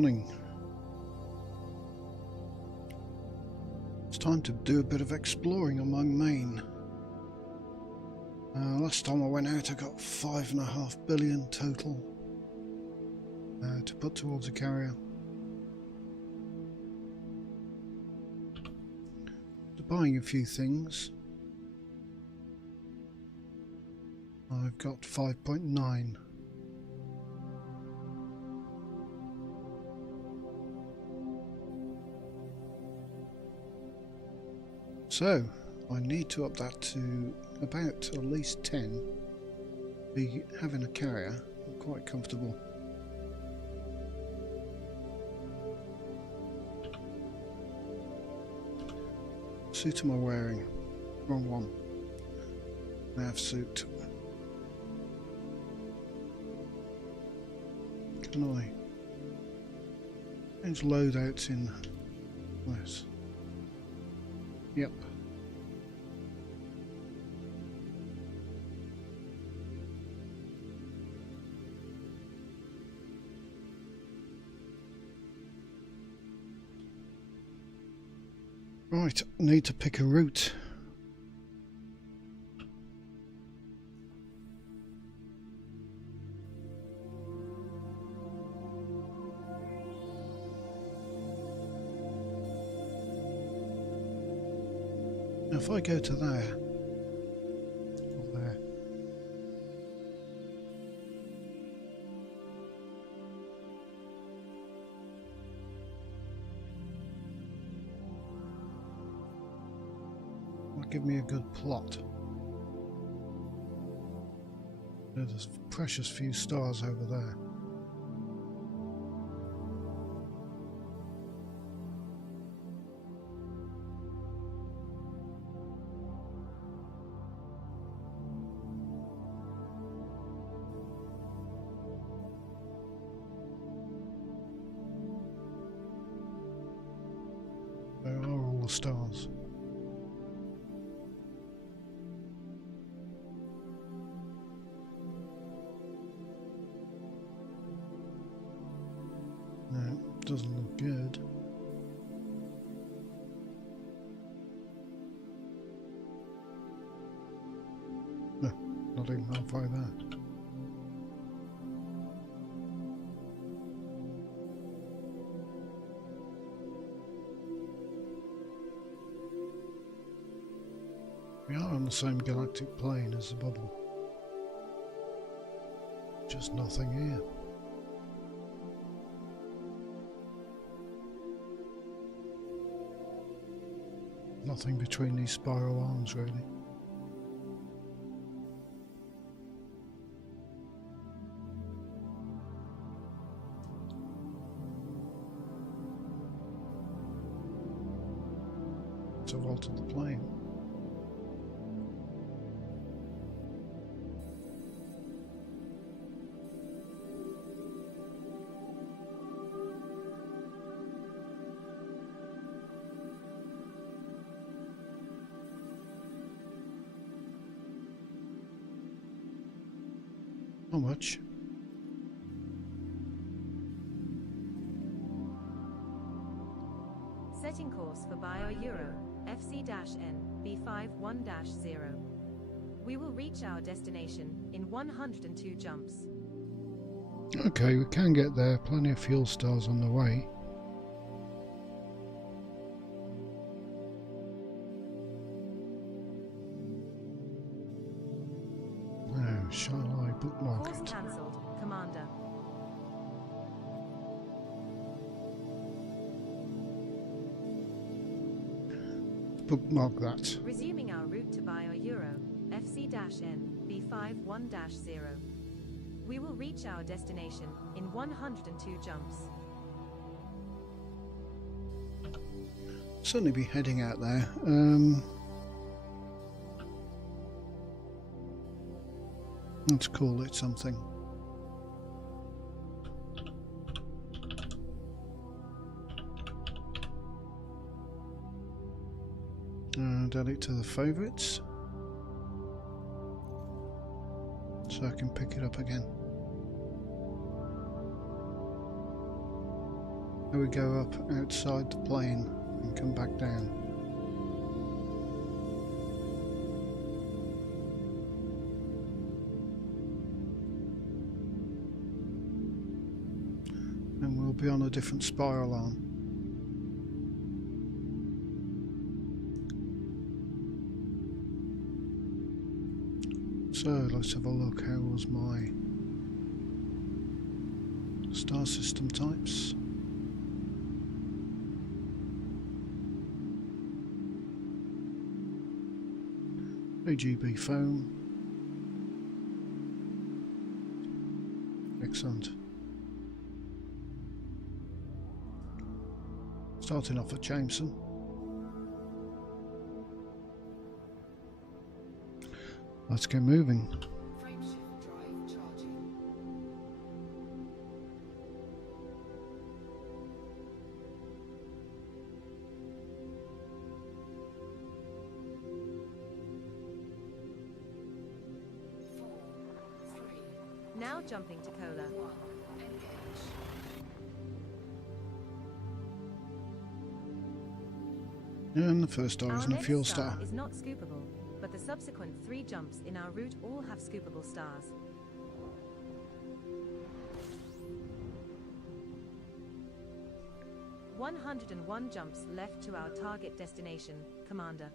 morning. It's time to do a bit of exploring on my main. Last time I went out I got 5.5 billion total to put towards a carrier. Buying a few things. I've got 5.9. So I need to up that to about at least 10. Be having a carrier, I'm quite comfortable. Suit am I wearing? Wrong one. Nav suit. Can I change loadouts in this? Yep. Right, need to pick a route. Now if I go to there, or there, will give me a good plot. There's precious few stars over there. Where are all the stars? No, doesn't look good. No, not even halfway there. We are on the same galactic plane as the bubble. Just nothing here. Nothing between these spiral arms, really. So I've altered the plane. How much? Setting course for BioEuro, FC-N, B51-0. We will reach our destination in 102 jumps. Okay, we can get there. Plenty of fuel stars on the way. Now, shall I bookmark Course it? cancelled, Commander. Bookmark that. Resuming our route to BioEuro, FC-N, B51-0. We will reach our destination in 102 jumps. Certainly be heading out there. Let's call it something. And add it to the favourites so I can pick it up again. Now we go up outside the plane and come back down. And we'll be on a different spiral arm. So let's have a look. How was my star system types? AGB foam. Excellent. Starting off at Jameson. Let's get moving. Frameshift drive charging. Now jumping to Cola. 1. Engage. And the first star Our isn't a next fuel star star. is not scoopable, but the subsequent 3 jumps in our route all have scoopable stars. "101 jumps left to our target destination, Commander.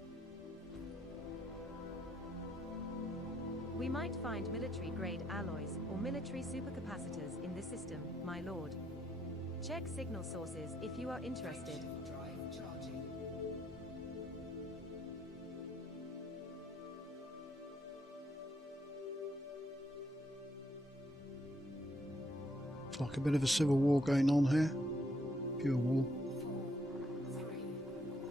We might find military-grade alloys or military supercapacitors in this system, my lord. Check signal sources if you are interested." Frameshift drive charging. It's like a bit of a civil war going on here. Pure war. 4, 3,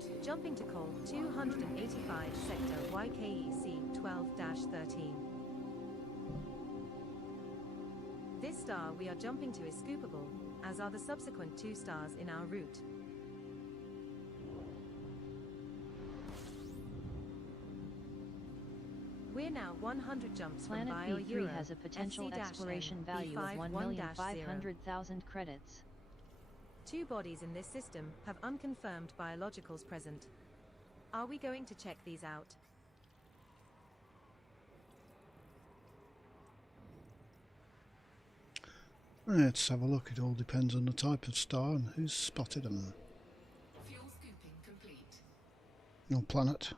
2. Jumping to call 285 sector YKEC 12-13. This star we are jumping to is scoopable, as are the subsequent 2 stars in our route. We're now 100 jumps from Planet Bio B3 Euro, has a potential FC-N, exploration value of B51-0. 1,500,000 credits. 2 bodies in this system have unconfirmed biologicals present. Are we going to check these out? Let's have a look. It all depends on the type of star and who's spotted them. Fuel scooping complete. Your planet.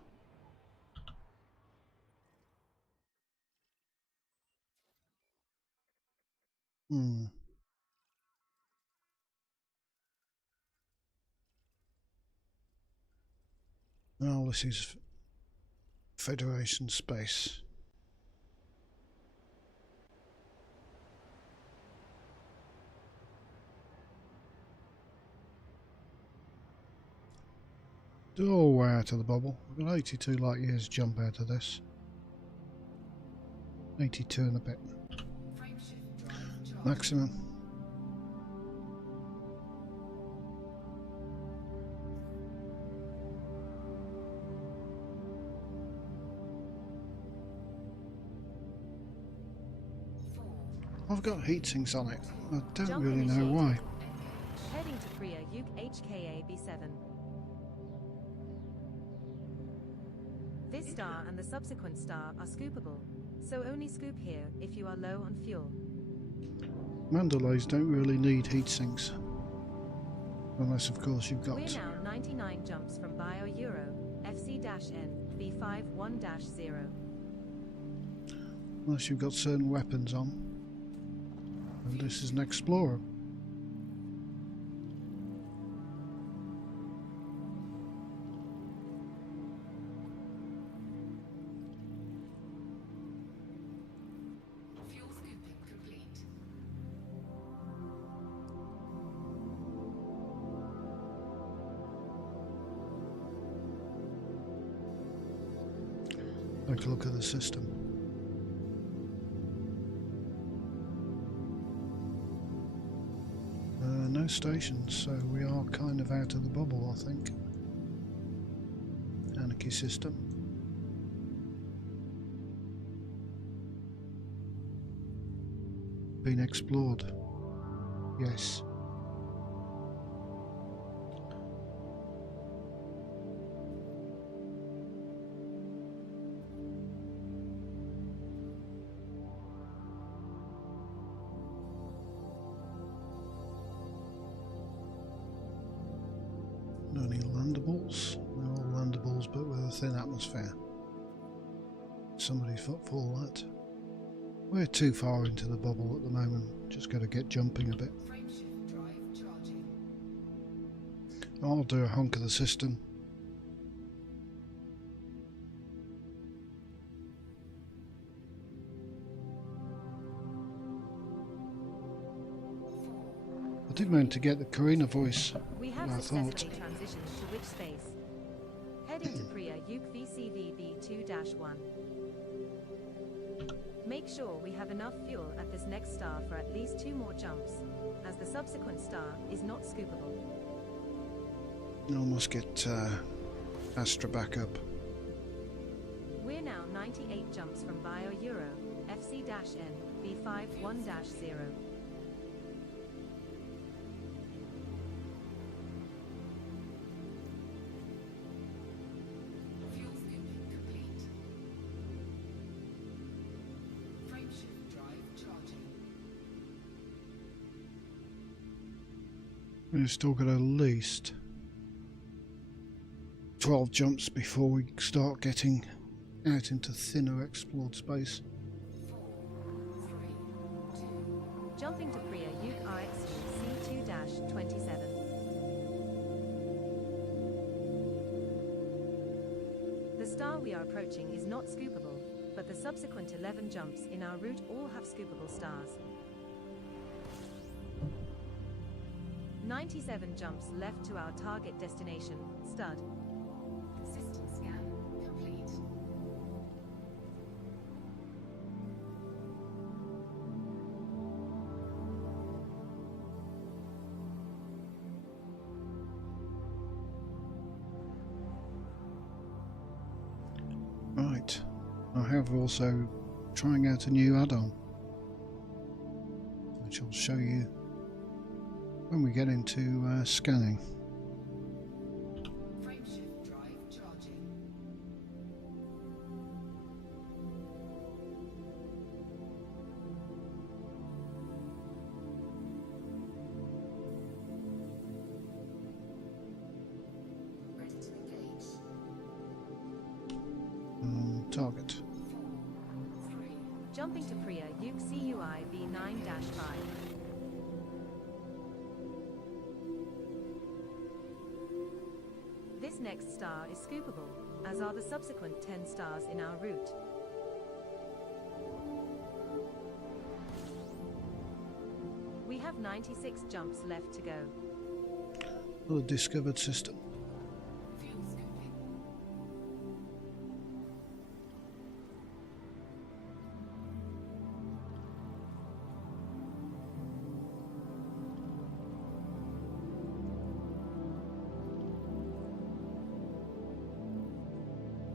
Well, this is Federation space. Oh, way out of the bubble. We've got 82 light years jump out of this. 82 and a bit. Frameshift drive charging. Maximum. I've got heat sinks on it. I don't Jump really know initiated. why. Heading to Priya Yuk HKA B7. This star and the subsequent star are scoopable, so only scoop here if you are low on fuel. Mandalays don't really need heat sinks. Unless, of course, you've got... We're now 99 jumps from Bio Euro, FC-N, B51-0. Unless you've got certain weapons on. And this is an Explorer. Fuel scooping complete. Take a look at the system. No stations, so we are kind of out of the bubble, I think. Anarchy system. Been explored. Yes. landables. They're all landables, but with a thin atmosphere. Somebody's footfall, that. We're too far into the bubble at the moment. Just got to get jumping a bit. Frameshift drive charging. I'll do a honk of the system. I did manage to get the Karina voice. We have I thought. successfully transitioned to which space? Heading to Priya Yuk VCVB2-1. Make sure we have enough fuel at this next star for at least 2 more jumps, as the subsequent star is not scoopable. I must get Astra back up. We're now 98 jumps from Bio Euro, FC-N, B51-0. Fuel scooping complete. Frameshift drive charging. We've still got at least 12 jumps before we start getting out into thinner explored space. 4, 3, 2. Jumping to Priya Yuk RXU C2-27. The star we are approaching is not scoopable, but the subsequent 11 jumps in our route all have scoopable stars. 97 jumps left to our target destination, Stud. System scan complete. Right, I have also trying out a new add-on, which I'll show you when we get into scanning. Frameshift drive charging. Ready to engage. Target. 4, 3. Jumping to Priya Yuk CUI V9-5. This next star is scoopable, as are the subsequent 10 stars in our route. We have 96 jumps left to go. Another discovered system. Fuel scooping.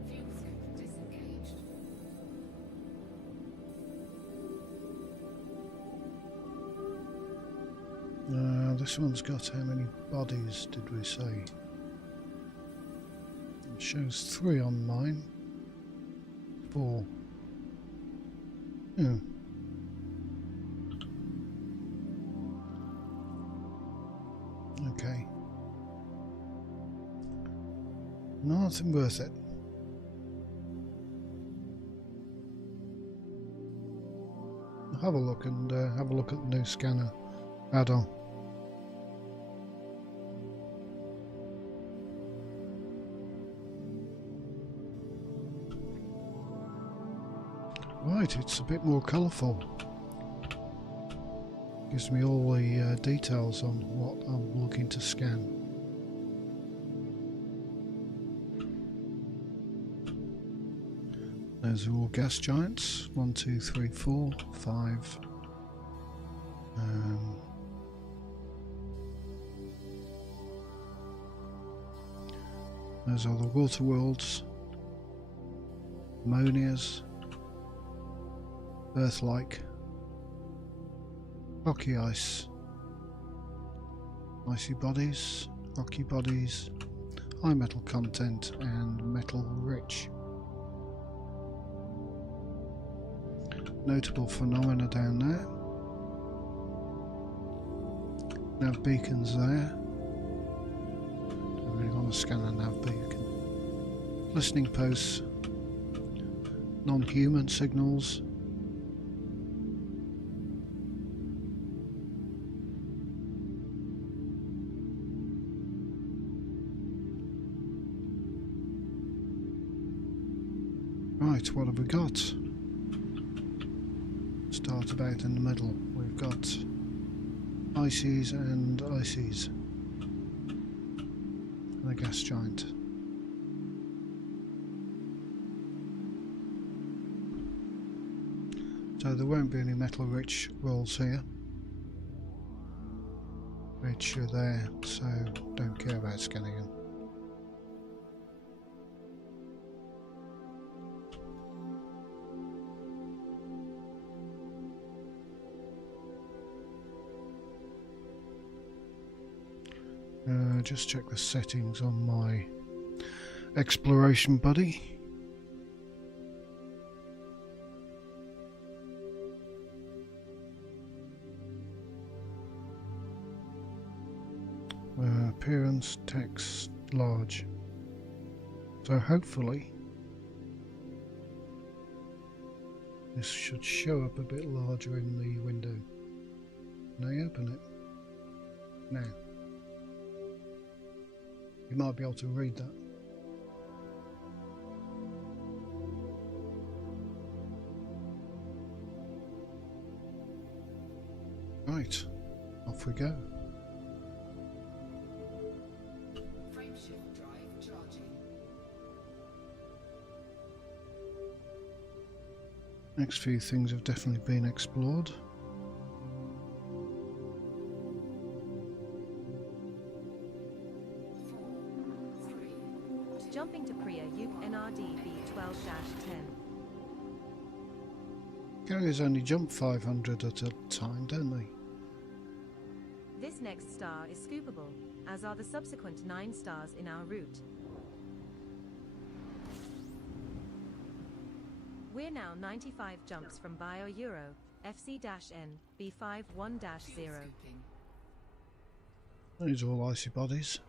Fuel scoop disengaged. This one's got how many bodies did we say? It shows 3 on mine. 4. Yeah. Okay. Nothing worth it. Have a look and have a look at the new scanner add-on. Right, it's a bit more colourful. Gives me all the details on what I'm looking to scan. Those are all gas giants. 1, 2, 3, 4, 5. Those are the water worlds. Ammonias. Earth-like. Rocky ice. Icy bodies. Rocky bodies. High metal content and metal rich. Notable phenomena down there. Nav beacons there. Don't really want to a scanner nav beacon. Listening posts, non-human signals. Right, what have we got? Start about in the middle. We've got ices and ices. And a gas giant. So there won't be any metal rich rolls here, which are there, so don't care about scanning them. Just check the settings on my exploration buddy. Appearance, text, large. So hopefully this should show up a bit larger in the window. Can I open it? No. You might be able to read that. Right, off we go. Frameshift drive charging. Next few things have definitely been explored. Jumping to Priya Uke NRD B12-10. Carriers only jump 500 at a time, don't they? This next star is scoopable, as are the subsequent 9 stars in our route. We're now 95 jumps from Bio Euro, FC-N, B51-0. Scooping. These are all icy bodies.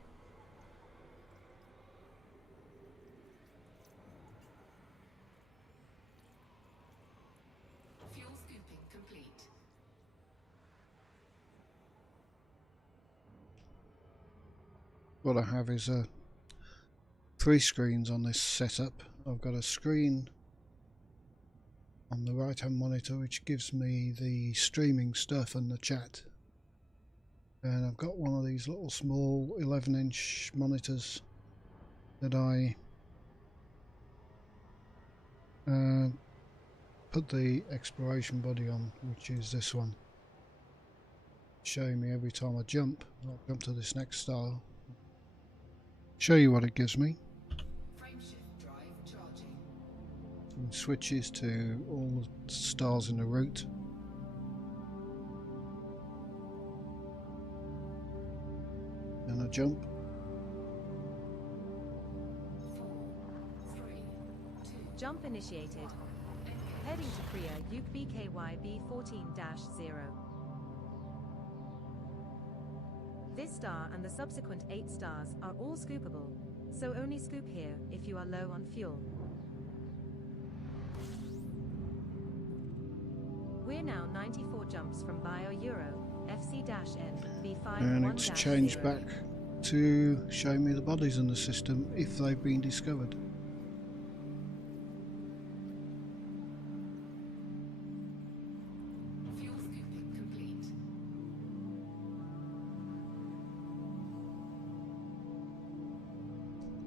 Fuel scooping complete. What I have is 3 screens on this setup. I've got a screen on the right hand monitor which gives me the streaming stuff and the chat, and I've got one of these little small 11-inch monitors that I put the exploration buddy on, which is this one, showing me every time I jump. I'll jump to this next star, show you what it gives me. Frameshift drive charging. And switches to all the stars in the route. And I jump. 4, 3, 2. Jump initiated. Heading to Priya Uke BKY B14-0. This star and the subsequent 8 stars are all scoopable, so only scoop here if you are low on fuel. We're now 94 jumps from Bio Euro, FC-N, B51-0. And it's changed back to show me the bodies in the system if they've been discovered. Fuel scooping complete.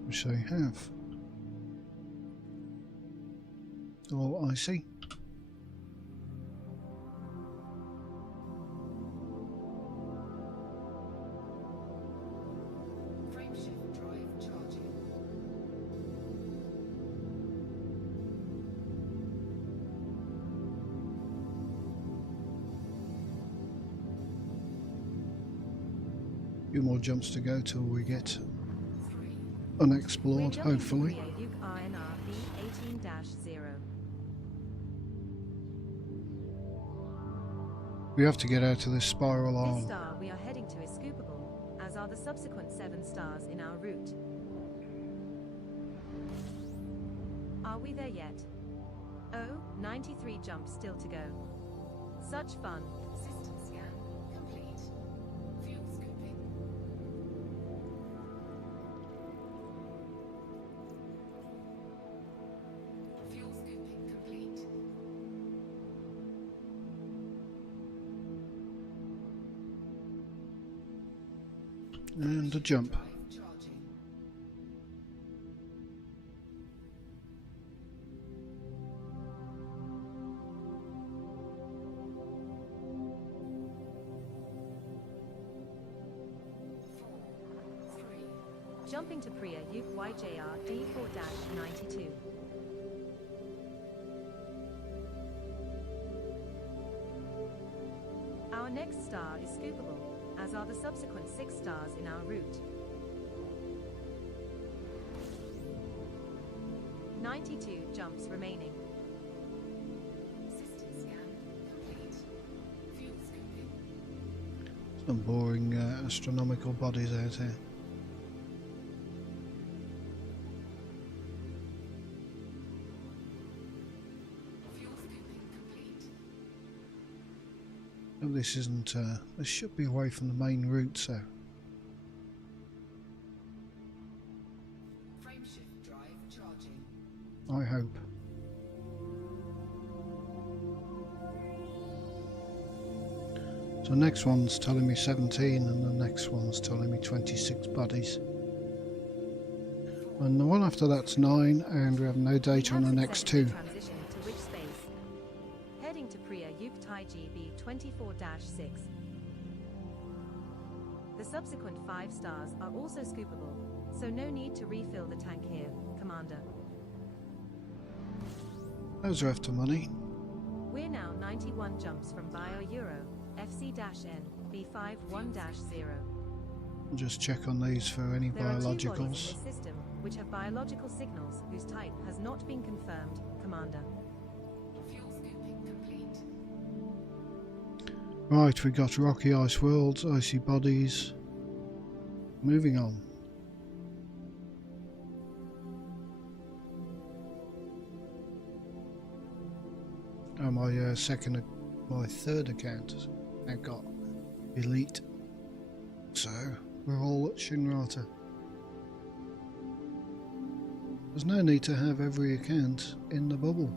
Which they have. All icy. Frameshift drive charging. Few more jumps to go till we get 3. unexplored, We're jumping to hopefully. Priya Uke RNR B18-0. We have to get out of this spiral This arm. star we are heading to is scoopable, as are the subsequent 7 stars in our route. Are we there yet? Oh, 93 jumps still to go. Such fun. System scan complete. Fuel scooping. Fuel scooping complete. And a jump. Drive charging. Four, three, Jumping to Priya Yuke YJR D4-92. Our next star is scoopable, as are the subsequent 6 stars in our route. 92 jumps remaining. system scan complete. Fuel scooping. Some boring astronomical bodies out here. Fuel scooping complete. Oh, this isn't. This should be away from the main route, so. Frameshift drive charging. I hope. So the next one's telling me 17 and the next one's telling me 26 buddies. And the one after that's 9 and we have no data on the next two. Transition to which space? Heading to Priya Yuke Tai GB 24-6. The subsequent 5 stars are also scoopable, so no need to refill the tank here, Commander. Those are after money. We're now 91 jumps from Bio-Euro, FC-N, B51-0. I'll just check on these for any There are 2 bodies in biologicals. this system which have biological signals whose type has not been confirmed, Commander. Fuel scooping complete. Right, we got rocky ice worlds, icy bodies. Moving on. Oh, my third account has now got elite. So we're all at Shinrata. There's no need to have every account in the bubble.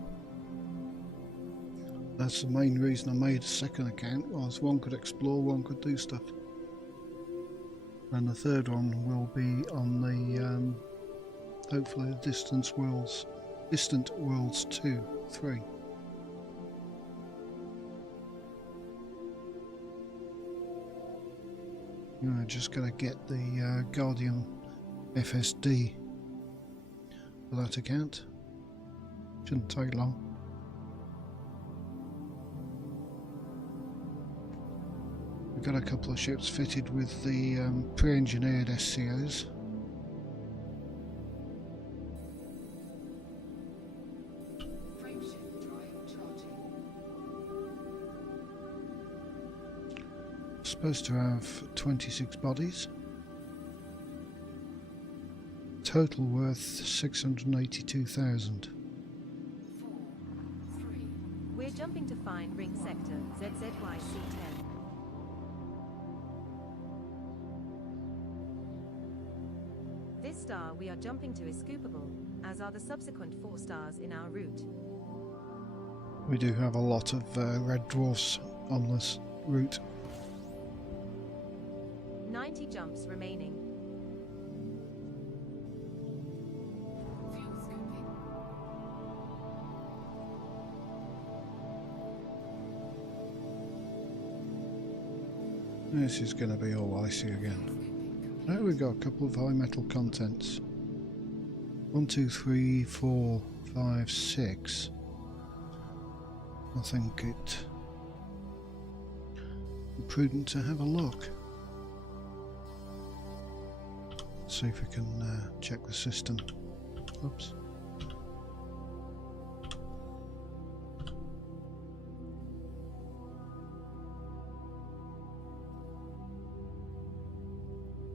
That's the main reason I made a second account, was one could explore, one could do stuff. And the third one will be on the hopefully the distant worlds 2, 3. I'm just going to get the Guardian FSD for that account. Shouldn't take long. We've got a couple of ships fitted with the pre-engineered SCOs. Frameshift drive charging. Supposed to have 26 bodies. Total worth 682,000. 4, 3, We're jumping to find ring sector ZZYC10. This star we are jumping to is scoopable, as are the subsequent 4 stars in our route. We do have a lot of red dwarfs on this route. 90 jumps remaining. fuel scooping. This is going to be all icy again. Now we've got a couple of high metal contents. 1, 2, 3, 4, 5, 6. I think it prudent to have a look. See if we can check the system. Oops.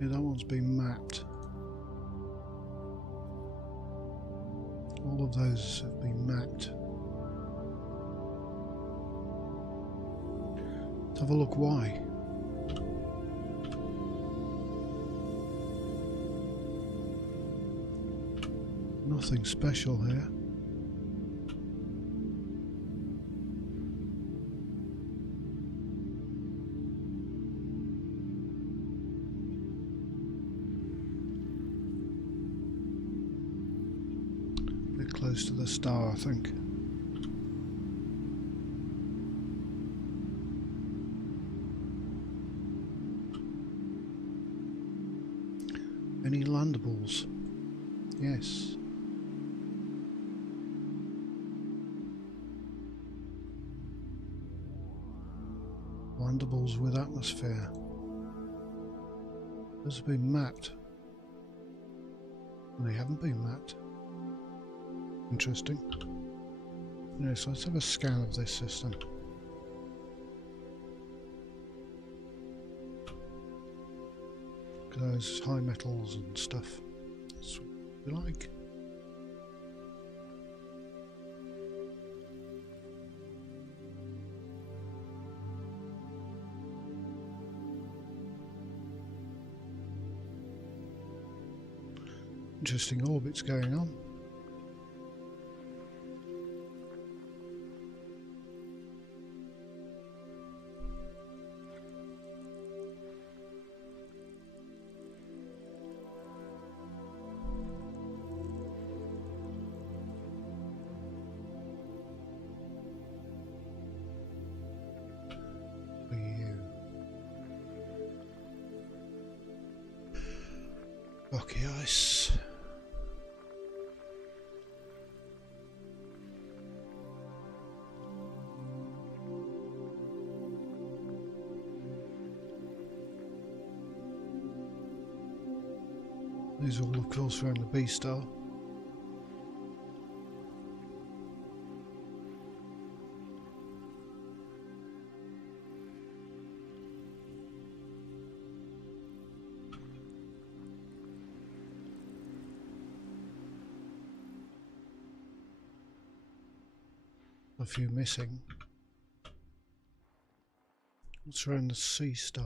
Yeah, that one's been mapped. All of of those have been mapped. Let's have a look why. Nothing special here. Bit close to the star, I think. Any landables? Yes. Landables with atmosphere. Those have been mapped. And they haven't been mapped. Interesting. Yes, let's have a scan of this system. Look at those high metals and stuff. That's what we like. Interesting orbits going on. Rocky ice. These are all, of course, around the B star. A few missing. What's around the C star?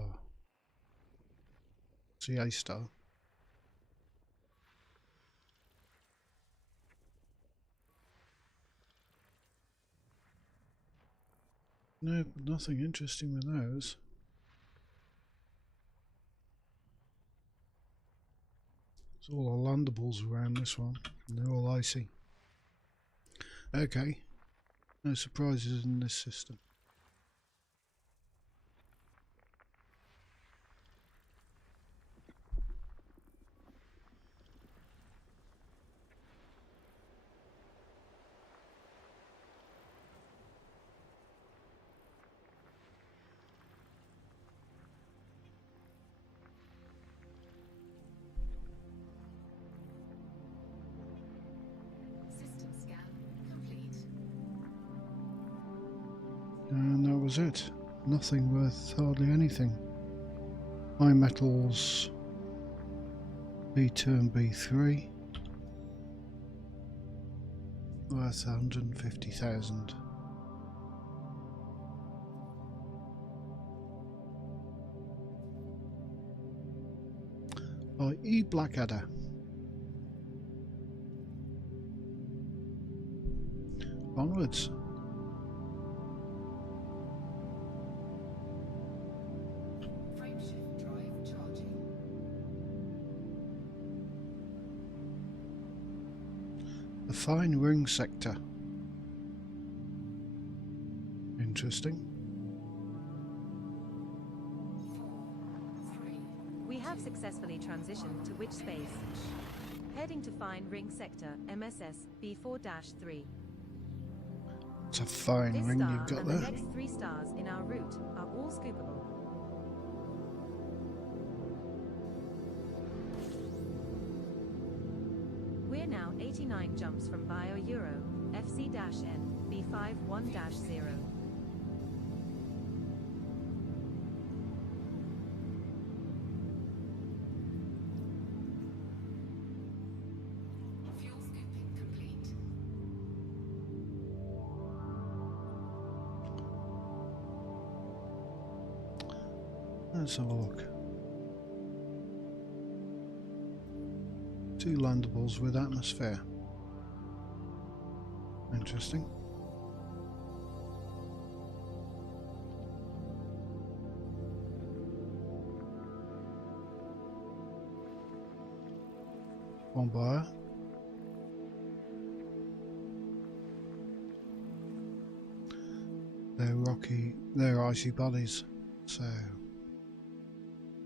CA star. No, nothing interesting with those. There's all the landables around this one, and they're all icy. Okay, no surprises in this system. System scan complete. And that was it. Nothing worth hardly anything. High metals B2 and B3 worth 150,000. i.e. Blackadder. Onwards. Frameshift drive charging. The fine ring sector. Interesting. 4, 3. We have successfully transitioned to Witch space. Heading to Fine Ring Sector, MSS B4-3. It's a fine This ring star you've got and there. the next 3 stars in our route are all scoopable. We're now 89 jumps from Bio Euro, FC-N, B51-0. Fuel scooping complete. Let's have a look. 2 landables with atmosphere. Interesting. One buyer. They're rocky, they're icy bodies, so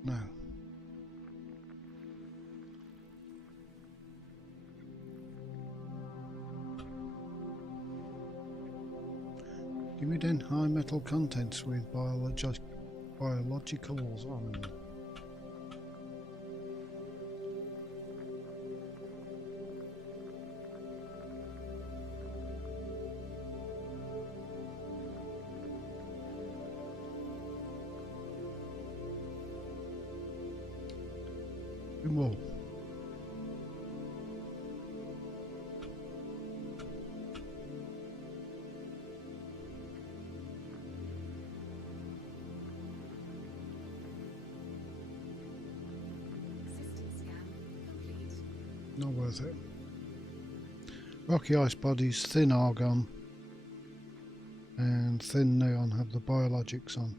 no. Give me then high metal contents with biologicals on. More. System scan complete. Not worth it. Rocky ice bodies, thin argon and thin neon have the biologics on.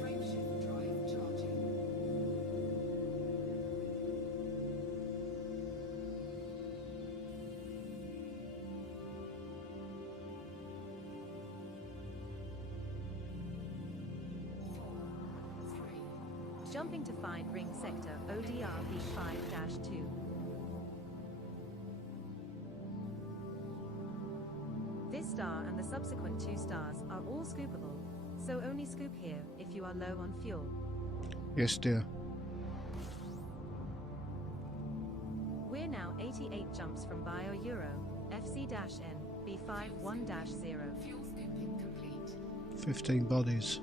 Frameshift drive charging. Four, three, Jumping to find ring sector ODR B5-2. This star and the subsequent 2 stars are all scoopable, so only scoop here if you are low on fuel. Yes, dear. We're now 88 jumps from Bio Euro, FC-N, B51-0. fuel scooping complete. 15 bodies.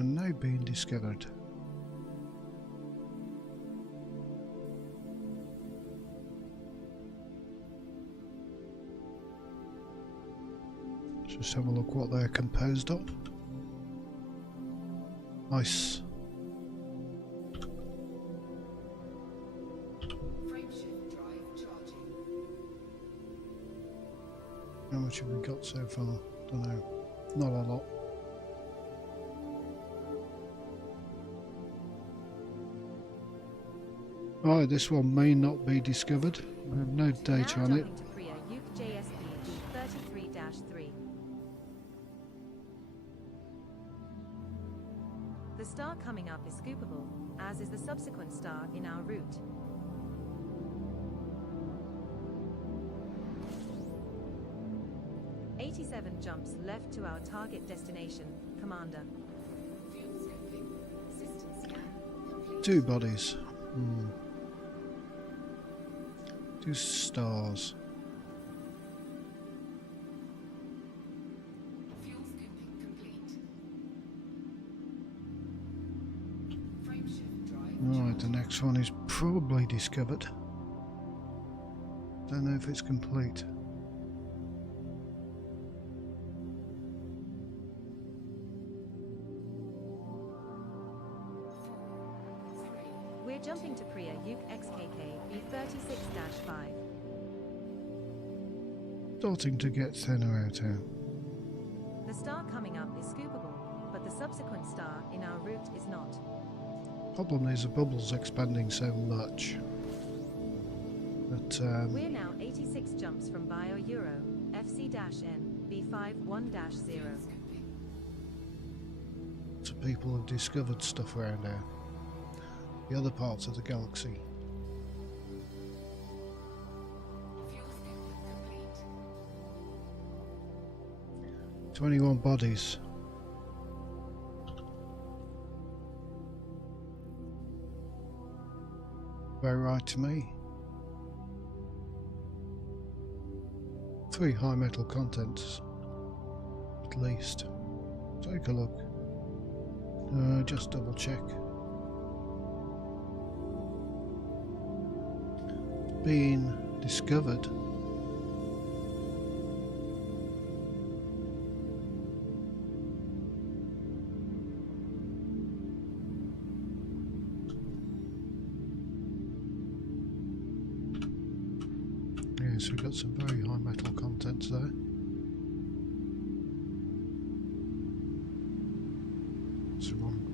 No being discovered. Just have a look what they're composed of. Ice. Frameshift drive charging. How much have we got so far? Don't know. Not a lot. Oh, this one may not be discovered. I have no data Now on it. jumping to Priya Uke JSP B33-3. The star coming up is scoopable, as is the subsequent star in our route. "87 jumps left to our target destination, Commander." Fuel scooping. System scan complete. 2 bodies. 2 stars. Fuel scooping complete. Frameshift drive Right, the next one is probably discovered. Don't know if it's complete. We're jumping to Priya Uke XKK B36-5. Starting to get thinner out here. The star coming up is scoopable, but the subsequent star in our route is not. Problem is the bubble's expanding so much. But We're now 86 jumps from Bio Euro, FC-N, B51-0. lots of people have discovered stuff around here. The other parts of the galaxy. Fuel scooping complete. 21 bodies. Very right to me. 3 high metal contents, at least. Take a look. Just double check. Being discovered. Yes, we've got some very high metal contents there. It's wrong.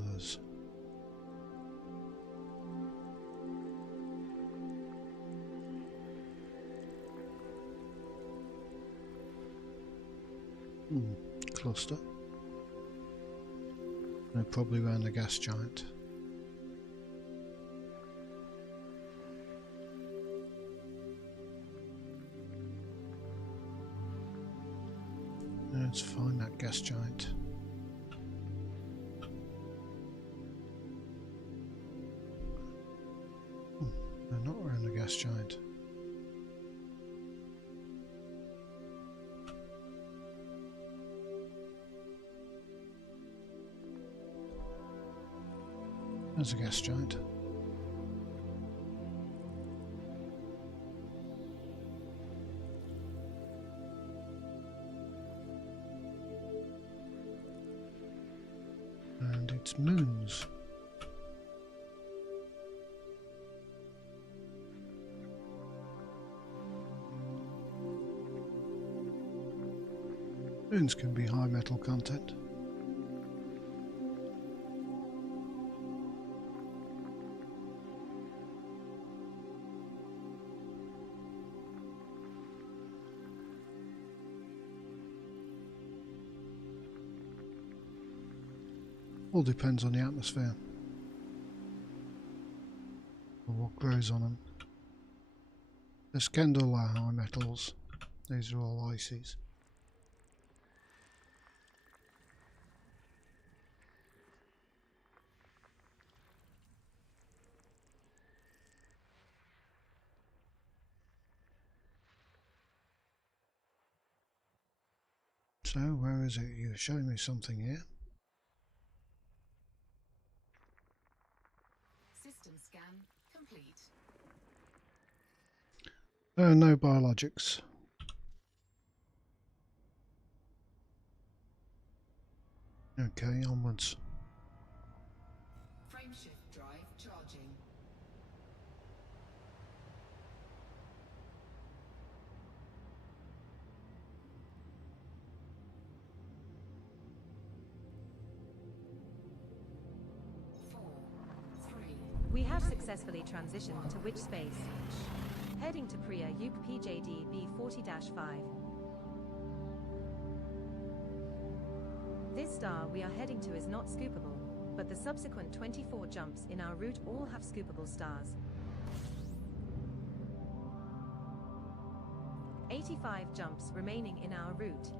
Others. Cluster. They're probably around the gas giant. Let's find that gas giant. They're not around the gas giant. There's a gas giant. And it's moons. Moons can be high metal content. All depends on the atmosphere or what grows on them. The Skandal are high metals. These are all ices. So where is it? You're showing me something here. System scan complete. No biologics. Okay, onwards. Frameshift drive charging. We have successfully transitioned to Witch space. Heading to Priya Yup PJD B40-5. This star we are heading to is not scoopable, but the subsequent 24 jumps in our route all have scoopable stars. 85 jumps remaining in our route.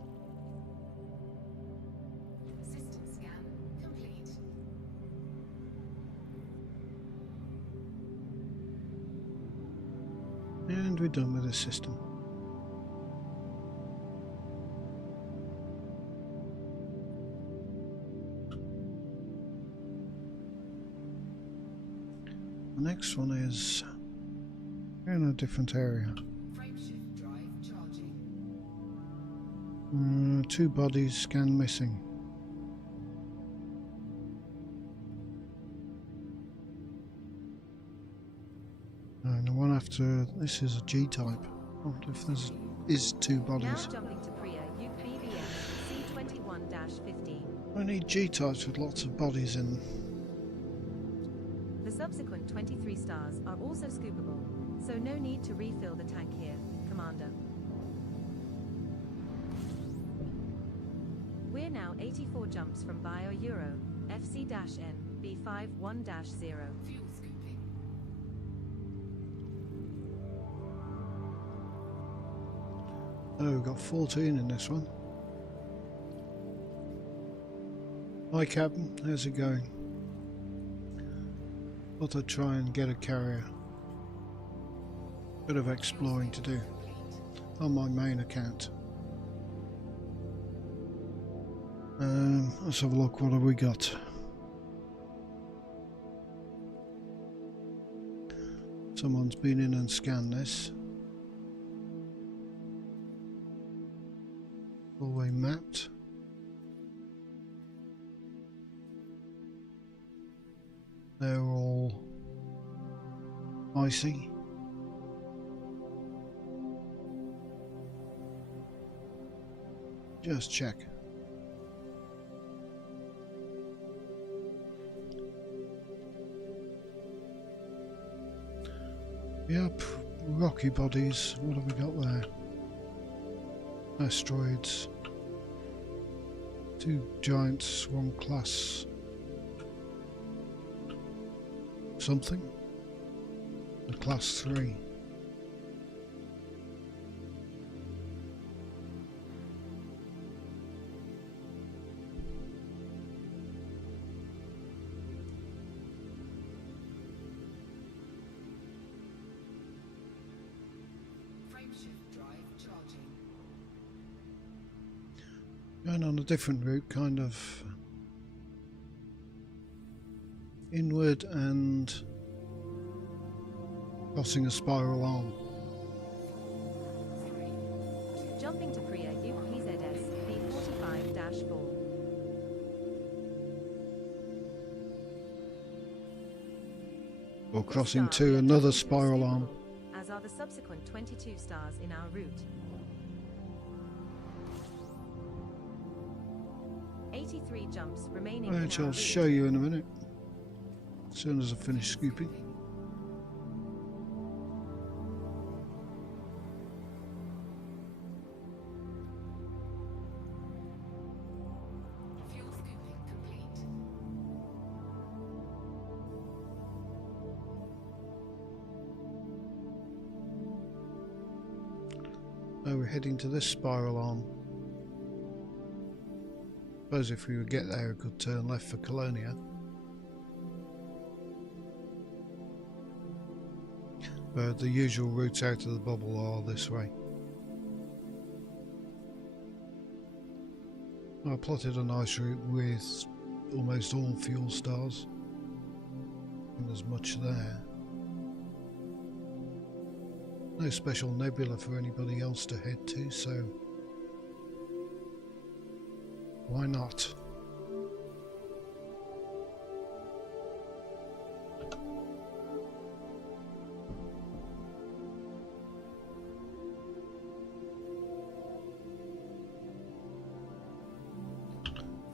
System scan complete. And we're done with the system. The next one is in a different area. Frameshift drive charging. 2 bodies scan missing. And the one after this is a G-type. I wonder if there's 2 Now bodies. jumping to Priya Yup BBM C21-15. I need G-types with lots of bodies in them. The subsequent 23 stars are also scoopable, so no need to refill the tank here, Commander. We're now 84 jumps from Bio Euro. FC-N B51-0. Fuel scooping. Oh, we've got 14 in this one. Hi Captain, how's it going? Thought I'd try and get a carrier. Bit of exploring to do on my main account. Let's have a look, what have we got? Someone's been in and scanned this. All the way mapped. They're all icy. Just check. Yep, rocky bodies. What have we got there? Asteroids. 2 giants, 1 class. Something. A class 3. Frameshift drive charging. Going on a different route, kind of inward and crossing a spiral arm. Jumping to Priya UPZS B45-4. Or This crossing star to we are another jumping to is spiral arm. suitable, as are the subsequent 22 stars in our route. 83 jumps remaining in Right, our I'll route. show you in a minute. As soon as I finish scooping. Fuel scooping complete. Oh, we're heading to this spiral arm. Suppose if we would get there, we could turn left for Colonia. But the usual routes out of the bubble are this way. I plotted a nice route with almost all fuel stars. And there's much there. No special nebula for anybody else to head to, so why not?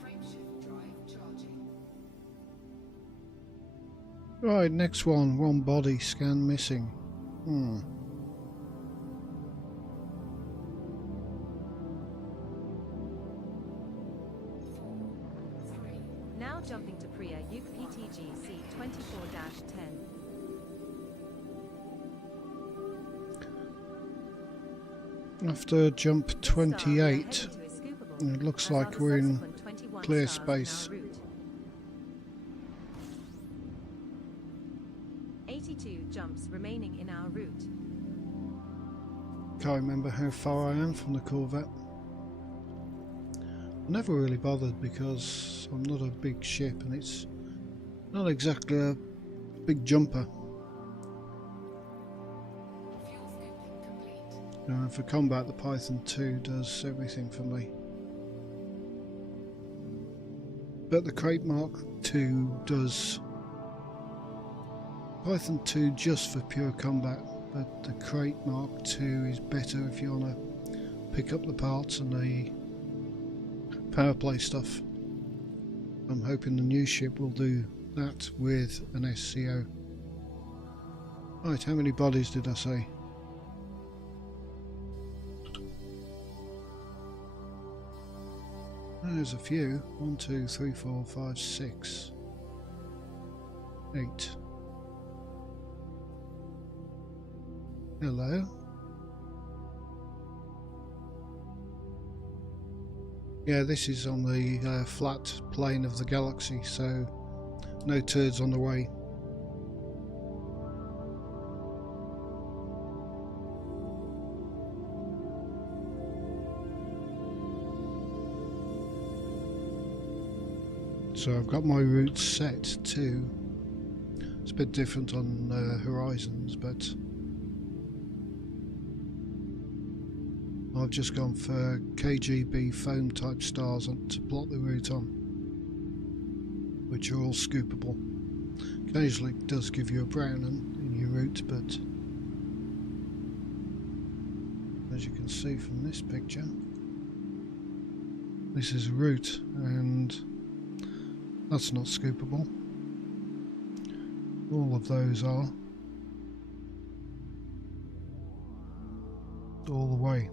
Frameshift drive charging. Right, next one body scan missing. Now jumping to Priya UPTG C24-10. After jump This star we are 28, heading to is scoopable, it looks as are like the we're in subsequent 21 clear stars in our space. route. 82 jumps remaining in our route. Can't remember how far I am from the Corvette. I never really bothered because I'm not a big ship and it's not exactly a big jumper. Fuel scooping complete. For combat, the Python 2 does everything for me. But the Crate Mark 2 does Python 2 just for pure combat, but the Crate Mark 2 is better if you want to pick up the parts and the power play stuff. I'm hoping the new ship will do that with an SCO. Right, how many bodies did I say? There's a few. 1, 2, 3, 4, 5, 6, 8. Hello. Yeah, this is on the flat plane of the galaxy, so no turds on the way. So I've got my route set to. It's a bit different on Horizons, but I've just gone for KGB foam type stars to plot the route on, which are all scoopable. Occasionally it does give you a brown in your route, but as you can see from this picture, this is a route and that's not scoopable. All of those are all the way.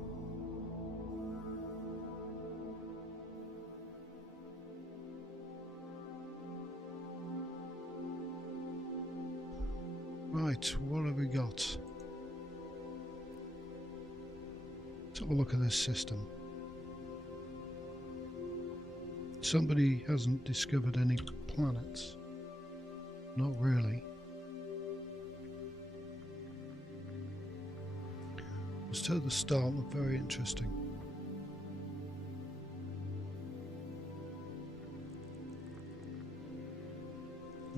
Right, what have we got? Let's have a look at this system. Somebody hasn't discovered any planets. Not really. Just at the start look very interesting.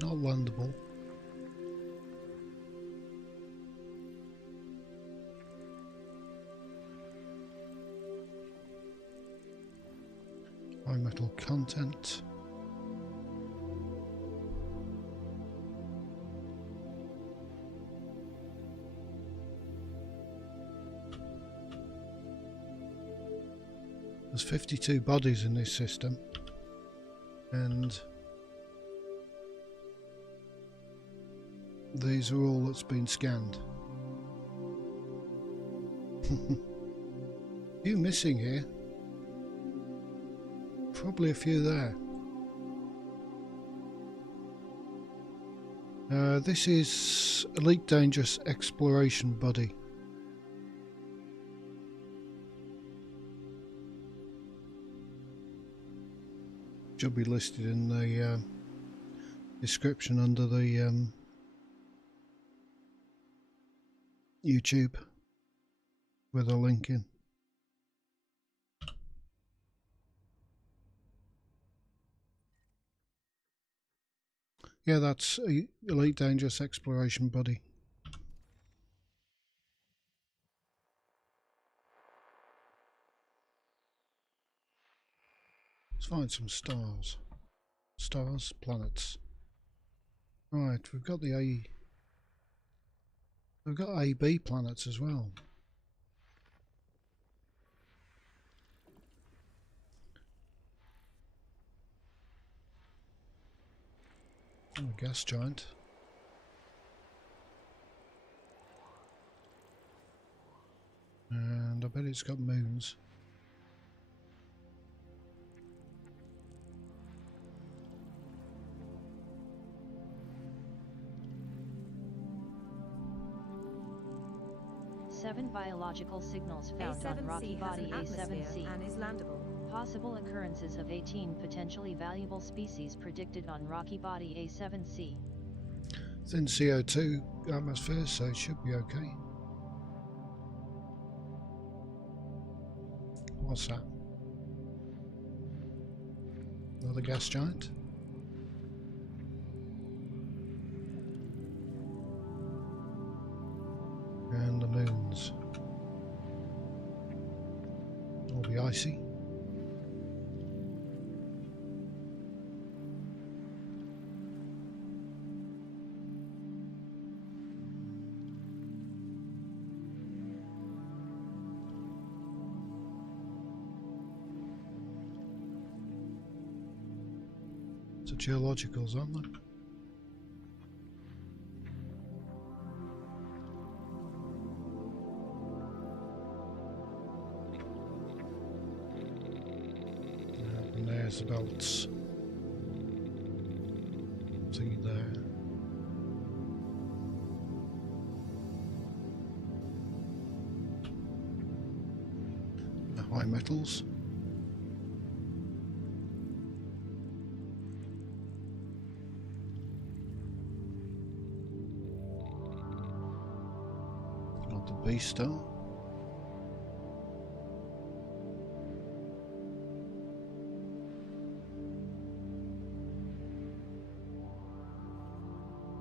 Not landable. High metal content. There's 52 bodies in this system, and these are all that's been scanned. Few missing here. Probably a few there. This is Elite Dangerous Exploration Buddy. Should be listed in the description under the YouTube with a link in. Yeah, that's Elite Dangerous Exploration Buddy. Let's find some stars. Stars, planets. Right, we've got the we've got AB planets as well. Oh, a gas giant. And I bet it's got moons. Seven biological signals found on rocky A7C has body an atmosphere A7C. and is landable. Possible occurrences of 18 potentially valuable species predicted on rocky body A7C. Thin CO2 atmosphere, so it should be okay. What's that? Another gas giant? And the moons. Will be icy. So geologicals, aren't they? There's the belts. Thingy there. The high metals. Got the B-star.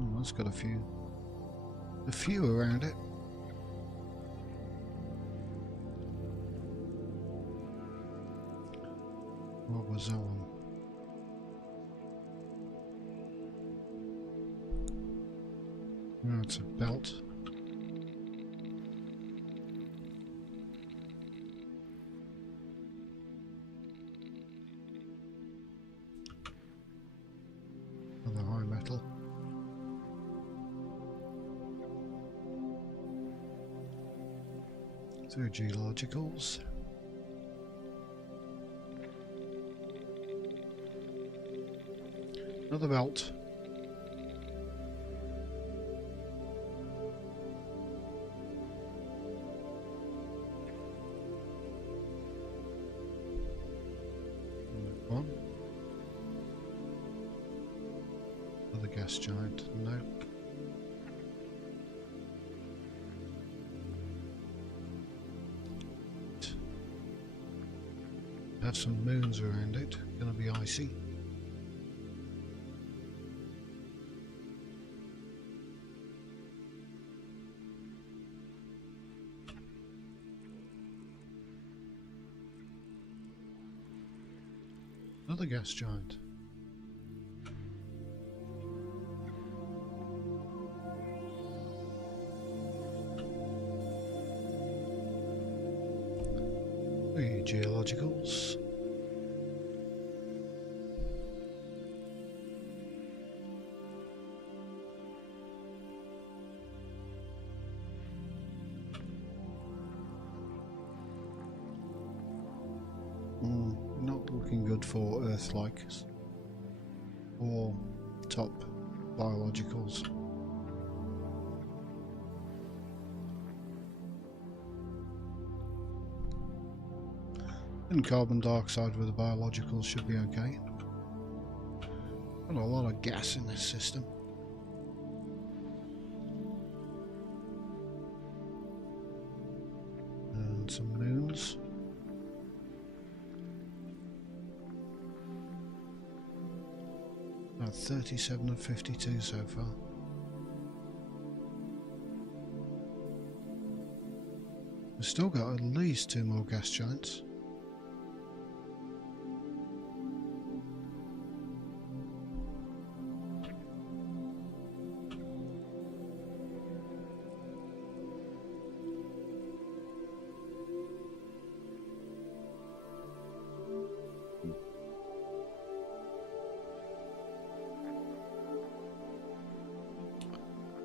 Oh, that's got a few around it. What was that one? Oh, it's a belt. Another high metal. Two geologicals. Another belt. One. Another gas giant. No. Have some moons around it. Gonna be icy. Another gas giant. The geologicals. Not looking good for Earth-like or top biologicals. And carbon dioxide with the biologicals should be okay. Got a lot of gas in this system. And some moons. About 37 of 52 so far. We've still got at least 2 more gas giants.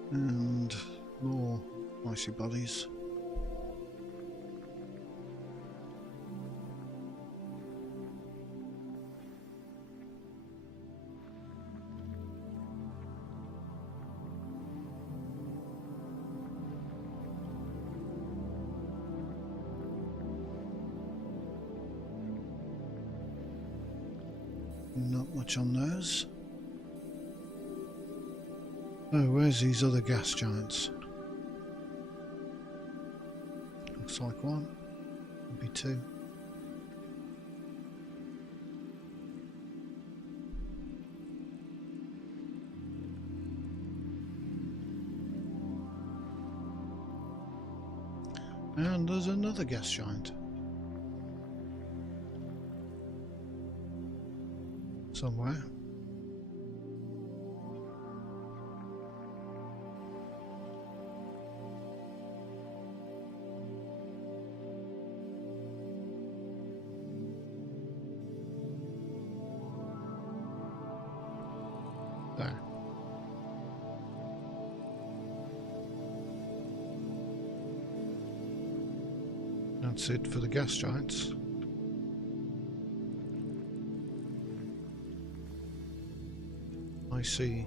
And more icy bodies. Not much on those. Oh, where's these other gas giants? Looks like one. Maybe 2. And there's another gas giant. Somewhere. There. That's it for the gas giants. I see.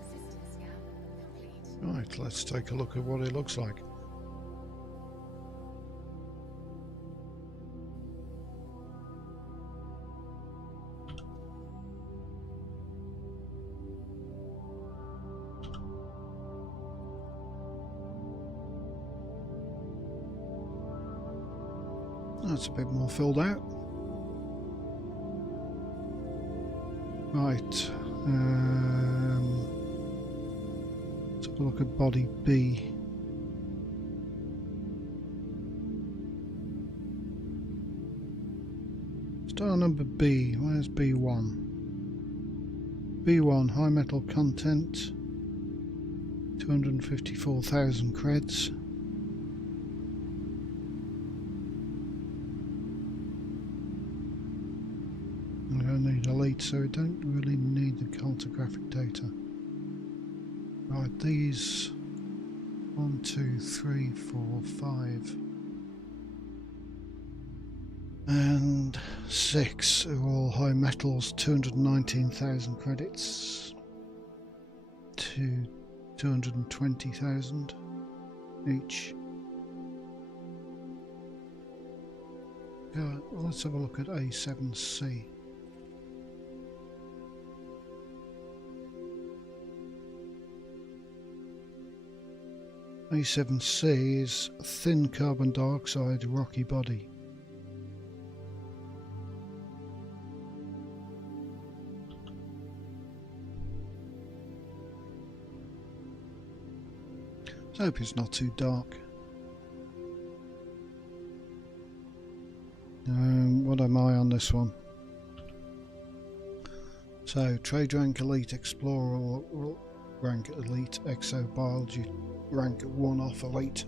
System scan complete. Right, let's take a look at what it looks like. That's a bit more filled out. Right. Let's have a look at body B. Star number B. Where's B1? B1, high metal content. 254,000 creds. I don't need elite, so we don't really need the cartographic data. Right, these 1, 2, 3, 4, 5 and 6 are all high metals, 219,000 credits to 220,000 each. Yeah, let's have a look at A7C. A7C is thin carbon dioxide rocky body. I hope it's not too dark. What am I on this one? So, trade rank elite, explorer rank elite, exobiology rank 1 off elite.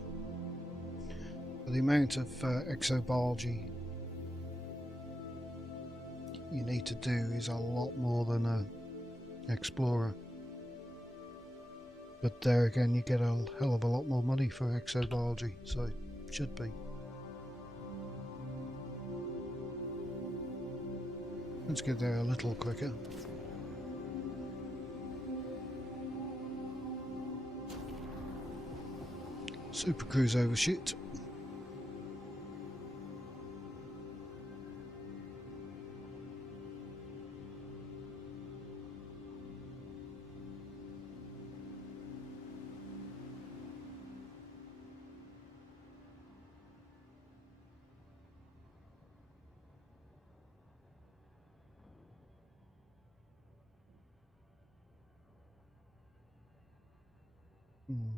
But the amount of exobiology you need to do is a lot more than an explorer. But there again, you get a hell of a lot more money for exobiology, so it should be. Let's get there a little quicker. Super Cruise overshoot.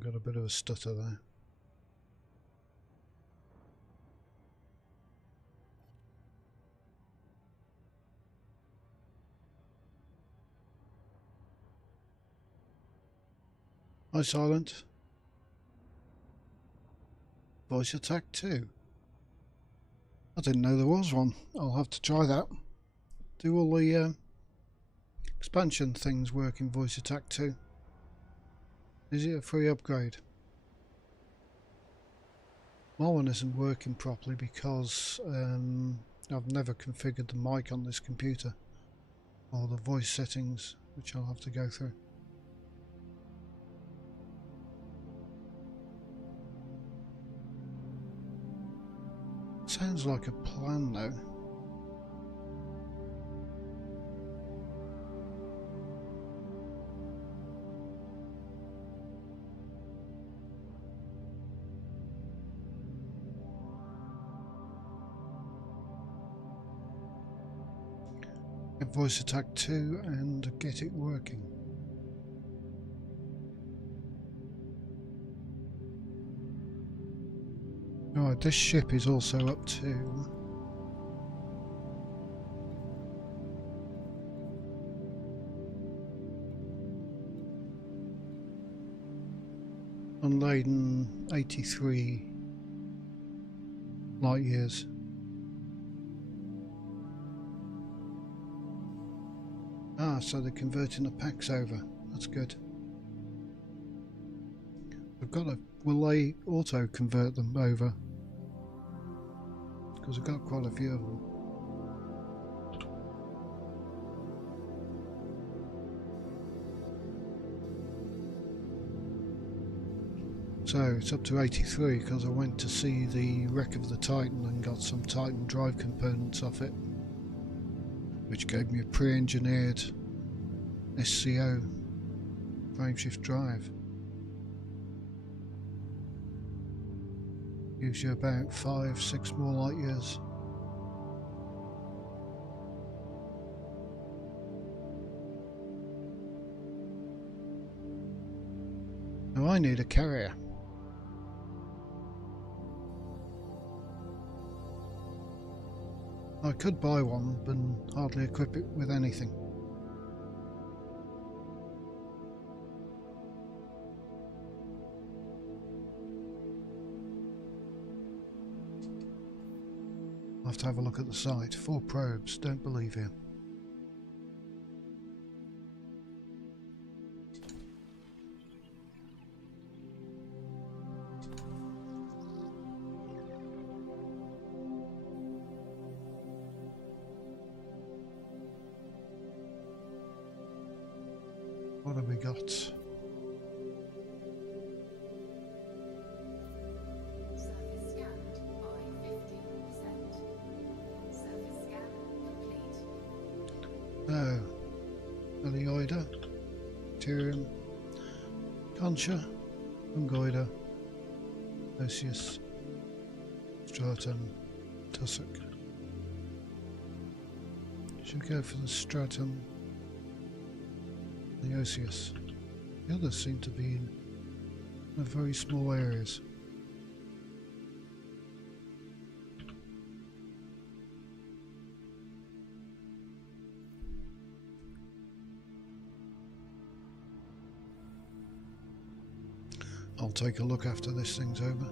Got a bit of a stutter there. Hi, Silent. Voice Attack 2. I didn't know there was one. I'll have to try that. Do all the expansion things work in Voice Attack 2? Is it a free upgrade? My one isn't working properly because I've never configured the mic on this computer or the voice settings, which I'll have to go through. Sounds like a plan though. Get Voice Attack 2 and get it working. Right, this ship is also up to unladen 83 light years. Ah, so they're converting the packs over. That's good. I've got to. Will they auto convert them over? Because I've got quite a few of them. So it's up to 83 because I went to see the wreck of the Titan and got some Titan drive components off it, which gave me a pre-engineered SCO frameshift drive. Gives you about 5-6 more light years. Now I need a carrier. I could buy one, but hardly equip it with anything. I'll have to have a look at the site. 4 probes, don't believe him. What have we got? Surface scanned by 50%. Surface scan complete. Oh, Helioida, Tyrium, Concha, Fungoida, Osius, Stratum, Tussock. Should we go for the Stratum, the Osius? The others seem to be in very small areas. I'll take a look after this thing's over.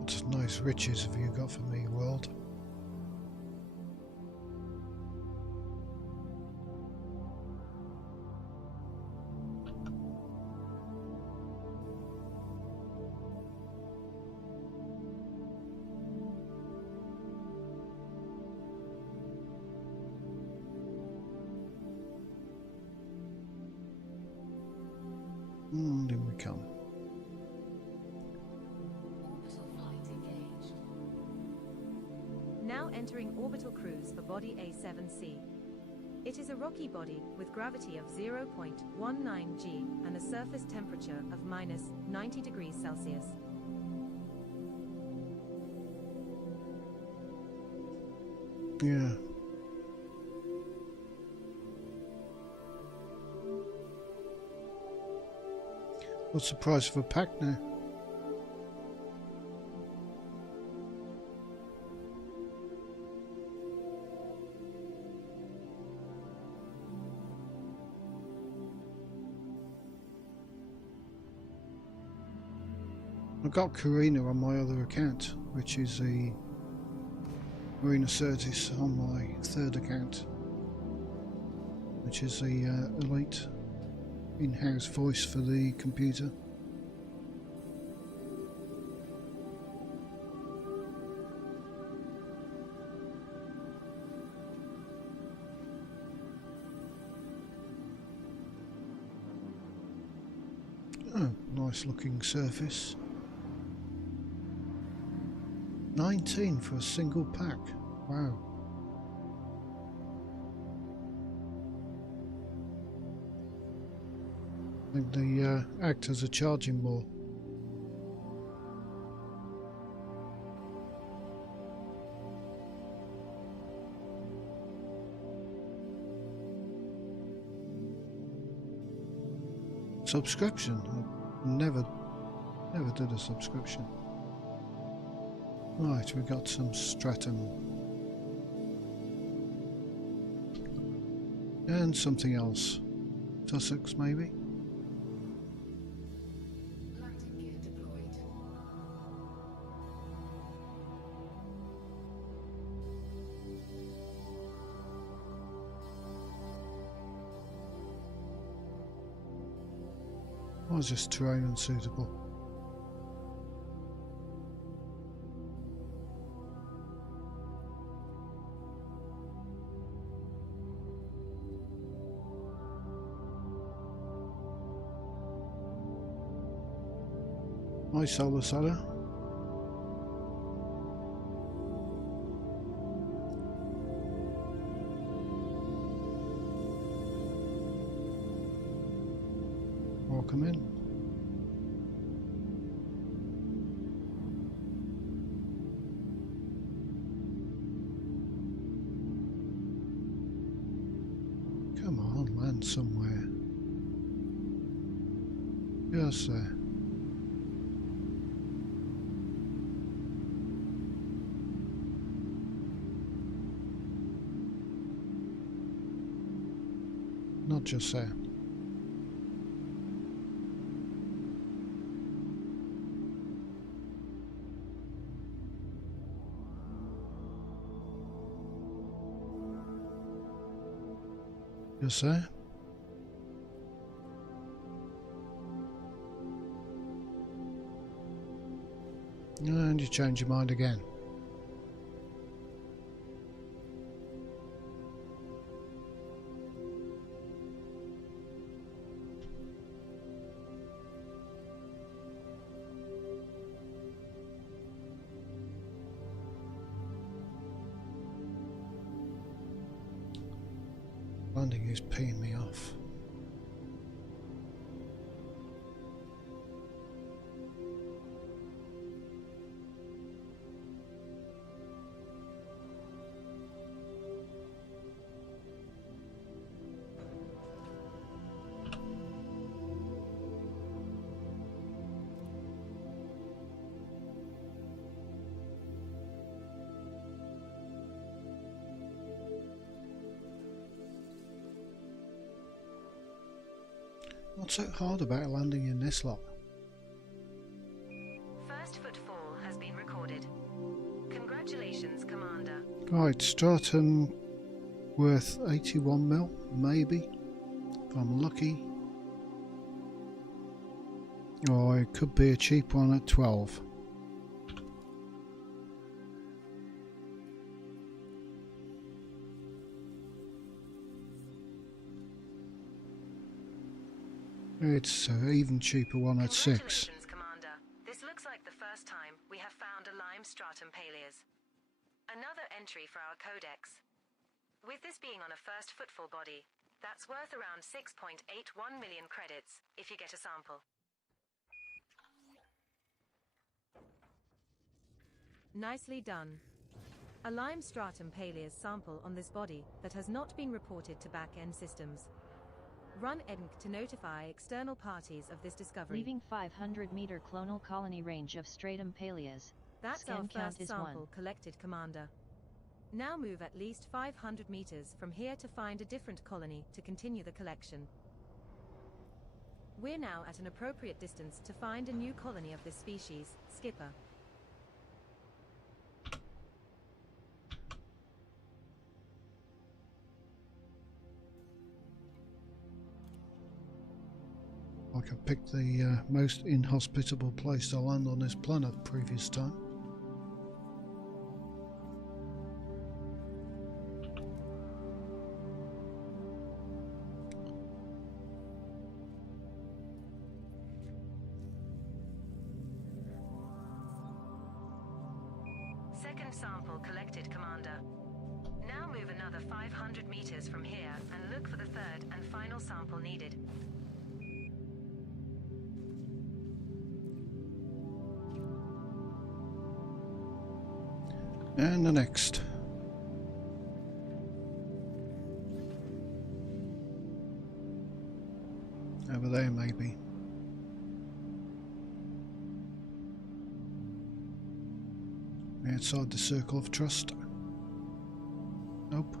What nice riches have you got for me, world? In we come. Orbital flight engaged. Now entering orbital cruise for body A7C. It is a rocky body with gravity of 0.19 g and a surface temperature of -90 degrees Celsius. Yeah. What's the price of a pack now? I've got Carina on my other account, which is the Marina Certis on my third account, which is the elite in-house voice for the computer. Oh, nice looking surface. 19 for a single pack. Wow. I think the actors are charging more. Subscription? I've never Never did a subscription. Right, we got some stratum. And something else. Tussox, maybe? Landing gear deployed. Or is this terrain unsuitable? Hi, Solar Sada. Welcome in. Come on, land somewhere. Yes, there. Not just there. Just there. And you change your mind again. Landing is peeing me off. What's so hard about landing in this lot? First footfall has been recorded. Congratulations, Commander. Right, stratum worth 81 mil, maybe, if I'm lucky. Or it could be a cheap one at 12. It's an even cheaper one at 6. Congratulations, Commander. This looks like the first time we have found a lime stratum paleus. Another entry for our codex. With this being on a first footfall body, that's worth around 6.81 million credits if you get a sample. Nicely done. A lime stratum paleus sample on this body that has not been reported to back-end systems. Run EDNC to notify external parties of this discovery. Leaving 500-meter clonal colony range of stratum paleus. That's Scan our count first is sample 1. collected, Commander. Now move at least 500 meters from here to find a different colony to continue the collection. We're now at an appropriate distance to find a new colony of this species, Skipper. I could pick the most inhospitable place to land on this planet previous time. Second sample collected, Commander. Now move another 500 meters from here and look for the third and final sample needed. And the next. Over there, maybe. outside the circle of trust? Nope.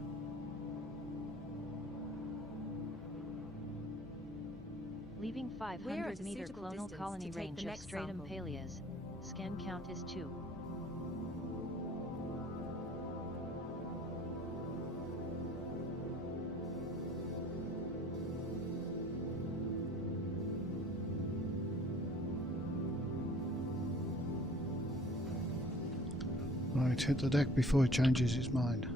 Leaving We're at 500 a meter suitable clonal distance colony to take range the of next stratum sample. Paleus. Scan count is 2. Right, hit the deck before it changes its mind.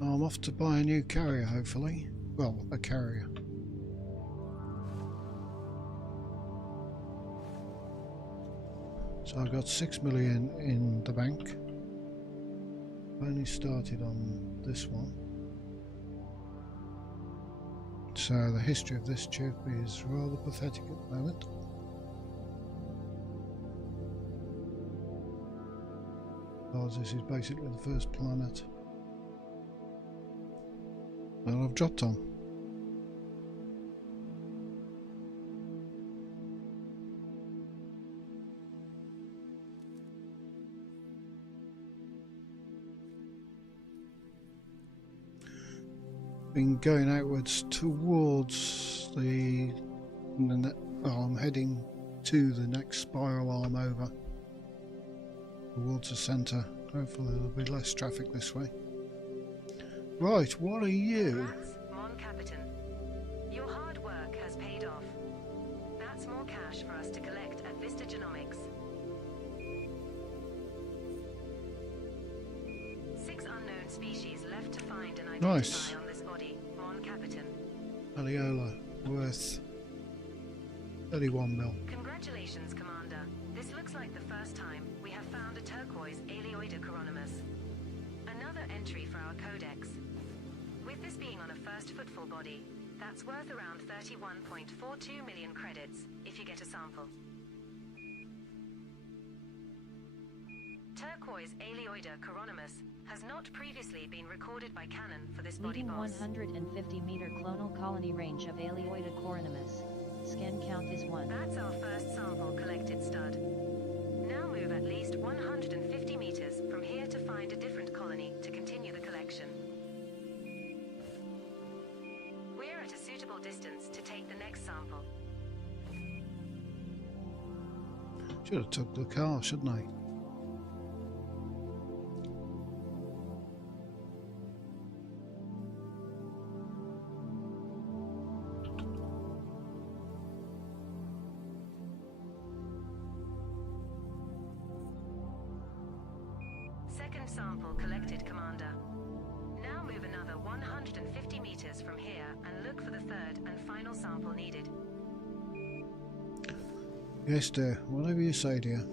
I'm off to buy a new carrier, hopefully. Well, a carrier. So I got 6 million in the bank. Only started on this one. So the history of this chip is rather pathetic at the moment. Because this is basically the first planet that I've dropped on. Been going outwards towards the I'm heading to the next spiral arm over towards the centre. Hopefully there'll be less traffic this way. Right, what are you? Congrats, Mon Capitan. Your hard work has paid off. That's more cash for us to collect at Vista Genomics. 6 unknown species left to find and identify Nice. on this body, Mon Capitan. Aliola, worth 31 mil. Congratulations, Commander. This looks like the first time we have found a turquoise Aleoida Coronimus. Another entry for our codex. With this being on a first footfall body, that's worth around 31.42 million credits if you get a sample. Turquoise Aleoida Coronimus has not previously been recorded by Canon for this body Leaving boss. 150 meter clonal colony range of Aleoida Coronimus. Scan count is 1. That's our first sample collected, stud. Now move at least 150 meters from here to find a different colony to continue the collection. We're at a suitable distance to take the next sample. Should have took the car, shouldn't I? Second sample collected, Commander. Now move another 150 meters from here and look for the third and final sample needed. Yes, dear. Whatever you say, dear.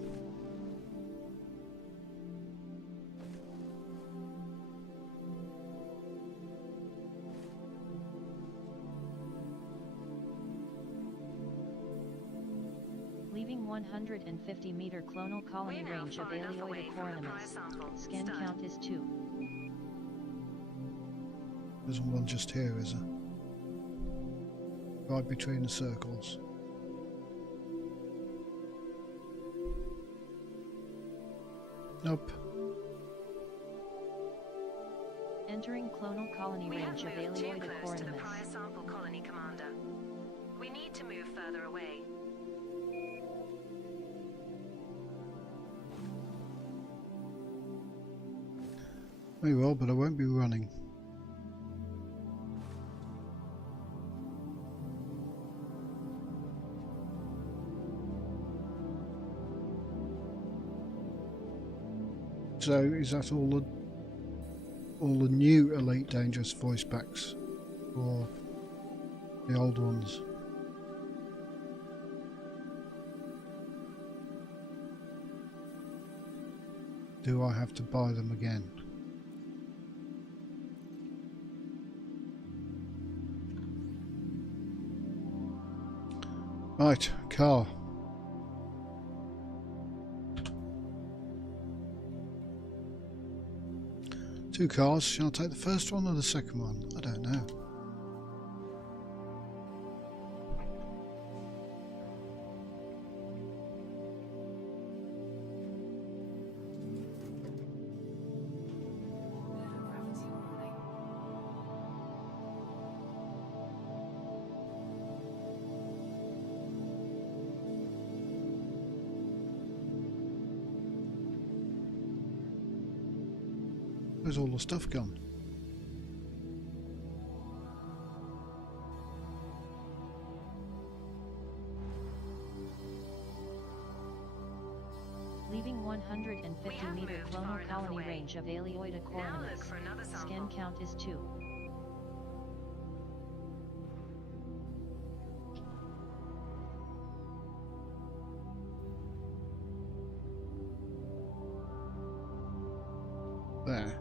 Leaving 150 meter clonal colony We're now range of far enough Aleoida away from the prior Coronimus. sample. Scan Stud. count is 2. There's one just here, is there? Right between the circles. Nope. Entering clonal colony We have range of moved too Aleoida close to the prior Coronimus. sample colony, Commander. We need to move further away. Very well, but I won't be running. So is that all the new Elite Dangerous voice packs, or the old ones? Do I have to buy them again? Right, car. Two cars. Shall I take the first one or the second one? I don't know. Where's all the stuff gone? Leaving 150-meter clonal colony range of Aleoida Now look coronimus. for another sample. Scan count is 2. There.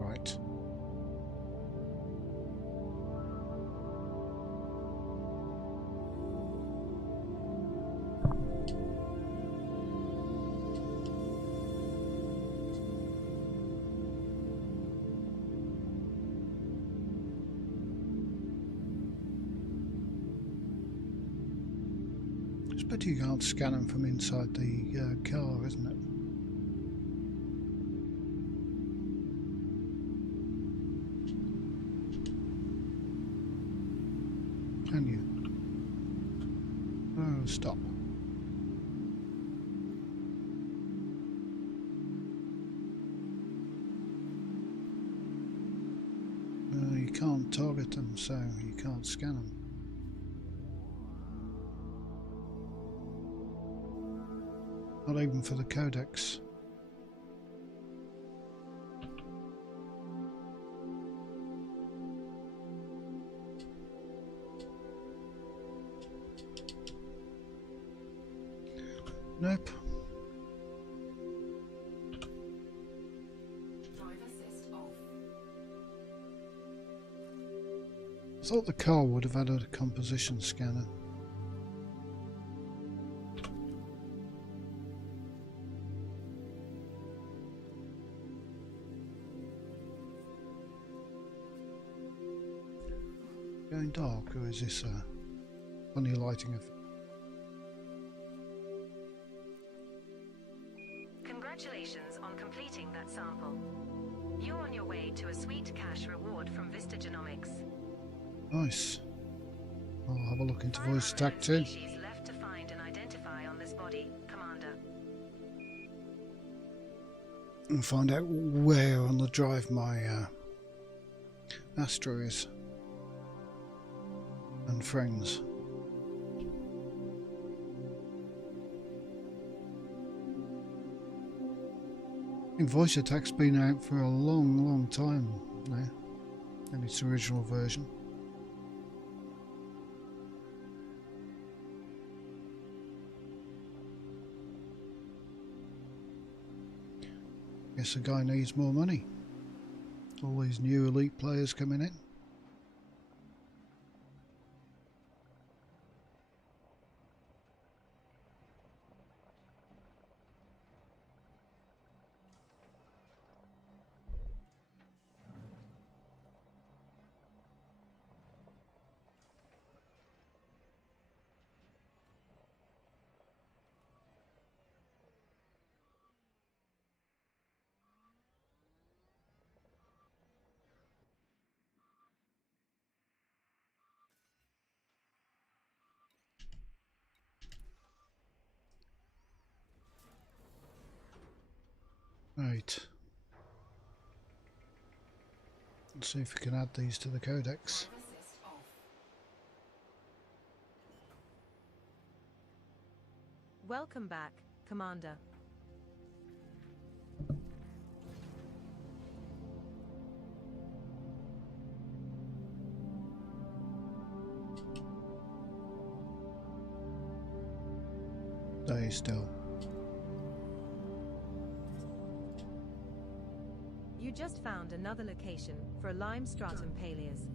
Right. It's a pity you can't scan them from inside the car, isn't it? Can you? Oh, stop. You can't target them, so you can't scan them. Not even for the codex. Nope. Drive assist off. I thought the car would have had a composition scanner. Going dark, or is this funny lighting of? Congratulations on completing that sample. You're on your way to a sweet cash reward from Vista Genomics. Nice. I'll have a look into 5 voice unknown attack too. species left to find and identify on this body, Commander. And find out where on the drive my Astra is. And friends. Voice Attack's been out for a long time now, in its original version. Guess the guy needs more money. All these new elite players coming in. Right. Let's see if we can add these to the codex. Drive assist off. Welcome back, Commander. Stay still. You just found another location for a lime stratum paleus.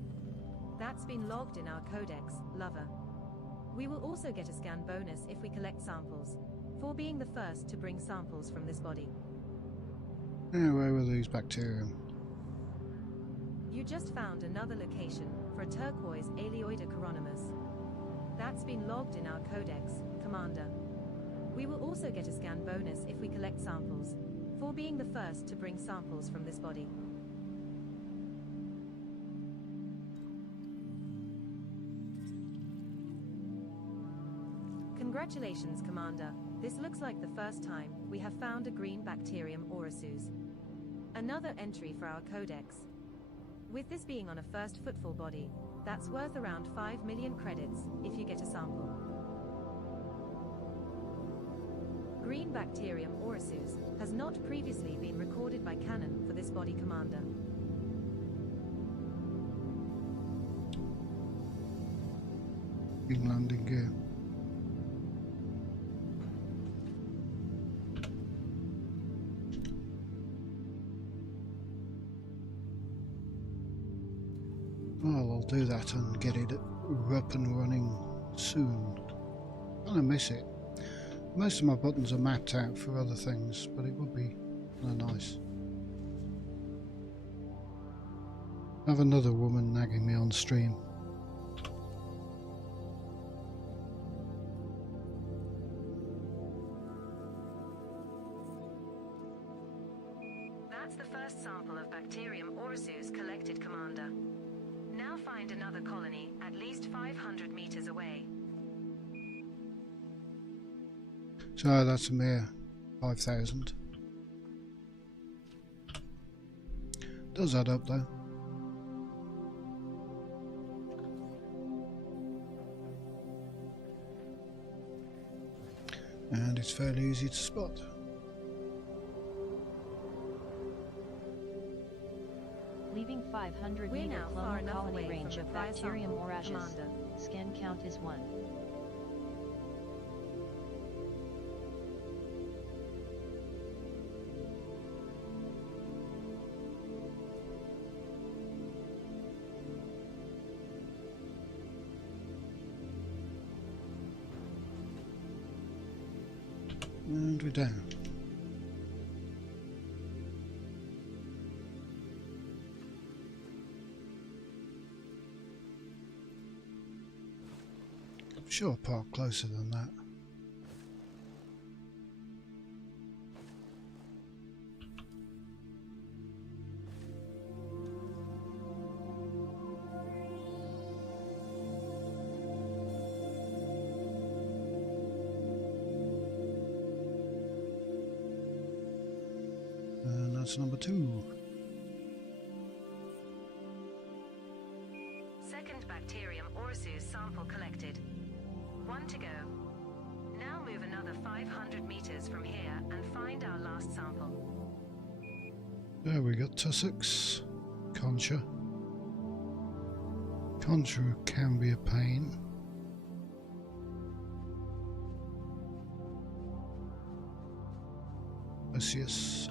That's been logged in our codex, Lover. We will also get a scan bonus if we collect samples, for being the first to bring samples from this body. Yeah, where were these bacteria? You just found another location for a turquoise Aleoida coronimus. That's been logged in our codex, Commander. We will also get a scan bonus if we collect samples, for being the first to bring samples from this body. Congratulations, Commander. This looks like the first time we have found a green bacterium Orosuz. Another entry for our codex. With this being on a first footfall body, that's worth around 5 million credits if you get a sample. Green Bacterium Orisus has not previously been recorded by Canon for this body, Commander. In landing gear. Well, I'll do that and get it up and running soon. Kinda miss it. Most of my buttons are mapped out for other things, but it would be kinda nice. I have another woman nagging me on stream. That's the first sample of Bacterium Orisus collected, Commander. Now find another colony at least 500 meters away. So that's a mere 5,000. Does add up though. And it's fairly easy to spot. Leaving 500 We're meter now far clonal enough colony away range from of the fire Bacterium sample, morages. Commander. Scan count is 1. And we're down. I'm sure I parked closer than that. And that's number 2. Second Bacterium Orisus sample collected. 1 to go. Now move another 500 meters from here and find our last sample. There we got Tussocks, Concha. Concha can be a pain. Lucius.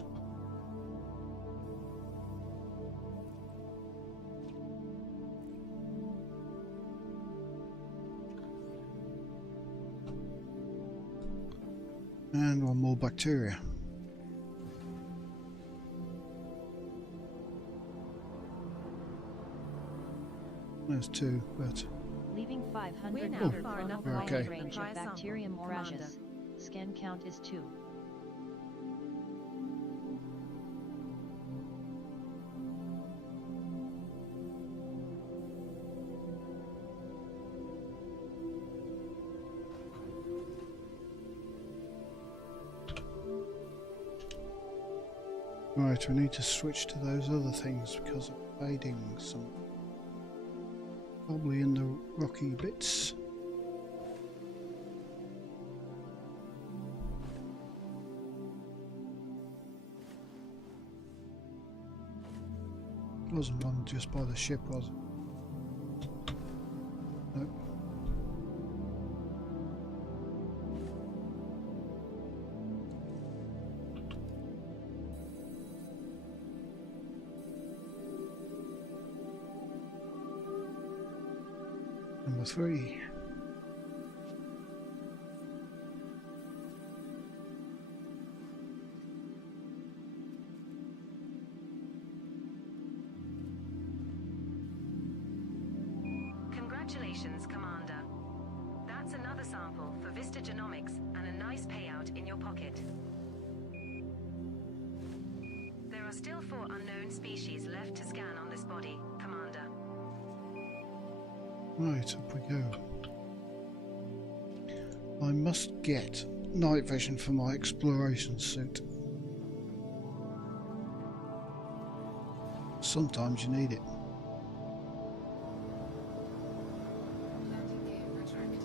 And one more bacteria. There's 2, but Leaving 500 We're now meter far clonal enough colony away from range the of fire sample, Bacterium Commander. morages. Scan count is 2. right, we need to switch to those other things because of fading some. Probably in the rocky bits. Wasn't one just by the ship, was it? Nope. Number 3. Congratulations, Commander. That's another sample for Vista Genomics and a nice payout in your pocket. There are still 4 unknown species left to scan on this body, Commander. Right, up we go. I must get night vision for my exploration suit. sometimes you need it. Landing gear retracted.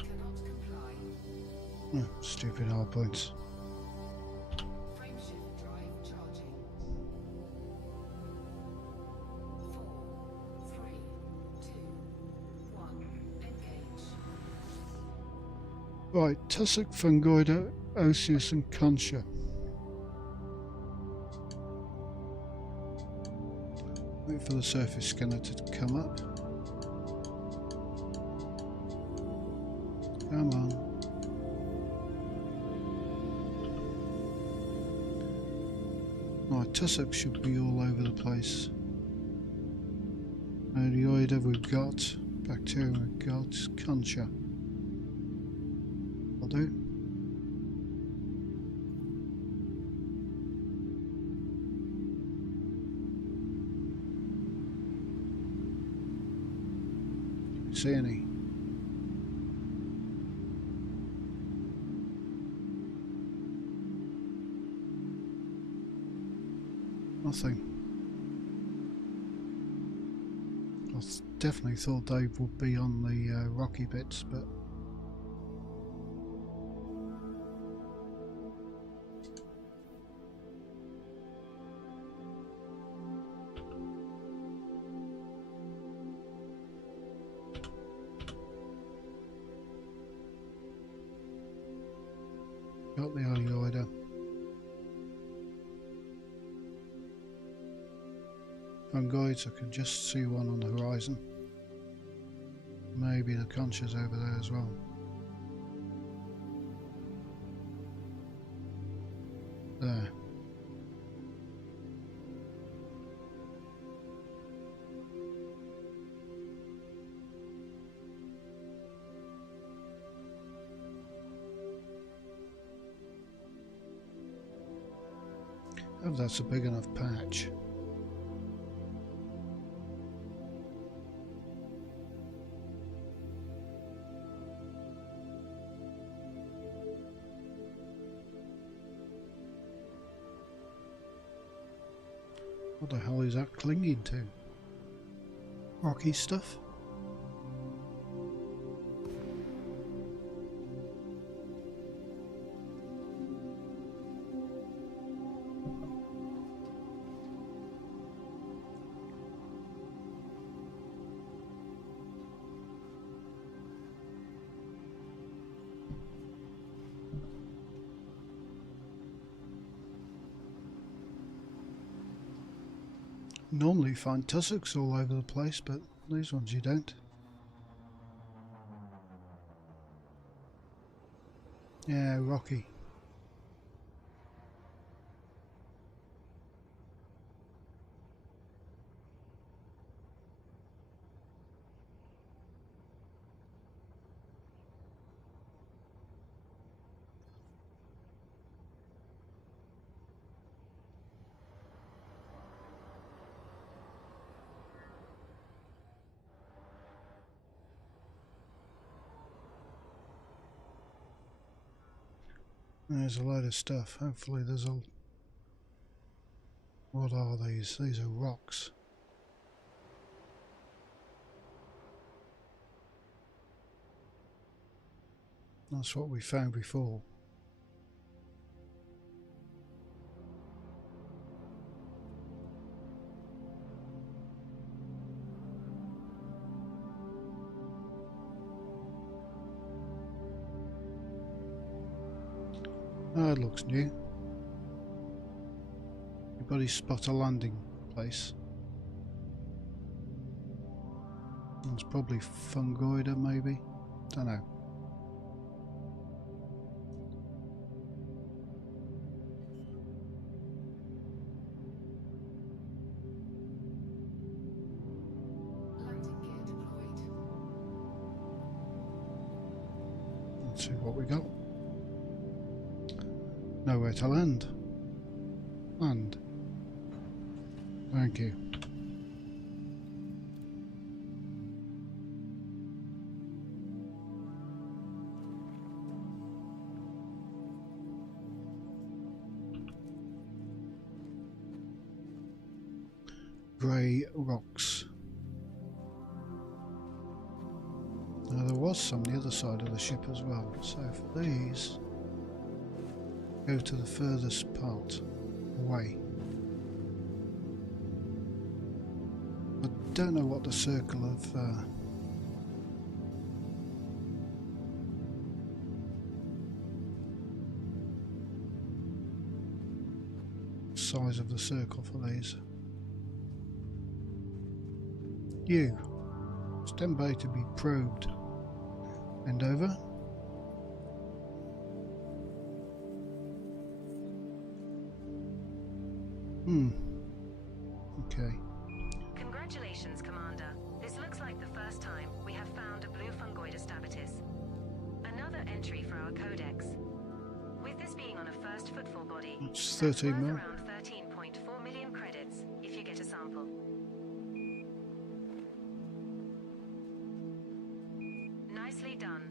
Cannot comply. Stupid hard points. Frameshift drive charging. 4, 3, 2, 1. Engage. Right, tussock, fungoida, osseous and concha. Wait for the surface scanner to come up. Come on. Right, tussock should be all over the place. Odioida we've got, bacteria we've got, concha. I'll do. See any? Nothing. I definitely thought Dave would be on the rocky bits, but got the Oleoida. Fungoids, I can just see one on the horizon. Maybe the concha's over there as well. There. Hope that's a big enough patch. What the hell is that clinging to? Rocky stuff? Normally you find tussocks all over the place, but these ones you don't. Yeah, rocky. There's a load of stuff. Hopefully there's a... What are these? These are rocks. That's what we found before. Oh, it looks new. Anybody spot a landing place? It's probably fungoida, maybe. Don't know. Landing gear deployed. Let's see what we got. Nowhere to land. Land. Thank you. grey rocks. Now there was some on the other side of the ship as well, so for these, go to the furthest part away. I don't know what the circle of size of the circle for these. You stand by to be probed. Bend over. Okay. Congratulations, Commander. This looks like the first time we have found a blue Fungoida stabitus. Another entry for our codex. With this being on a first footfall body, It's that's 13 worth mil. around 13.4 million credits if you get a sample. Nicely done.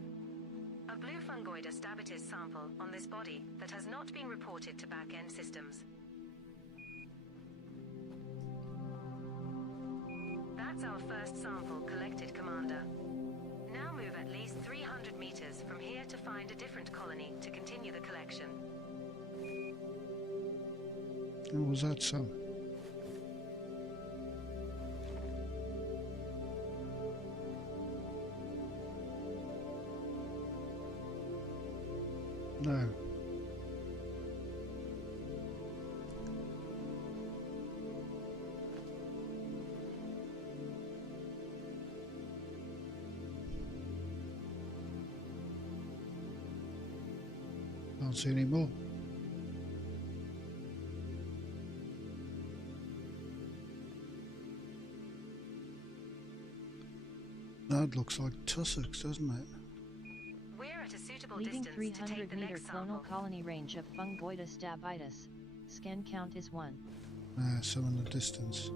A blue Fungoida stabitus sample on this body that has not been reported to back-end systems. That's our first sample collected, Commander. Now move at least 300 meters from here to find a different colony to continue the collection. Or was that some? No. Can't see any more. That looks like tussocks, doesn't it? We're at a suitable Leaving distance to take 300 the meter next clonal sample. colony range of Fungoida stabitus. Scan count is 1. Some in the distance.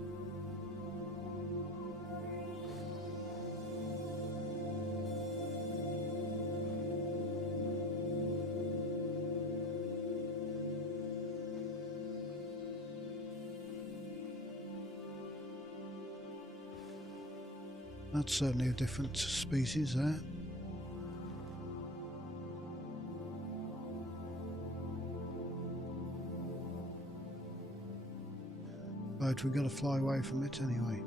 That's certainly a different species there. But we've got to fly away from it anyway.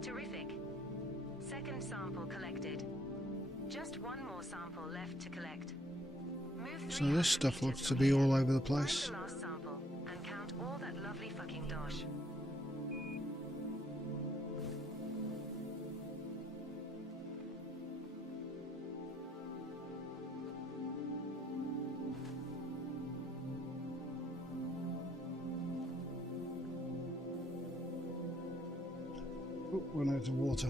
Terrific. Second sample collected. Just one more sample left to collect. Move So this 300 stuff meters looks to from be here. all over the Find place. the last sample and count all that lovely fucking dosh. Oh, run out of water.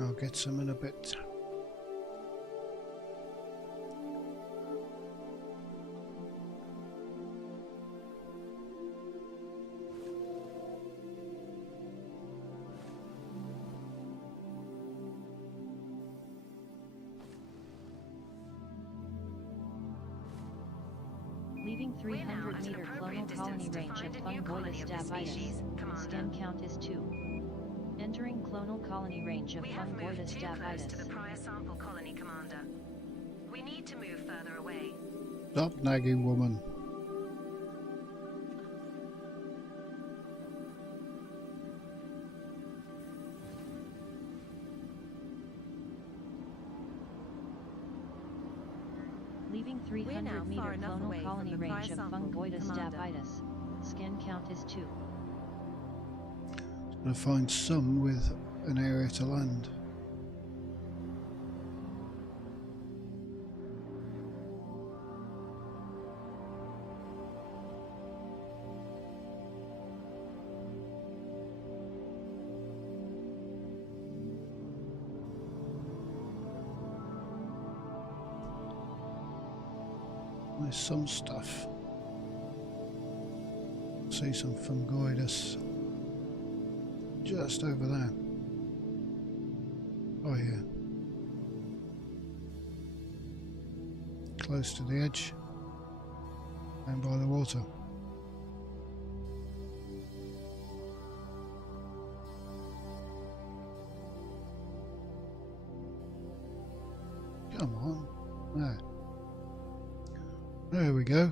I'll get some in a bit. Leaving We're now 300 at an meter appropriate clonal colony distance to range of find a new Fungoida colony of this species, stabitus. Commander. Scan count is 2. Entering clonal colony range of We have Fungoida moved too close to the stabitus. prior sample colony, Commander. We need to move further away. Stop nagging, woman. Leaving 300 now meter far enough away clonal from colony the prior range of sample, Fungoida Commander. stabitus. Scan count is 2. Gonna find some with an area to land. There's some stuff. See some fungoides just over there. Oh yeah. Close to the edge and by the water. Come on. There we go.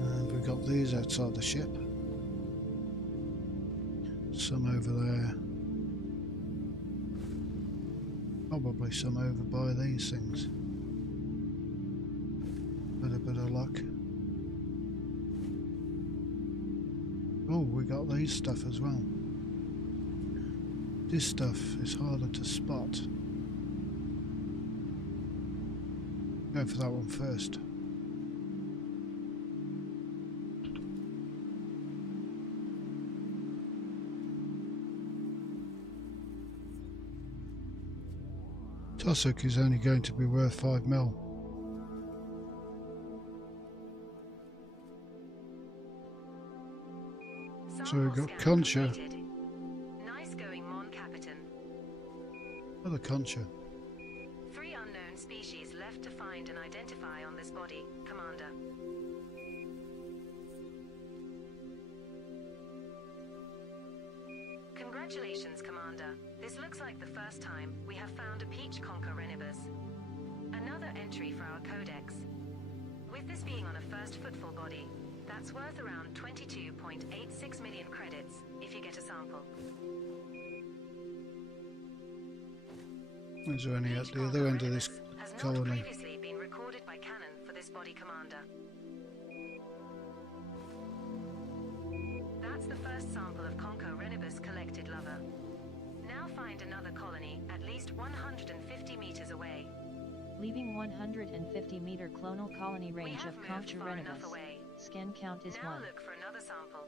And we've got these outside the ship. Some over there. Probably some over by these things. With a bit of luck. Oh, we got these stuff as well. This stuff is harder to spot. Go for that one first. Tussock is only going to be worth 5 mil. So we've got concha. Nice going, Mon Capitan. Another concha. 3 unknown species left to find and identify on this body, Commander. Congratulations, Commander. This looks like the first time we have found a peach concha renibus. Another entry for our codex. With this being on a first footfall body, that's worth around 22.86 million credits if you get a sample. Is there any at Peach the other concha end of this renibus has not colony? previously been recorded by Canon for this body, Commander. That's the first sample of Concha renibus collected, Lover. Now find another colony at least 150 meters away. Leaving 150-meter clonal colony range of Concha renibus. Scan count is Now 1. look for another sample.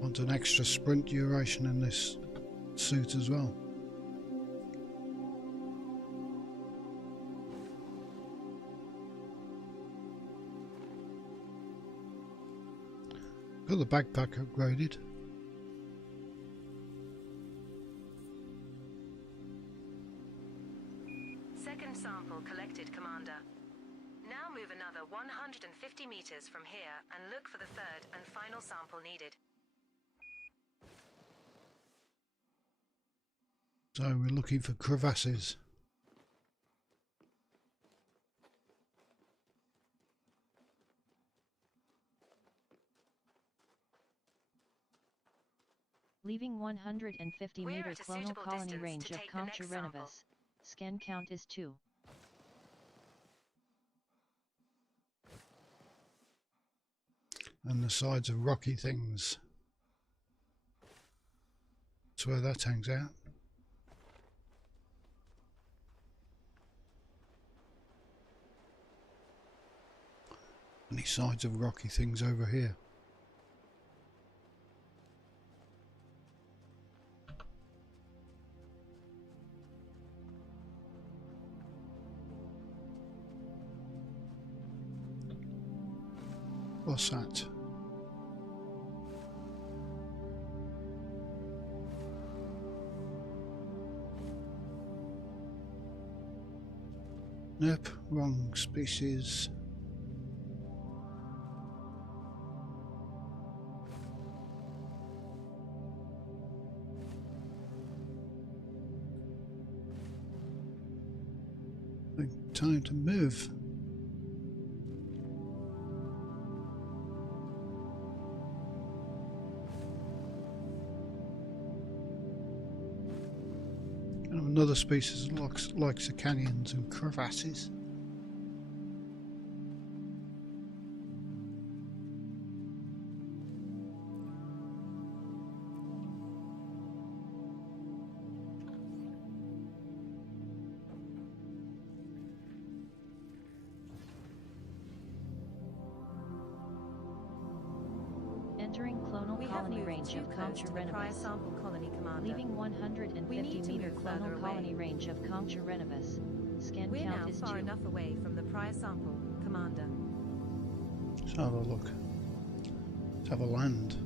Want an extra sprint duration in this suit as well. Got the backpack upgraded. Second sample collected, Commander. Now move another 150 meters from here and look for the third and final sample needed. So we're looking for crevasses. Leaving 150 We're meter at a clonal suitable colony distance range to of take the Concha next sample. renibus. Scan count is 2. And the sides of rocky things. That's where that hangs out. Any sides of rocky things over here? What's that? Nope, wrong species. Time to move. Another species likes the canyons and crevasses. Entering clonal We have colony moved range too of close to the Conchurenibus. cryosample colony, Commander. Leaving We need 150 to meter move further clonal away. colony range of Conchurenibus. Scan We're count now is far 2. enough away from the cryosample, Commander. Let's have a look. Let's have a land.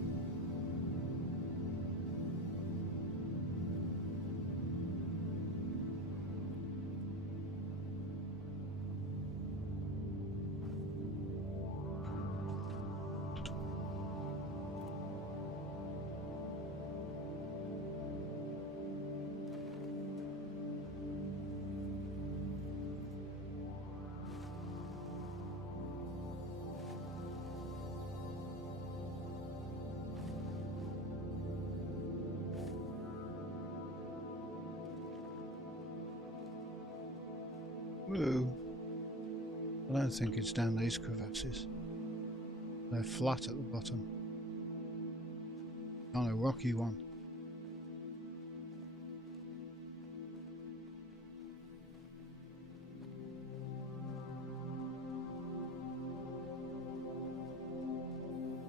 Whoa. I don't think it's down these crevasses. They're flat at the bottom. On a rocky one.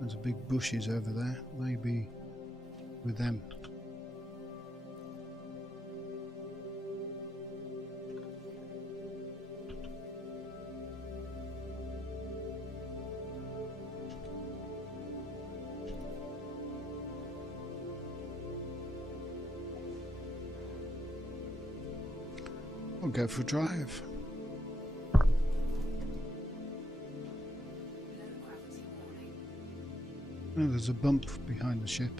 There's big bushes over there, maybe with them. I'll go for a drive. Low gravity warning. Oh, there's a bump behind the ship.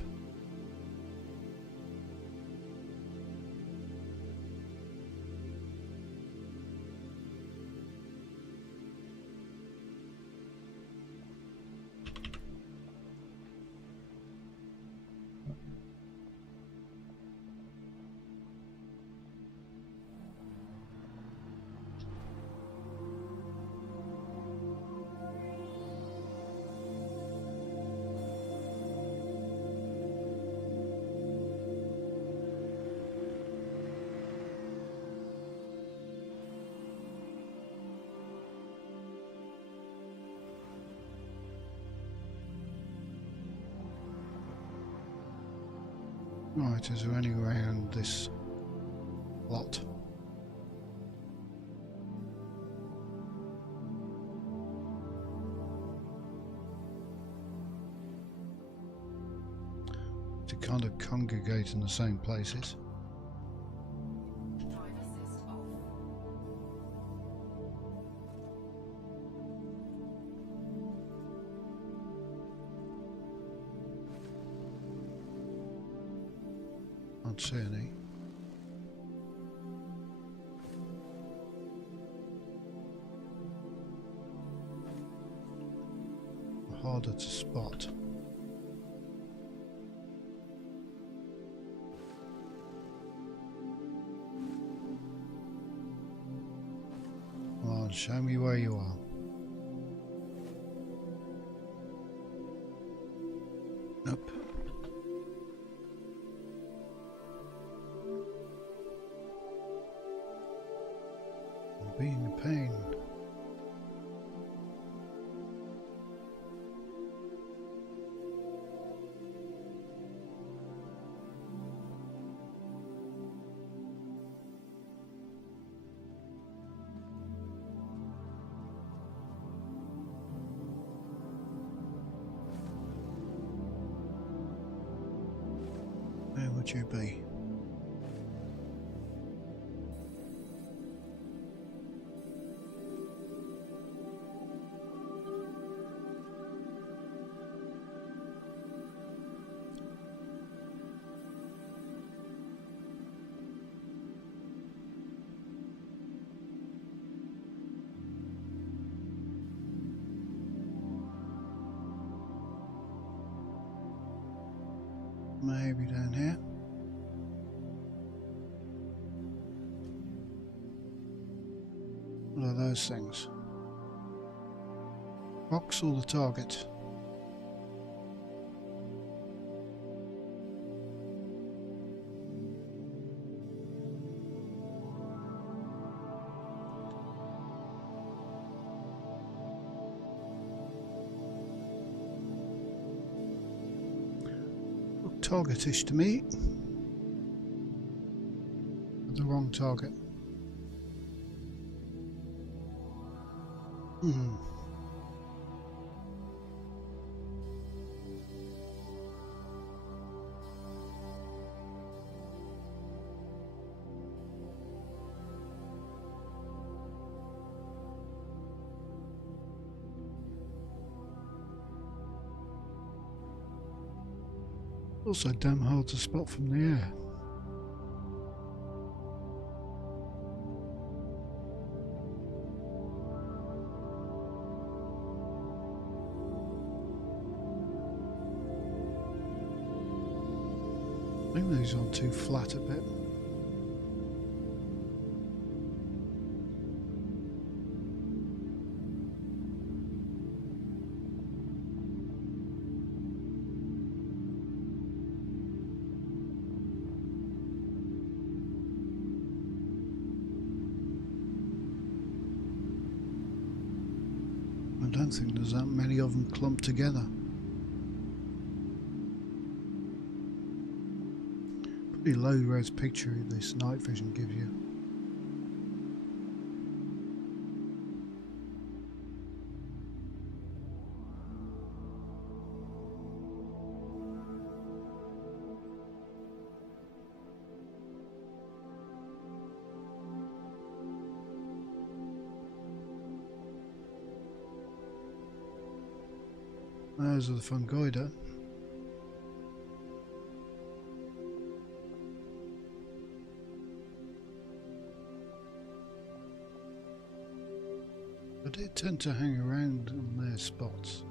Right, is there any way around this lot? To kind of congregate in the same places. Drive assist off. Can't see any. Harder to spot. Come on, show me where you are. Nope. I'm being a pain. Where would you be? Maybe down here. What are those things? Rocks or the target? targetish to me. The wrong target. Also damn hard to spot from the air. I think these are too flat a bit. I don't think there's that many of them clumped together. Pretty low res picture this night vision gives you. Those are the fungoida. But they tend to hang around on their spots.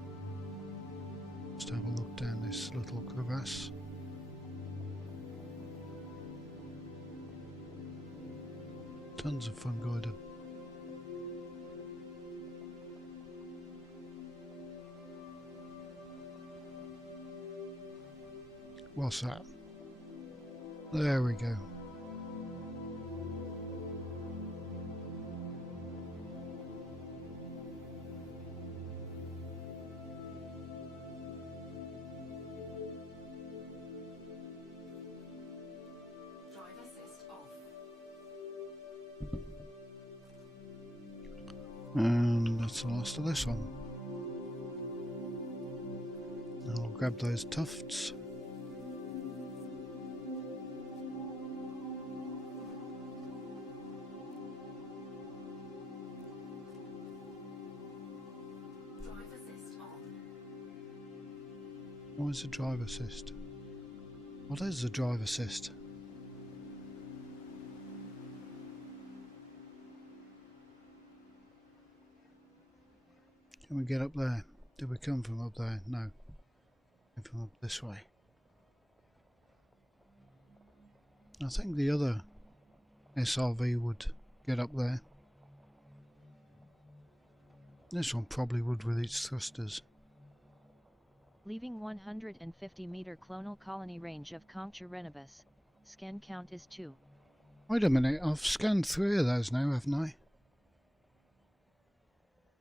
Just have a look down this little crevasse. Tons of fungoida. What's that? There we go. Drive assist off. And that's the last of this one. I'll grab those tufts. Drive assist on. What is the drive assist? What is the drive assist? Can we get up there? Did we come from up there? No. Came from up this way. I think the other SRV would get up there. This one probably would with its thrusters. Leaving 150 meter clonal colony range of Concha-Renibus. Scan count is 2. Wait a minute, I've scanned 3 of those now, haven't I? It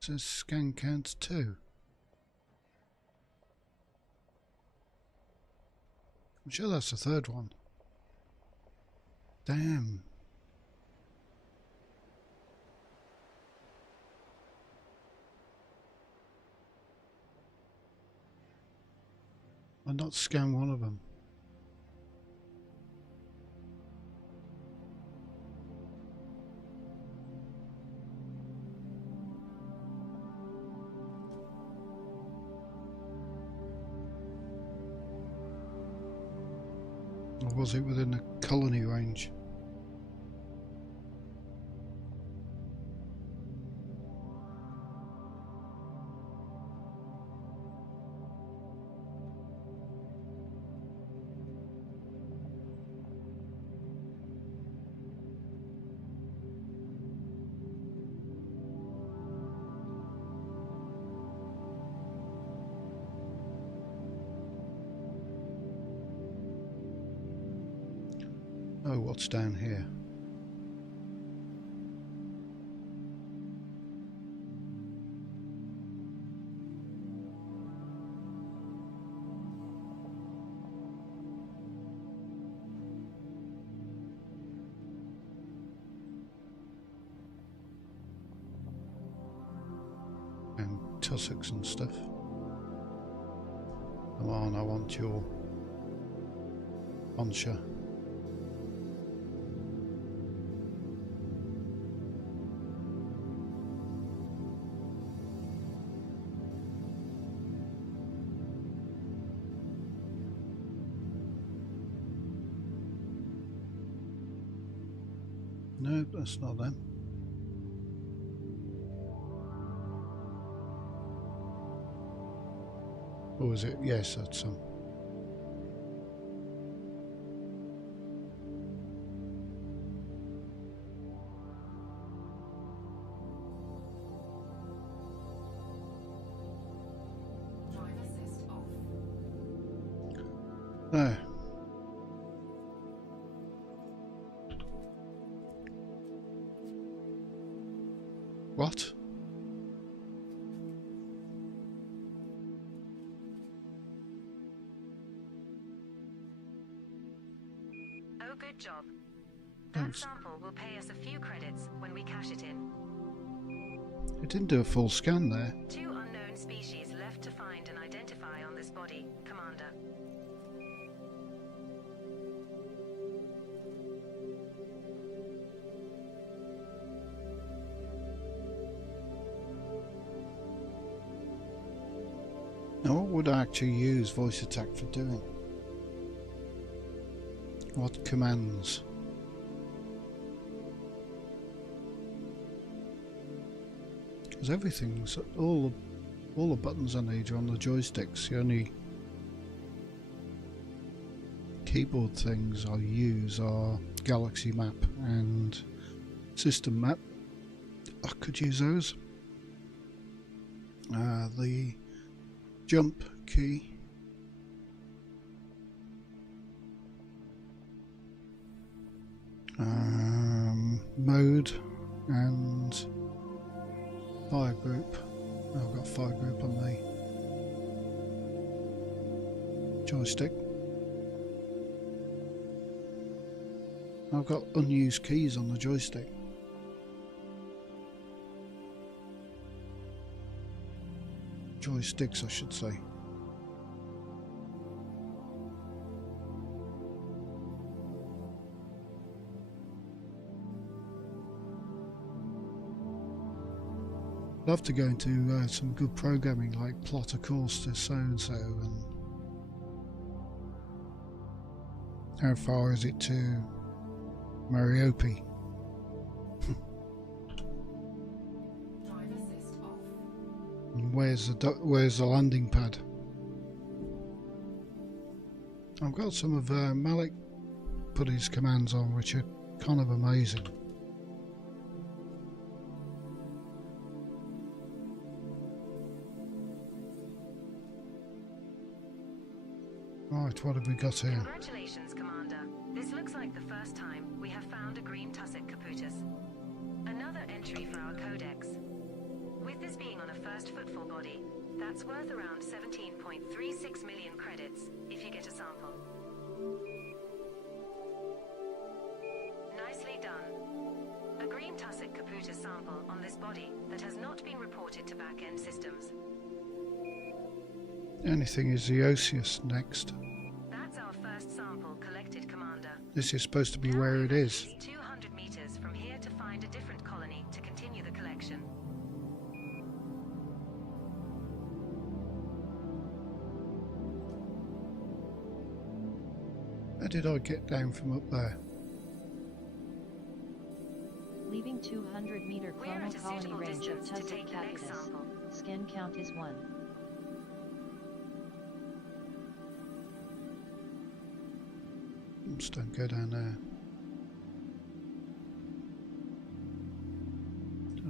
says scan count 2. I'm sure that's the 3rd one. Damn. I'll not scan one of them. Or was it within the colony range? Oh, what's down here? tussocks and stuff. Come on, I want your poncha. No, that's not them. Or is it? Yes, that's some. Drive assist off. No. What? Oh, good job. That Thanks. sample will pay us a few credits when we cash it in. It didn't do a full scan there. 2 unknown species left to find and identify on this body, Commander. Now, what would I actually use voice attack for doing? What commands? Because everything's all the buttons I need are on the joysticks. The only keyboard things I use are Galaxy Map and System Map. I could use those. The jump key. Mode and fire group. I've got fire group on the joystick. I've got unused keys on the joystick. Joysticks, I should say. Love to go into some good programming like plot a course to so and so, and how far is it to Mariopi? Drive assist off. And where's the landing pad? I've got some of Malik put his commands on, which are kind of amazing. Right, what have we got here? Congratulations, Commander. This looks like the first time we have found a green tussock caputus. Another entry for our codex. With this being on a first footfall body, that's worth around 17.36 million credits if you get a sample. Nicely done. A green tussock caputus sample on this body that has not been reported to back-end systems. Anything is the Osseous next. That's our first sample collected, Commander. This is supposed to be Now where we it have is. at least 200 meters from here to find a different colony to continue the collection. How did I get down from up there? Leaving 200-meter We're at clonal a colony suitable range of distance to tussock take the next cactus. sample. Skin count is 1. Just don't go down there.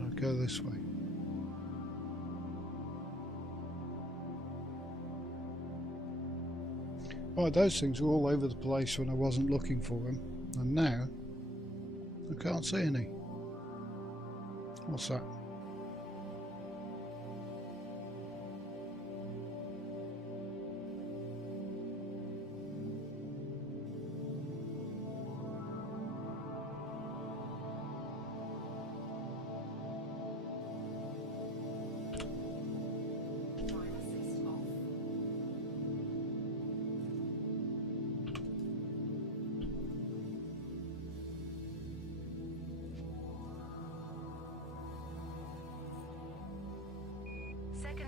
I'll go this way. Right, those things were all over the place when I wasn't looking for them, and now I can't see any. What's that?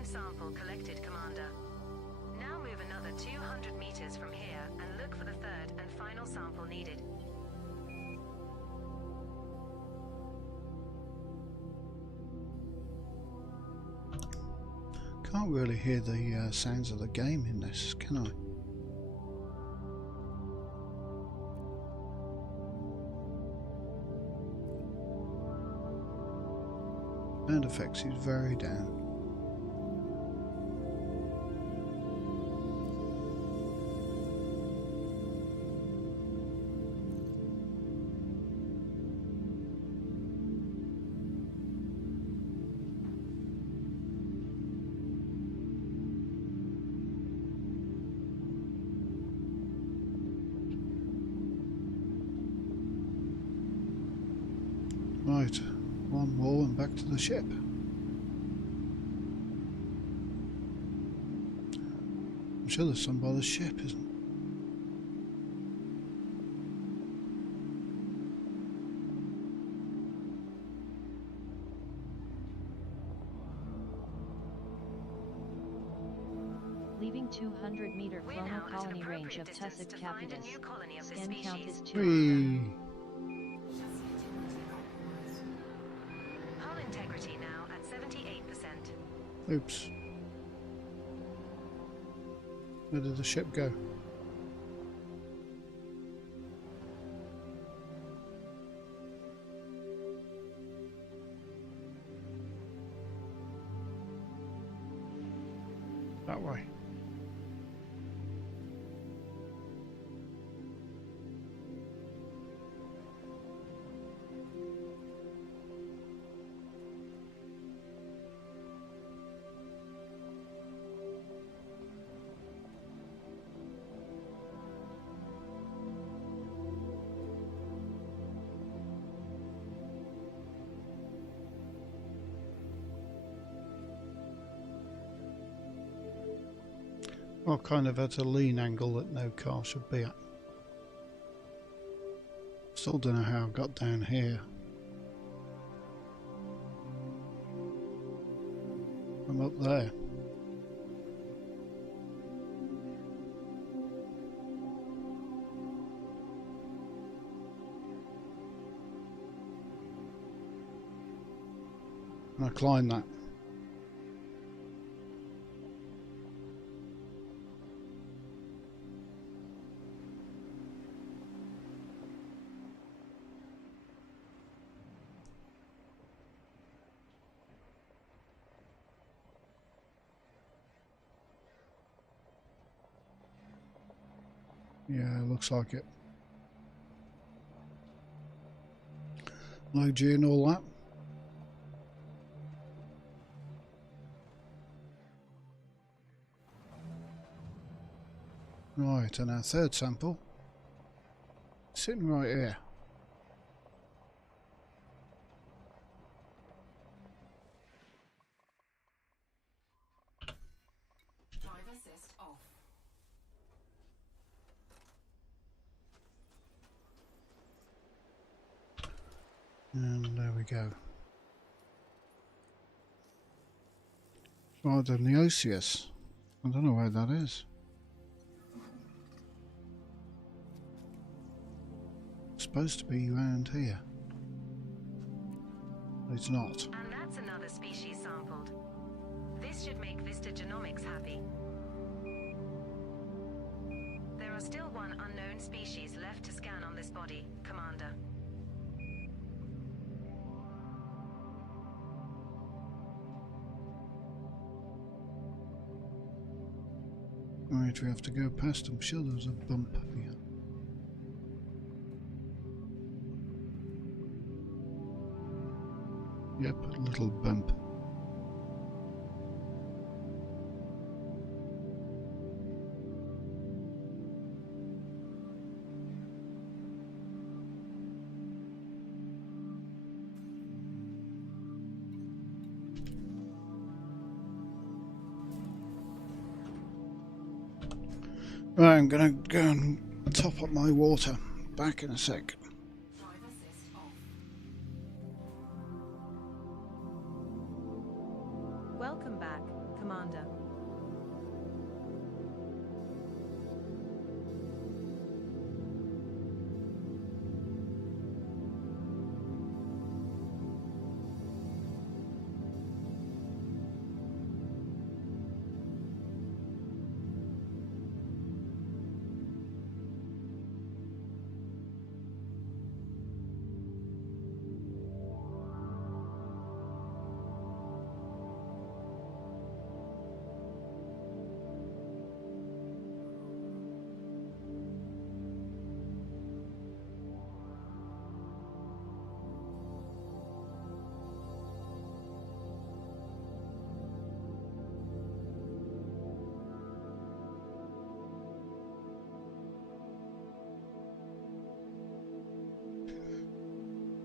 Second sample collected, Commander. Now move another 200 meters from here and look for the third and final sample needed. Can't really hear the sounds of the game in this, can I? Sound effects is very down. Right, one more and back to the ship. I'm sure there's some by the ship, isn't there? Leaving 200-meter We're clonal now at an colony range appropriate of distance Tussid to find a capitis. new colony of this Scan count species. is 2. Whee! Chassis integrity compromised. Hull integrity now at 78%. Oops. Where did the ship go? That way. Well, kind of at a lean angle that no car should be at. Still don't know how I got down here. I'm up there. And I climbed that. Yeah, looks like it. Low G and all that. Right, and our third sample sitting right here. Drive assist off. And there we go. Right, then the Osseous. I don't know where that is. It's supposed to be around here. But it's not. And that's another species sampled. This should make Vista Genomics happy. There are still one unknown species left to scan on this body, Commander. Right, we have to go past. I'm sure there's a bump here. Yep, a little bump. Right, I'm gonna go and top up my water. Back in a sec. Drive assist off. Welcome back, Commander.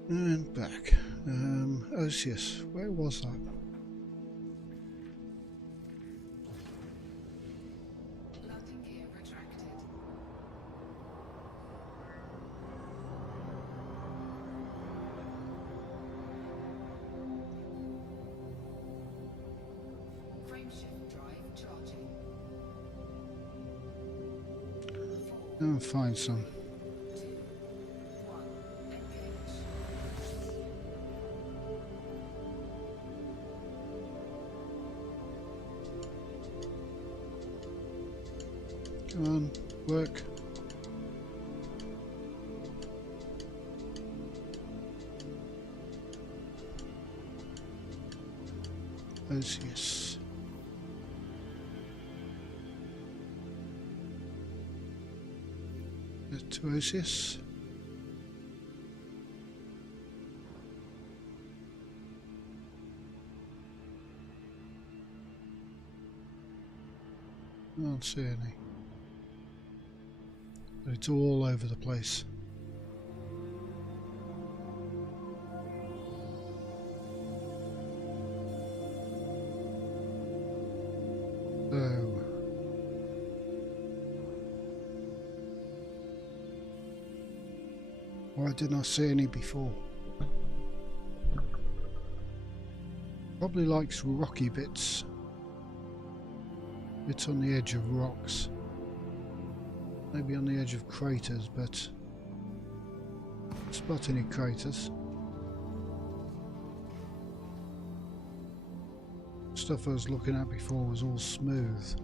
And back. Osius, where was that? Landing gear retracted. Frameshift drive charging. Go and find some. 2, 1, engage. Come on, work. Osius. To Osius. I don't see any. But it's all over the place. So why didn't I see any before? Probably likes rocky bits. Bits on the edge of rocks. Maybe on the edge of craters, but spot any craters. Stuff I was looking at before was all smooth.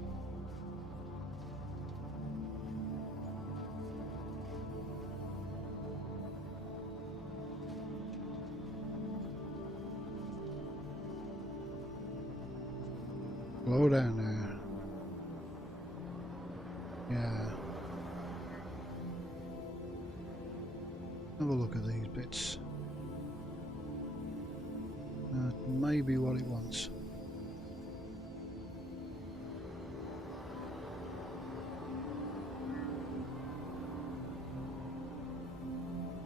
Slow down there. Yeah. Have a look at these bits. That may be what it wants.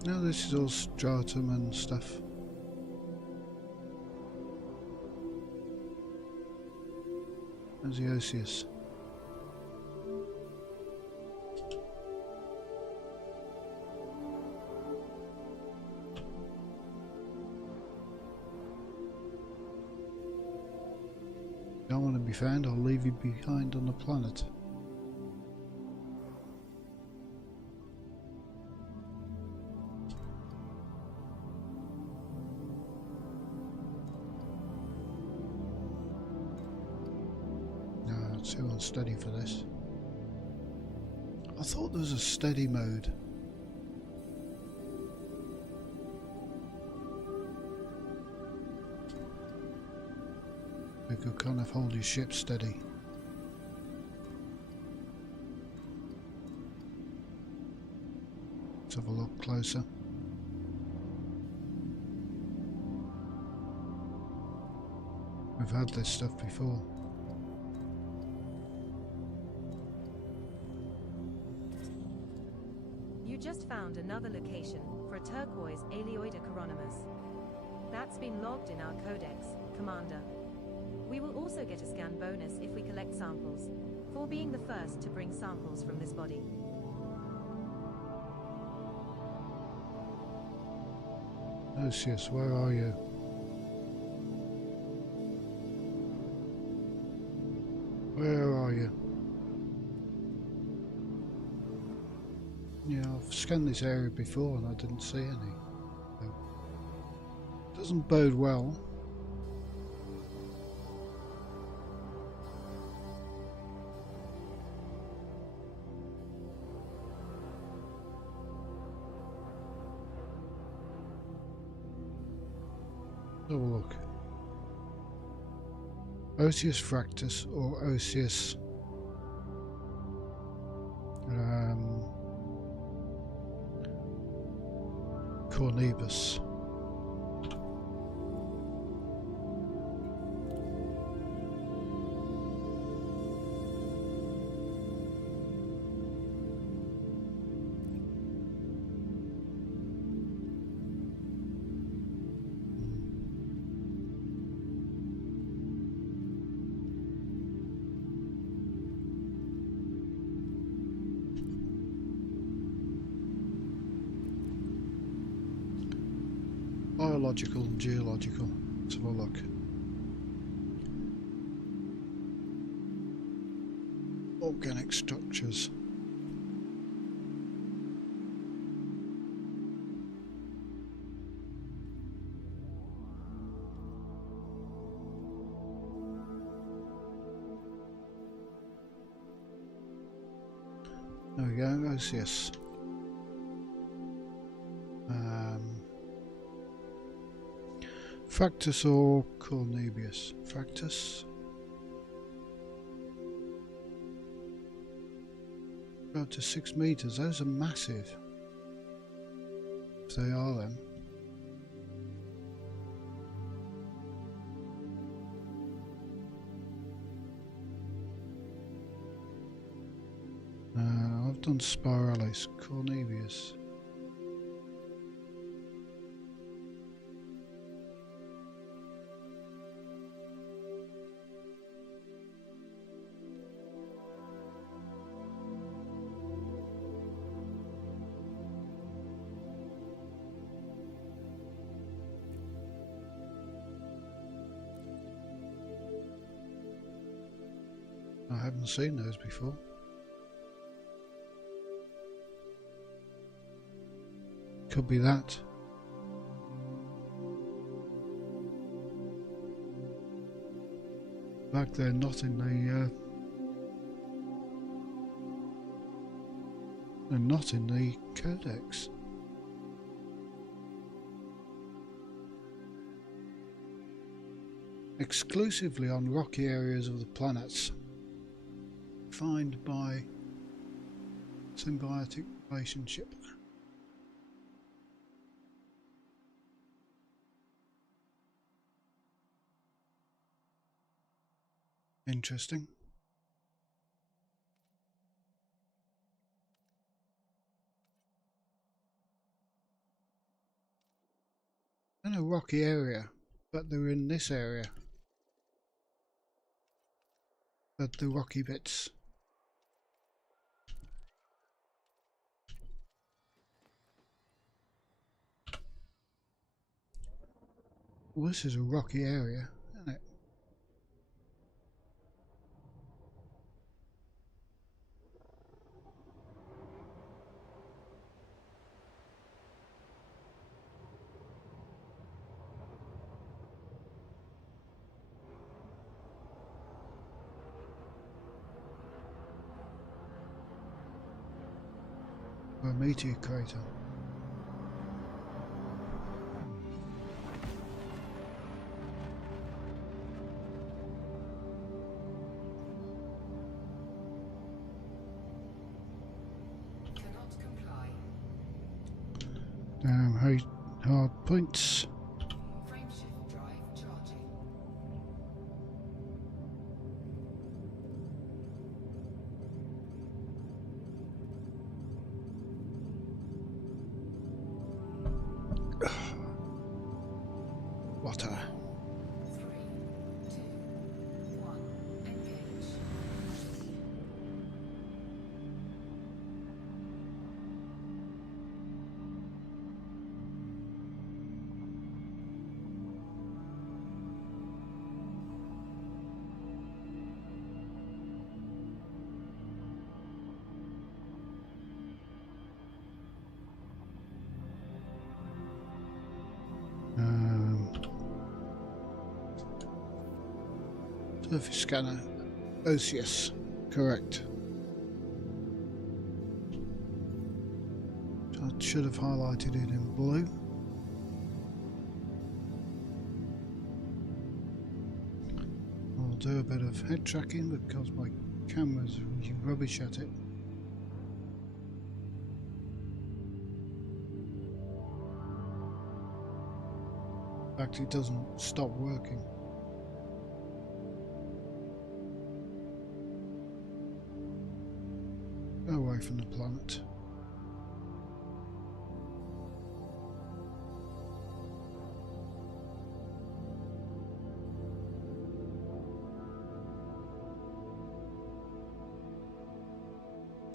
Now this is all stratum and stuff. There's the Osius. Don't want to be found, I'll leave you behind on the planet. Too unsteady for this. I thought there was a steady mode. You could kind of hold your ship steady. Let's have a look closer. We've had this stuff before. You just found another location for a turquoise Aeolioida Chironomus. That's been logged in our codex, Commander. We will also get a scan bonus if we collect samples, for being the first to bring samples from this body. Osius, where are you? Where are you? Yeah, I've scanned this area before and I didn't see any. So, doesn't bode well. Have a look. Osius Fractus or Osius Cornebus. biological and geological. Let's have a look. Organic structures. There we go, Osseous. Fractus or Cornebius? Fractus. Up to 6 meters. Those are massive. If they are them. I've done Spiralis, Cornebius. I haven't seen those before. Could be that. Back there, not in the they're not in the codex. Exclusively on rocky areas of the planets. Defined by symbiotic relationship. Interesting. In a rocky area, but they're in this area. But the rocky bits. Well, this is a rocky area, isn't it? Or a meteor crater. Cannot comply. Down hard points. Frameshift drive charging. Water. 3, 2, 1. Engage. Surface scanner. Osseous. Correct. I should have highlighted it in blue. I'll do a bit of head tracking because my camera's really rubbish at it. In fact, it doesn't stop working. Go away from the planet.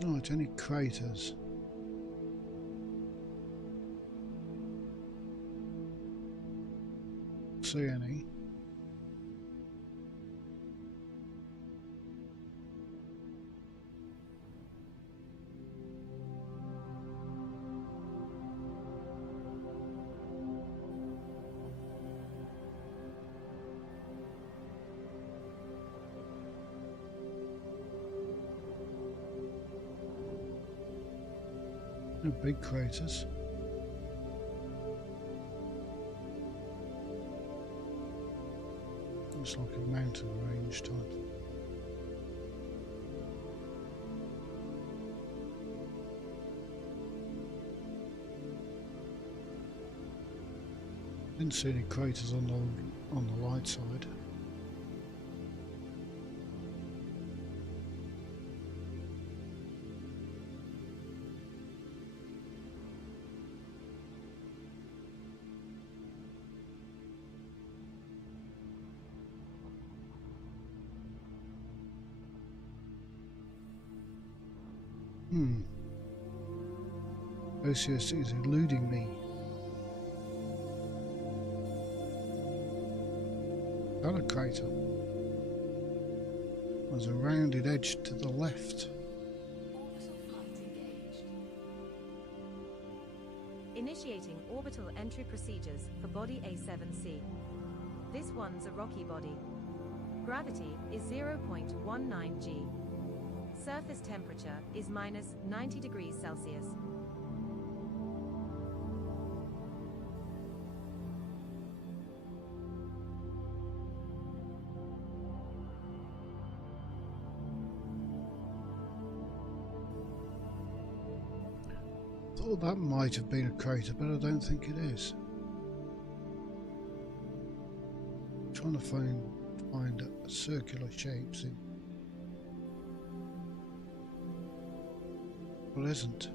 Right, any craters? see any. No big craters. Looks like a mountain range type. Didn't see any craters on the light side. OCS is eluding me. Got a crater. There's a rounded edge to the left. Orbital flight engaged. Initiating orbital entry procedures for body A7C. This one's a rocky body. Gravity is 0.19 g. Surface temperature is minus 90 degrees Celsius. Thought that might have been a crater, but I don't think it is. Trying to find circular shapes in. Well, isn't.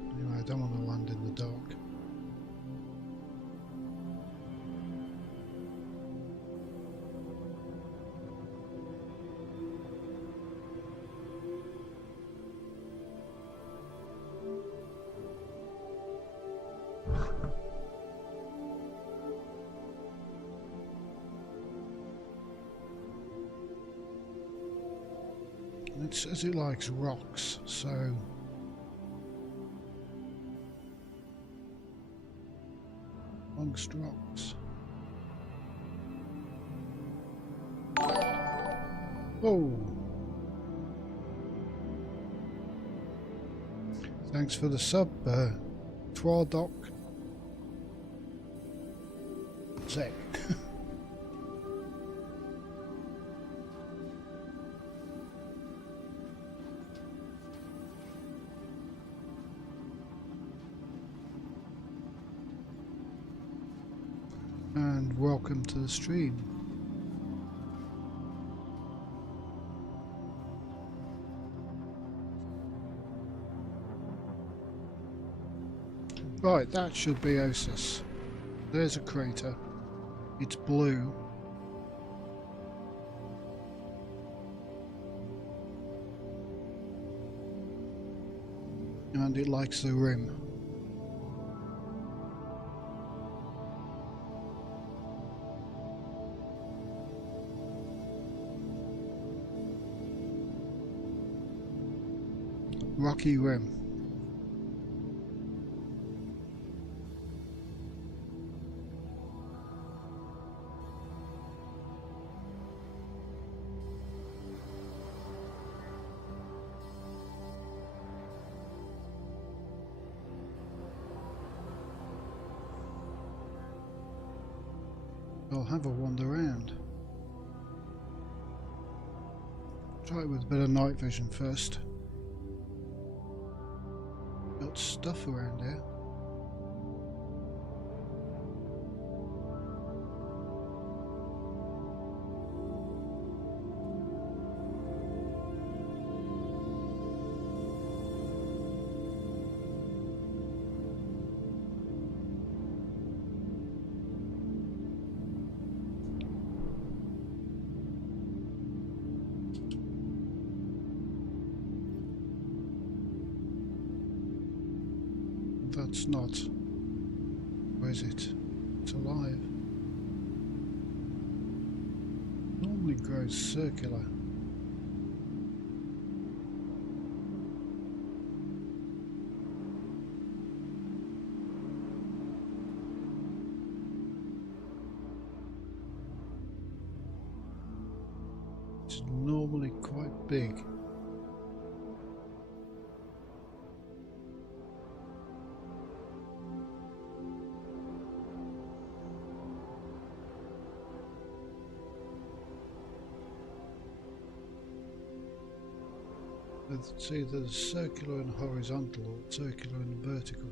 Anyway, I don't want to land in the dark. It says it likes rocks, so amongst rocks. Oh, thanks for the sub, Twardoc Zek. And welcome to the stream. Right, that should be Osis. There's a crater. It's blue. And it likes the rim. Rocky rim. I'll have a wander around. Try it with a bit of night vision first. Got stuff around here. that's not. Where is it? It's alive. Normally grows circular. It's normally quite big. It's either circular and horizontal or circular and vertical.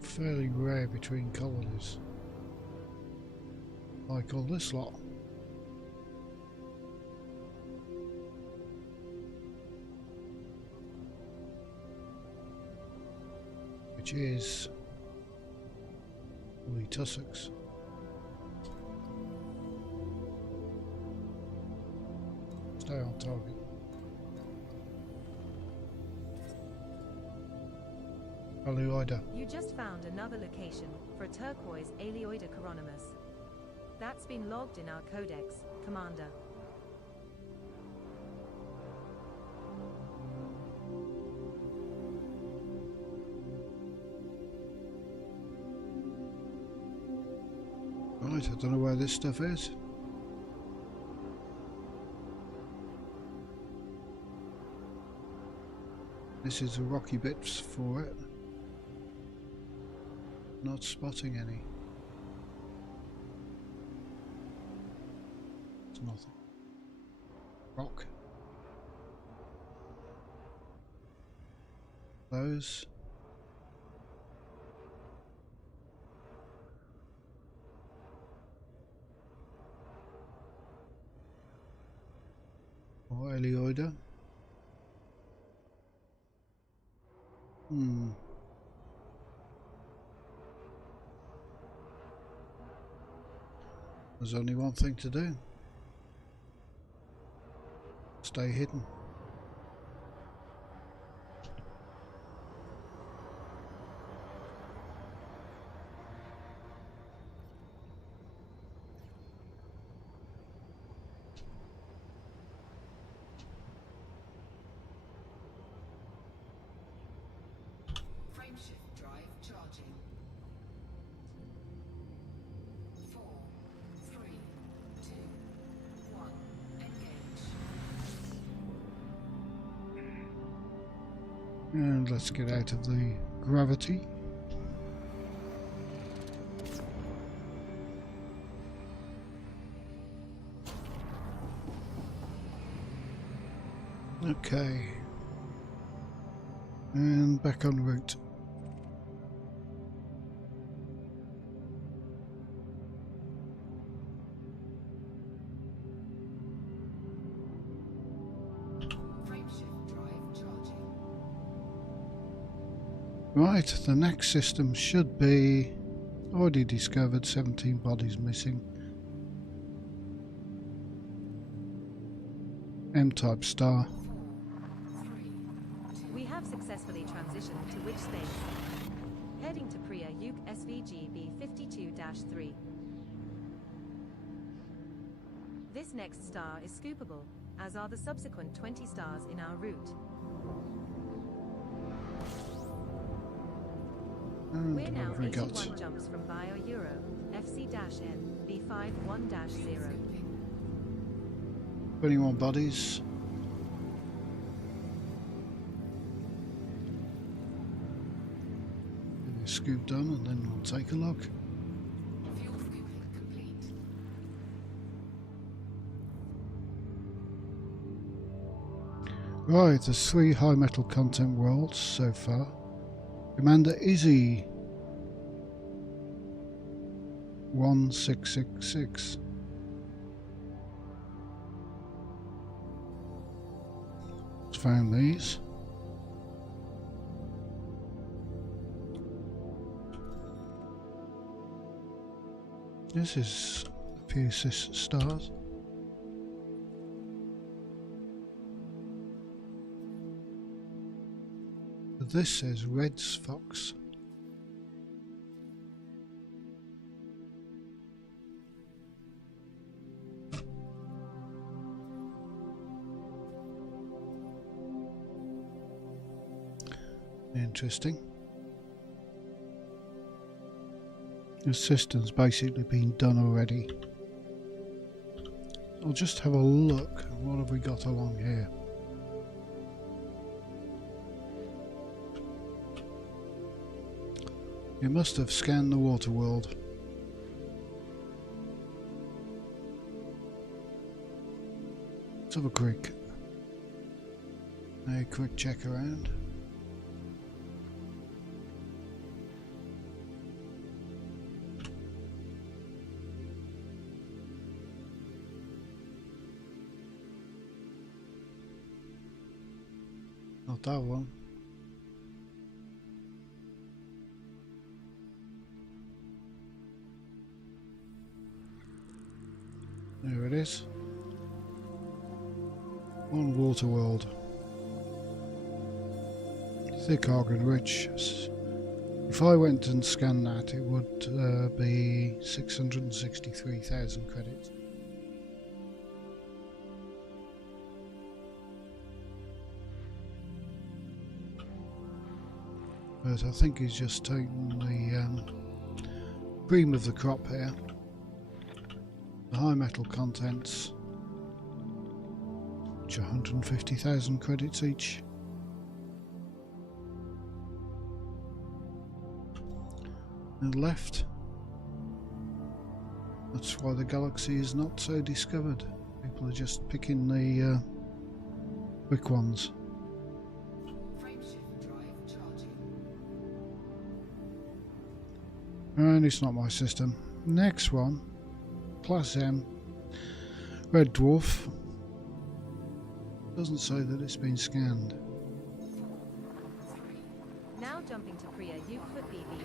Fairly rare between colonies, like all this lot. Which is woolly tussocks. Stay on target. Aleoida. You just found another location for a turquoise Aleoida Chironomus. That's been logged in our codex, Commander. Right, I don't know where this stuff is. This is the rocky bits for it. Not spotting any. It's nothing. Rock. Those. Or Aleoida. There's only one thing to do. Stay hidden. Frameshift drive charging. 4, 3, 2, 1. Engage. And let's get out of the gravity. Okay. And back en route. Frameshift drive charging. Right, the next system should be already discovered, 17 bodies missing. M-type star. 4, 3, 2. We have successfully transitioned to Witch Space. Heading to Priya Yuk SVG B52-3. This next star is scoopable, as are the subsequent 20 stars in our route. And We're now what have we 81 got? jumps from Bio-Euro, FC-N, B51-0. 21 bodies. Get this scoop done and then we'll take a look. Fuel scooping complete. Right, there's 3 high metal content worlds so far. Commander Izzy 1666. Found these. This is few stars. But this says Red's Fox. Interesting. The system's basically been done already. I'll just have a look. What have we got along here? You must have scanned the water world. Let's have a quick check around. Not that one. There it is. One water world. Thick Argon Rich. If I went and scanned that, it would be 663,000 credits. But I think he's just taken the cream of the crop here. The high metal contents, which are 150,000 credits each. And left. That's why the galaxy is not so discovered. People are just picking the quick ones. And it's not my system. Next one, Class M, Red Dwarf. Doesn't say that it's been scanned. Now jumping to Priya Euclid BB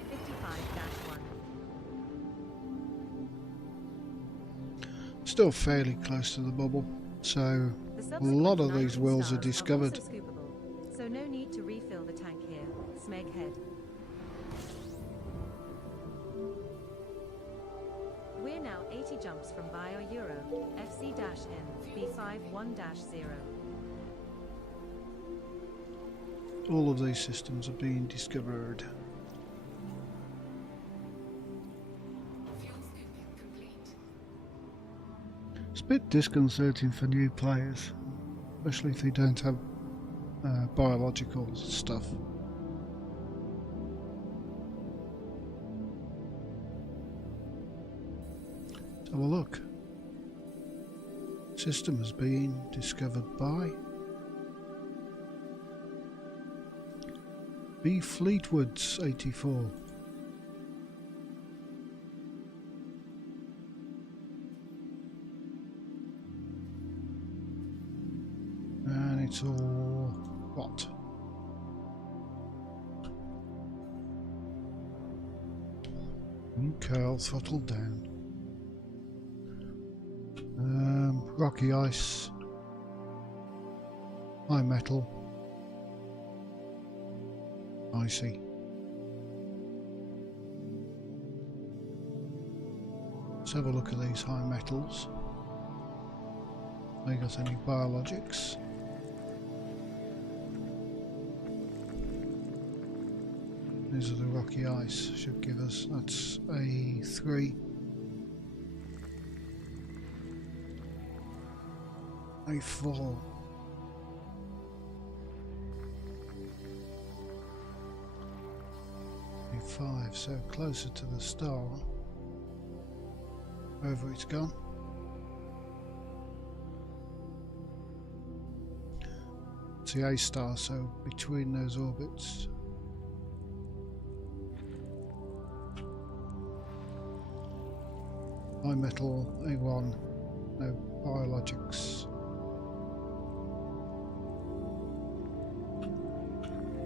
55-1. Still fairly close to the bubble, so a lot of these worlds are discovered. So no need to refill the tank here. Smeg head. We're now 80 jumps from Bio Euro, FC-N, B51-0. All of these systems are being discovered. It's a bit disconcerting for new players, especially if they don't have biological stuff. Let's have a look. System has been discovered by B. Fleetwoods 84. And it's all what? Curl throttle down. Rocky ice, high metal, icy. Let's have a look at these high metals. Have they got any biologics? These are the rocky ice, should give us, that's a 3. A4. A5, so closer to the star. Wherever it's gone. It's the A star, so between those orbits. High metal A1, no biologics.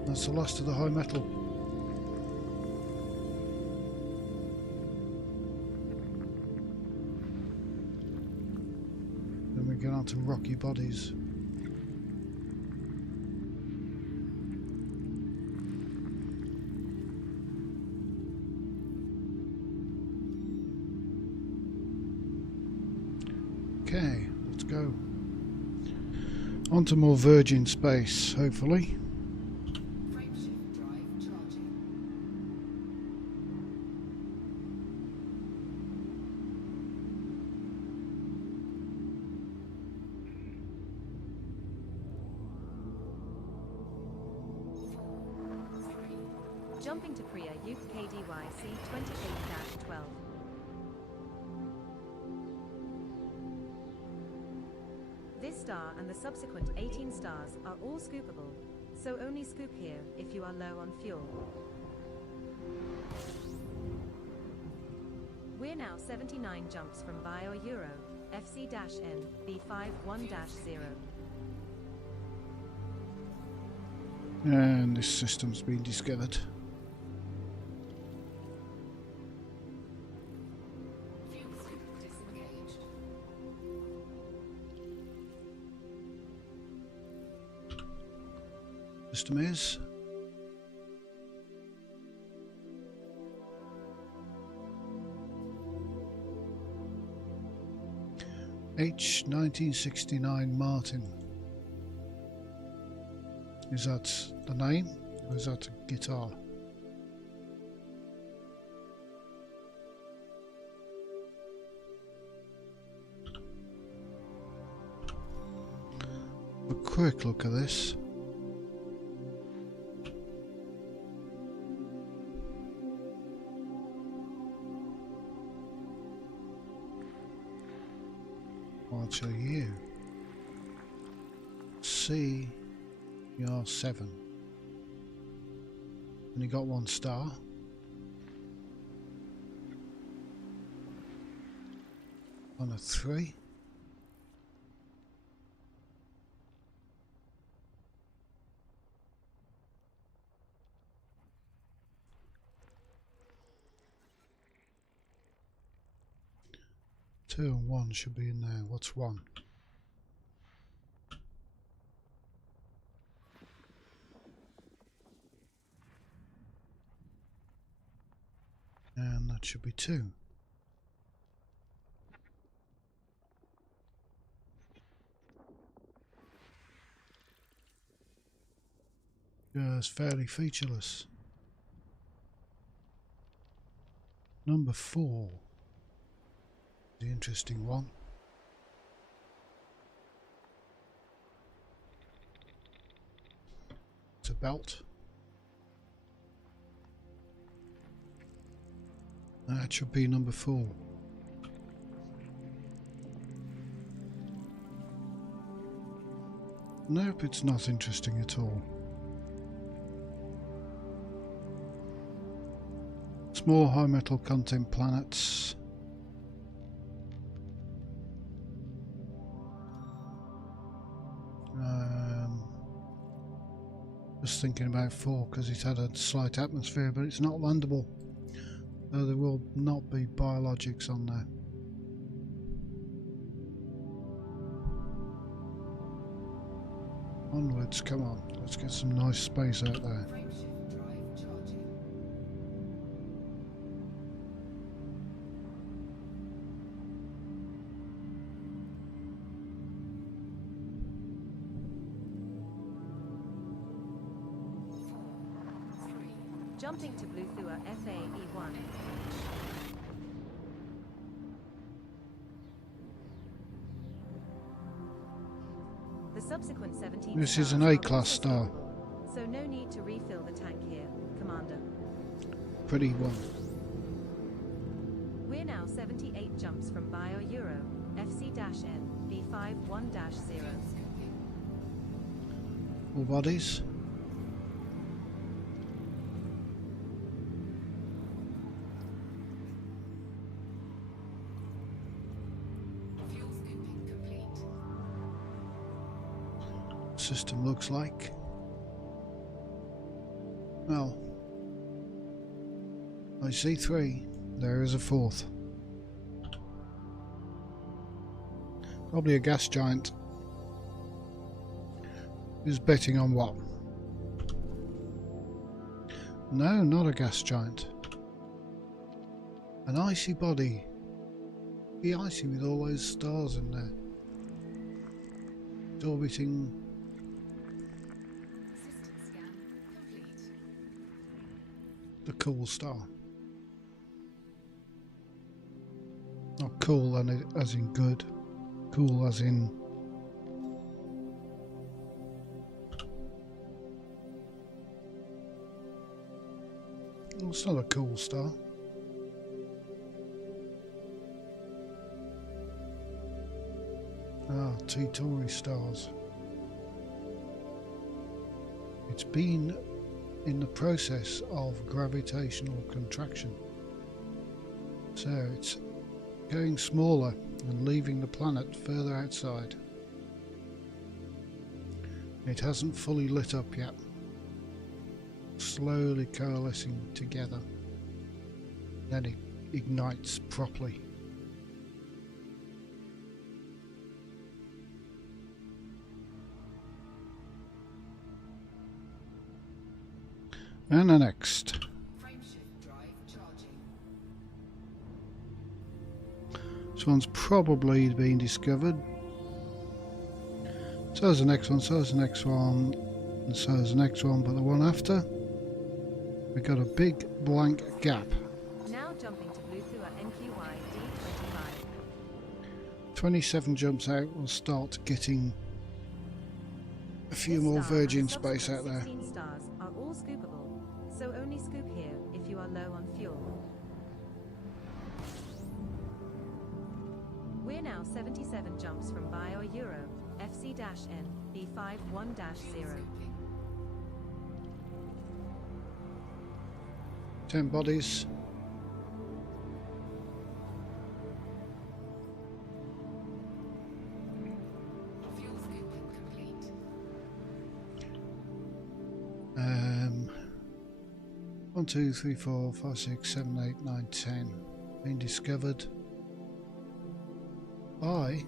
That's the last of the high metal. get onto rocky bodies. Okay, let's go. Onto more virgin space, hopefully. Frameshift drive charging. Jumping to Priya UKDY C28-12. This star and the subsequent 18 stars are all scoopable, so only scoop here if you are low on fuel. We're now 79 jumps from Bio Euro, FC-N, B51-0. And this system's been discovered. Fuel scoop disengaged. System is. H1969 Martin. Is that the name, or is that a guitar? A quick look at this. What are you? CR7. Only got 1 star. On a 3. Two and 1 should be in there. What's 1? And that should be 2. Yeah, it's fairly featureless. Number 4. The interesting one. It's a belt. That should be number 4. Nope, it's not interesting at all. Small high metal content planets. Just thinking about 4 because it's had a slight atmosphere, but it's not landable. There will not be biologics on there. Onwards, come on, let's get some nice space out there. Frameshift drive charging. Jumping to Bluthua FAE-1. The subsequent 17 This is an stars are A-class also star. scoopable, so no need to refill the tank here, Commander. Pretty one. We're now 78 jumps from Bio Euro, FC-N, B51-0. All bodies. Fuel scooping complete. System looks like. Well, I see 3. There is a 4th. Probably a gas giant. Who's betting on what? No, not a gas giant. An icy body. Be icy with all those stars in there. It's orbiting. System scan complete. The cool star. Not cool as in good. Cool as in. It's not a cool star. Ah, T-Tauri stars. It's been in the process of gravitational contraction. So it's going smaller and leaving the planet further outside. It hasn't fully lit up yet. Slowly coalescing together. Then it ignites properly. And the next. Frameshift drive charging. This one's probably been discovered. So is the next one, so is the next one, and so is the next one, but the one after, we got a big blank gap. Now jumping to Bluthua NQY D25. 27 jumps out, we'll start getting a few more virgin space out there. 16 stars are all scoopable, so only scoop here if you are low on fuel. We're now 77 jumps from Bio Euro FC-N B51-0. Scooping. 10 bodies. Fuel scooping complete. 1, 2, 3, 4, 5, 6, 7, 8, 9, 10 been discovered by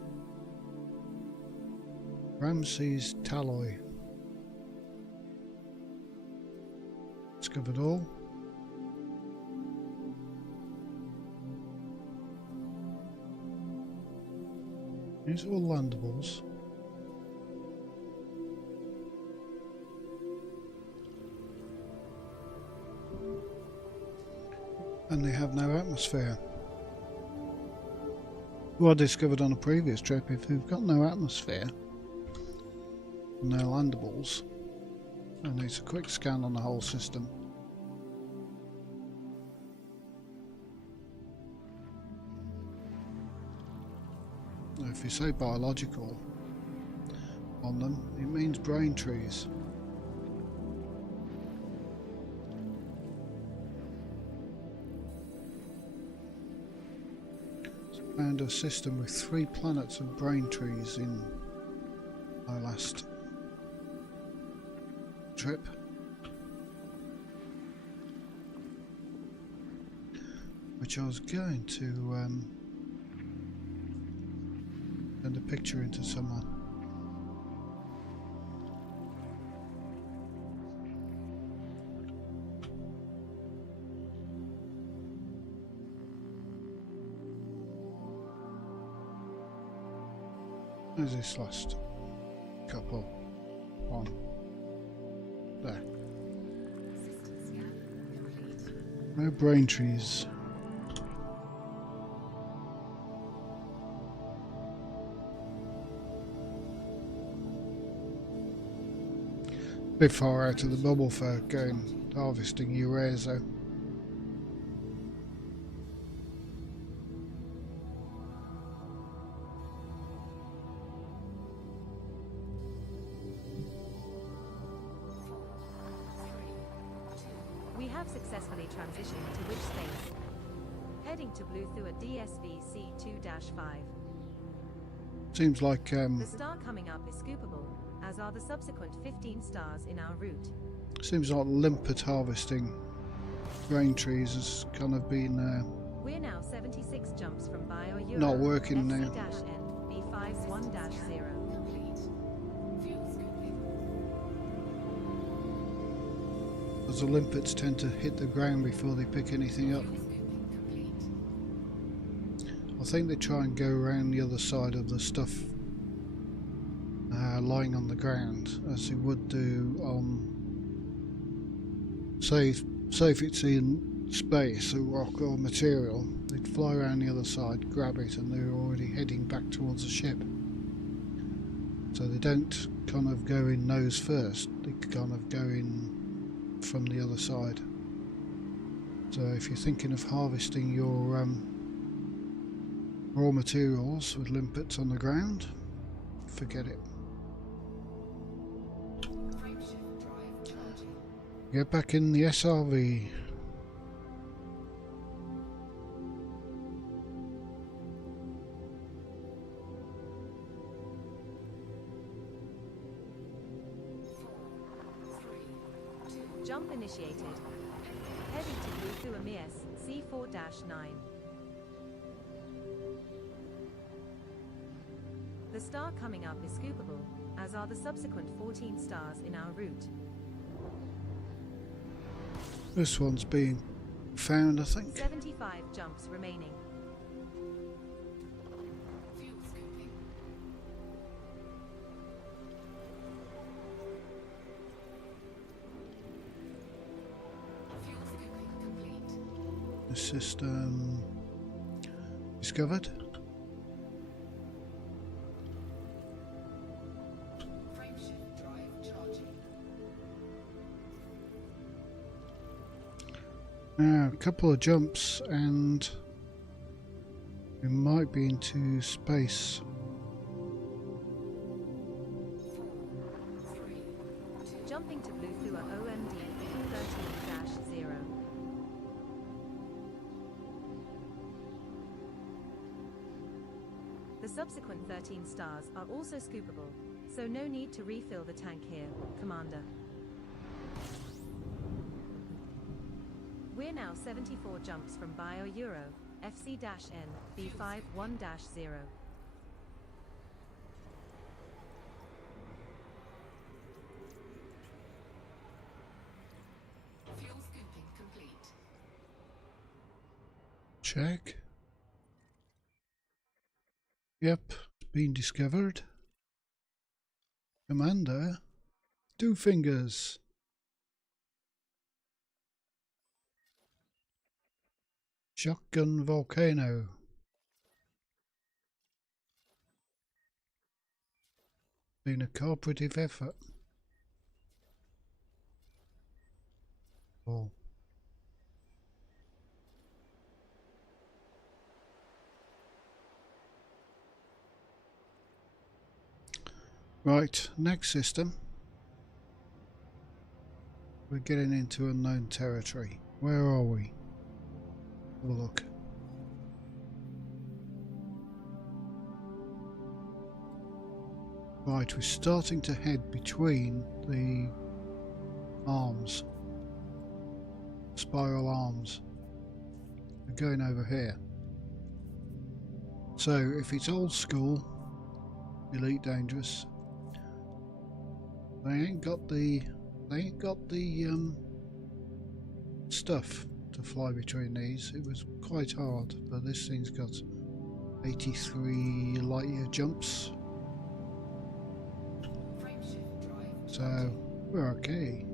Ramses Talloy. Discovered all. These are all landables. And they have no atmosphere. Who I discovered on a previous trip, if they've got no atmosphere and they're landables, and it's a quick scan on the whole system. If you say biological on them, it means brain trees. Found a system with 3 planets of brain trees in my last trip. Which I was going to send a picture into someone. There's this last couple. One. There. System scan complete. No brain trees. Bit far out of the bubble for going harvesting ureas though. We have successfully transitioned to witch space. Heading to Bluthua DSV C2-5. Seems like The star coming up is scoopable, as are the subsequent 15 stars in our route. limpet harvesting brain trees has kind of been We're now 76 jumps from Bio Euro Not working now. FC-N B51-0. Complete. Fuel scooping. As the limpets tend to hit the ground before they pick anything up. Fuel scooping complete. I think they try and go around the other side of the stuff lying on the ground, as they would do on, say if it's in space, a rock or material, they'd fly around the other side, grab it, and they're already heading back towards the ship. So they don't kind of go in nose first, they kind of go in from the other side. So if you're thinking of harvesting your raw materials with limpets on the ground, forget it. Frameshift drive charging. Get back in the SRV. Jump initiated. Heading to Blue Amias, C4-9. The star coming up is scoopable, as are the subsequent 14 stars in our route. This one's being found, I think. 75 jumps remaining. Fuel scooping. Fuel scooping complete. The system discovered. Frameshift drive charging. Now, a couple of jumps and we might be into space. 4, 3, 2. Jumping to Blue Thua OMD 13-0. The subsequent 13 stars are also scoopable, so no need to refill the tank here, Commander. We're now 74 jumps from BioEuro, FC-N, B51-0. Fuel scooping complete. Check. Yep, been discovered. Commander, two fingers. Shotgun volcano. Been a cooperative effort. Oh. Right, next system. We're getting into unknown territory. Where are we? Have a look. Right, we're starting to head between the arms. Spiral arms. We're going over here. So if it's old school, Elite Dangerous, they ain't got the stuff to fly between these. It was quite hard, but this thing's got 83 light year jumps, Frameshift drive so we're okay.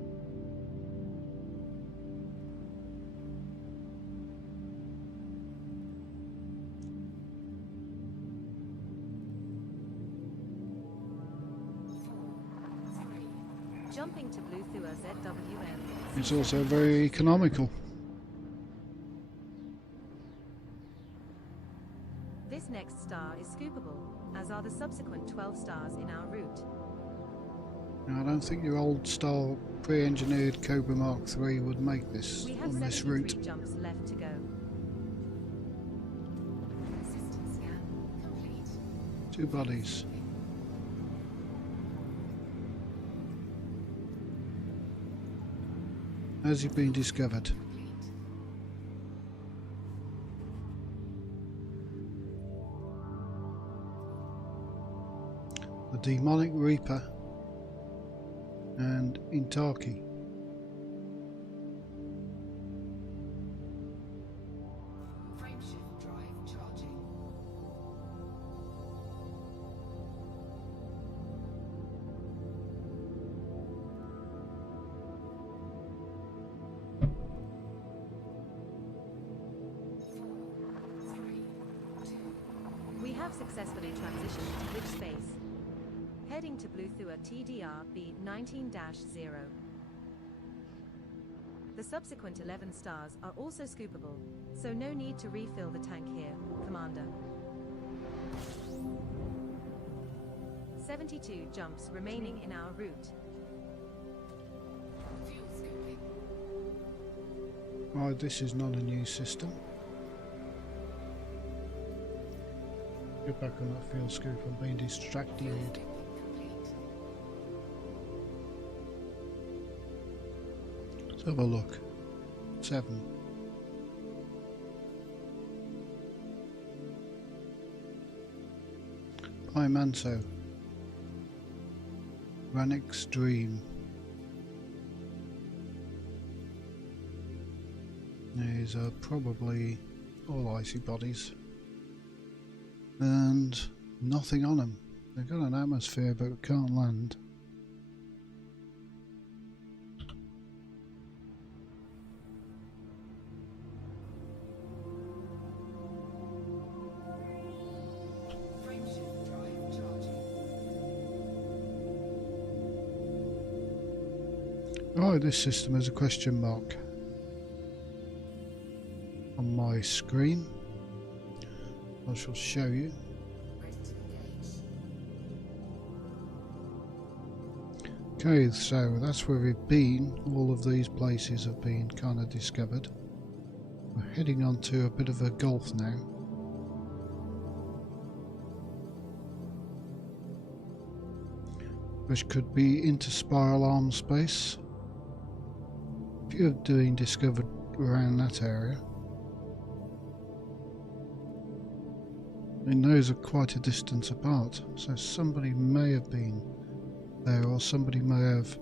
Jumping to Blue Thua ZWM. It's also very economical. This next star is scoopable, as are the subsequent 12 stars in our route. Now, I don't think your old style pre-engineered Cobra Mark III would make this We have on this 73 route. jumps left to go. system scan complete. Two bodies. Has he been discovered? Complete. the Demonic Reaper, and Intaki. Frameshift drive charging. Four, three, two. We have successfully transitioned to glitch space. Heading to Bluthua TDR B19-0. The subsequent 11 stars are also scoopable, so no need to refill the tank here, Commander. 72 jumps remaining in our route. Fuel scooping. Oh, this is not a new system. Get back on that field scoop, I'm being distracted. Fuel scooping complete. Let's have a look. 7. Pymanto. Ranix's Dream. These are probably all icy bodies. And nothing on them. They've got an atmosphere but can't land. Frameshift drive charging. Oh, this system has a question mark on my screen. I shall show you. Ready to engage. Okay, so that's where we've been. All of these places have been kind of discovered. We're heading on to a bit of a gulf now. Which could be interspiral arm space. A few have been discovered around that area. And those are quite a distance apart, so somebody may have been there, or somebody may have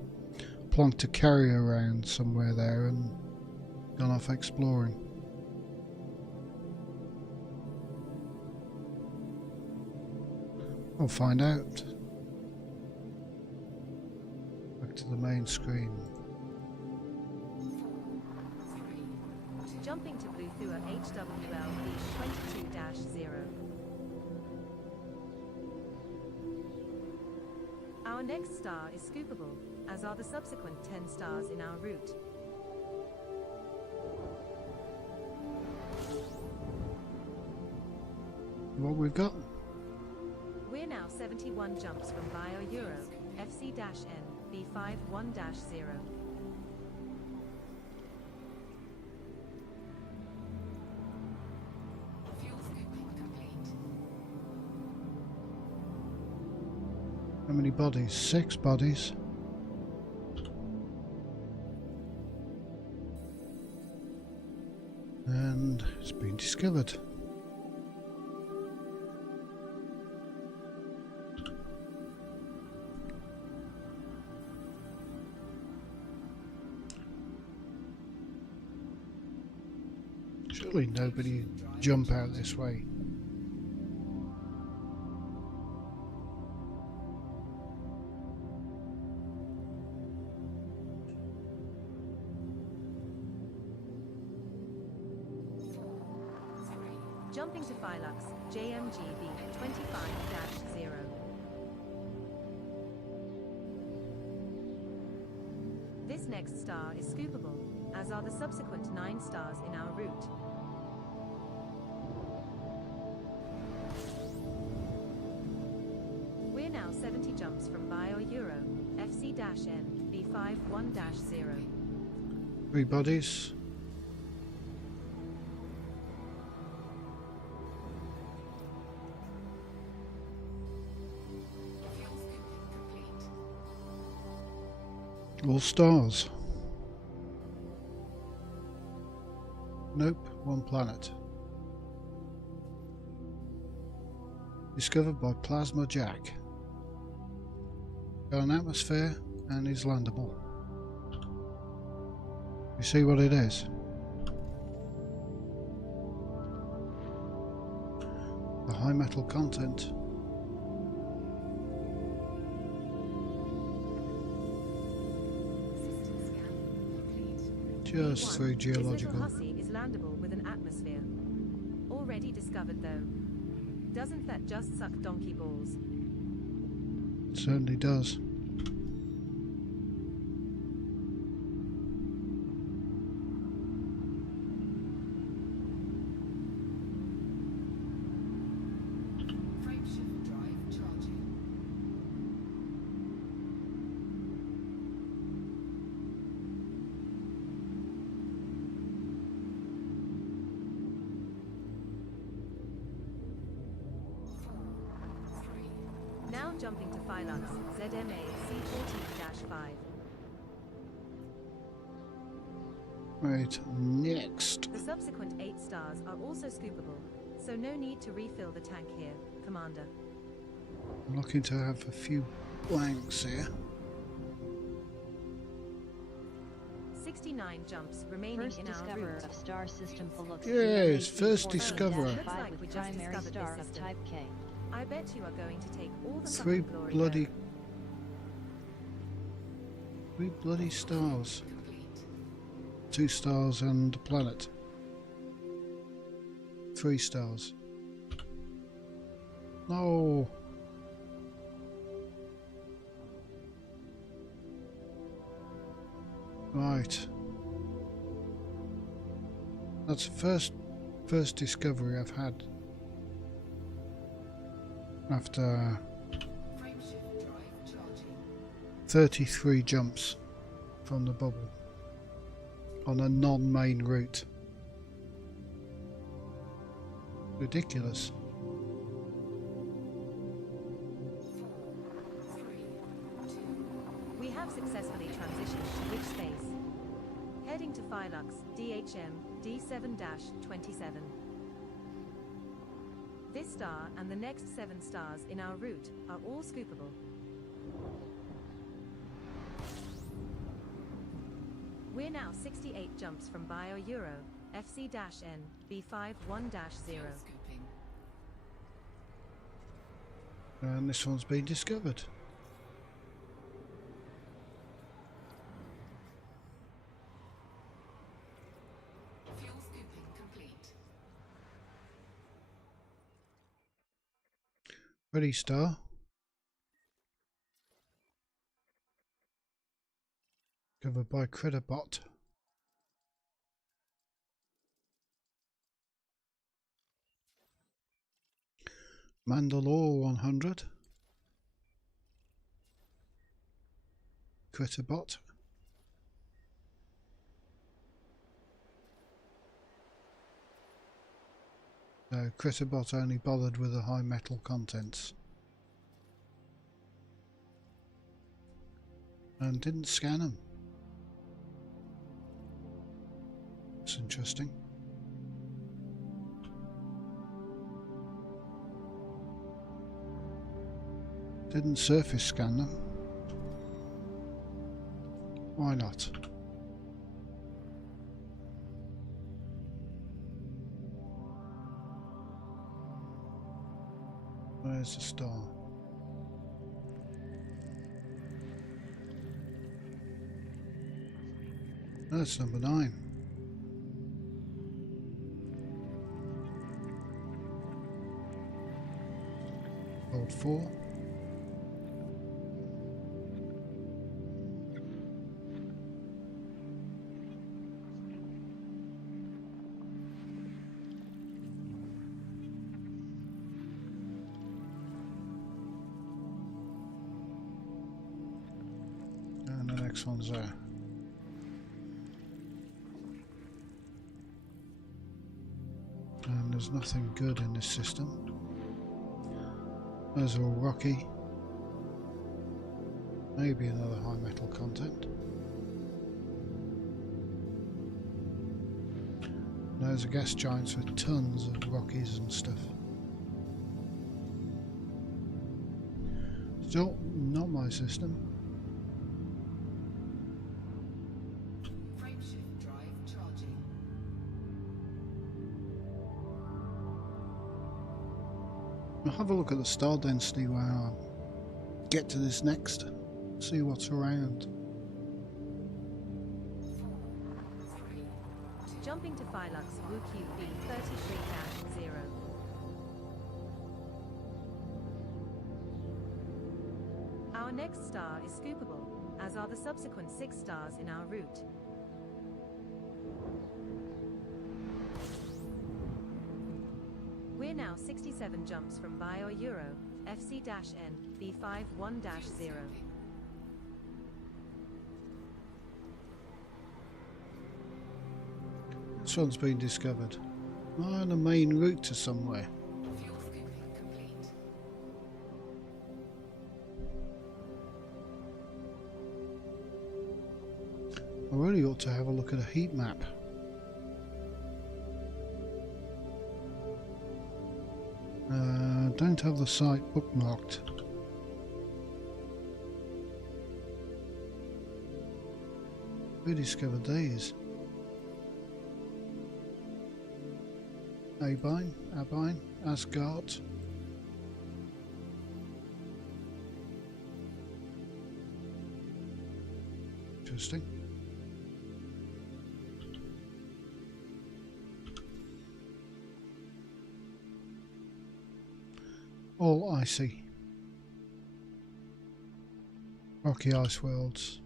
plonked a carrier around somewhere there and gone off exploring. I'll find out. Back to the main screen. 4, 3, 2. Jumping to Bluthua HWL B22-0. Our next star is scoopable, as are the subsequent 10 stars in our route. What we've got? We're now 71 jumps from Bio Euro FC-N B51-0. Fuel scooping complete. How many bodies? 6 bodies. And it's been discovered. Surely nobody jump out this way. Jumping to Phylux JMGB 25-0. This next star is scoopable, as are the subsequent 9 stars in our route. We're now 70 jumps from Bio Euro FC-N B51-0. 3 bodies. Fuel scooping complete. All stars. Nope, 1 planet. Discovered by Plasma Jack. Got an atmosphere and is landable. You see what it is? The high metal content. System scan complete. Just through This little geological. hussy is landable with an atmosphere. Already discovered though. Doesn't that just suck donkey balls? It certainly does. Frameshift drive charging. Now jumping to Phylux, ZMA C14-5. Right, next. The subsequent 8 stars are also scoopable, so no need to refill the tank here, Commander. I'm looking to have a few blanks here. 69 jumps remaining First in our discoverer route. of star system Pollux. Yes, first GAC-4 discoverer. Looks like we with just primary discovered star this of system. type K. I bet you are going to take all the Three fucking glory bloody, though. three bloody stars. Complete. 2 stars and a planet. 3 stars. No. Right. That's the first discovery I've had after Frameshift drive charging. 33 jumps from the bubble on a non-main route. Ridiculous. 4, 3, 2. We have successfully transitioned to witch space. Heading to Phylux, DHM D7-27. This star and the next 7 stars in our route are all scoopable. We're now 68 jumps from Bio-Euro, FC-N, B51-0. Scooping. And this one's been discovered. Fuel scooping complete. Ready, star. Covered by Critterbot. Mandalore 100. Critterbot. No, Critterbot only bothered with the high metal contents. And didn't scan them. It's interesting. Didn't surface scan them. Why not? Where's the star? That's number 9. Hold 4. And the next one's there. And there's nothing good in this system. Those are all rocky. Maybe another high metal content. Those are gas giants with tons of rockies and stuff. Still not my system. Frameshift drive charging. I'll have a look at the star density where I get to this next. See what's around. 4, 3, 2, Jumping to Phylux WooQB 33-0. Our next star is scoopable, as are the subsequent 6 stars in our route. We're now 67 jumps from Bio Euro, FC-N, B51-0. This one's been discovered. On a main route to somewhere. fuel scooping complete. I really ought to have a look at a heat map. Don't have the site bookmarked. We discovered these. Abine, Asgard. Interesting. All icy. Rocky ice worlds.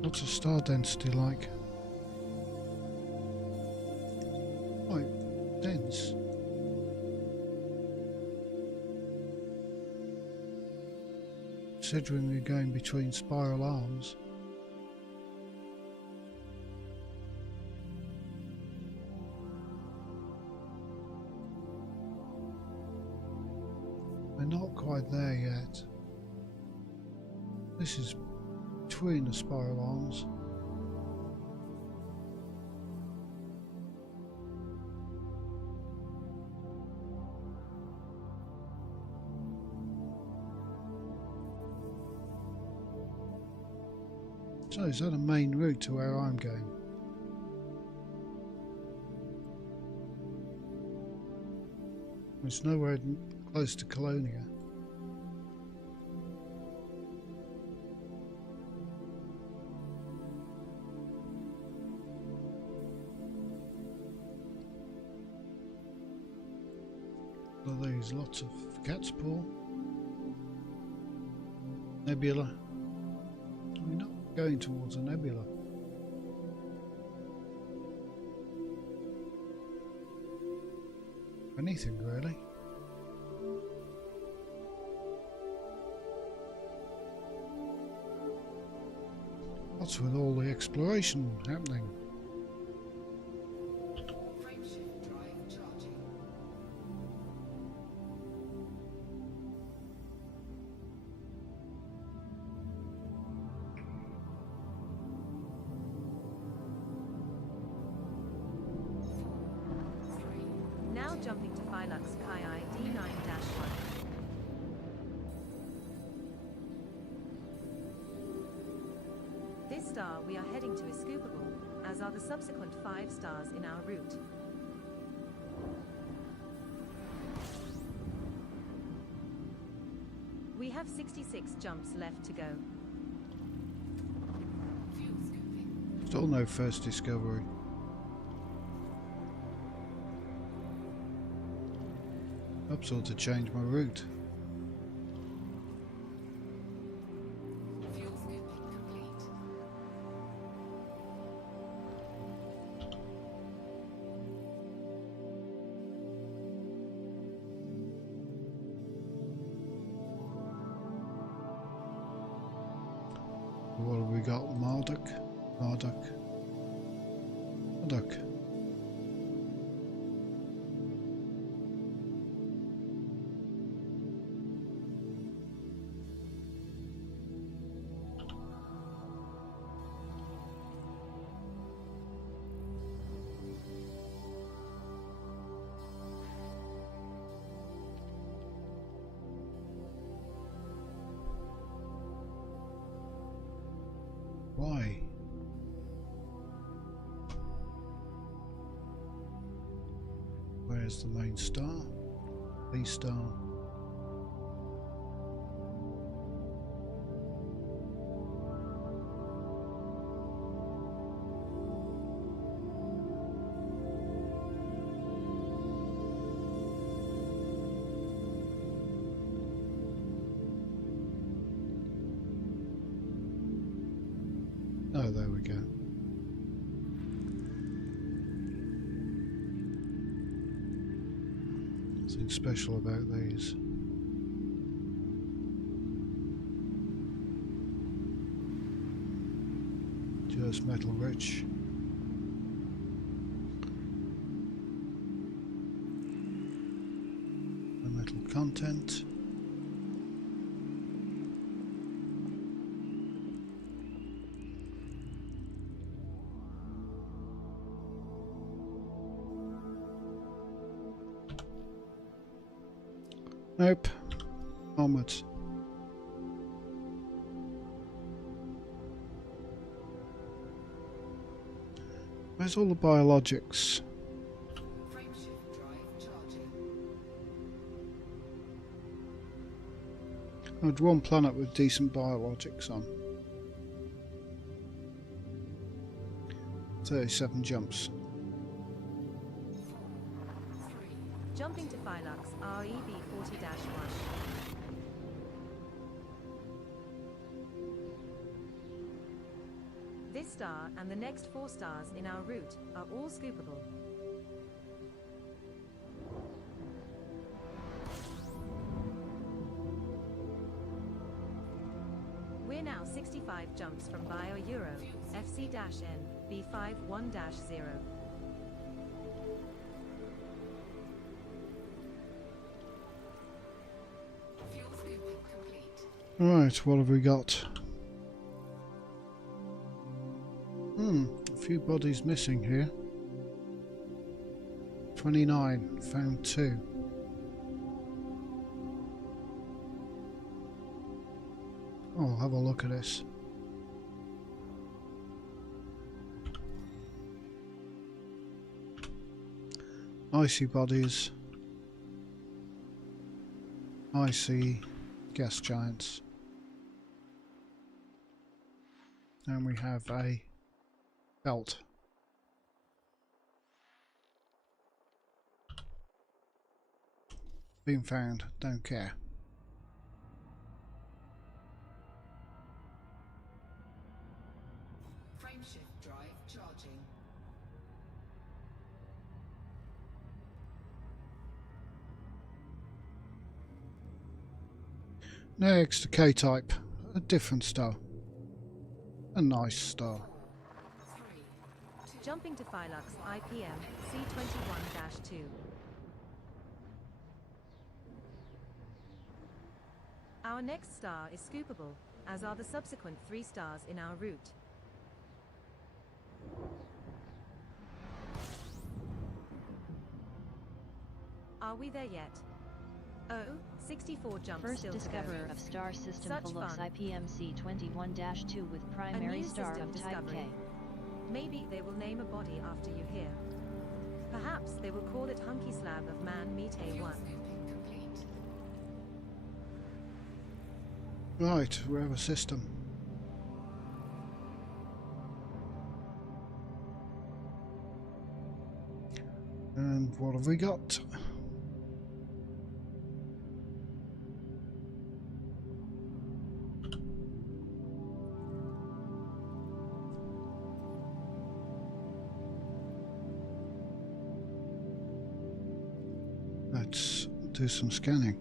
What's the star density like? Quite dense. Considering we're going between spiral arms. We're not quite there yet. This is between the spiral arms. So is that a main route to where I'm going? It's nowhere close to Colonia. Well, there's lots of cat's paw. Nebula. We're not going towards a nebula. Anything really. What's with all the exploration happening? Frameshift drive charging. Now jumping to Phylux Chi D9-1. This star we are heading to is scoopable, as are the subsequent 5 stars in our route. We have 66 jumps left to go. Fuel scooping. Still no first discovery. Perhaps I ought to change my route. Fuel scooping complete. What have we got? Marduk. Why? Where's the main star? B star. Oh, there we go. Nothing special about these. Just metal rich. The metal content. Nope. Onwards. Where's all the biologics? Frameshift drive charging. I had one planet with decent biologics on. 37 jumps. 3. Jumping to Phylux, REB 40-1. This star and the next 4 stars in our route are all scoopable. We're now 65 jumps from Bio Euro, FC-N, B51-0. Fuel scooping complete. Right, what have we got? A few bodies missing here. 29, found 2. Oh, I'll have a look at this. Icy bodies. Icy gas giants. And we have a belt. Been found, don't care. Frameshift drive charging. Next, a K-type, a different star. A nice star. 3. 2. Jumping to Phylux, IPM C21-2. Our next star is scoopable, as are the subsequent 3 stars in our route. Are we there yet? Oh, 64 jumps First still to go. discoverer of star system Such Phylux fun. IPMC 21-2 with primary new star system of type discovery. K. Maybe they will name a body after you here. Perhaps they will call it Hunky Slab of Man Meat Fuel A1. scooping complete. Right, we have a system. And what have we got? Let's do some scanning.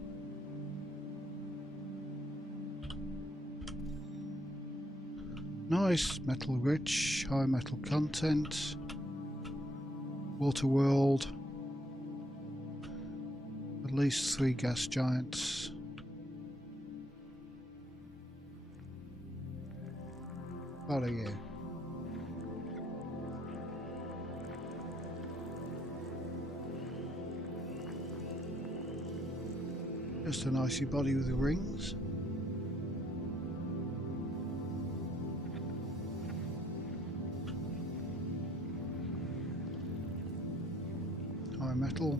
Nice, metal rich, high metal content, water world, at least 3 gas giants. What are you? Just an icy body with the rings. metal.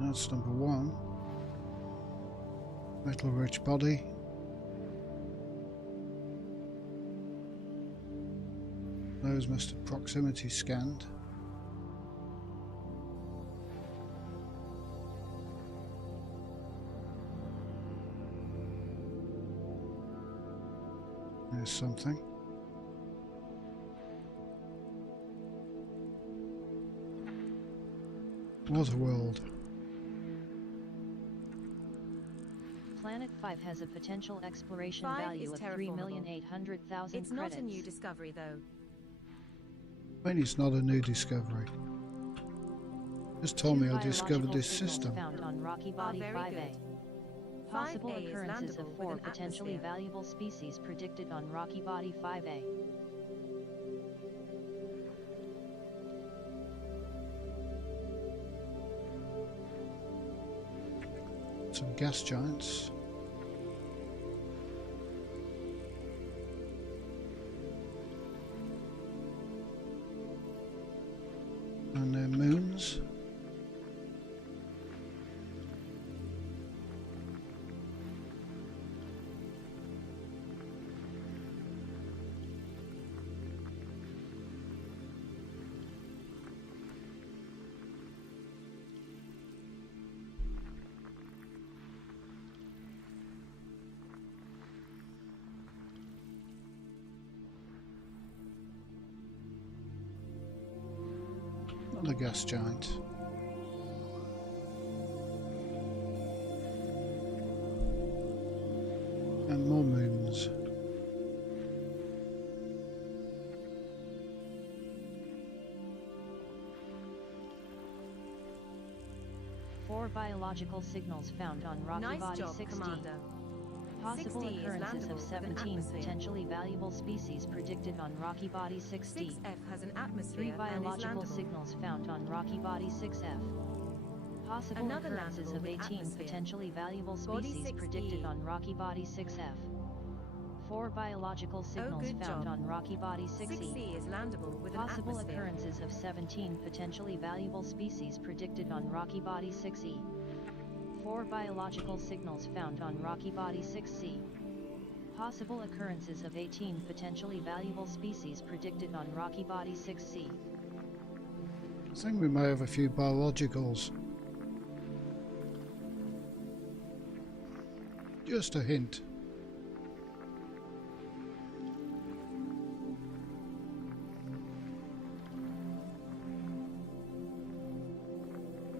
That's number one. Metal rich body. Those must have proximity scanned. There's something. Waterworld. Planet 5 has a potential exploration 5 value is of terraformable. 3,800,000 It's credits. not a new discovery, though. Maybe it's not a new discovery. Just told me I discovered this system. Found on Rocky Body very 5A. good. Possible 5A is occurrences of landable with 4 an potentially atmosphere. valuable species predicted on Rocky Body 5A. Some gas giants. And their moons. Another gas giant. And more moons. Four biological signals found on Rocky Nice Body job, 6D. Commander. Possible 6D is occurrences landable of with an 17 atmosphere. potentially valuable species predicted on Rocky Body 6D. 6F has an 3 atmosphere and is biological landable. signals found on Rocky Body 6F. Possible Another occurrences landable of with 18 atmosphere. potentially valuable Body species 6E. predicted on Rocky Body 6F. 4 biological signals good found job. on Rocky Body 6E. 6E is landable with an Possible atmosphere. occurrences of 17 potentially valuable species predicted on Rocky Body 6E. 4 biological signals found on Rocky Body 6C. Possible occurrences of 18 potentially valuable species predicted on Rocky Body 6C. I think we may have a few biologicals. Just a hint.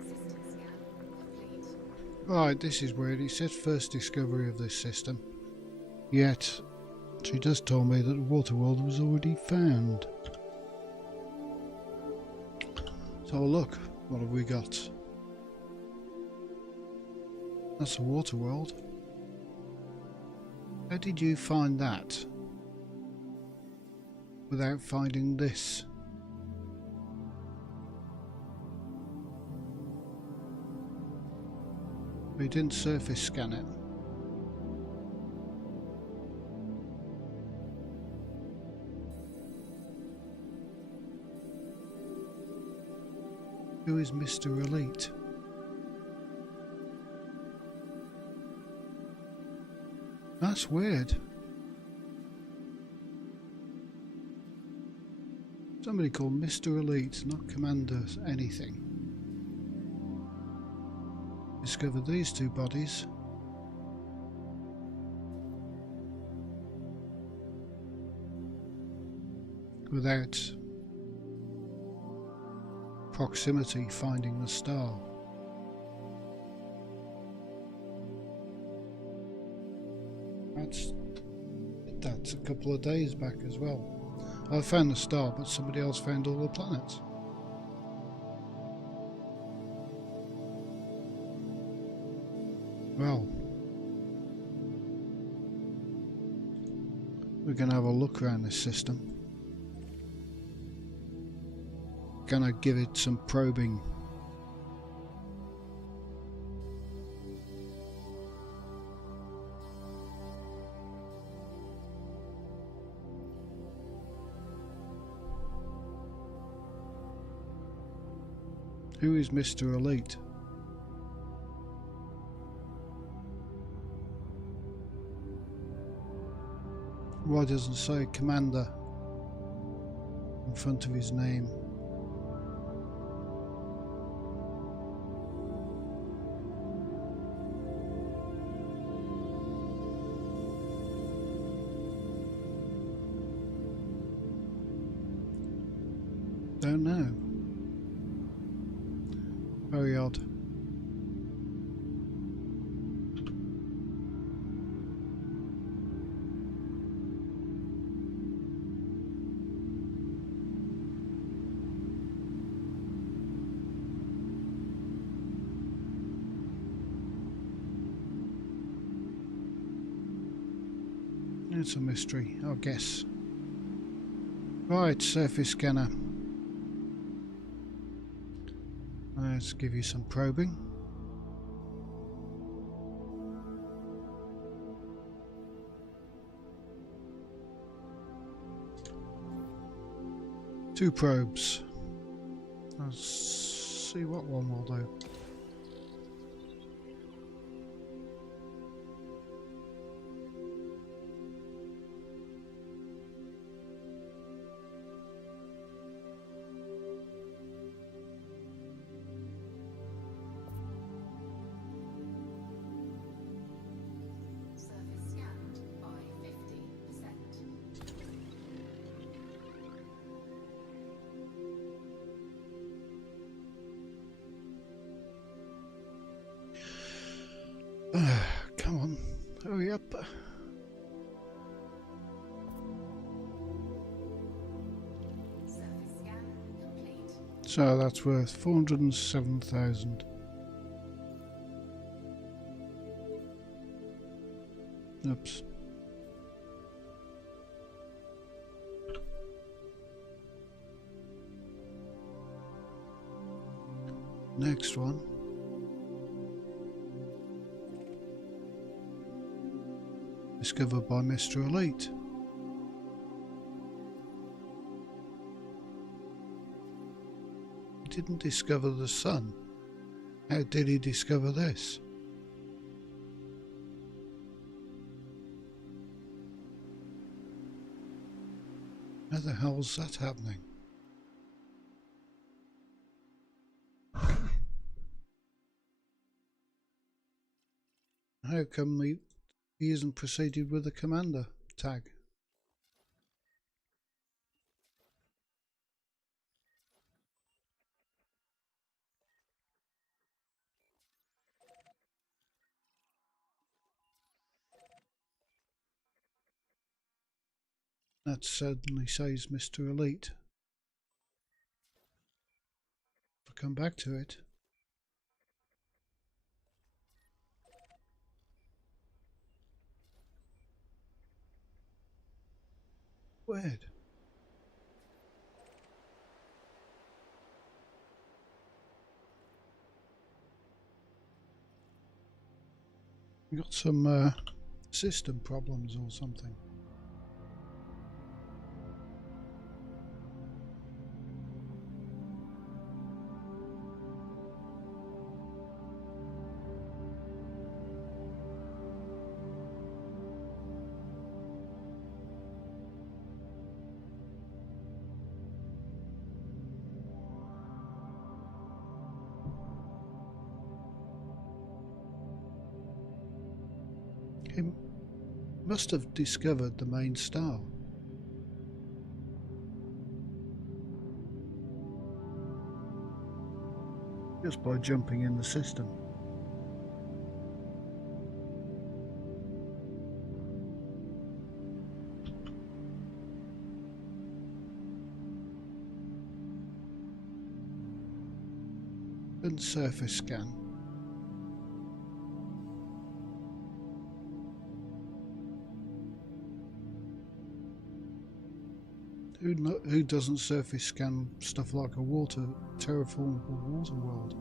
System scan complete. Right, this is weird. It says first discovery of this system. Yet, she just told me that the Waterworld was already found. So look, what have we got? That's a Waterworld. How did you find that? Without finding this? We didn't surface scan it. Who is Mr. Elite? That's weird. Somebody called Mr. Elite, not Commander anything. Discovered these two bodies. Without proximity finding the star. That's a couple of days back as well. I found the star, but somebody else found all the planets. Well, we're going to have a look around this system. Gonna give it some probing. Who is Mr. Elite? Why doesn't it say Commander in front of his name? Don't know. Very odd. It's a mystery, I guess. Right, surface scanner. Let's give you some probing. Two probes. Let's see what one will do. Surface scanned by 50%. Come on, hurry up. Surface scan complete. So that's worth 407,000. Oops. Next one. Discovered by Mr. Elite. He didn't discover the sun. How did he discover this? How the hell's that happening? How come he isn't proceeded with the commander tag? That certainly says Mr. Elite. I'll come back to it. Weird. We got some system problems or something. He must have discovered the main star. Just by jumping in the system. And surface scan. Who doesn't surface scan stuff like a terraformable water world?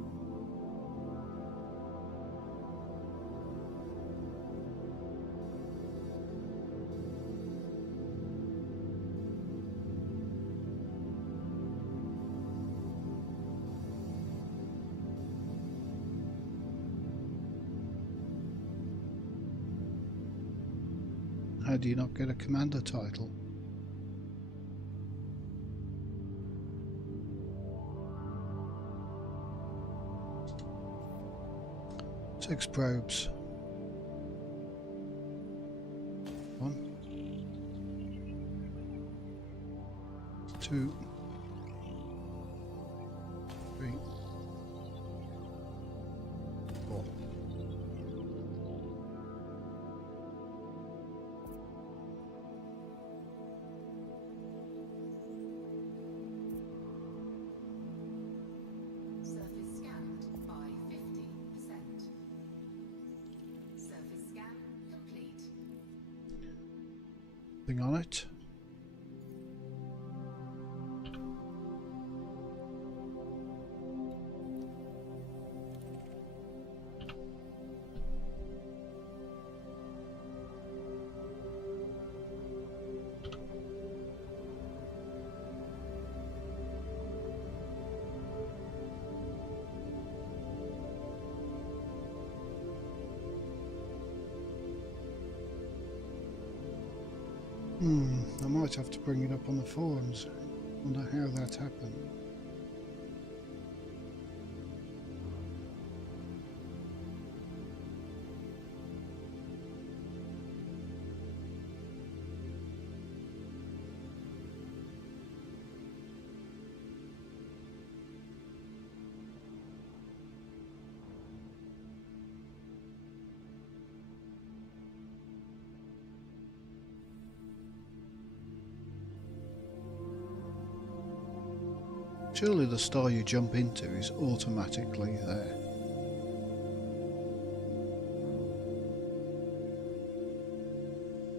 How do you not get a commander title? Six probes. One. Two. Three. Four. Surface scanned by 50%. Surface scan complete. Thing on it. I might have to bring it up on the forums. Wonder how that happened. Surely the star you jump into is automatically there.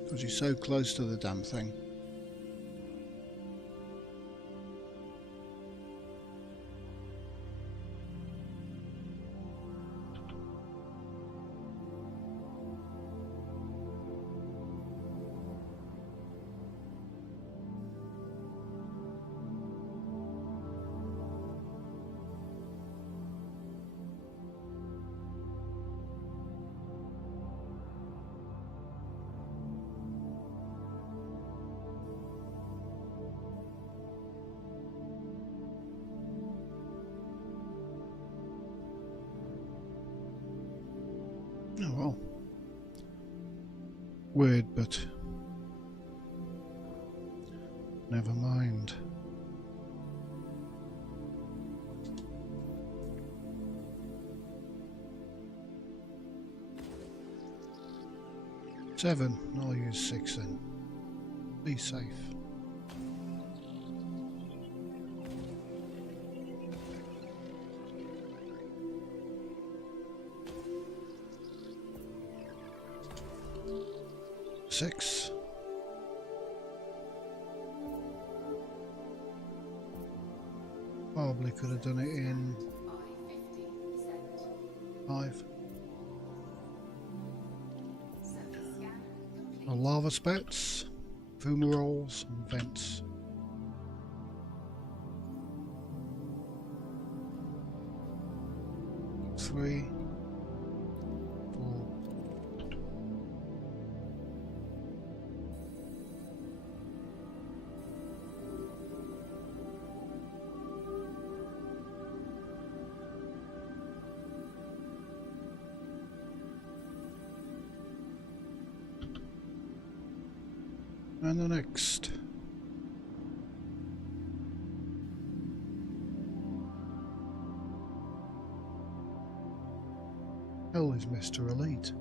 Because you're so close to the damn thing. Oh well. Weird, but never mind. Seven. I'll use 6 then. Be safe. Six. Probably could have done it in By 50%. 5. Surface scan complete. Lava spouts, fumaroles, and vents. Three. 4. And the next. Hell is Mr. Elite.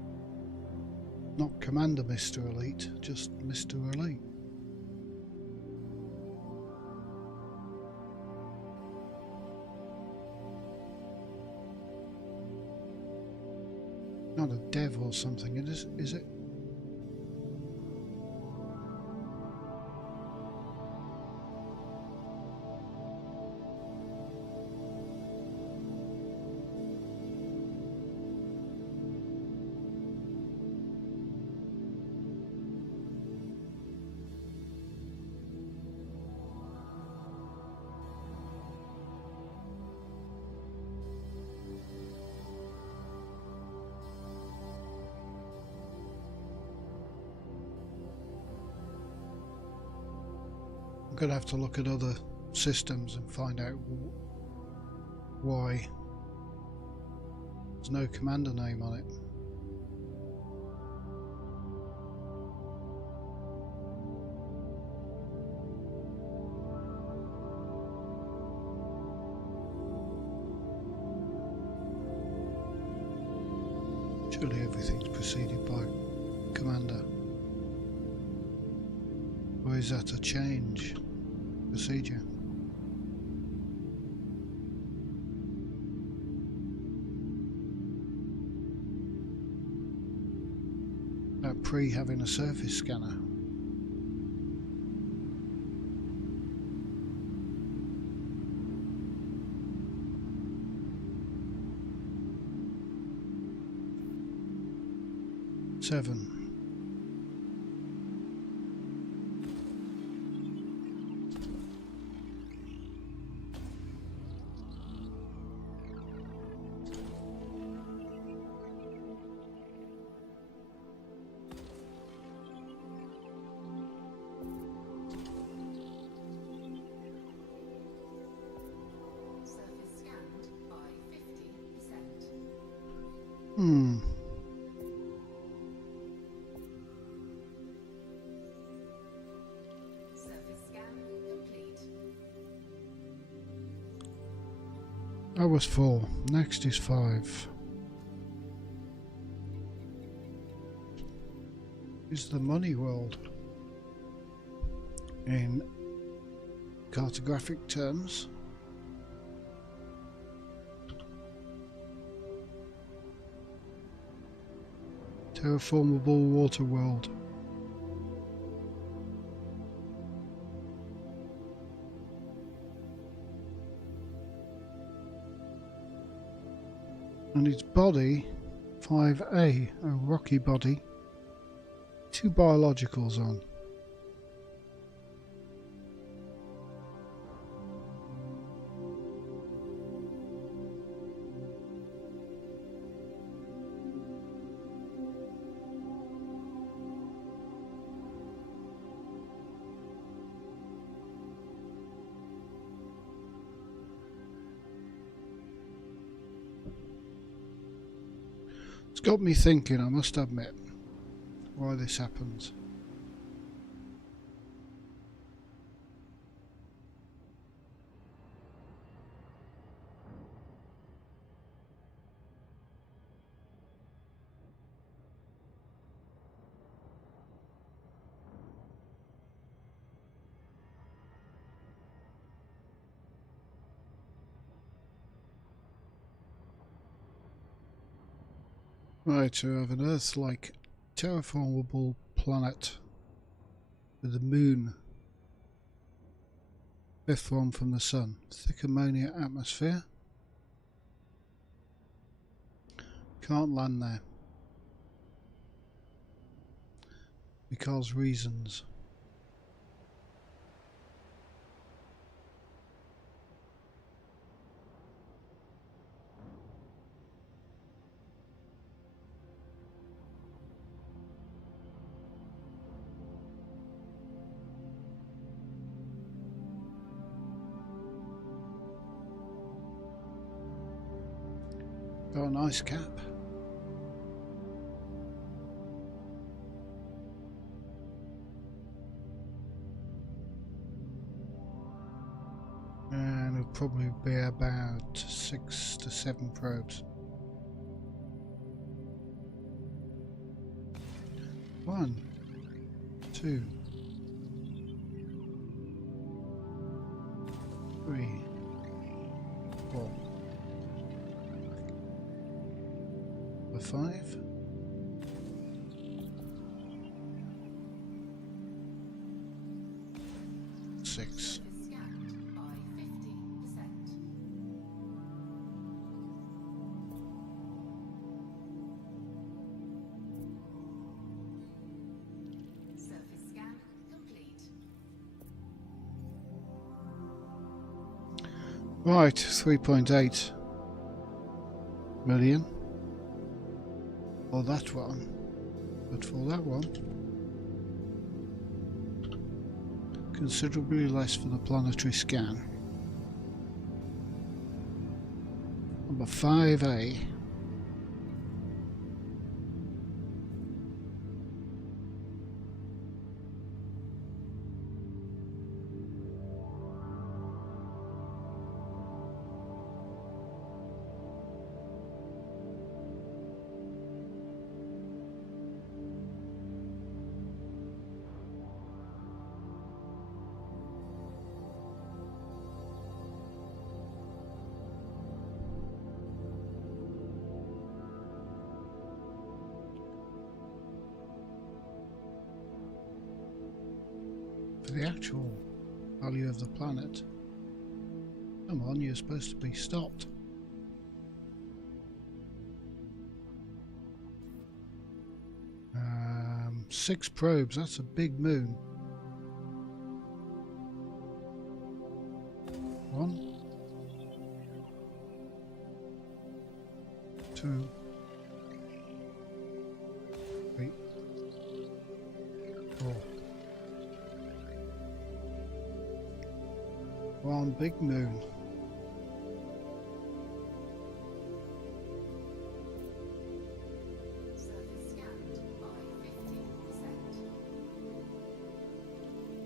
Not Commander Mr. Elite, just Mr. Elite. Not a dev or something, is it? going to have to look at other systems and find out why there's no commander name on it. Surely everything's preceded by commander. Or is that a change procedure? Pre having a surface scanner. Seven. Surface scanned by 50%. Surface scan complete. That was 4. Next is 5. Is the money world in cartographic terms? Terraformable water world. And its body, 5A, a rocky body, 2 biologicals on. It's got me thinking, I must admit, why this happens. Right, to have an Earth-like terraformable planet with a moon 5th one from the sun, thick ammonia atmosphere. Can't land there because reasons. Got a nice cap. And it'll probably be about 6 to 7 probes. 1, 2, 3, 4. 5. Six. Scanned by 50%. Surface scan complete. Right, 3.8 million. For that one, but for that one, considerably less for the planetary scan. Number 5A. For the actual value of the planet. Come on, you're supposed to be stopped. Six probes, that's a big moon. One. Two. Three. Four. One big moon. Surface scanned by 50%.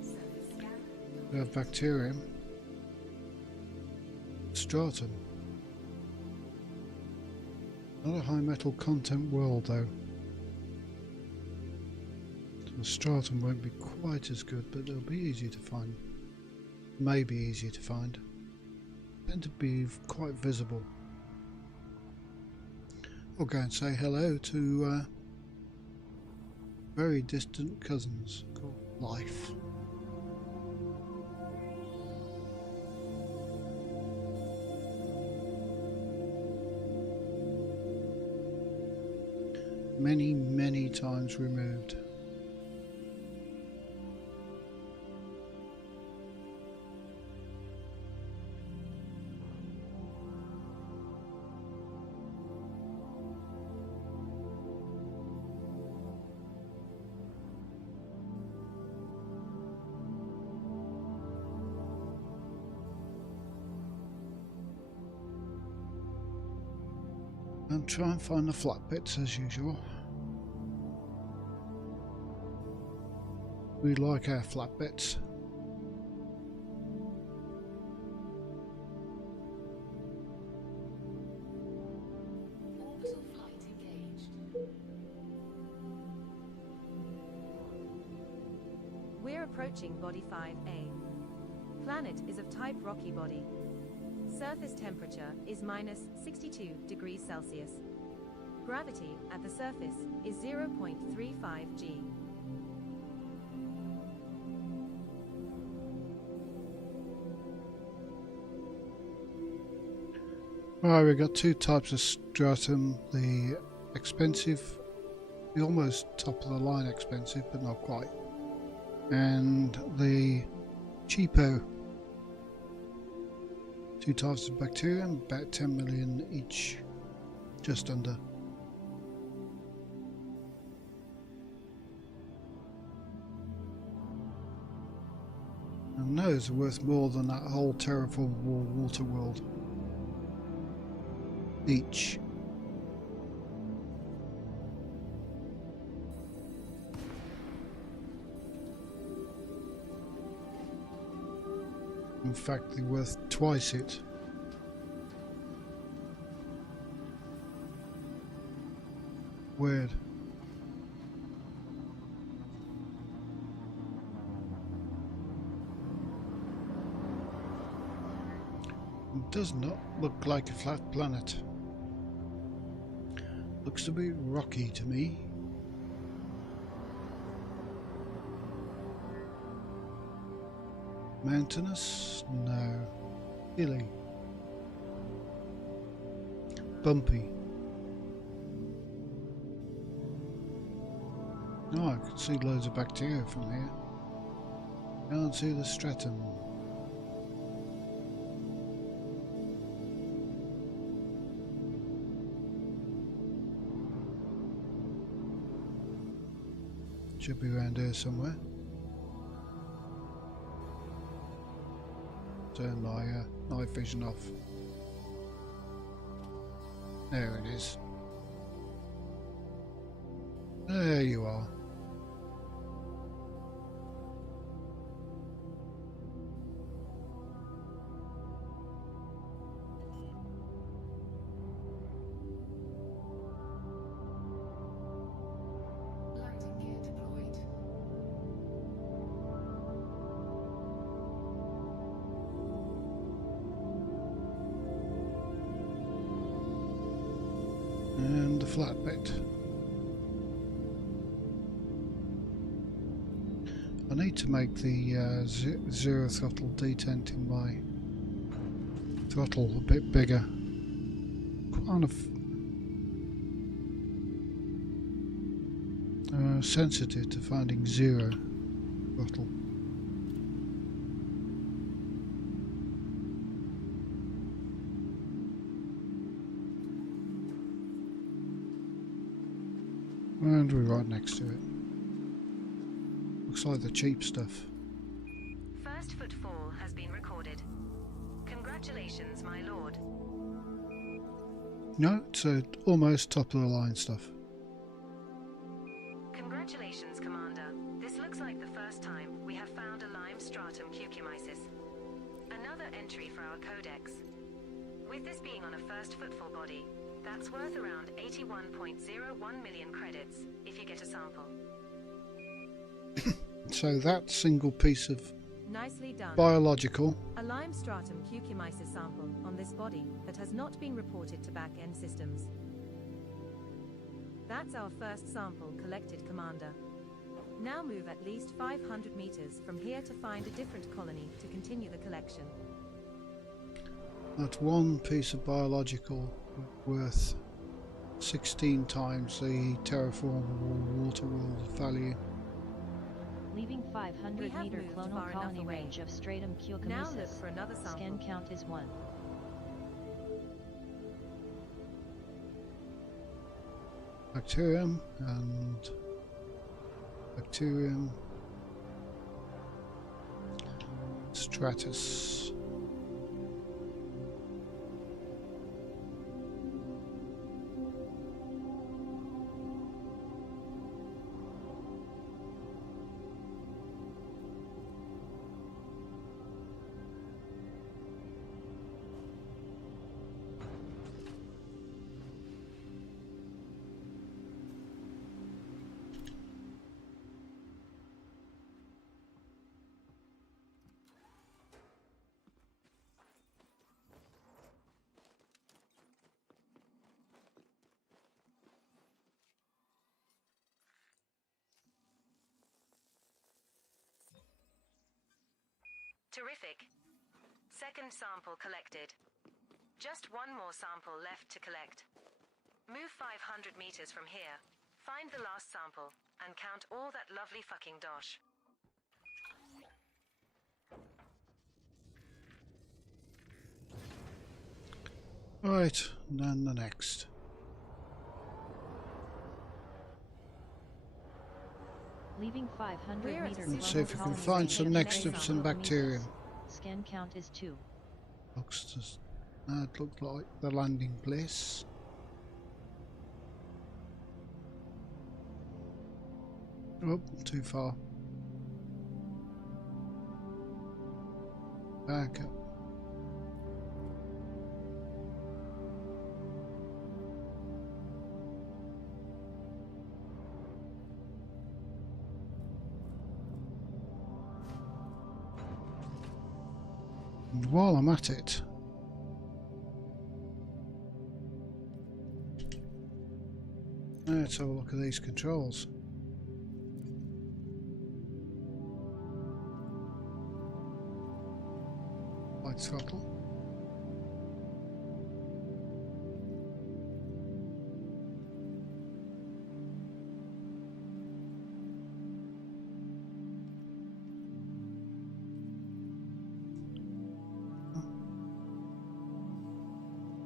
Surface scan We have bacterium. Stratum. Not a high metal content world though. The stratum won't be quite as good, but they'll be easy to find. Maybe easy to find. Tend to be quite visible. We'll go and say hello to very distant cousins called Life. Many, many times removed. And try and find the flat bits as usual. We like our flat bits. orbital flight engaged. We're approaching Body 5A. Planet is of type rocky body. Surface temperature is minus 62 degrees Celsius. Gravity at the surface is 0.35 g. Right, we've got two types of stratum. The expensive, the almost top of the line expensive, but not quite. And the cheapo. Two types of bacterium, about 10 million each, just under. And those are worth more than that whole terraform water world each. In fact, they're worth twice it. Weird. It does not look like a flat planet. Looks to be rocky to me. Mountainous? No. Hilly. Bumpy. Oh, I can see loads of bacteria from here. Can't see the stratum. Should be around here somewhere. Turn my night vision off. There it is. There you are. Landing gear deployed. And the flat bit. I need to make the zero throttle detent in my throttle a bit bigger. Kind of sensitive to finding zero throttle. And we're right next to it. Looks like the cheap stuff. First footfall has been recorded. Congratulations, my lord. No, it's almost top of the line stuff. Congratulations, Commander. This looks like the first time we have found a lime stratum cucumyces. Another entry for our codex. With this being on a first footfall body, that's worth around 81.01 million credits if you get a sample. So that single piece of Nicely done. biological, A lime stratum cucumyces sample on this body that has not been reported to back-end systems. That's our first sample collected, Commander. Now move at least 500 meters from here to find a different colony to continue the collection. that one piece of biological worth 16 times the terraformable water world value. Leaving We 500 have meter moved clonal far enough colony away. range of stratum Now look cucumyces. for another sample. Scan count is 1. Bacterium and bacterium stratus. Terrific. Second sample collected. Just one more sample left to collect. Move 500 meters from here. Find the last sample and count all that lovely fucking dosh. Right, and then the next. Leaving 500 We're at meter a Let's see clonal if we can colony find range some of next stratum to some cucumyces. bacterium. Scan count is 2. Looks just, it looked like the landing place. Oh, too far. Back up. And while I'm at it, let's have a look at these controls. Light throttle.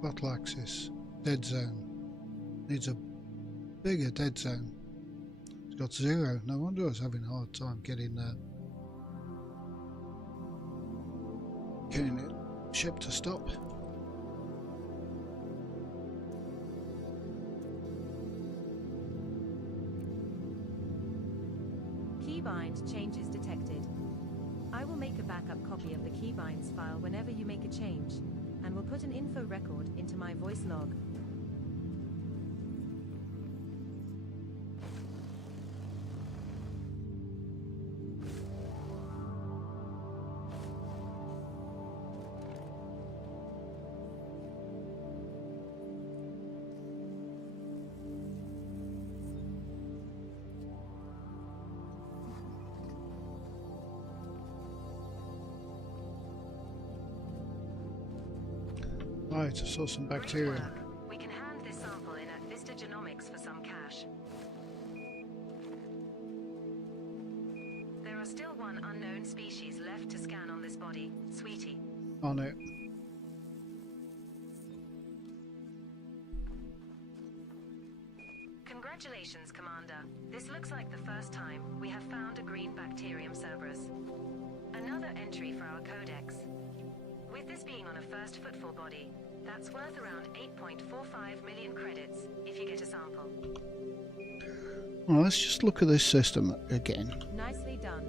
Throttle axis. Dead zone. Needs a bigger dead zone. It's got 0. No wonder I was having a hard time getting Getting it ship to stop. Keybind changes detected. I will make a backup copy of the keybinds file whenever you make a change, and will put an info record into my voice log. Right, I saw some Great bacteria. work. We can hand this sample in at Vista Genomics for some cash. There are still one unknown species left to scan on this body, Sweetie. On it. Congratulations, Commander. This looks like the first time we have found a green bacterium Cerberus. Another entry for our codex. With this being on a first footfall body, that's worth around 8.45 million credits if you get a sample. Well, let's just look at this system again. Nicely done.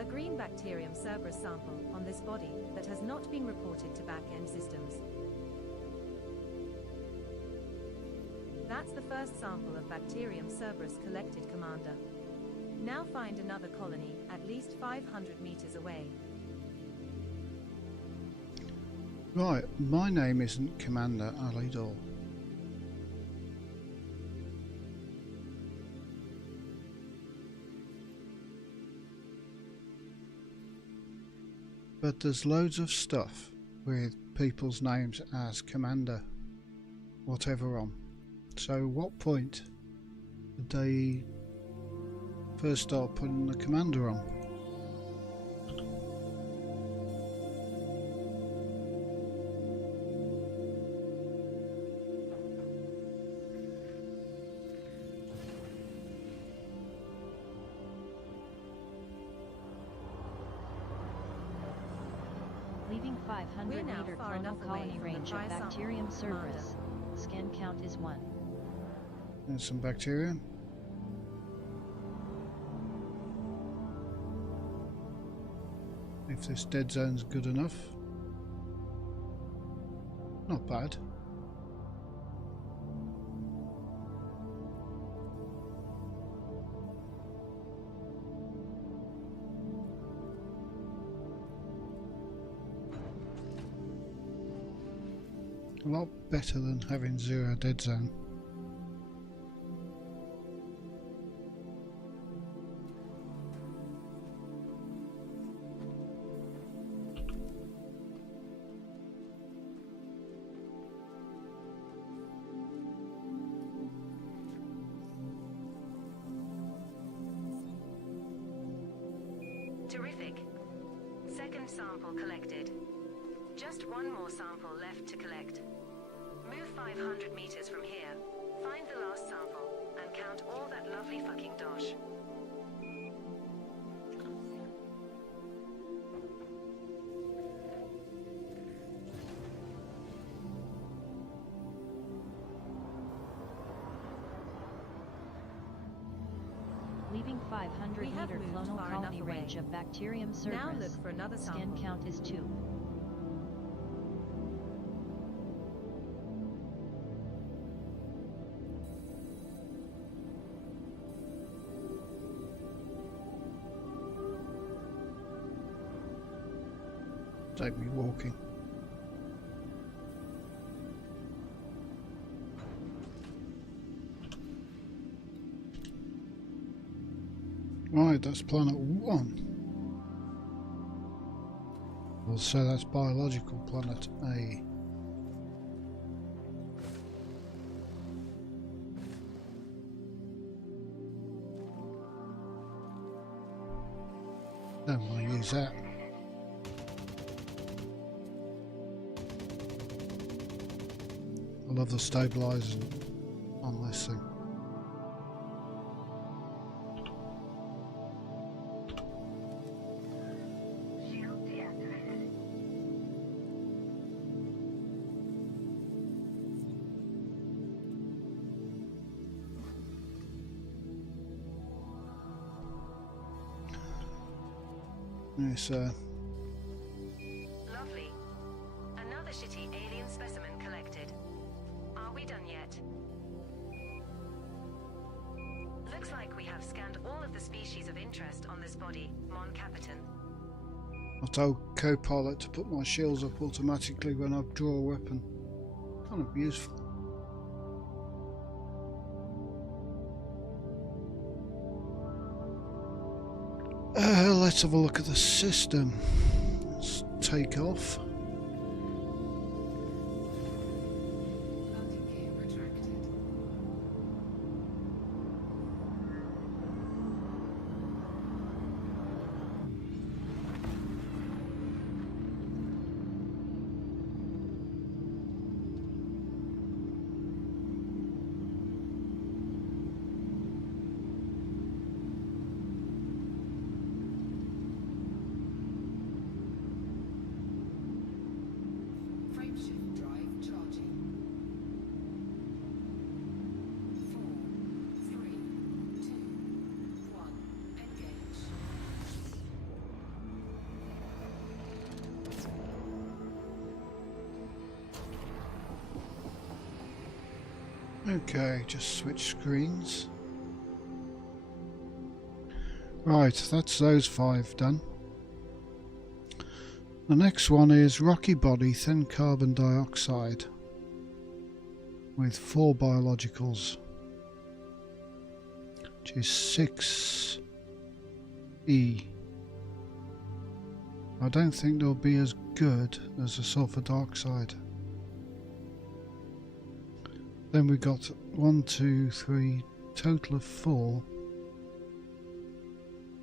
A green bacterium Cerberus sample on this body that has not been reported to back-end systems. That's the first sample of bacterium Cerberus collected, Commander. Now find another colony at least 500 meters away. Right, my name isn't Commander Ali Dole. But there's loads of stuff with people's names as Commander, whatever on. So what point did they first start putting the Commander on? Leaving We're 500 now meter far clonal enough away colony from the range of prior sample, bacterium Commander. Cerberus. Scan count is 1. There's some bacteria. If this dead zone's good enough. Not bad. A lot better than having 0 dead zone. Terrific. Second sample collected. Just one more sample left to collect. Move 500 meters from here, find the last sample, and count all that lovely fucking dosh. Leaving 500 We have meter moved clonal far colony enough away. range of bacterium Now Cerberus. look for another Scan sample. count is 2. Take me walking. Right, that's planet 1. Well, so that's biological planet A. Don't want to use that. I love the stabilizer on this thing. Yes, Lovely. Another shitty alien specimen collected. Are we done yet? Looks like we have scanned all of the species of interest on this body, Mon Capitan. I told Copilot to put my shields up automatically when I draw a weapon. Kind of useful. Let's have a look at the system. Let's take off. Landing gear retracted. Frameshift drive charging. 4, 3, 2, 1. Engage. Okay, just switch screens. Right, that's those 5 done. The next one is rocky body, thin carbon dioxide with 4 biologicals, which is 6E. I don't think they'll be as good as the sulfur dioxide. Then we got 1, 2, 3, total of 4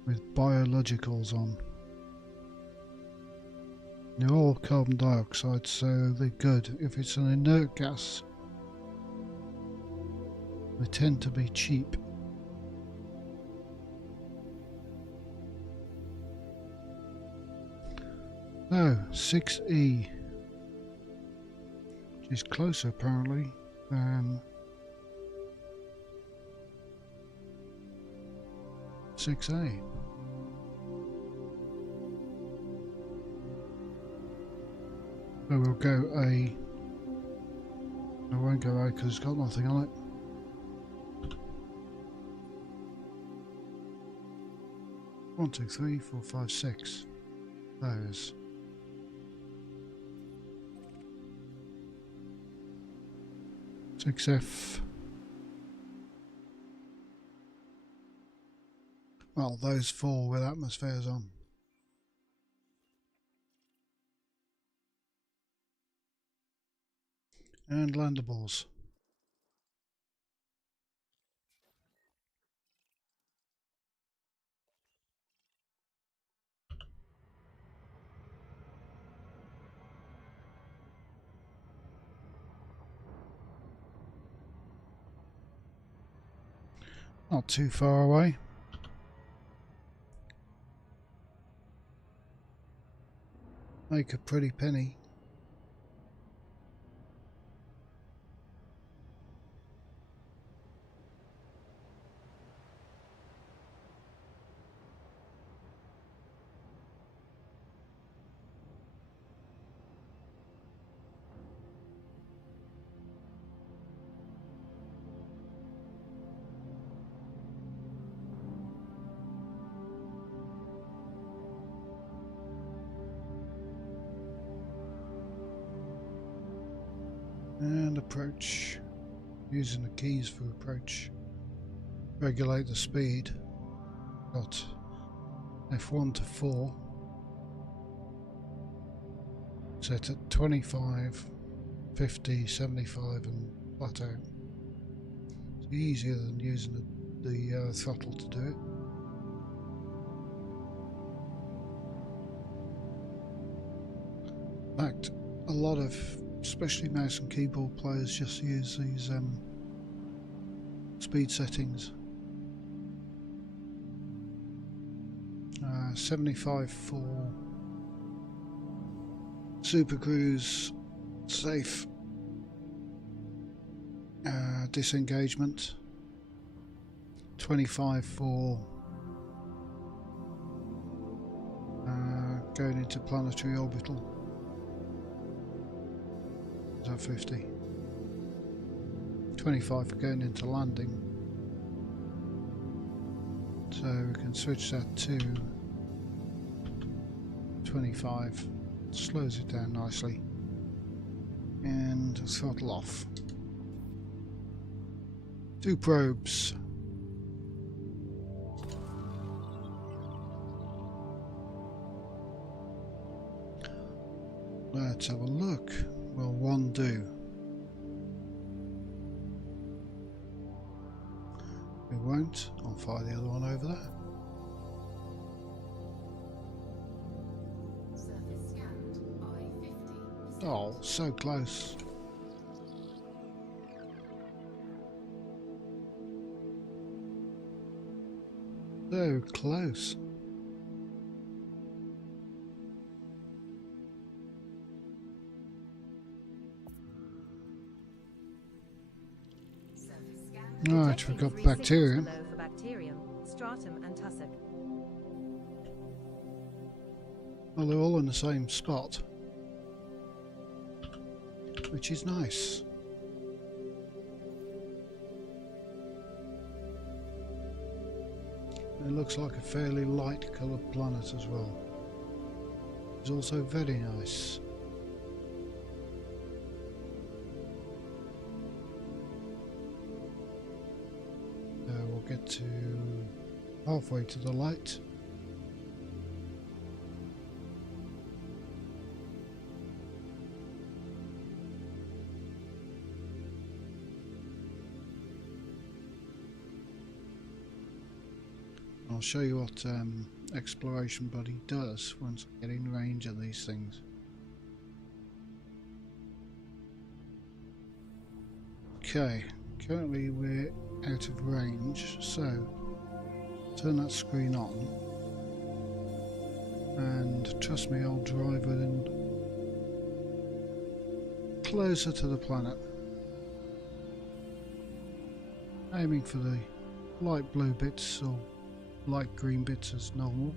with biologicals on. They're all carbon dioxide, so they're good. If it's an inert gas, they tend to be cheap. Oh, 6E, which is closer apparently than 6A. So we'll go A. I won't go A because it's got nothing on it. One, 2, 3, 4, 5, 6. Those. Six F. Well, those 4 with atmospheres on. And landables. Not too far away. Make a pretty penny. And approach, using the keys for approach. Regulate the speed. Got F1 to 4. Set at 25, 50, 75 and flat out. It's easier than using the throttle to do it. In fact, a lot of especially mouse and keyboard players just use these speed settings. 75 for Super Cruise safe disengagement, 25 for going into planetary orbital. Is that 50? 25 for going into landing. So we can switch that to 25. Slows it down nicely. And throttle off. 2 probes. Let's have a look. Well, one do. We won't. I'll fire the other one over there. Surface scanned by 50%. Oh, so close. So close. Surface scanned. Right, we've Detecting got 3 bacterium. signals below for bacterium, stratum, and tussock. Well, they're all in the same spot, which is nice. It looks like a fairly light coloured planet as well. It's also very nice. So we'll get to halfway to the light. I'll show you what Exploration Buddy does once I get in range of these things. Okay, currently we're out of range, so turn that screen on and trust me, I'll drive within closer to the planet, aiming for the light blue bits or light green bits as normal.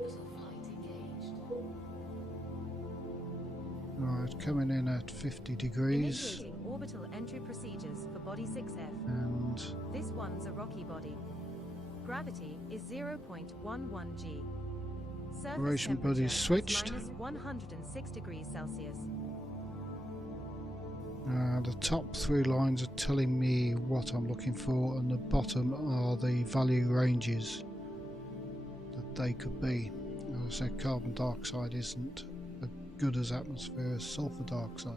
Orbital flight engaged. Right, coming in at 50 degrees Initiating orbital entry procedures for Body 6F. and This one's a rocky body. Gravity is 0.11 g. Surface Operation temperature Buddy's is switched. minus 106 degrees Celsius. the top 3 lines are telling me what I'm looking for, and the bottom are the value ranges that they could be. As I said, carbon dioxide isn't as good as atmosphere as sulfur dioxide.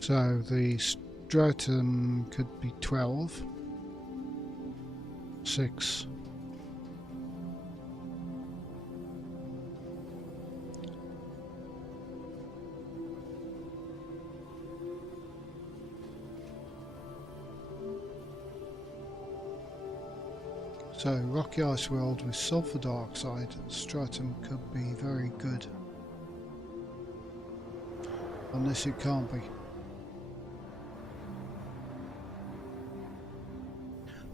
So the stratum could be 12, 6, so rocky ice world with sulfur dioxide, stratum could be very good. Unless it can't be.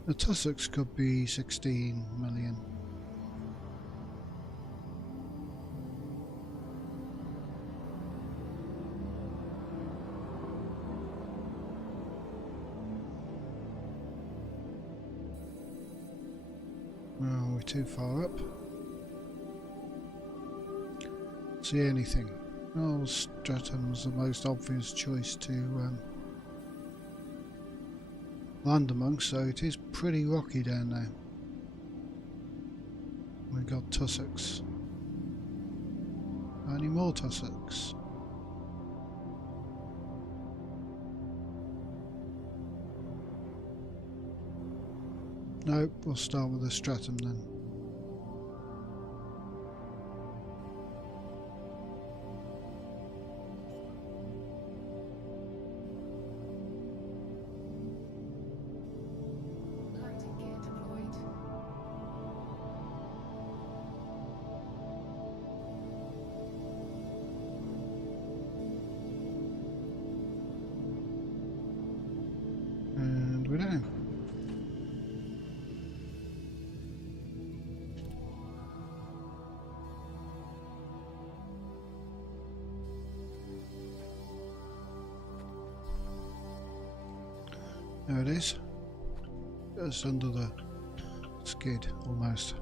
The tussocks could be 16 million. No, we're too far up. See anything? Oh, stratum's the most obvious choice to land amongst, so it is pretty rocky down there. We've got tussocks. Any more tussocks? Nope, we'll start with the stratum then. Landing gear deployed. we down? There it is. Just under the skid, almost.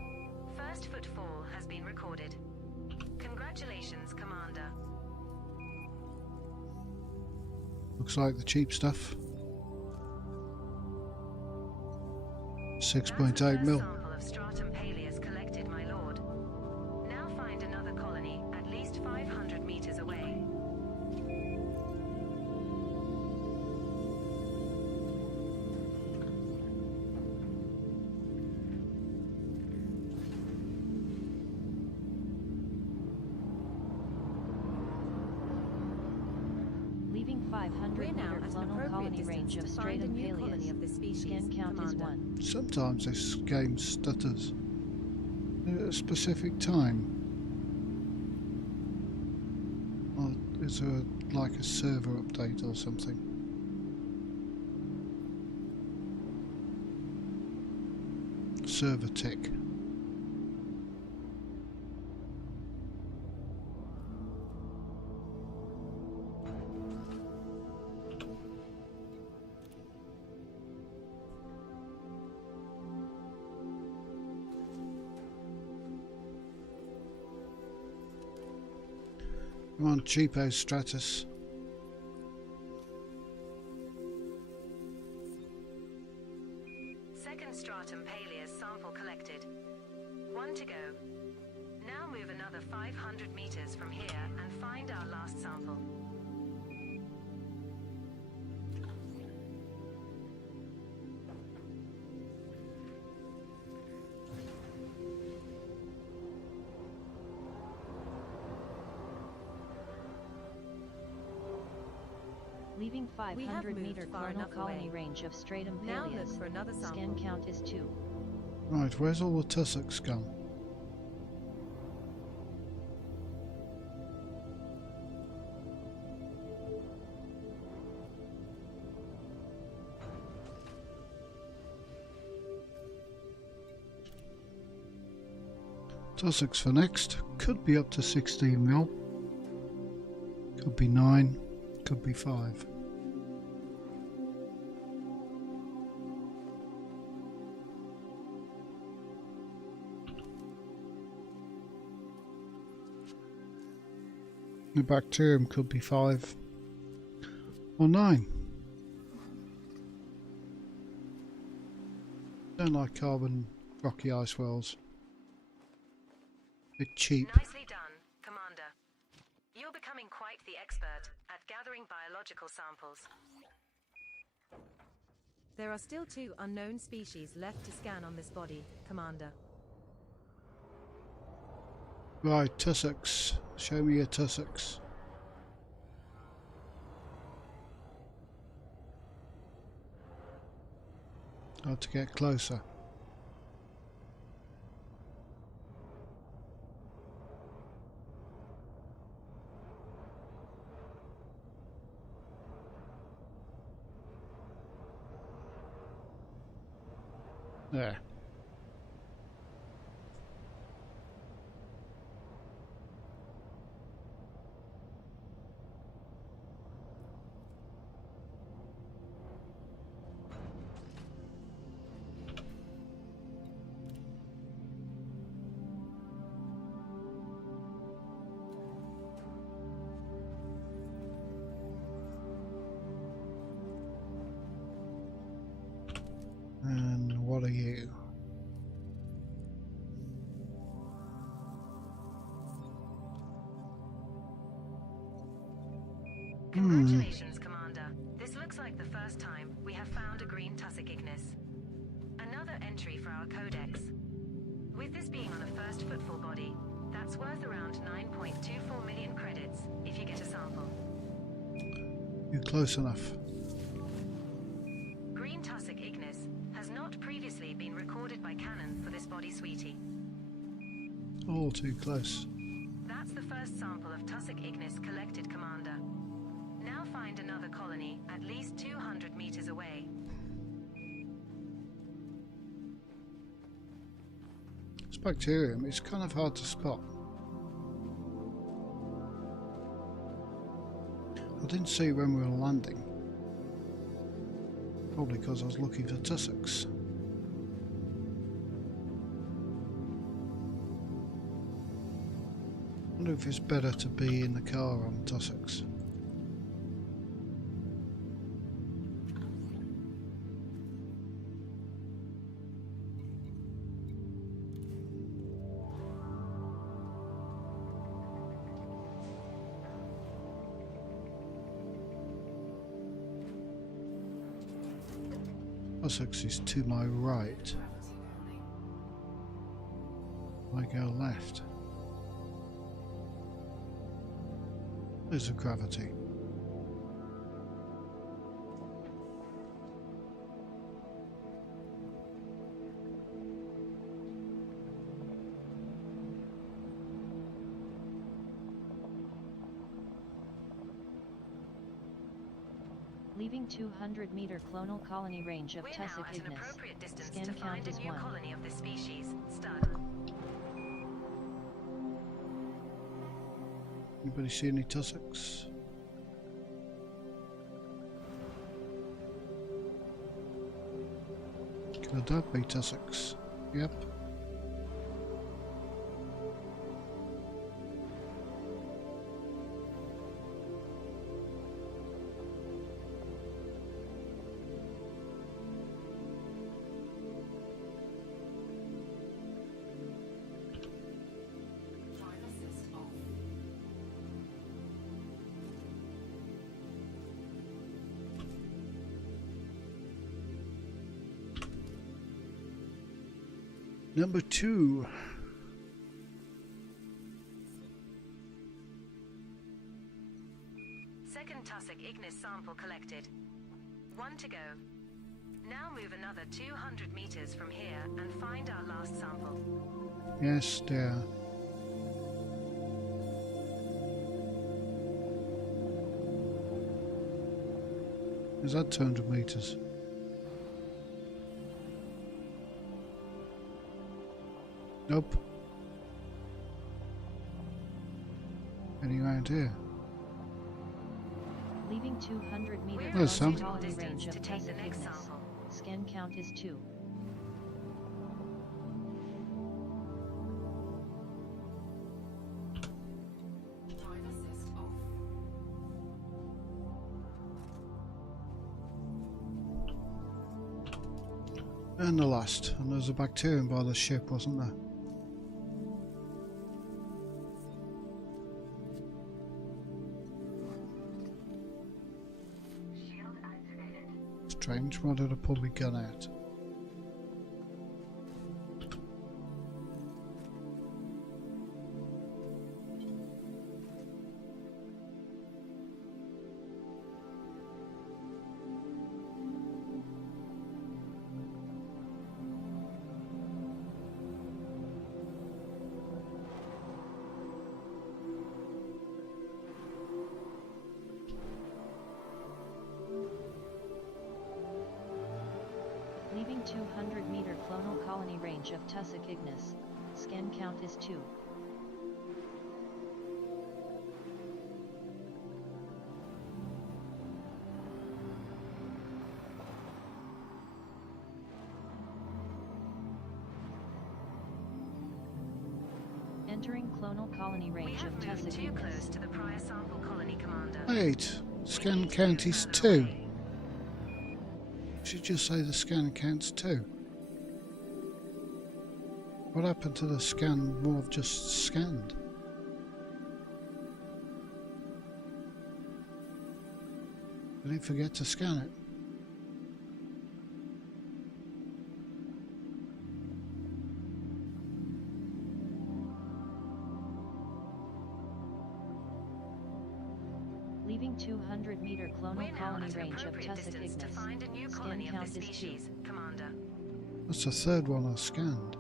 First footfall has been recorded. Congratulations, Commander. Looks like the cheap stuff. That's the 6.8 first mil. sample of stratum paleus collected, my lord. Now find another colony at least 500 meters away. Leaving We're 500 now meter at an clonal appropriate colony range distance of to find a stratum new colony paleus. of this species. Scan count is Commander. 1. Sometimes this game stutters at a specific time. Or is there like a server update or something? Server tick. Come on, cheapo Stratus. Second stratum paleus sample collected. 1 to go. Now move another 500 meters from here and find our last sample. Leaving We have 500 moved meter far clonal enough colony away. range of stratum Now look paleus. for another Scan sample. count is 2. Right, where's all the tussocks gone? Tussocks for next. Could be up to 16 mil. Could be 9. Could be 5. The bacterium could be 5 or 9. Don't like carbon rocky ice wells. Bit cheap. Nicely done, Commander. You're becoming quite the expert at gathering biological samples. There are still 2 unknown species left to scan on this body, Commander. Right, tussocks. Show me your tussocks. How to get closer. There. And what are you? Congratulations, Commander. This looks like the first time we have found a green tussock ignis. Another entry for our codex. With this being on a first footfall body, that's worth around 9.24 million credits if you get a sample. You're close enough. Green tussock ignis has not previously been recorded by Canon for this body, sweetie. All too close. That's the first sample of tussock ignis collected, Commander. Now find another colony at least 200 meters away. bacterium. It's kind of hard to spot. I didn't see when we were landing. Probably because I was looking for tussocks. I wonder if it's better to be in the car on tussocks. Tussocks is to my right. I go left. There's a gravity. Leaving 200-meter clonal colony range of We're now Tussock at an Ignis. appropriate distance Scan to count find a is new 1. colony of this species. Stud. Anybody see any tussocks? Could that be tussocks? Yep. Drive assist off. Number 2. Second Tussock Ignis sample collected. 1 to go. Now move another 200 meters from here and find our last sample. Yes, dear. Is that 200 meters? Nope. Any around here? Leaving 200-meter We're There's some. clonal colony distance range of to take the Tussock next Ignis. sample. Scan count is 2. Drive assist off. And the last. And there's a bacterium by the ship, wasn't there? Strange. Why did I pull the gun out? Leaving 200-meter clonal colony range of Tussock Ignis. Scan count is 2. Entering clonal colony We range have of moved Tussock too Ignis. close to the prior sample colony, Commander. Wait. We Scan need to count move is further 2. away. Should just say the scan counts 2. What happened to the scan more of just scanned? Did it forget to scan it? Leaving 200-meter We're clonal now colony at an range of appropriate Tussock distance to Ignis. find a new Scan colony of count this is 2. species, Commander. That's the third one I scanned.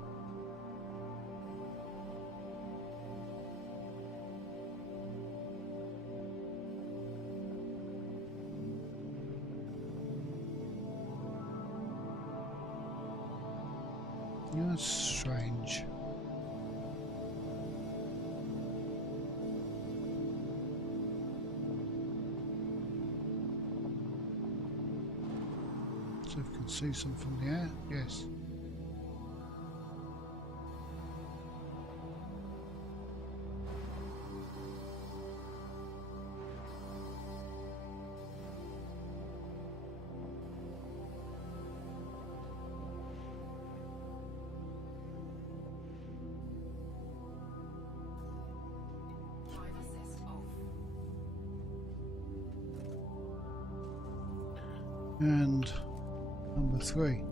Yeah, that's strange. So we can see some from the air. Yes. Drive assist off. And number 3.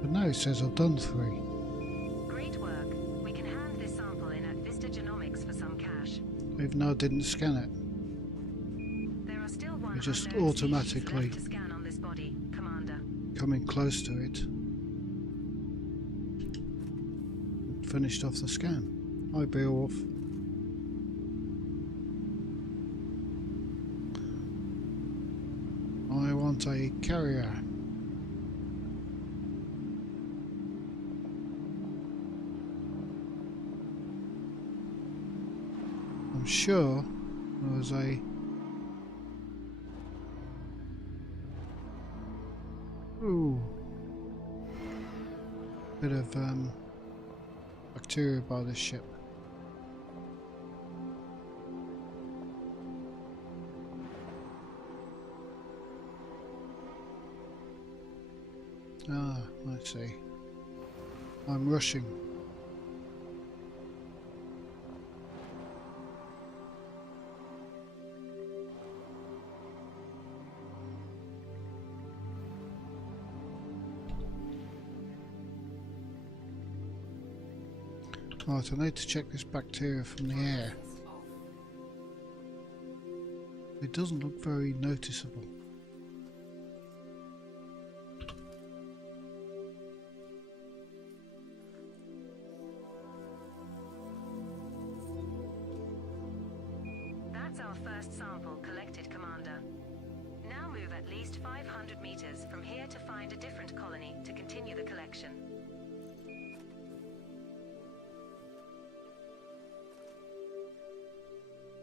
But now it says I've done 3. Great work. We can hand this sample in at Vista Genomics for some cash. Even though I didn't scan it. There are still 100 just species automatically- left to scan on this body, Commander. Coming close to it. Finished off the scan. Hi Beowulf. I want a carrier. I'm sure there was a bit of bacteria by this ship. Ah, I see. I'm rushing. Right, I need to check this bacteria from the air. Assist off. It doesn't look very noticeable. That's our first sample collected, Commander. Now move at least 500 meters from here to find a different colony to continue the collection.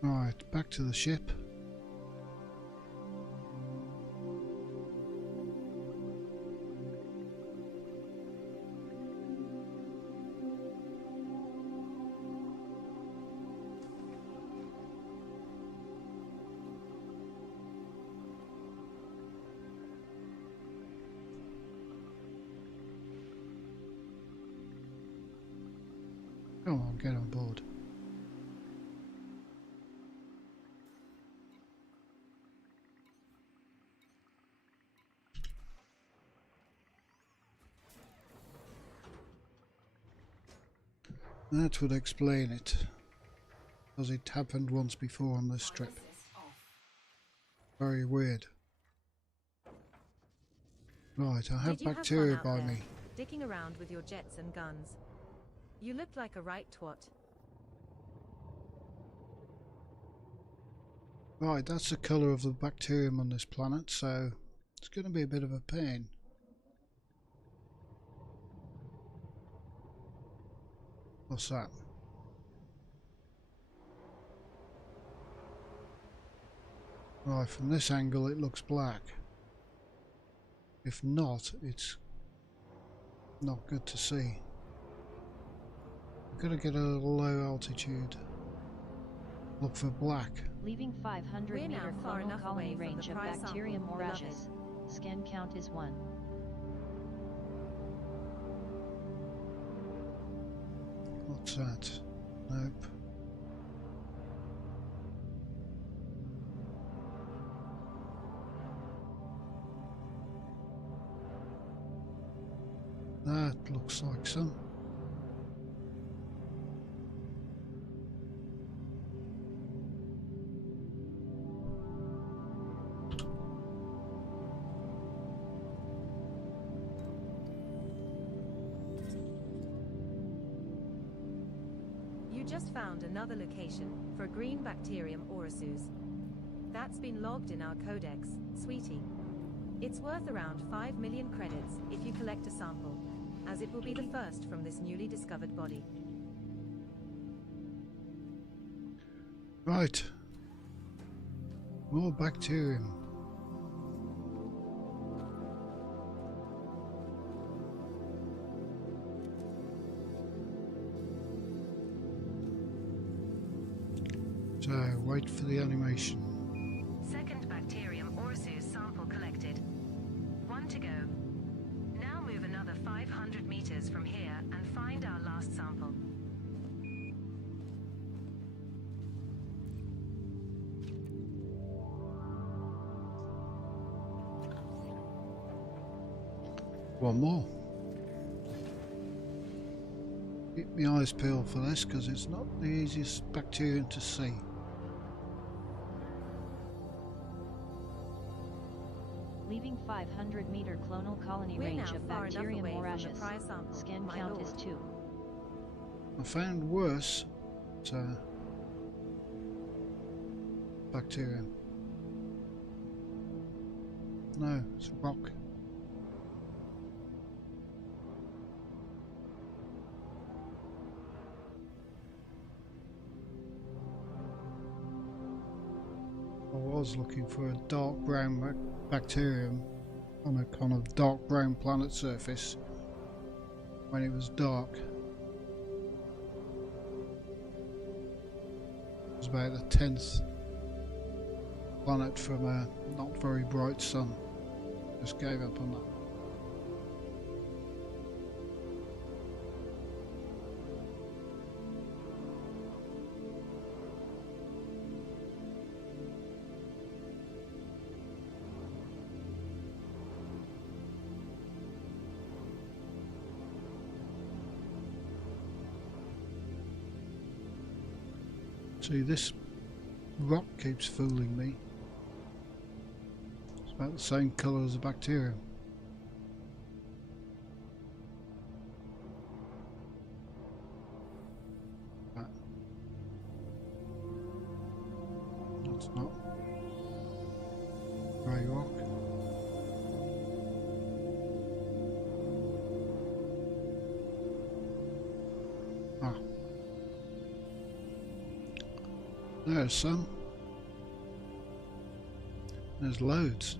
Right, back to the ship. Come on, get on board. That would explain it, as it happened once before on this Drive trip. assist off. Very weird. Right, I have Did you bacteria have fun by out there, me. dicking around with your jets and guns? You looked like a right twat. Right, that's the colour of the bacterium on this planet, so it's going to be a bit of a pain. What's that? Right, from this angle it looks black. If not, it's not good to see. I've got to get a low altitude. Look for black. Leaving 500 We're now meter far clonal enough colony away from range the of prize Bacterium sample, moragus. Scan count is 1. What's that? Nope. That looks like some. You just found another location for a green bacterium Orossus. That's been logged in our codex, sweetie. It's worth around 5 million credits if you collect a sample, as it will be the first from this newly discovered body. Right. More bacterium. So, wait for the animation. Second bacterium Orsus sample collected. 1 to go. Now move another 500 meters from here and find our last sample. One more. Keep my eyes peeled for this because it's not the easiest bacterium to see. Leaving 500-meter clonal colony We're range now of far enough Bacterium away from the moracis. prior sample, Scan my count lord. is 2. I found worse bacterium. No, it's rock. I was looking for a dark brown bacterium on a kind of dark brown planet surface when it was dark. It was about the 10th planet from a not very bright sun. Just gave up on that. See, this rock keeps fooling me. It's about the same colour as the bacterium. That's not grey rock. Ah. There's some. There's loads.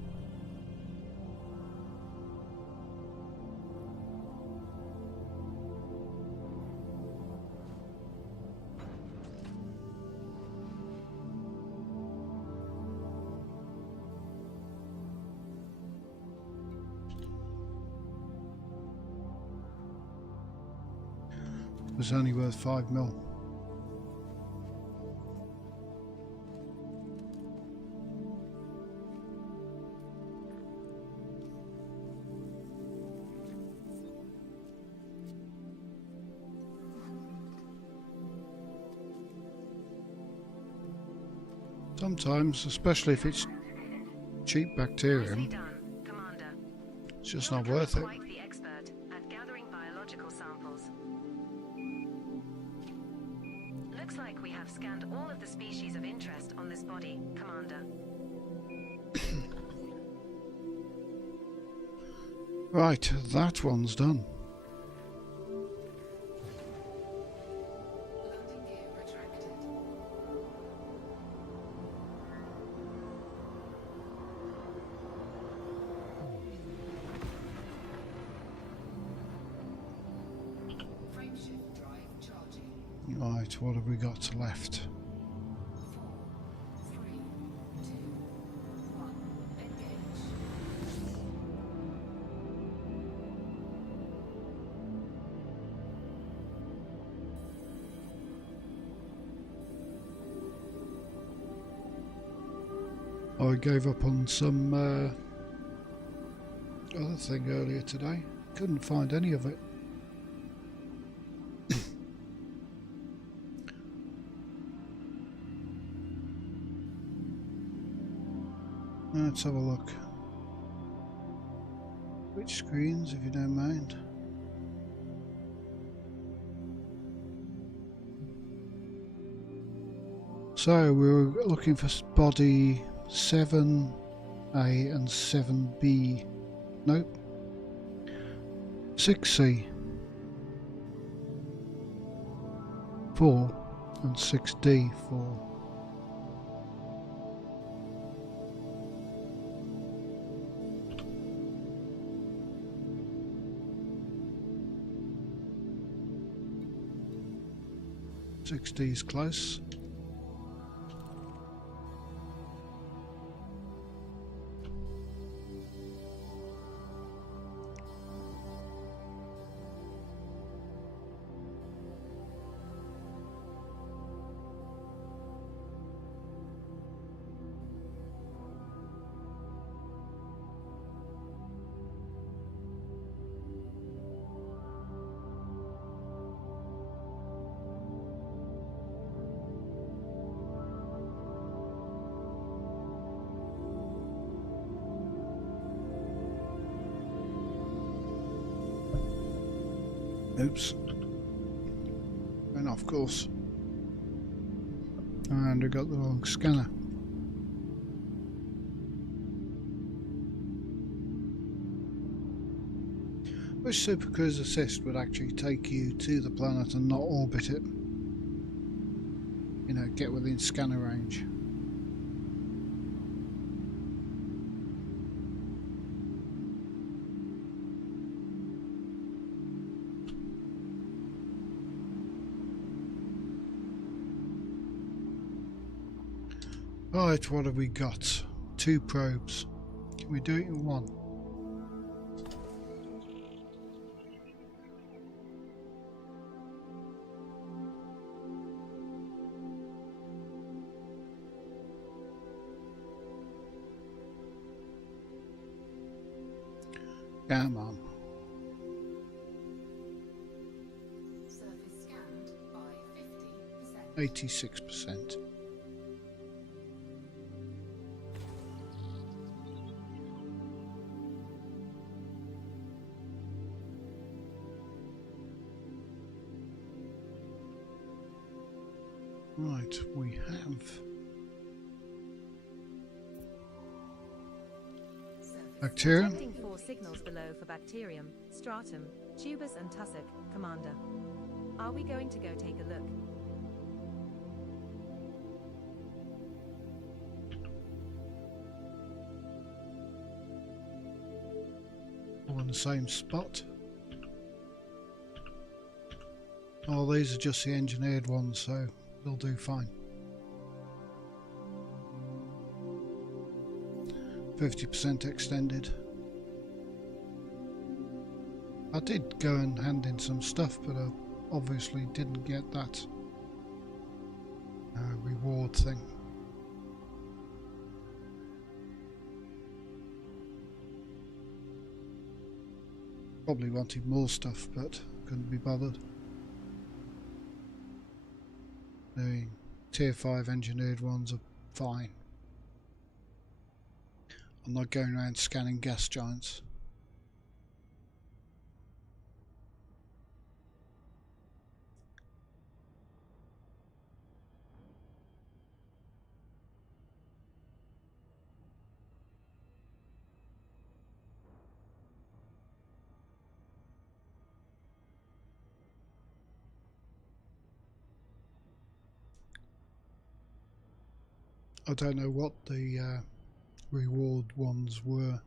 It's only worth 5 mil. Sometimes, especially if it's cheap Nicely bacterium, done, Commander. it's just You're not worth it. quite the expert at gathering biological samples. Looks like we have scanned all of the species of interest on this body, Commander. Right, that one's done. Landing gear retracted. Frameshift drive charging. Right, what have we got left? 4, 3, 2, 1. Engage. I gave up on some other thing earlier today. Couldn't find any of it. Let's have a look. Which screens, if you don't mind? So we were looking for body 7A and 7B. Nope. 6C. 4 and 6D. 4. 60 is close. Oops. Went off course. And I got the wrong scanner. Wish Super Cruise Assist would actually take you to the planet and not orbit it. You know, get within scanner range. Right, what have we got? 2 probes. Can we do it in one? Come on. Surface scanned by 50%. 86%. Right, we have bacterium. Detecting 4 signals below for bacterium, stratum, tubus and tussock, Commander. Are we going to go take a look? All in the same spot. Oh, these are just the engineered ones, so they'll do fine. 50% extended. I did go and hand in some stuff, but I obviously didn't get that reward thing. Probably wanted more stuff, but couldn't be bothered. The tier 5 engineered ones are fine. I'm not going around scanning gas giants. I don't know what the reward ones were.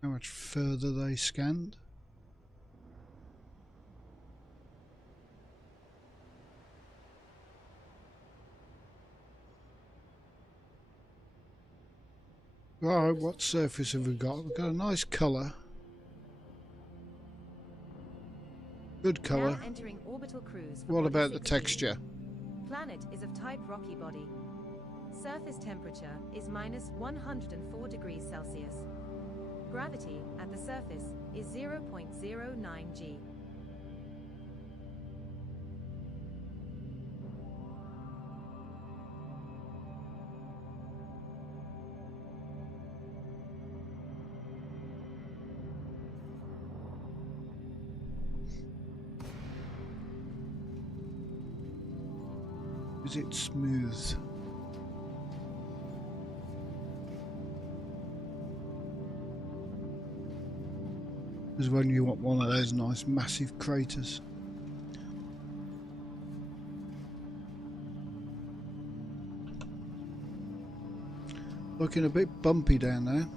How much further they scanned. Right, what surface have we got? We've got a nice colour. Good colour. Now entering orbital cruise for What body about the 6B. texture? Planet is of type rocky body. Surface temperature is minus 104 degrees Celsius. Gravity at the surface is 0.09 g. Is it smooth? Is when you want one of those nice massive craters. Looking a bit bumpy down there.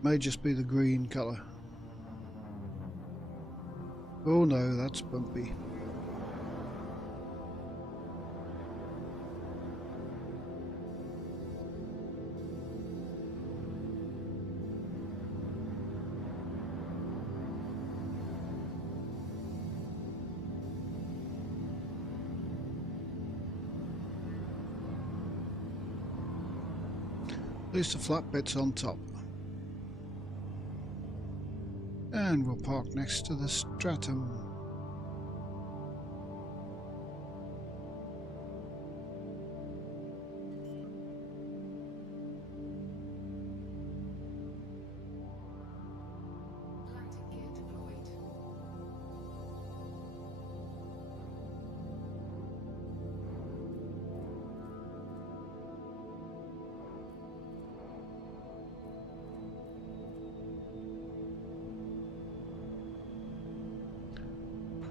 May just be the green colour. Oh no, that's bumpy. At least the flat bit's on top. And we'll park next to the stratum. Landing gear deployed.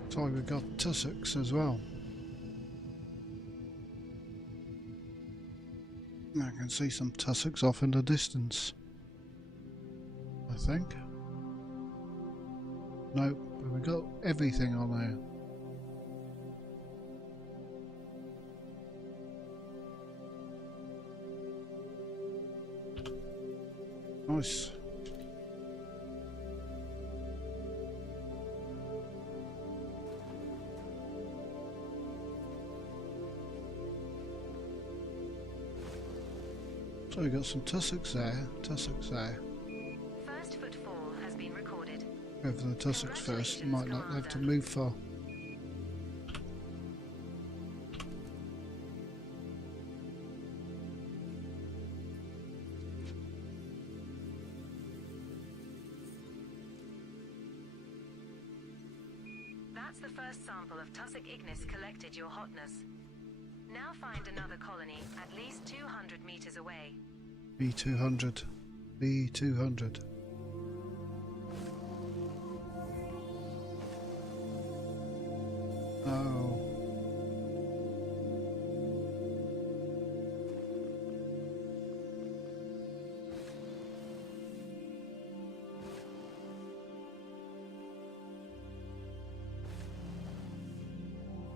So we've got tussocks as well. I can see some tussocks off in the distance, I think. Nope, but we've got everything on there. Nice. So we got some tussocks there, tussocks there. First footfall has been recorded. Go for the tussocks first, you might not have to move far. That's the first sample of tussock ignis collected, Your Hotness. Now find another colony at least 200 meters away. B200. B200. Oh.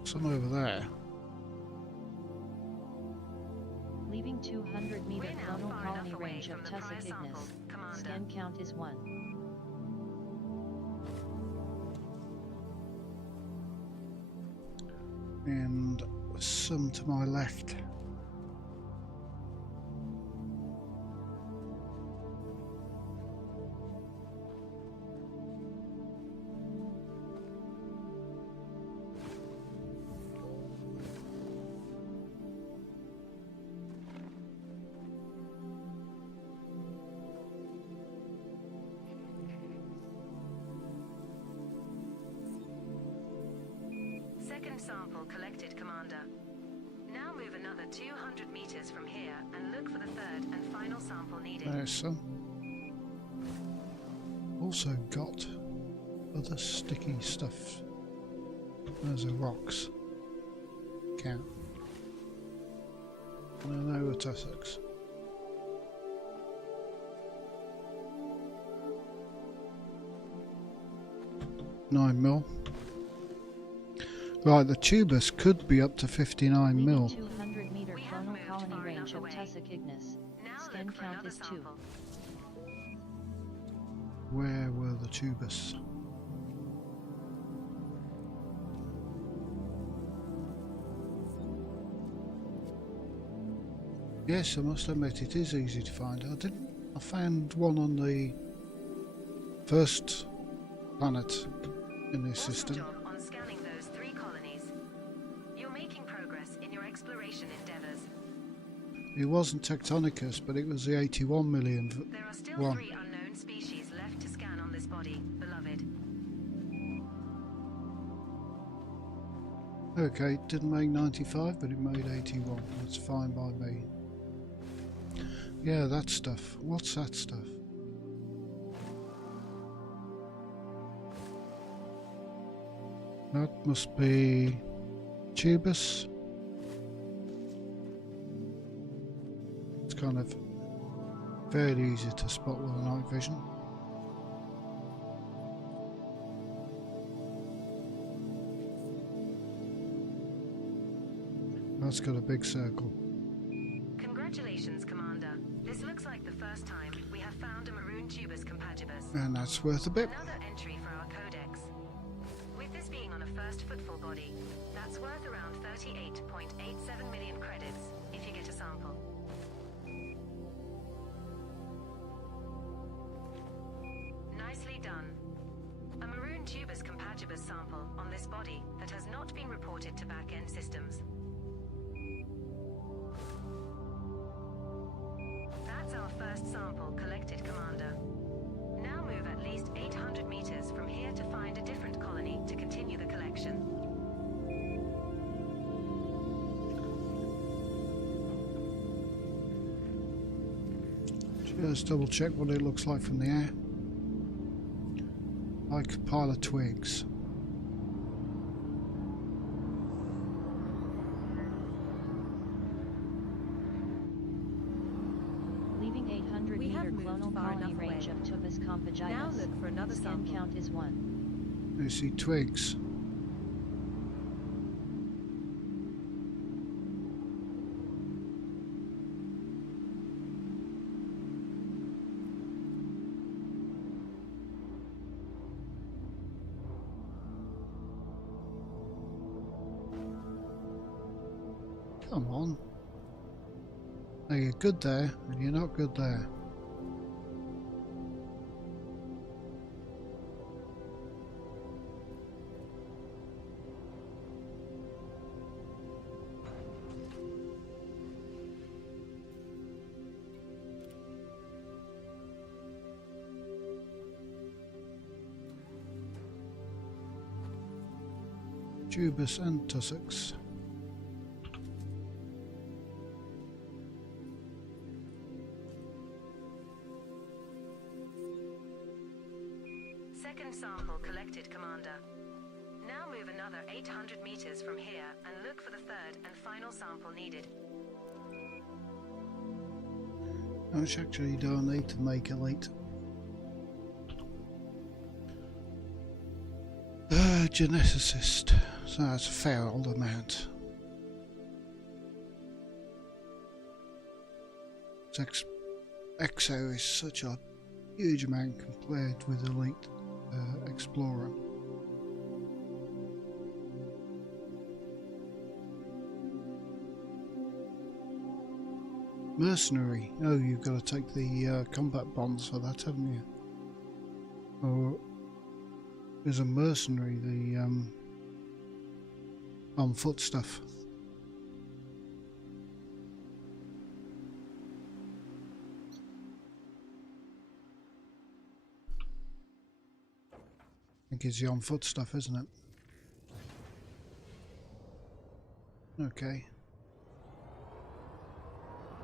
Some over there. Leaving 200 meter We're now clonal far colony enough away range of from the Tussock prize sample, ignis. Commander. Scan count is 1. And some to my left. Second sample collected, Commander. Now move another 200 meters from here and look for the third and final sample needed. There's some. Also got other sticky stuff. There's a rocks. Count. And there were tussocks. $9 mil. Right, the tubus could be up to 59 Leaving mil. 200 meter We have clonal moved colony far range enough of away. Tussock ignis. Now Scan look for count another is 2. sample. Where were the tubus? Yes, I must admit it is easy to find. I found one on the first planet in this Awesome system. job on scanning those 3 colonies. You're making progress in your exploration endeavors. It wasn't Tectonicus, but it was the 81 million There are still one. 3 unknown species left to scan on this body, beloved. Okay, it didn't make 95, but it made 81. That's fine by me. Yeah, that stuff. What's that stuff? That must be tubus. It's kind of fairly easy to spot with the night vision. That's got a big circle. Congratulations, Commander. This looks like the first time we have found a maroon tubus compagibus. And that's worth a bit. Another entry for our codex. With this being on a first footfall body, that's worth around 38.87 million credits if you get a sample. Nicely done. A maroon tubus compagibus sample on this body that has not been reported to back-end systems. That's our first sample collected, Commander. Now move at least 800 meters from here to find a different colony to continue the collection. Just double check what it looks like from the air. Like a pile of twigs. Leaving 800 We have meter moved clonal far colony enough range away. of Tubus compagibus. Now look for another Scan sample. count is 1. You see twigs. Come on. Now you're good there, and you're not good there. Tubus and tussocks. Second sample collected, Commander. Now move another 800 meters from here and look for the third and final sample needed. Which actually do I need to make elite? Geneticist. So that's a fair old amount. Exo is such a huge amount compared with elite explorer. Mercenary. Oh, you've got to take the combat bonds for that, haven't you? Or there's a mercenary, the on foot stuff. I think it's the on foot stuff, isn't it? Okay.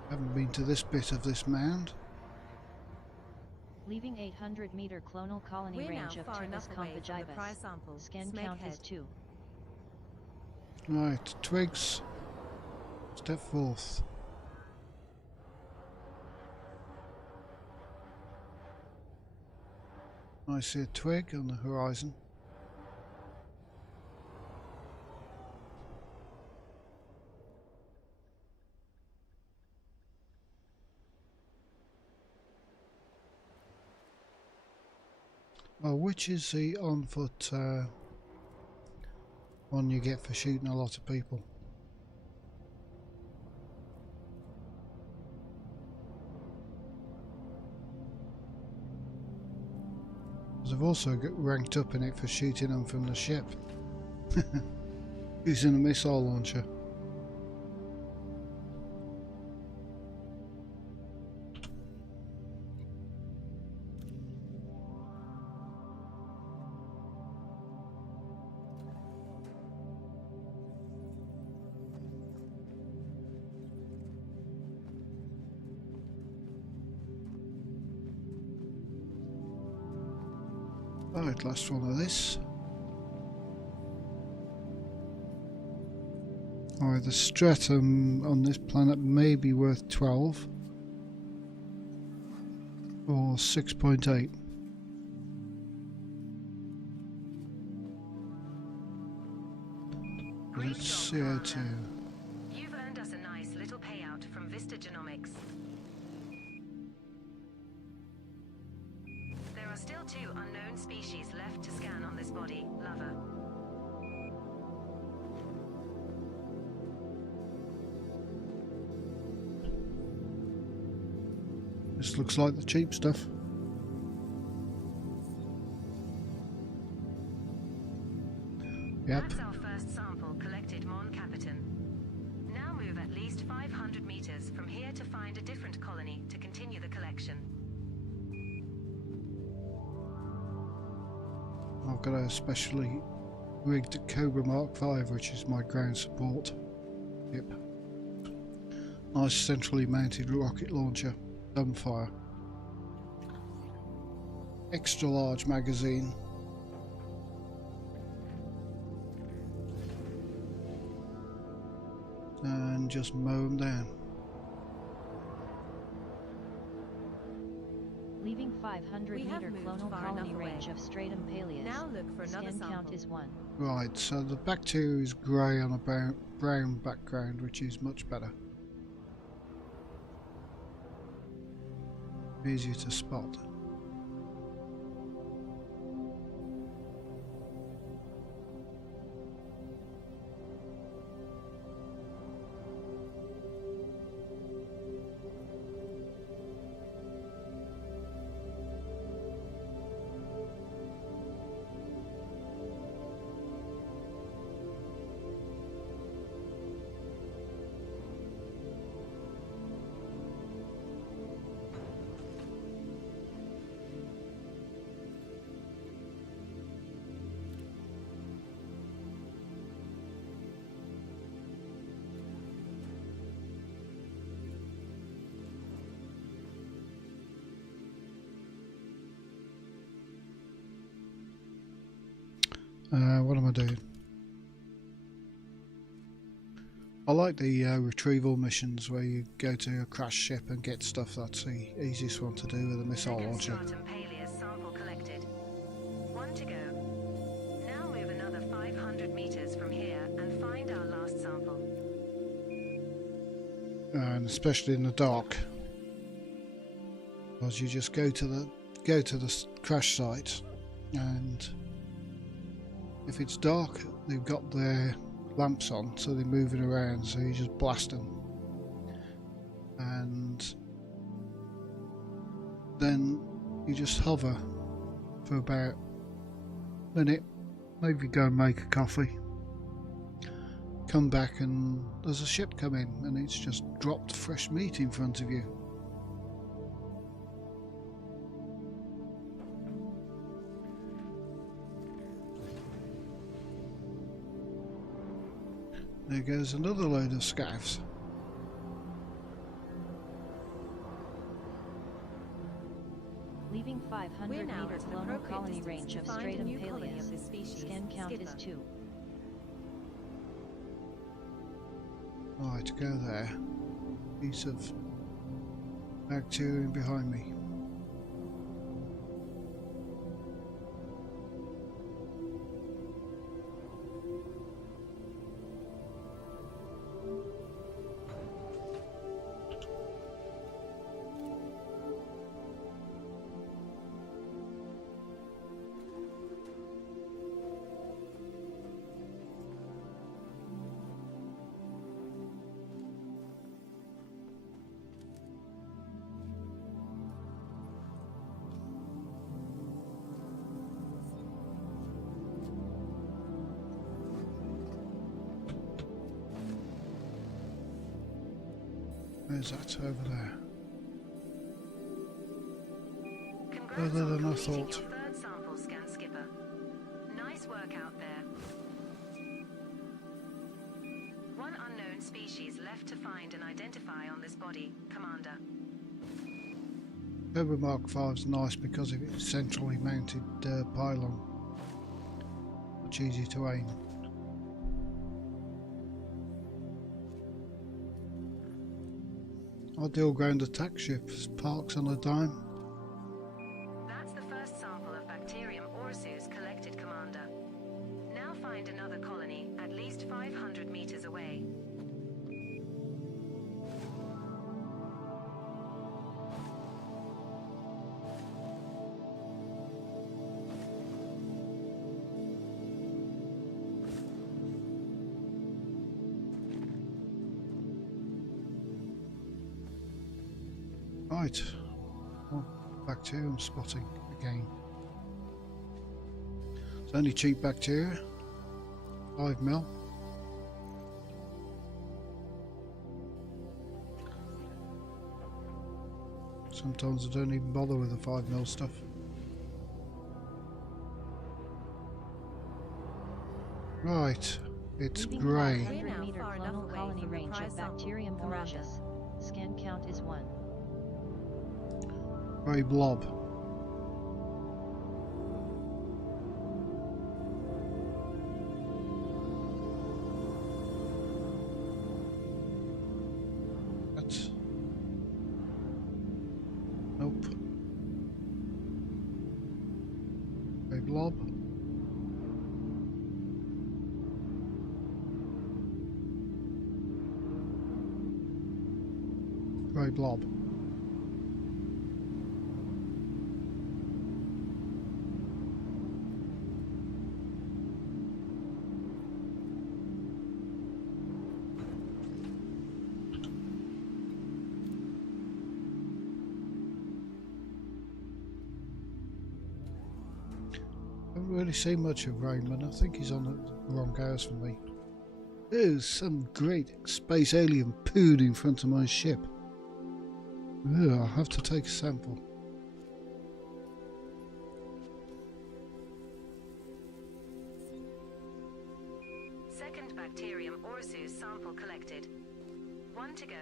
Haven't been to this bit of this mound. Leaving 800 meter clonal colony We're now range of far Tubus enough away from the prior compagibus. sample. Scan Snake count is head. 2. Right, twigs. Step forth. I see a twig on the horizon. Oh, which is the on foot one you get for shooting a lot of people? Because I've also got ranked up in it for shooting them from the ship. Using a missile launcher. Right, last one of this. Alright, the stratum on this planet may be worth 12. or 6.8. But Great it's job, CO2. Commander. You've earned us a nice little payout from Vista Genomics. There are still 2 unknown species left to scan on this body, Lover. This looks like the cheap stuff. Yep. That's our first sample collected, Mon Capitan. Now move at least 500 meters from here to find a different colony to continue the collection. I've got a specially rigged Cobra Mark V, which is my ground support. Yep. Nice centrally mounted rocket launcher, dumbfire. Extra large magazine. And just mow them down. Leaving 500 We have meter moved clonal far colony enough away. range of Stratum Paleus. Now look for another Scan sample. count is 1. Right, so the bacteria is grey on a brown background, which is much better. Easier to spot. What am I doing? I like the retrieval missions where you go to a crash ship and get stuff. That's the easiest one to do with a missile Second launcher. stratum Paleus sample collected. 1 to go. Now move another 500 meters from here and find our last sample. And especially in the dark, because you just go to the crash site, and if it's dark, they've got their lamps on, so they're moving around, so you just blast them, and then you just hover for about a minute, maybe go and make a coffee, come back, and there's a ship come in, and it's just dropped fresh meat in front of you. There goes another load of scavs. Leaving We're 500 now meter at an clonal appropriate colony distance range to of find a Stratum new colony Paleus. of this species. Scan count is Skipper. 2. Right, go there. Piece of bacterium behind me. Where's that? Over there. Congrats Further on than I completing thought. your third sample scan, Skipper. Nice work out there. 1 unknown species left to find and identify on this body, Commander. Cobra Mark V is nice because of its centrally mounted pylon. Much easier to aim. Ideal ground attack ships, parks on a dime. find another colony at least 500 meters away. Right. Well, bacterium spotting again. It's only cheap bacteria. 5 mil. Sometimes I don't even bother with the 5 mil stuff. Right. It's Leaving grey. 500 meter Far enough clonal away colony from the range prize of sample, Bacterium Commander. aureus. Scan count is 1. Grey blob. That's... Nope. Grey blob. Grey blob. Don't really see much of Raymond. I think he's on the wrong house for me. There's some great space alien pooed in front of my ship. Ugh, I'll have to take a sample. Second Bacterium aureus sample collected. 1 to go.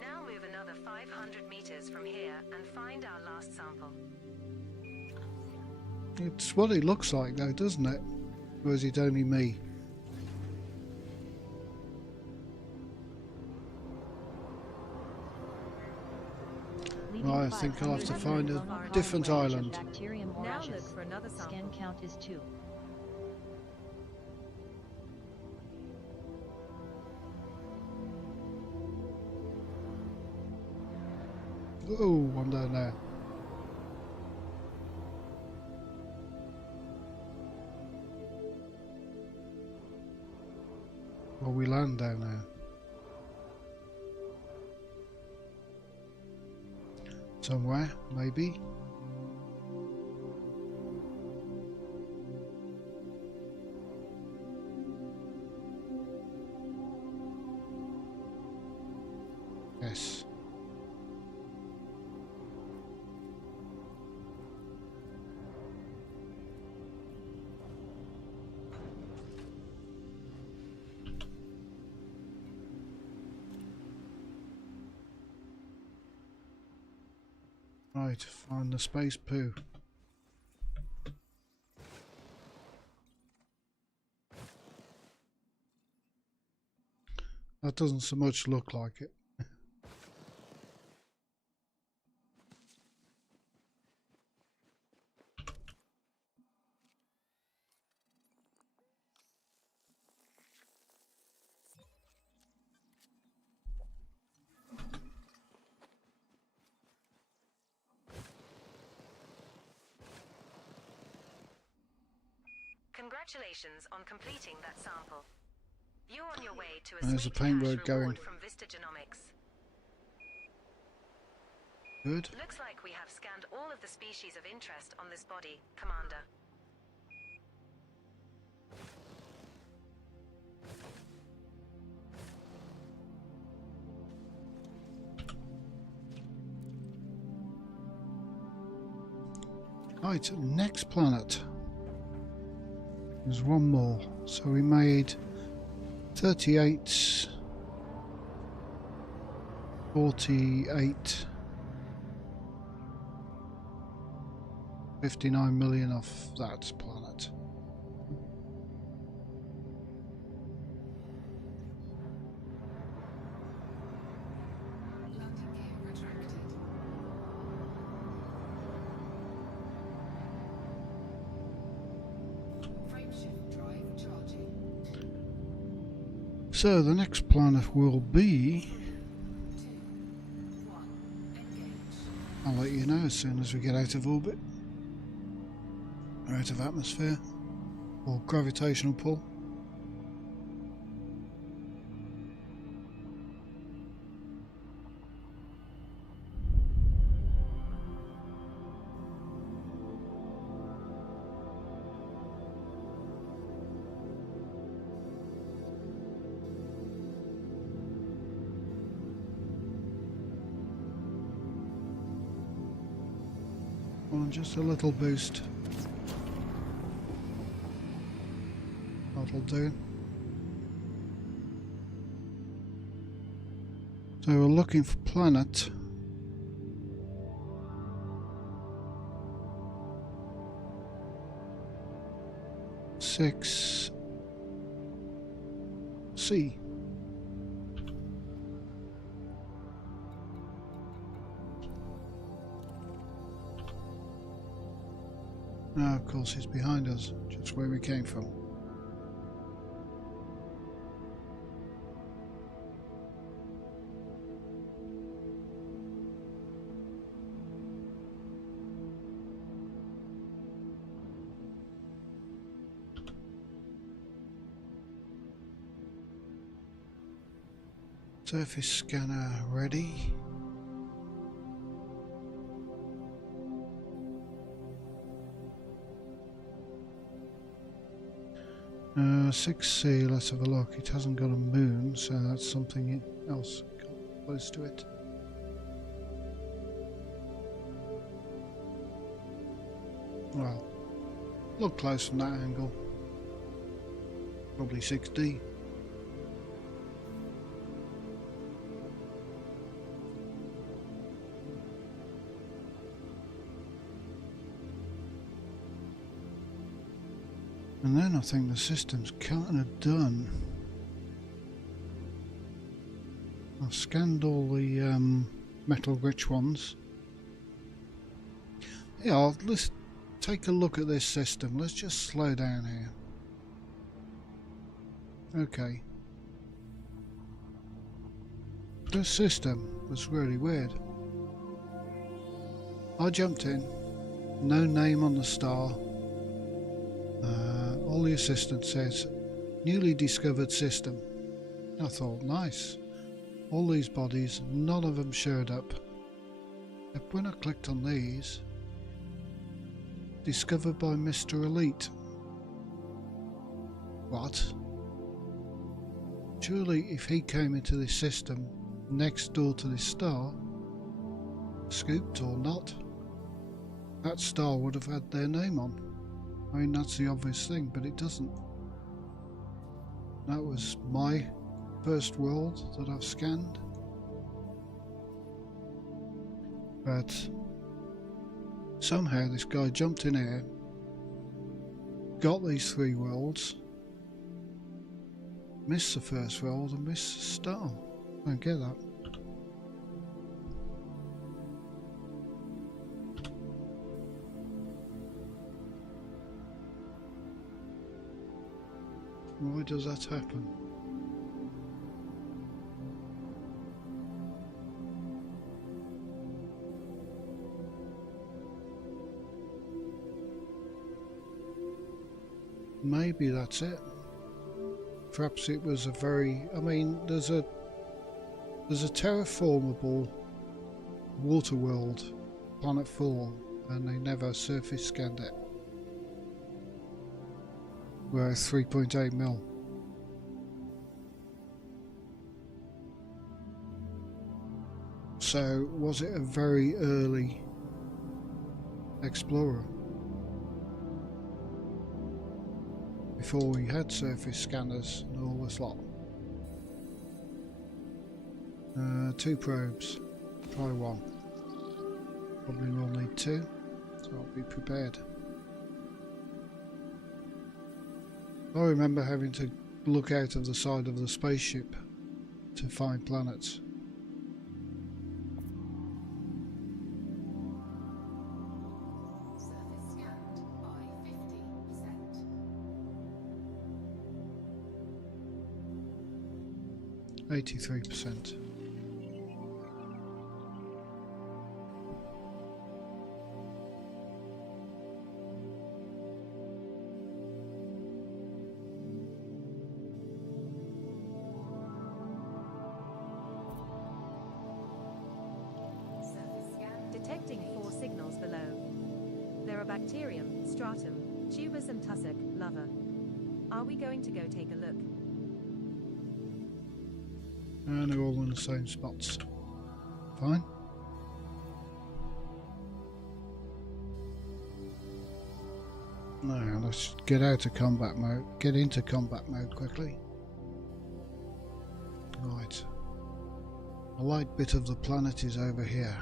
Now move another 500 meters from here and find our last sample. It's what it looks like though, doesn't it? Or is it only me? Leaving Right, I think I'll have to 500 find meter a clonal colony different range of island. Bacterium Now aureus. look for another sample. Scan count is 2. Oh, one down there. Well, we land down there. Somewhere, maybe. Yes. Right, find the space poo. That doesn't so much look like it. Congratulations on completing that sample. You're on your way to a There's a sweet paint cash word going. reward from Vista Genomics. Good. Looks like we have scanned all of the species of interest on this body, Commander. Right, next planet. There's one more. So we made 38, 48, 59 million off that planet. Landing gear retracted. Frameshift drive charged. So the next planet will be... I'll let you know as soon as we get out of orbit. Or out of atmosphere. Or gravitational pull. On just a little boost. That'll do. So we're looking for planet. Six C. Now, of course, he's behind us, just where we came from. Surface scanner ready. Uh, 6C, let's have a look. It hasn't got a moon, so that's something else close to it. Well, look close from that angle. Probably 6D. And then I think the system's kind of done. I've scanned all the metal-rich ones. Yeah, let's take a look at this system. Let's just slow down here. Okay. This system was really weird. I jumped in, no name on the star. All the assistant says, newly discovered system. I thought, nice. All these bodies, none of them showed up. But when I clicked on these, discovered by Mr. Elite. What? Surely if he came into this system next door to this star, scooped or not, that star would have had their name on. I mean, that's the obvious thing, but it doesn't. That was my first world that I've scanned. But somehow this guy jumped in here, got these 3 worlds, missed the first world and missed the star. I don't get that. Why does that happen? Maybe that's it. Perhaps it was a very... I mean, there's a terraformable water world, Planet 4, and they never surface scanned it. We're 3.8 mil. So, was it a very early explorer? Before we had surface scanners and all this lot. 2 probes. Try 1. Probably will need 2, so I'll be prepared. I remember having to look out of the side of the spaceship to find planets. Surface scanned by 50%. 83%. Surface scan. Detecting 4 signals below. There are bacterium, stratum, tubus and tussock, lava. Are we going to go take a look? And they're all in the same spots. Fine. Now let's get out of combat mode. Get into combat mode quickly. Right. A light bit of the planet is over here.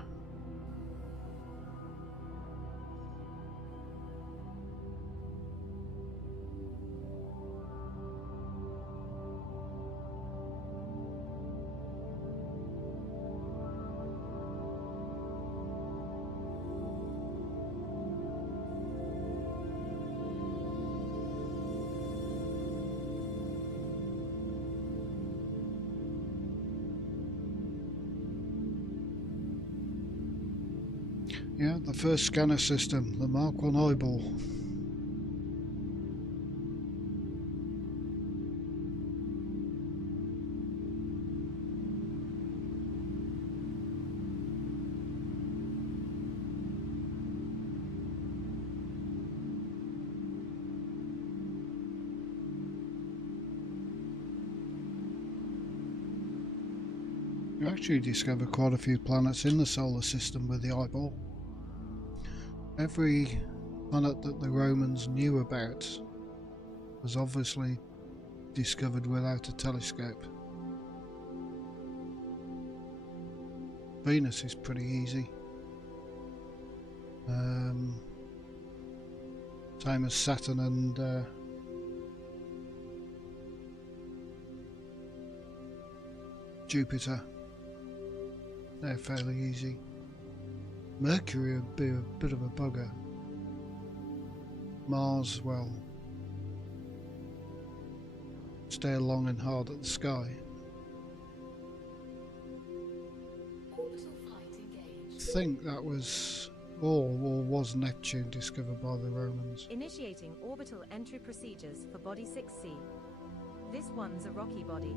Yeah, the first scanner system, the Mark 1 eyeball. You actually discover quite a few planets in the solar system with the eyeball. Every planet that the Romans knew about was obviously discovered without a telescope. Venus is pretty easy. Same as Saturn and Jupiter. They're fairly easy. Mercury would be a bit of a bugger. Mars, well, stare long and hard at the sky. Orbital flight engaged. I think that was or was Neptune discovered by the Romans. Initiating orbital entry procedures for Body 6C. This one's a rocky body.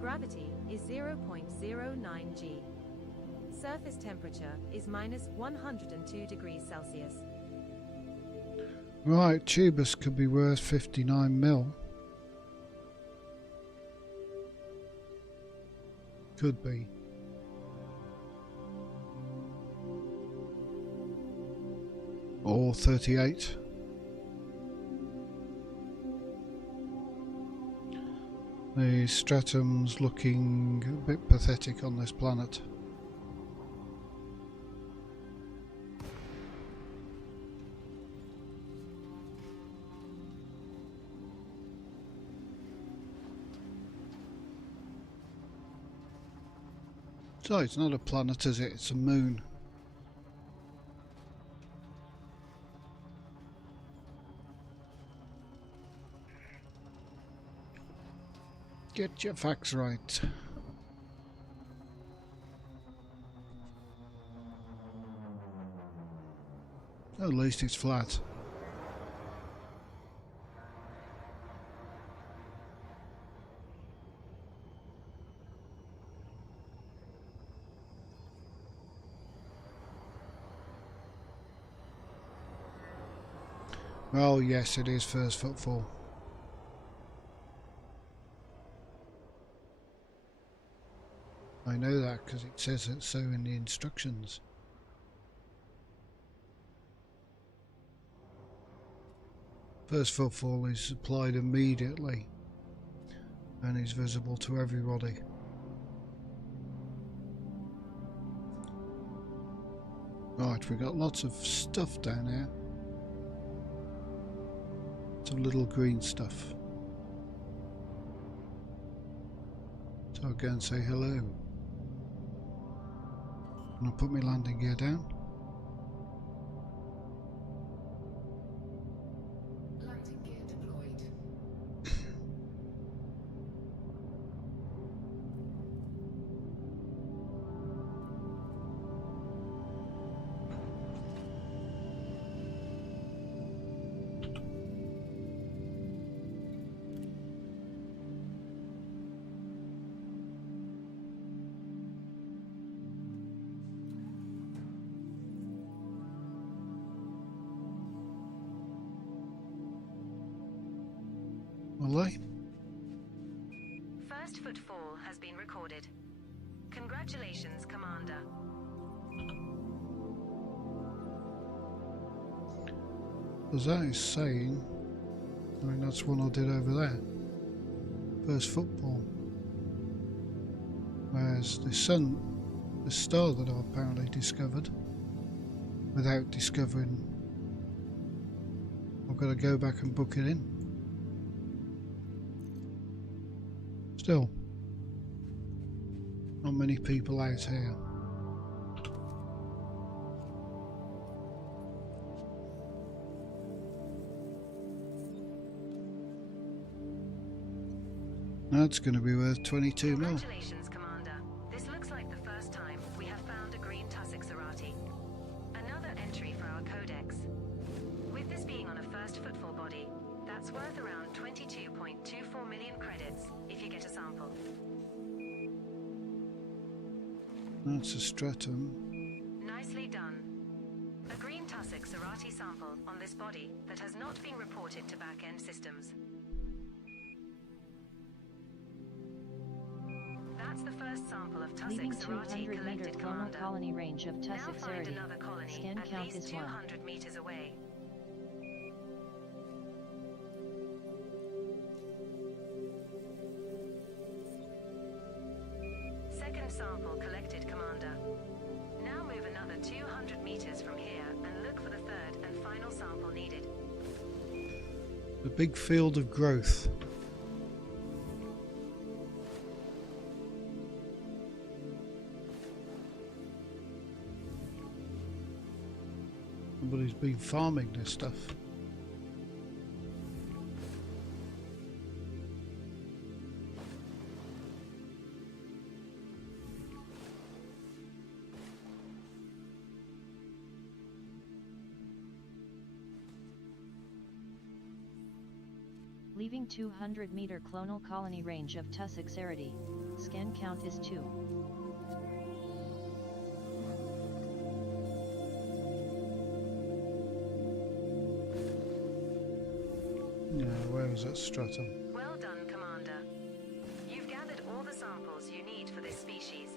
Gravity is 0.09 g. Surface temperature is minus 102 degrees Celsius. Right, Tubus could be worth 59 mil. Could be. Or 38. The stratum's looking a bit pathetic on this planet. So it's not a planet, is it? It's a moon. Get your facts right. At least it's flat. Oh yes, it is first footfall. I know that because it says it so in the instructions. First footfall is applied immediately and is visible to everybody. Right, we've got lots of stuff down here. Some little green stuff. So I'll go and say hello. And I'll put my landing gear down. Landing gear deployed. Will they? First footfall has been recorded. Congratulations, Commander. Because that is saying, I mean, that's one I did over there. First football. Whereas the sun, the star that I apparently discovered, without discovering, I've got to go back and book it in. Still, not many people out here. That's going to be worth 22 mil. Congratulations, Commander. This looks like the first time we have found a green tussock cerati. Another entry for our codex. With this being on a first footfall body, that's worth around 22.24 million credits if you get a sample. That's a stratum. Nicely done. A green tussock cerati sample on this body that has not been reported to back-end systems. That's the first sample of Leaving tussock cerati 200-meter collected, clonal Commander. colony range of Now tussock find cerati. another colony Scan at count least is 1. 200 meters away. Second sample collected, Commander. Now move another 200 meters from here and look for the third and final sample needed. The big field of growth. Somebody's been farming this stuff. Leaving 200-meter clonal colony range of tussock cerati. Scan count is 2. Yeah, where was that stratum? Well done, Commander. You've gathered all the samples you need for this species.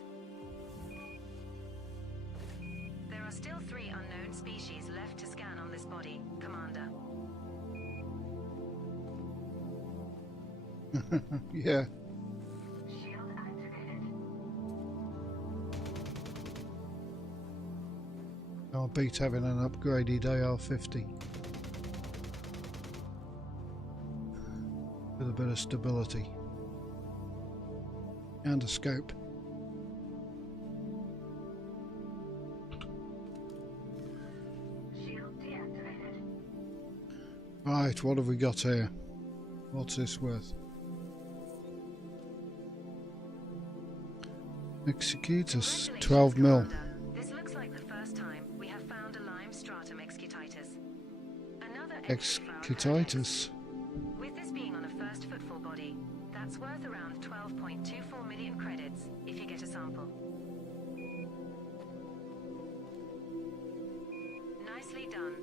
There are still 3 unknown species left to scan on this body, Commander. Yeah. Shield activated. I'll beat having an upgraded AR-50. With a bit of stability. And a scope. Shield deactivated. Right, what have we got here? What's this worth? Executus, 12 mil. Commander. This looks like the first time we have found a lime stratum excutitus. Another entry for our Excutitus. codex. With this being on a first footfall body, that's worth around 12.24 million credits if you get a sample. Nicely done.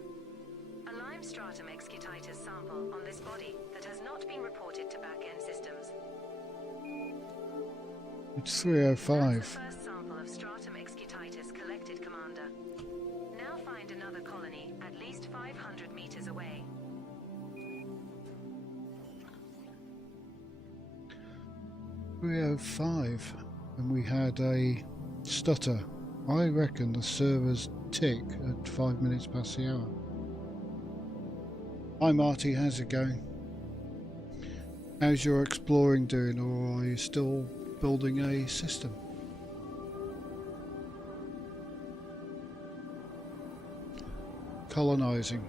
A lime stratum excutitus sample on this body that has not been reported to back-end systems. It's That's 305. the first sample of stratum excutitus collected, Commander. Now find another colony at least 500 meters away. .305, and we had a stutter. I reckon the servers tick at 5 minutes past the hour. Hi Marty, how's it going? How's your exploring doing, or are you still building a system? Colonizing.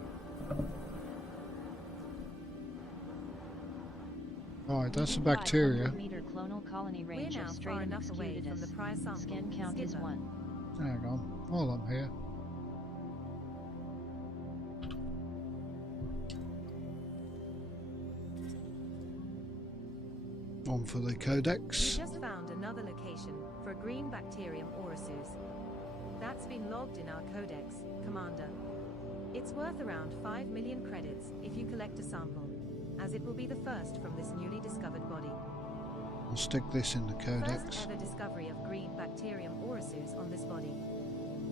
Right, that's a bacteria. 500-meter clonal colony We're range now of far stratum enough away from the excutitus. prior sample. Scan count is Skipper. 1. Hang on, while I'm here. On for the We codex. just found another location for a green bacterium Orossus. That's been logged in our codex, Commander. It's worth around 5 million credits if you collect a sample, as it will be the first from this newly discovered body. I'll stick this in the First codex. ever discovery of green bacterium Orossus on this body.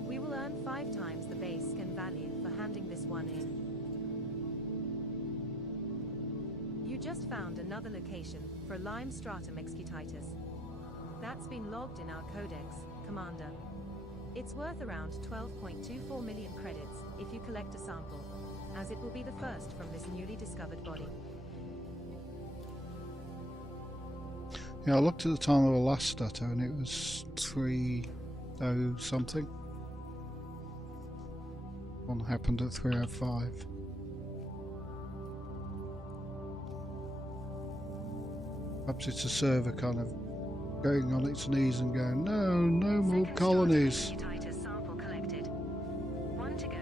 We will earn 5 times the base scan value for handing this one in. You just found another location for Lime stratum excutitus. That's been logged in our codex, Commander. It's worth around 12.24 million credits if you collect a sample, as it will be the first from this newly discovered body. Yeah, I looked at the time of the last stutter and it was 3:00 something. One happened at 3:05. Perhaps it's a server kind of going on its knees and going, no, no more Second colonies. stratum excutitus sample collected. 1 to go.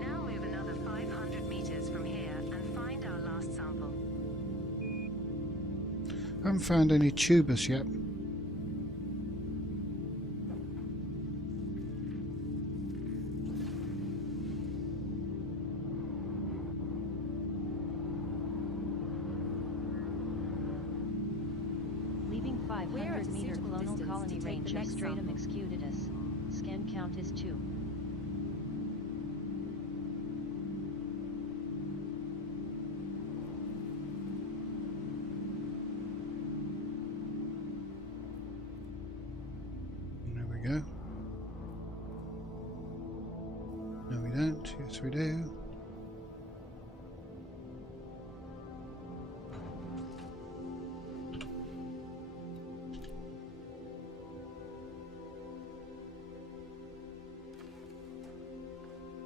Now move another 500 meters from here and find our last sample. Haven't found any tubers yet. Leaving We're at 500 a meter suitable clonal distance colony to take range the of next Stratum sample. excutitus. Scan count is 2. There we go. No, we don't. Yes, we do.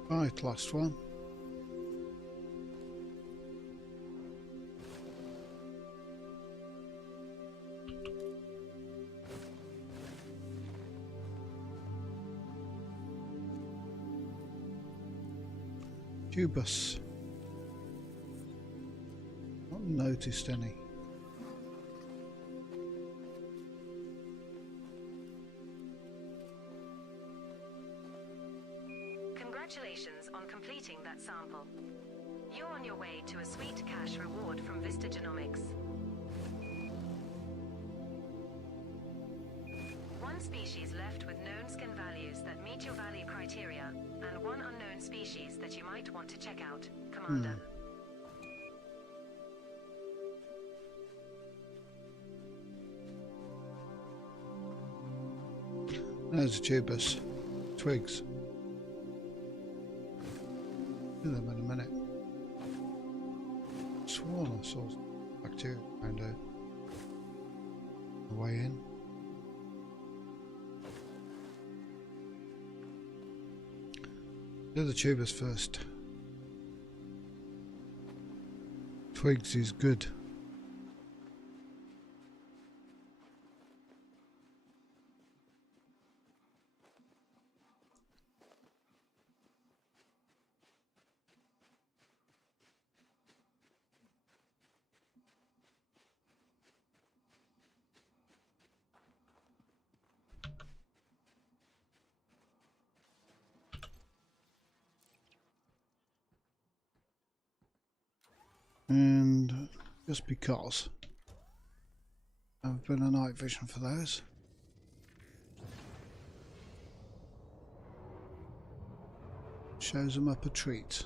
Right, last one. Tubus. Not noticed any. Congratulations on completing that sample. You're on your way to a sweet cash reward from Vista Genomics. One species left with known skin values that meet your value criteria, and one unknown species that you might want to check out, Commander. There's tubus. Twigs. Do them in a minute. Sworn I saw bacteria around here. The way in. Do the tubers first. Twigs is good. And just because I've been a night vision for those. Shows them up a treat.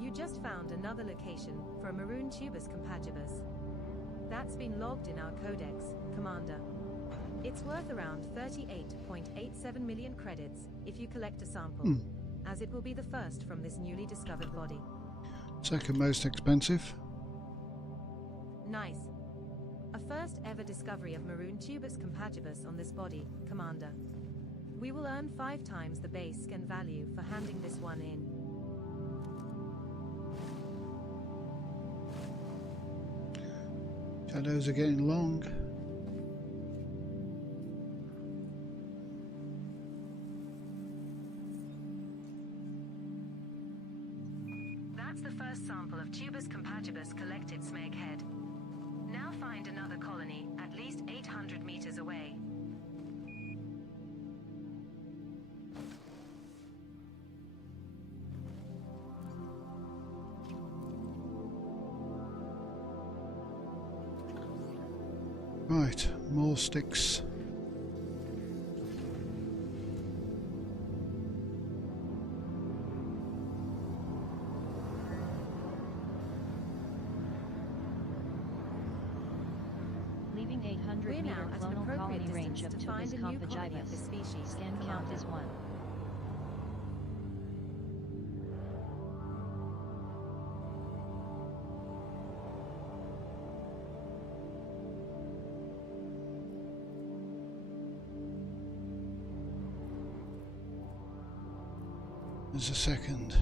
You just found another location for a maroon tubus compagibus. That's been logged in our codex, Commander. It's worth around 38.87 million credits if you collect a sample, as it will be the first from this newly discovered body. Second most expensive. Nice. A first ever discovery of maroon tubus compagibus on this body, Commander. We will earn 5 times the base scan value for handing this one in. Shadows are getting long. That's the first sample of Tubus compatibus collected Smeg Head. Now find another colony, at least 800 meters away. Right, more sticks. Leaving 800 We're meter now at an clonal appropriate colony range of distance to find Tubus a new colony of this compagibus. species. Scan count is 1. There's a second.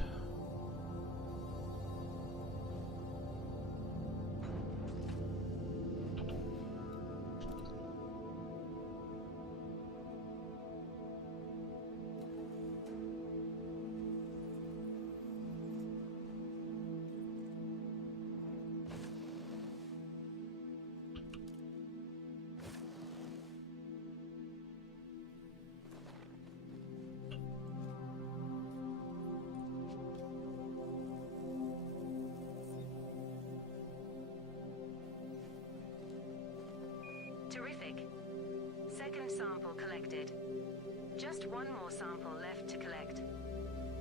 Terrific. Second sample collected. Just one more sample left to collect.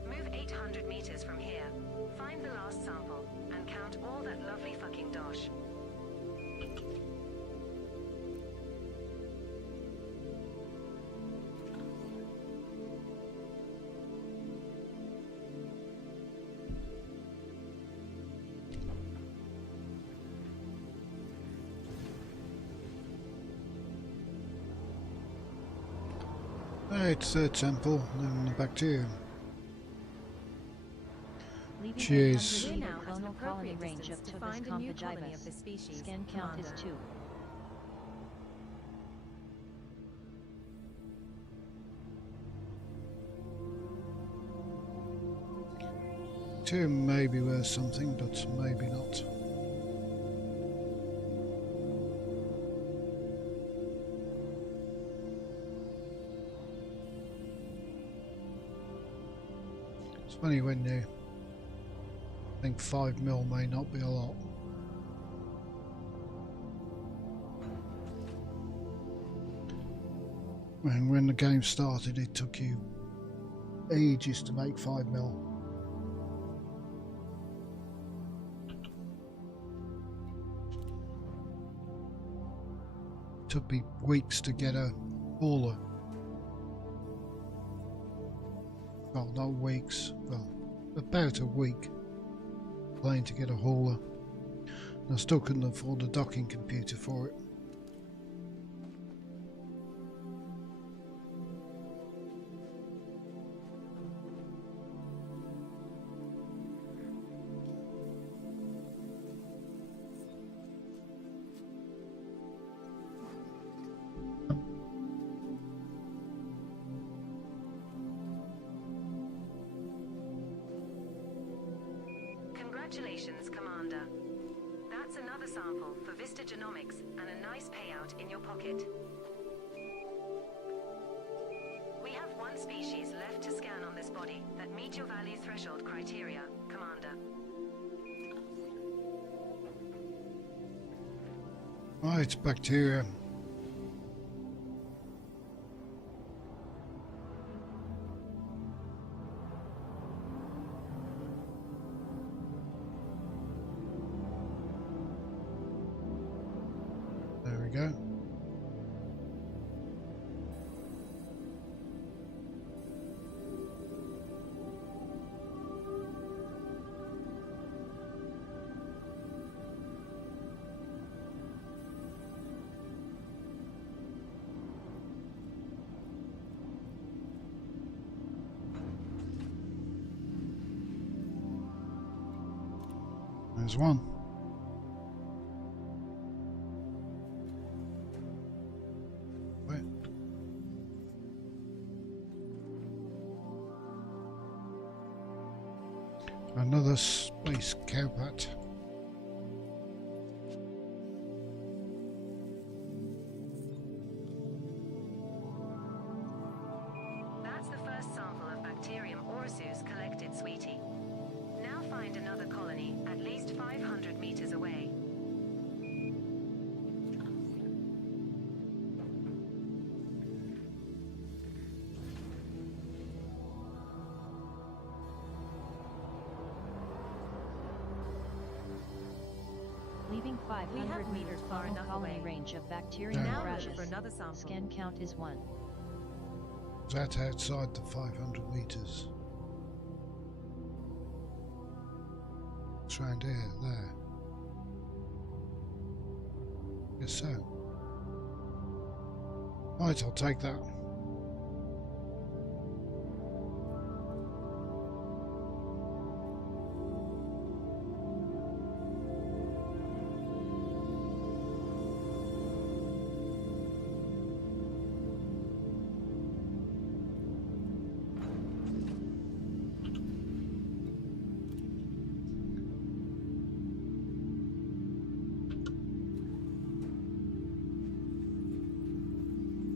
Move 800 meters from here. Find the last sample and count all that lovely fucking dosh. Right, third sample, then back to you. Leaving Jeez. 800 We're meter now at an clonal colony appropriate range distance of to Tubus find a new colony of compagibus. this species. Scan count is Commander. 2. Two may be worth something, but maybe not. It's funny when you think 5 mil may not be a lot. And when the game started, it took you ages to make 5 mil. Took me weeks to get a hauler. Well, not weeks, well, about a week playing to get a hauler. And I still couldn't afford a docking computer for it. Congratulations, Commander. That's another sample for Vista Genomics and a nice payout in your pocket. We have one species left to scan on this body that meet your value threshold criteria, Commander. Right, bacteria. There we go. There's one. Wait. Another space cowpat. That's the first sample of Bacterium Orossus collected, sweetie. Now find another colony at least 500 meters away. Leaving We 500 have meters moved far clonal enough colony away. range of Bacterium Now Yeah. look for voracious. another sample. Scan count is 1. That's outside the 500 meters. It's round here, there. Yes, so. Right, I'll take that.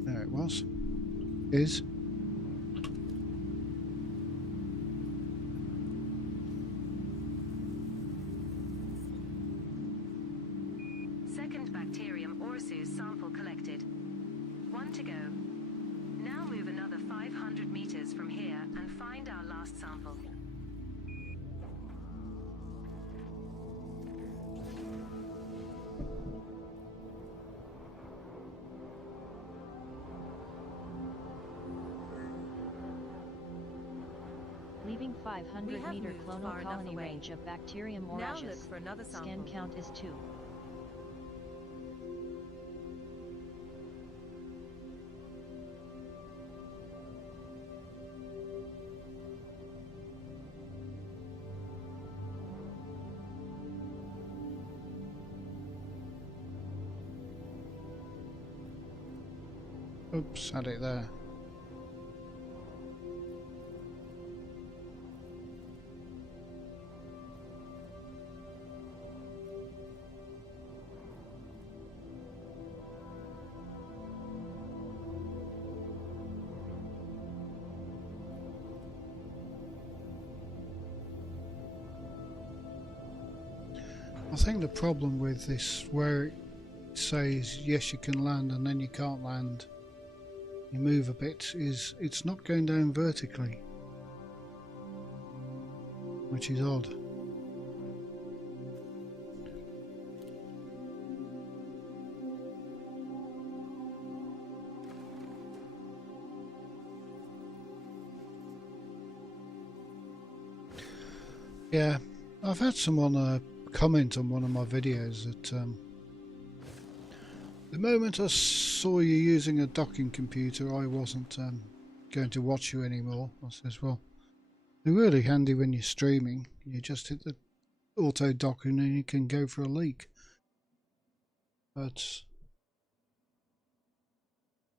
There it was. Is. Second Bacterium Orossus sample collected. 1 to go. Now move another 500 meters from here and find our last sample. Leaving 500 We have meter moved clonal far enough colony away. range of Bacterium Now look voracious. for another sample. Scan count is 2. Oops, had it there. I think the problem with this, where it says yes you can land and then you can't land, you move a bit, is it's not going down vertically, which is odd. Yeah, I've had someone comment on one of my videos that the moment I saw you using a docking computer, I wasn't going to watch you anymore. I says, well, they're really handy when you're streaming. You just hit the auto docking and you can go for a leak. But,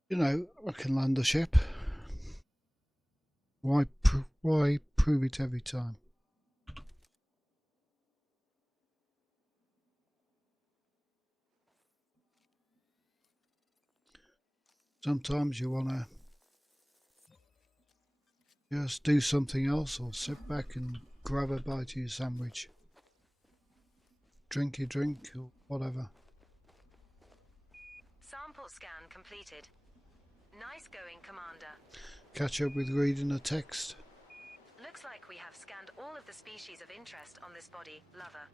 you know, I can land a ship. Why prove it every time? Sometimes you want to just do something else or sit back and grab a bite of your sandwich. Drink your drink or whatever. Sample scan completed. Nice going, Commander. Catch up with reading a text. Looks like we have scanned all of the species of interest on this body, Lover.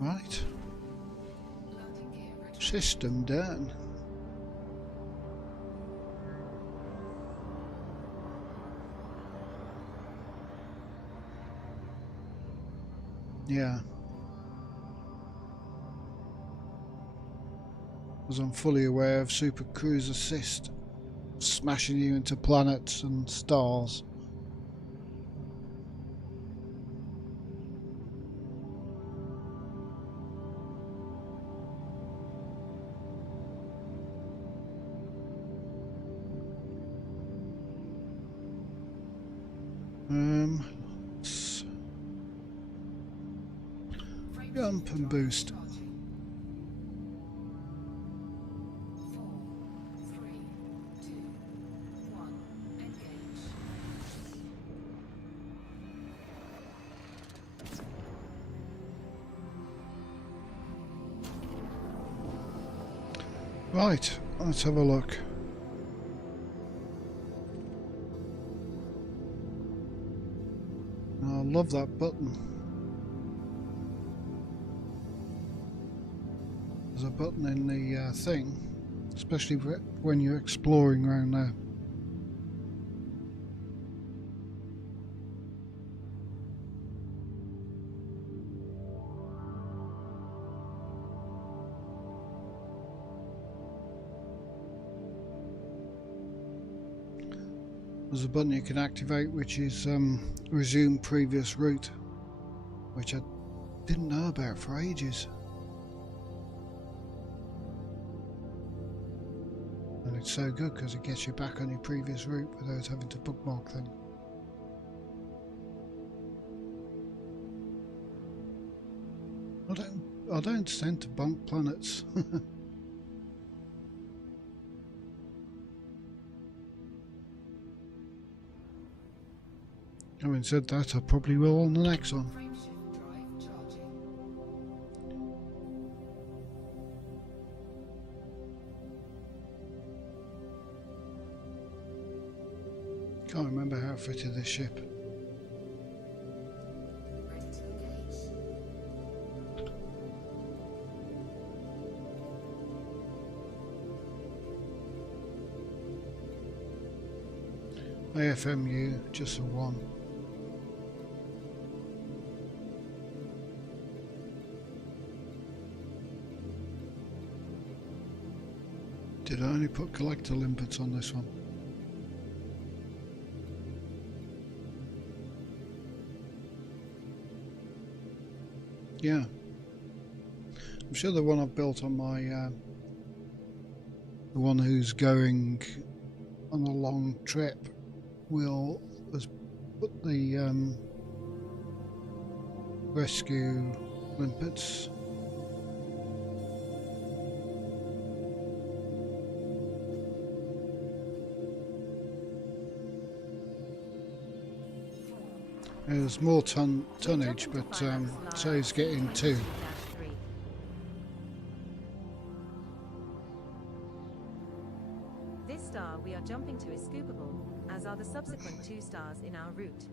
Right. System done. Yeah. As I'm fully aware of Super Cruise Assist smashing you into planets and stars. Jump and boost. Right, let's have a look. I love that button. There's a button in the thing, especially when you're exploring around there. There's a button you can activate which is resume previous route, which I didn't know about for ages. And it's so good because it gets you back on your previous route without having to bookmark them. I don't tend to bunk planets. Having said that, I probably will on the next one. Can't remember how it fitted this ship. AFMU, just a 1. Did I only put collector limpets on this one? Yeah. I'm sure the one I've built on my the one who's going on a long trip has put the rescue limpets. There's more tonnage, but so he's getting 2. This star we are jumping to is scoopable, as are the subsequent 2 stars in our route.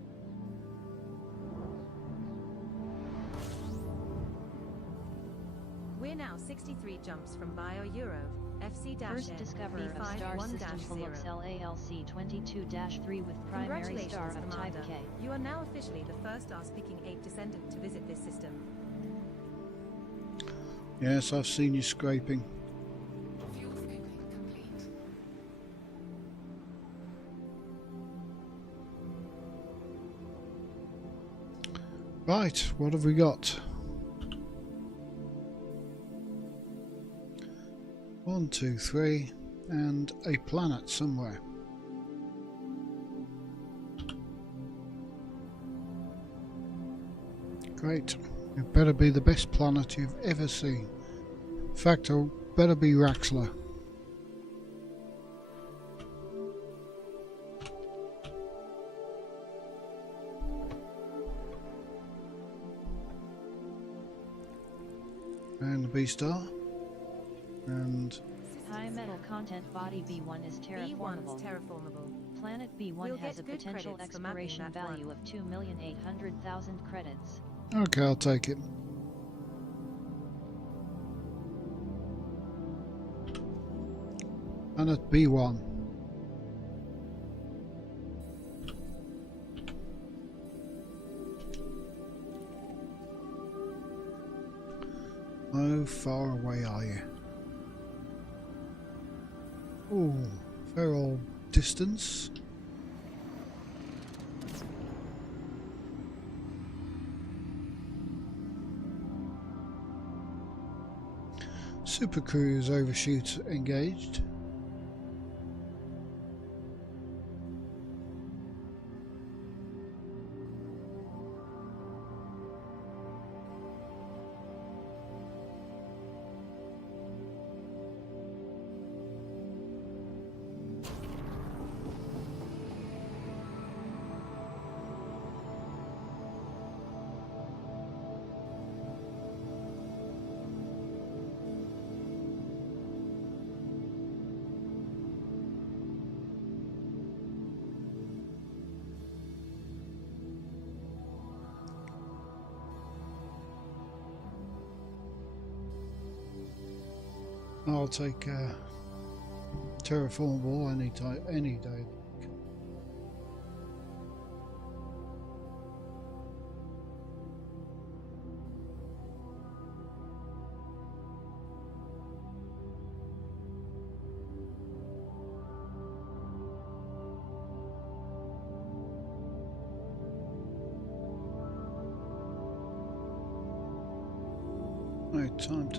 We're now 63 jumps from Bio-Euro, First discoverer of star system Phillips LALC 22-3 with primary star of type Commander. K. You are now officially the first Ass-picking 8 descendant to visit this system. Yes, I've seen you scraping. Fuel filling complete. Right, what have we got? 1, 2, 3, and a planet somewhere. Great. It better be the best planet you've ever seen. In fact, it better be Raxler. And the B-star. And High metal content body B1 is B1's terraformable. terraformable. Planet B1 We'll has a get good potential credits for mapping exploration that value one. of 2,800,000 credits. okay, I'll take it. And at B1. How far away are you? Oh, fair old distance. Super Cruise overshoot engaged. I'll take terraformable any day. Right, time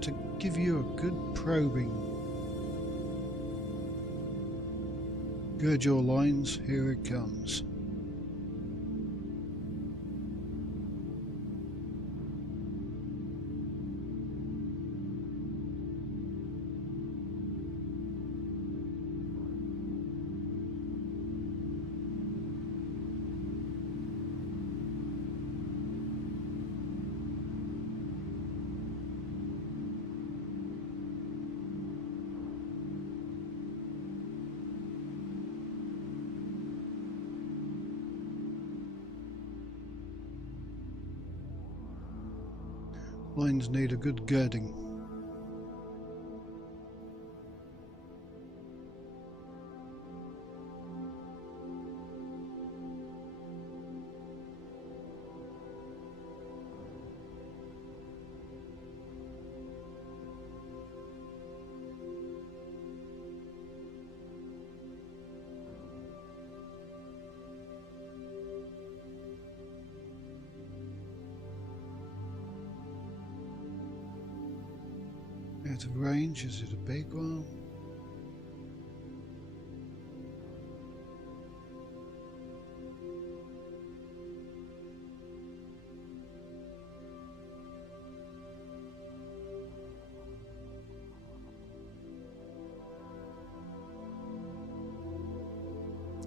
to give you a good probing. Gird your loins, here it comes. Loins need a good girding. Out of range, is it a big one?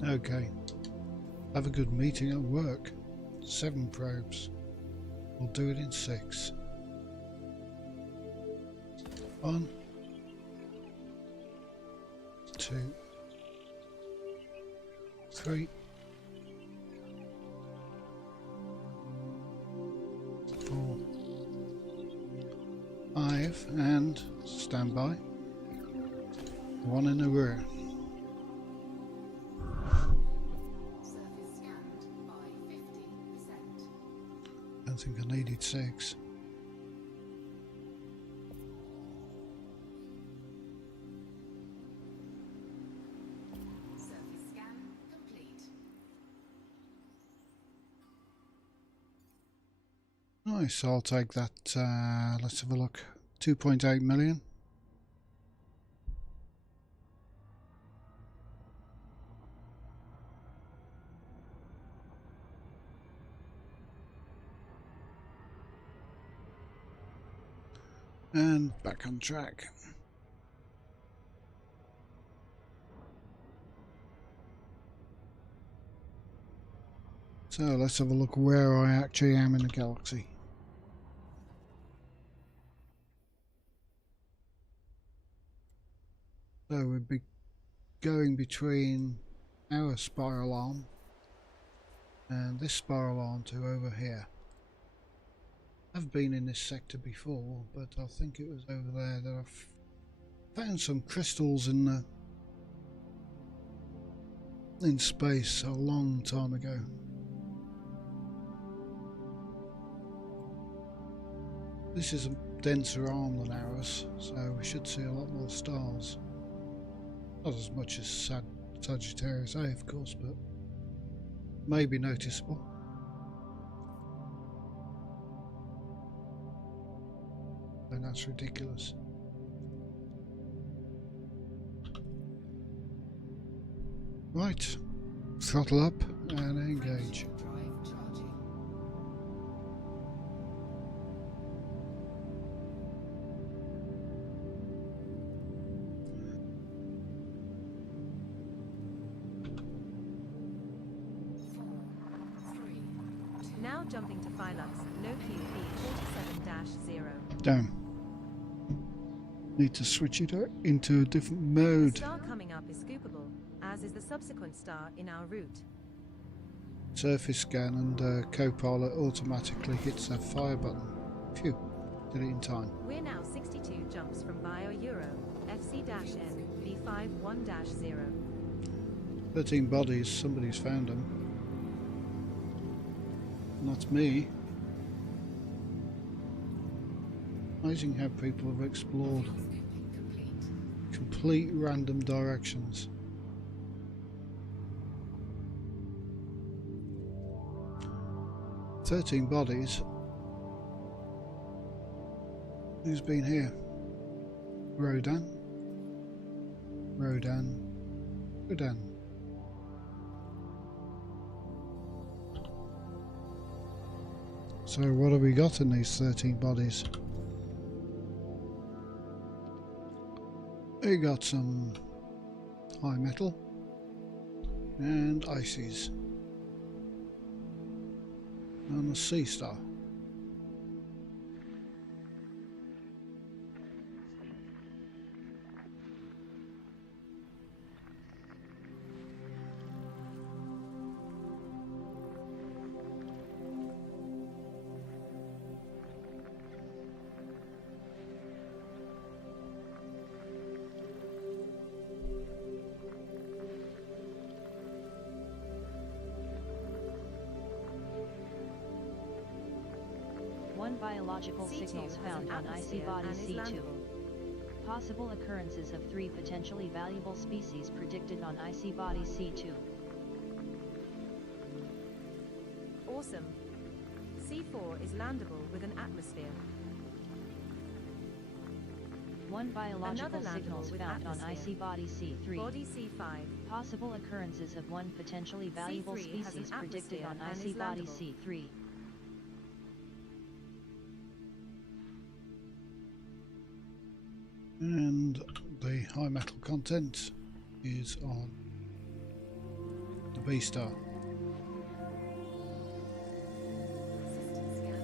Okay. Have a good meeting at work. 7 probes. We'll do it in 6. 1, 2, 3, 4, 5, and stand by. 1 in the rear. Surface scanned by 50%. I think I needed 6. Surface scan complete. Nice, I'll take that. Let's have a look. 2.8 million. And back on track. So let's have a look where I actually am in the galaxy. So we'd be going between our spiral arm and this spiral arm to over here. I've been in this sector before, but I think it was over there that I've found some crystals in space a long time ago. This is a denser arm than ours, so we should see a lot more stars. Not as much as Sagittarius A, of course, but maybe noticeable. And that's ridiculous. Right, throttle up and engage. Drive charging. Now jumping to Phylux, no QP 47-0. Damn. Need to switch it into a different The mode. star coming up is scoopable, as is the subsequent star in our route. Surface scan and co-pilot automatically hits that fire button. Phew, did it in time. We're now 62 jumps from Bio Euro, FC-N, B51-0. 13 bodies, somebody's found them. And that's me. Amazing how people have explored complete random directions. "13 bodies. Who's been here? Rodan. Rodan. Rodan. So what have we got in these 13 bodies? We got some high metal and ices and a sea star. Biological C2 signals has found an on icy atmosphere body and is C2. landable. Possible occurrences of 3 potentially valuable species predicted on icy body C2. Awesome. C4 is landable with an atmosphere. 1 biological Another landable signals with found on atmosphere. icy body C3. Body C5. Possible occurrences of 1 potentially valuable C3 has an species predicted atmosphere on and icy is body landable. C3. And the high metal content is on the B star. System scan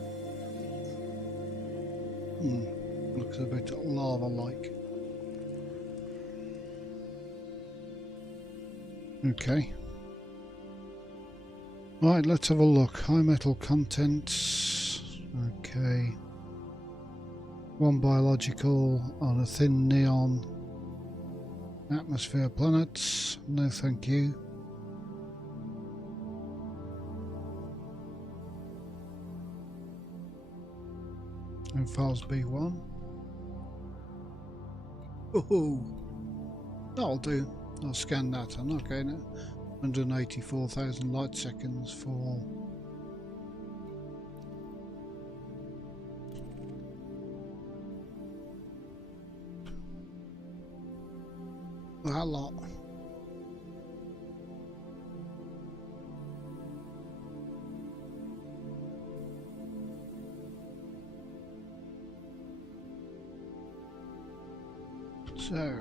complete. Looks a bit lava-like. Okay. Right, let's have a look. High metal contents. Okay. 1 biological on a thin neon. Atmosphere planets. No thank you. And files B1. Oh, that'll do. I'll scan that. I'm not getting it. 184,000 light seconds for that lot. So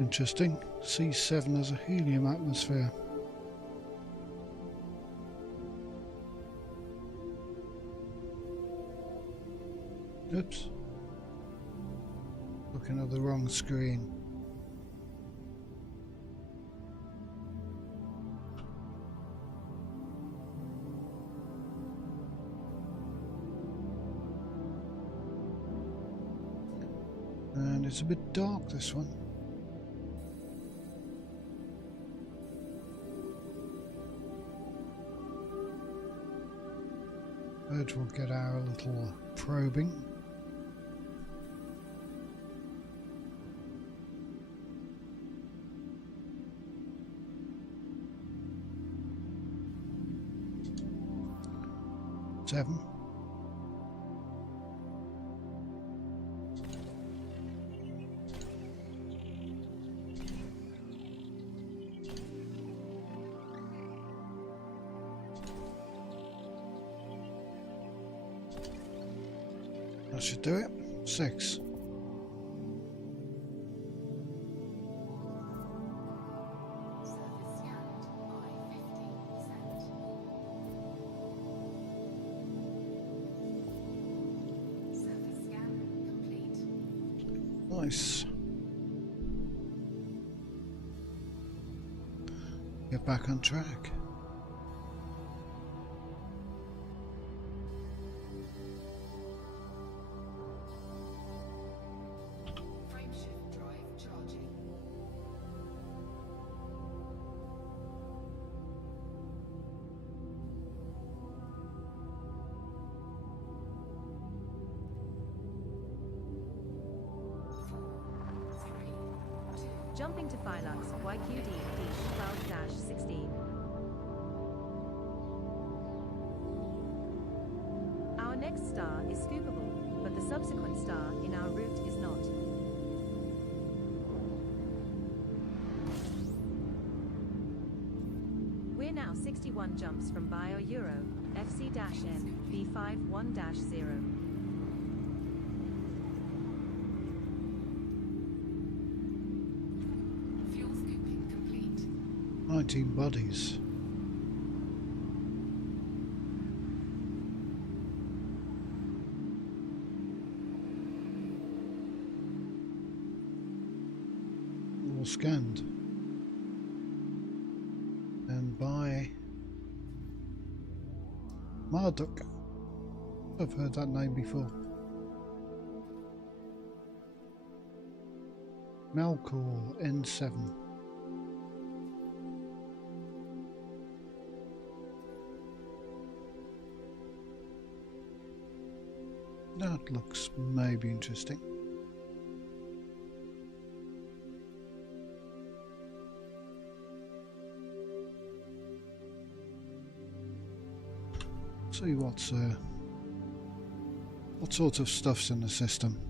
interesting. C7 has a helium atmosphere. Oops. Looking at the wrong screen. And it's a bit dark, this one. But we'll get our little probing. Seven. That should do it. 6. Surface scanned by 50%. Surface scan complete. Nice. Get back on track. Frameshift drive charging. Four, three, two. Jumping to Phylux YQD D12-16. Our next star is scoopable, but the subsequent star in our route is not. We're now 61 jumps from Bio Euro, FC-N, B51-0. Fuel scooping complete. 19 bodies. All scanned. And by Marduk. I've heard that name before. Melkor N7. That looks maybe interesting. See what sort of stuff's in the system.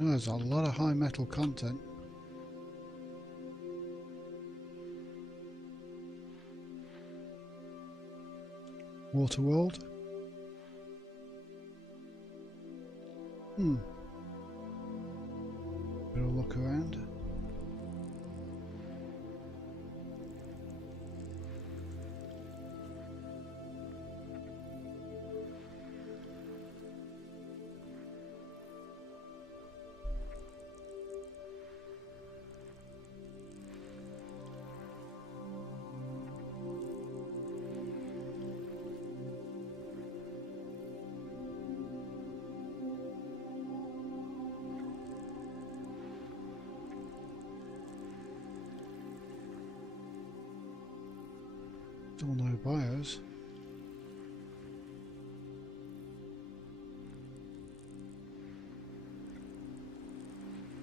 Oh, there's a lot of high metal content. Waterworld. Better look around. Still no bios.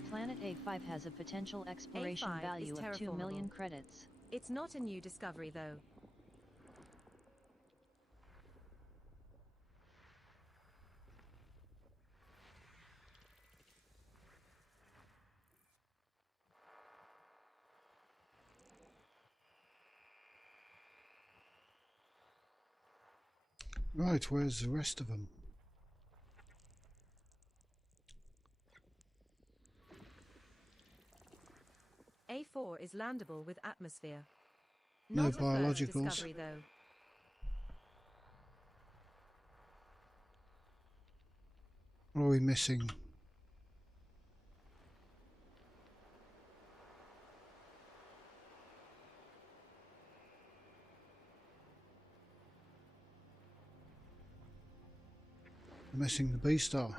Planet A5 has a potential exploration A5 value is of 2 million terraformable. credits. It's not a new discovery though. Right, where's the rest of them? A4 is landable with atmosphere. No Not a first biologicals. discovery though. What are we missing? We're missing the B-star.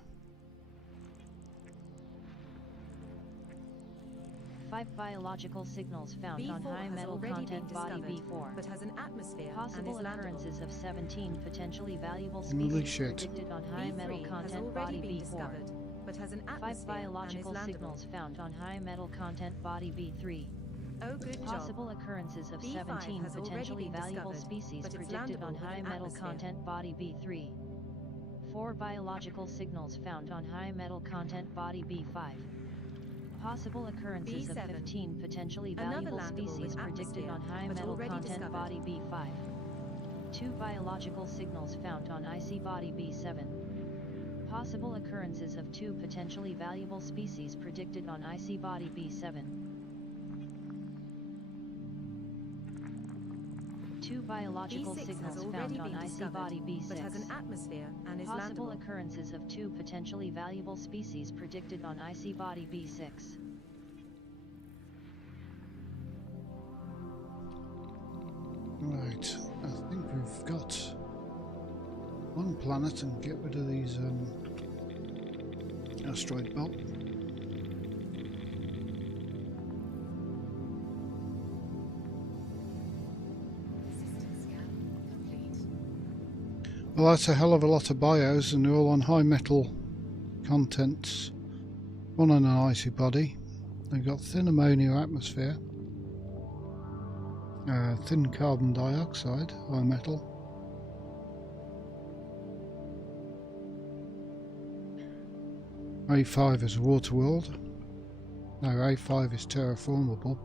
5 biological signals found on B4 high has metal already been content body discovered, B4. but has an atmosphere Possible and is landable. occurrences of 17 potentially valuable Holy species shit. predicted on high metal B3 has content already body been B4. discovered, but has an 5 atmosphere and is biological landable. signals found on high metal content body B3. Oh, good job. Possible occurrences of B5 17 has already potentially been valuable discovered, species but it's predicted on landable with high an metal atmosphere. content body B3. 4 biological signals found on high metal content body B5. Possible occurrences of B7. 15 potentially Another valuable landable species with predicted atmosphere, on high but metal already content discovered. body B5. 2 biological signals found on icy body B7. Possible occurrences of 2 potentially valuable species predicted on icy body B7. 2 2 biological B6 has signals already found on been icy discovered, body B6. but has an atmosphere and is Possible landable. occurrences of 2 potentially valuable species predicted on icy body B6. Right, I think we've got one planet and get rid of these asteroid belt. System scan complete. Well, that's a hell of a lot of bios, and they're all on high metal contents. One on an icy body. They've got thin ammonia atmosphere, thin carbon dioxide, high metal. A5 is water world. No, A5 is terraformable.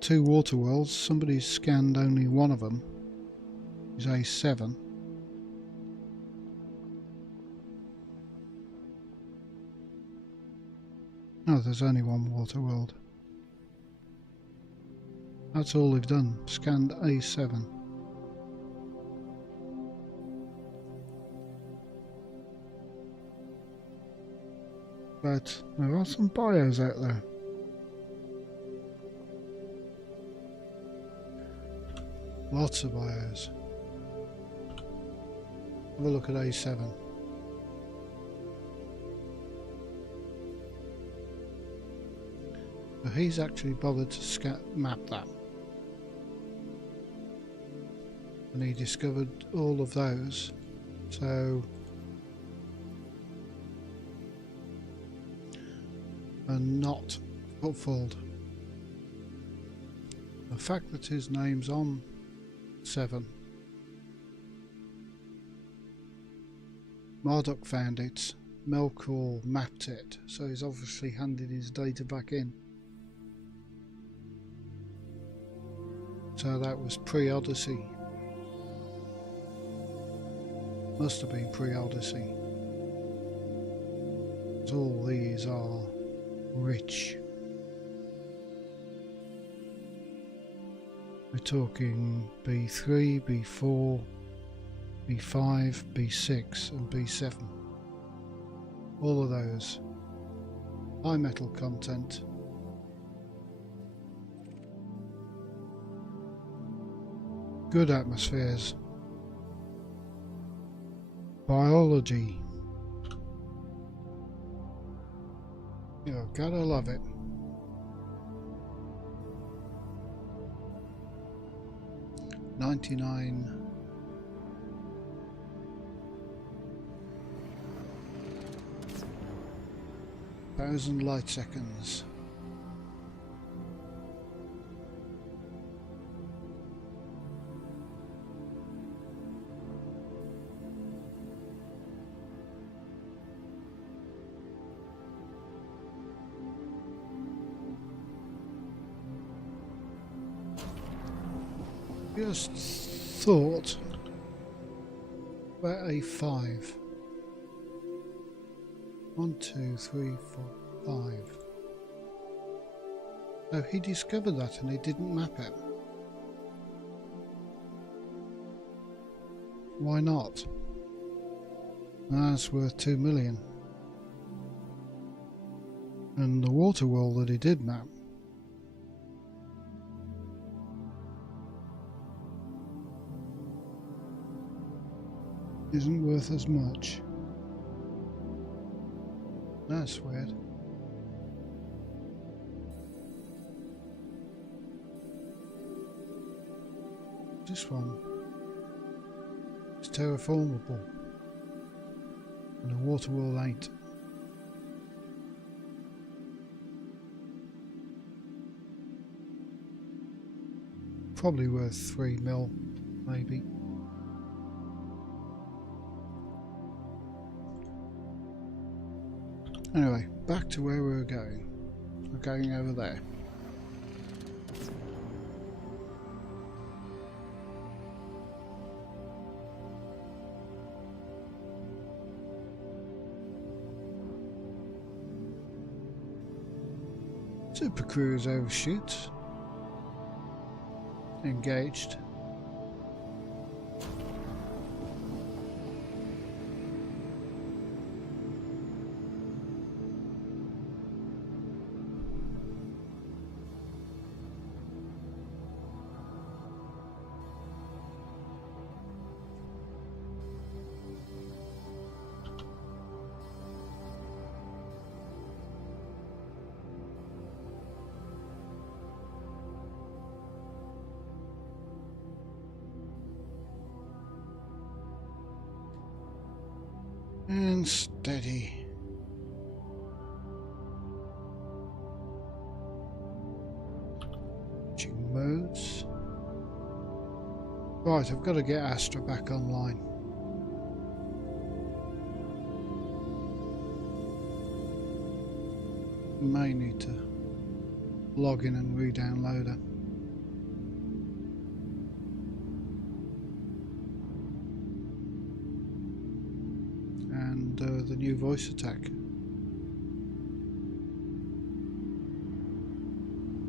Two water worlds. Somebody's scanned only one of them. Is A7. Oh, there's only one water world. That's all they've done. Scanned A7. But there are some bios out there. Lots of bios. Have a look at A7. So he's actually bothered to map that. And he discovered all of those. So and not footfalled. The fact that his name's on 7. Marduk found it, Melkor mapped it, so he's obviously handed his data back in. So that was pre-Odyssey. Must have been pre-Odyssey. All these are rich. We're talking B3, B4, B5, B6 and B7. All of those. High metal content. Good atmospheres. Biology. You gotta love it. $99 thousand light seconds. Just thought about A5. 1, 2, 3, 4, 5. So he discovered that and he didn't map it. Why not? That's worth 2 million. And the water world that he did map isn't worth as much. That's weird. This one is terraformable and the water world ain't. Probably worth 3 mil, maybe. Anyway, back to where we were going. We're going over there. Super Cruise overshoot. Engaged. And steady. Switching modes. Right, I've got to get Astra back online. May need to log in and re-download her. And the new voice attack.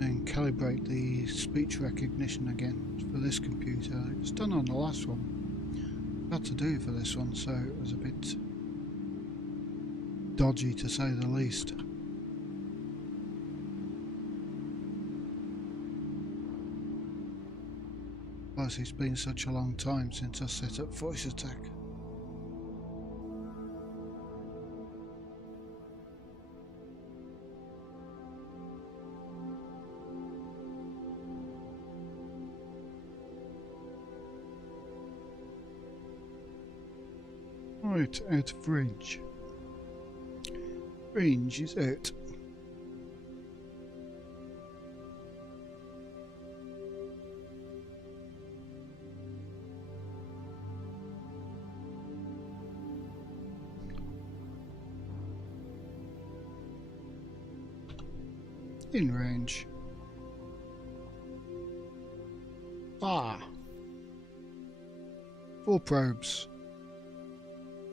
And calibrate the speech recognition again for this computer. It was done on the last one. Had to do for this one, so it was a bit dodgy to say the least. Plus it's been such a long time since I set up voice attack. Right, out of range. Range is out. In range. Ah. 4 probes.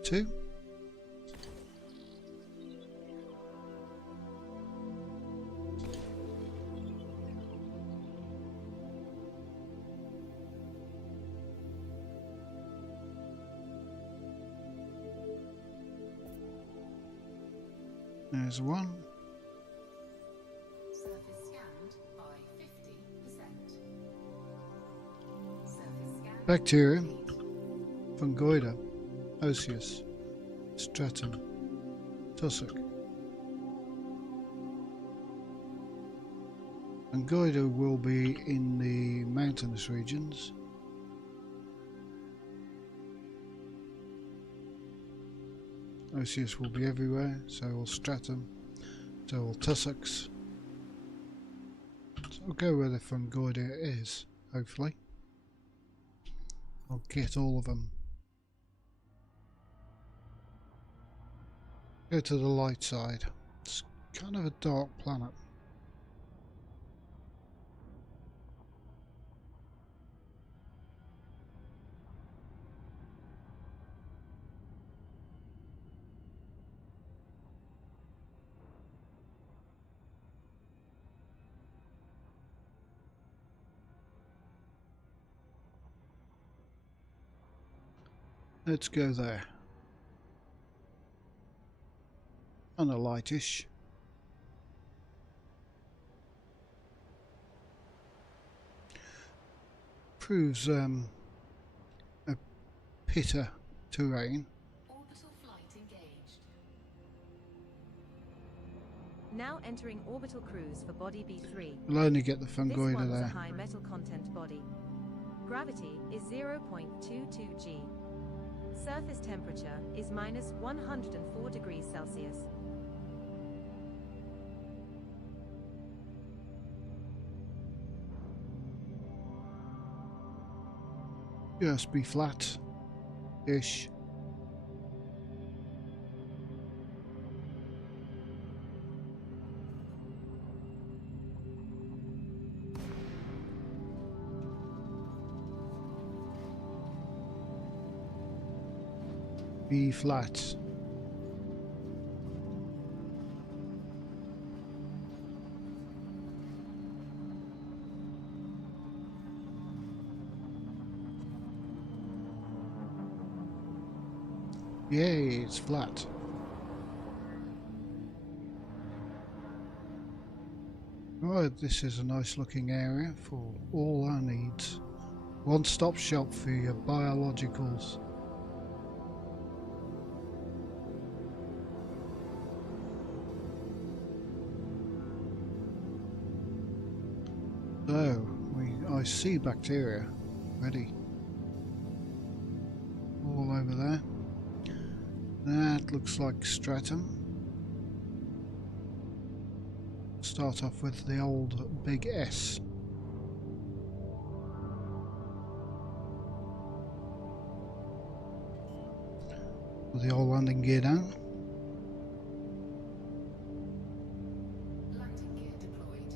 2. There's 1. Surface scanned by 50%. Surface scanned. Bacteria. Fungoida. Osseous, Stratum, Tussock. Fungoida will be in the mountainous regions. Osseous will be everywhere, so will Stratum, so will Tussocks. So I'll go where the Fungoida is, hopefully. I'll get all of them. Go to the light side. It's kind of a dark planet. Let's go there. And a lightish. Proves a pitter terrain. Orbital flight engaged. Now entering orbital cruise for body B3. We'll only get the This Fungoida one's a there. high metal content body. Gravity is 0.22 g. Surface temperature is minus 104 degrees Celsius. Just be flat-ish. Be flat. Yay, it's flat. Right, this is a nice looking area for all our needs. One-stop shop for your biologicals. So, I see bacteria ready. All over there. That looks like stratum. Start off with the old big S. Put the old landing gear down. Landing gear deployed.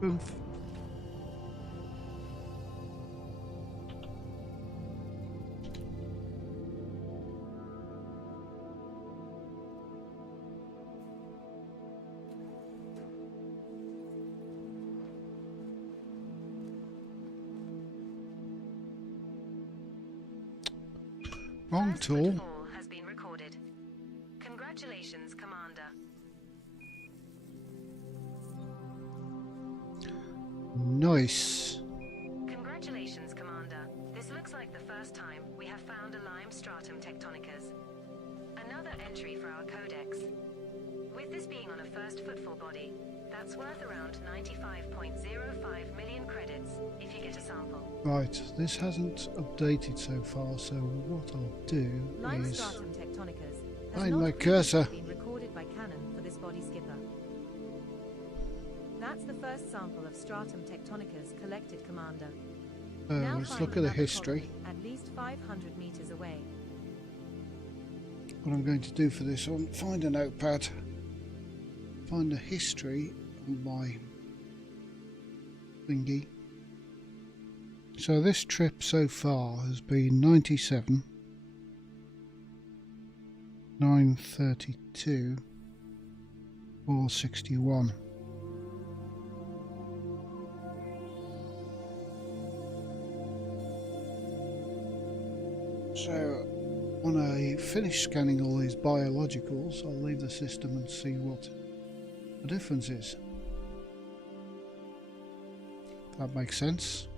Boom. Wrong First tool. footfall has been recorded. Congratulations, Commander. Nice. Congratulations, Commander. This looks like the first time we have found a lime stratum tectonicus. Another entry for our codex. With this being on a first footfall body, that's worth around 95.05 million credits if you get a sample. Right, this hasn't updated so far, so what I'll do Lime is... stratum tectonicus has Find not my previously cursor. been recorded by Canon for this body skipper. That's the first sample of stratum tectonicus collected, Commander. So Now let's find look at the another history. colony at least 500 meters away. What I'm going to do for this one, find a notepad, find the history on my thingy. So this trip so far has been 97, 932, 461. So when I finish scanning all these biologicals, I'll leave the system and see what the difference is. That makes sense.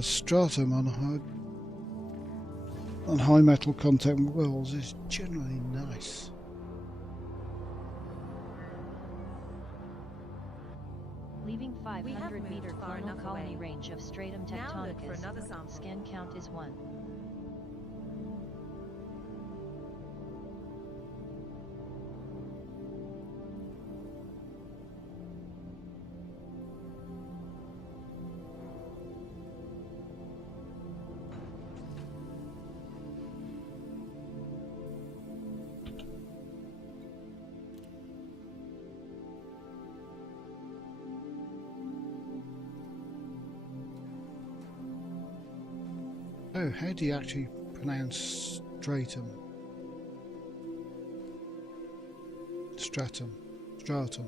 Stratum on high metal content wells is generally nice. Leaving We have 500 meter moved far clonal enough colony away. range of Stratum Now look for tectonicus. another sample. Scan count is 1. Oh, how do you actually pronounce stratum? Stratum. Stratum.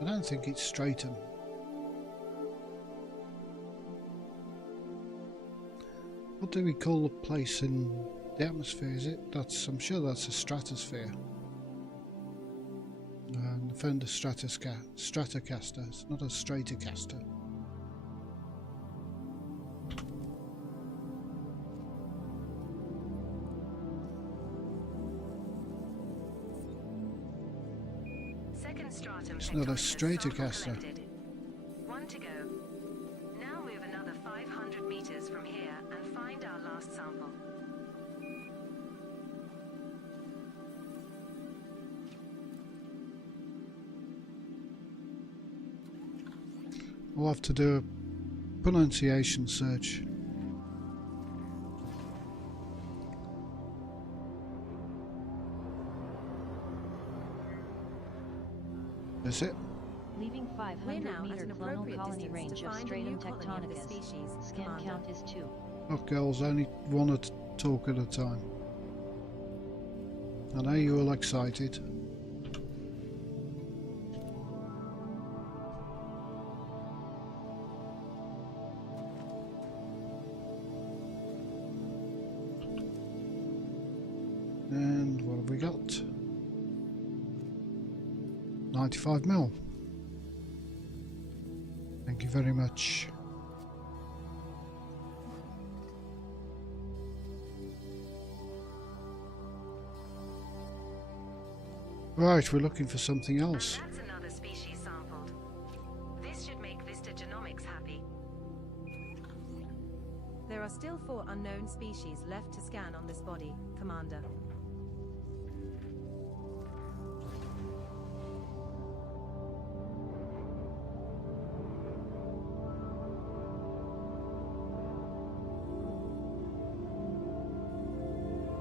I don't think it's stratum. What do we call the place in the atmosphere? Is it? I'm sure that's a stratosphere. And found a Stratocaster. It's not a Stratocaster. Second stratum It's not a tectonicus sample Stratocaster. collected. 1 to go. Now move another 500 meters from here and find our last sample. We'll have to do a pronunciation search. Is it? Leaving We're 500 now at meter an clonal appropriate colony distance range to of find a new Stratum colony of this tectonicus. species, Scan Commander. count is 2. Oh, girls, only one at talk at a time. I know you're all excited. And what have we got? 95 mil. Thank you very much. Right, we're looking for something else. And that's another species sampled. This should make Vista Genomics happy. There are still 4 unknown species left to scan on this body, Commander.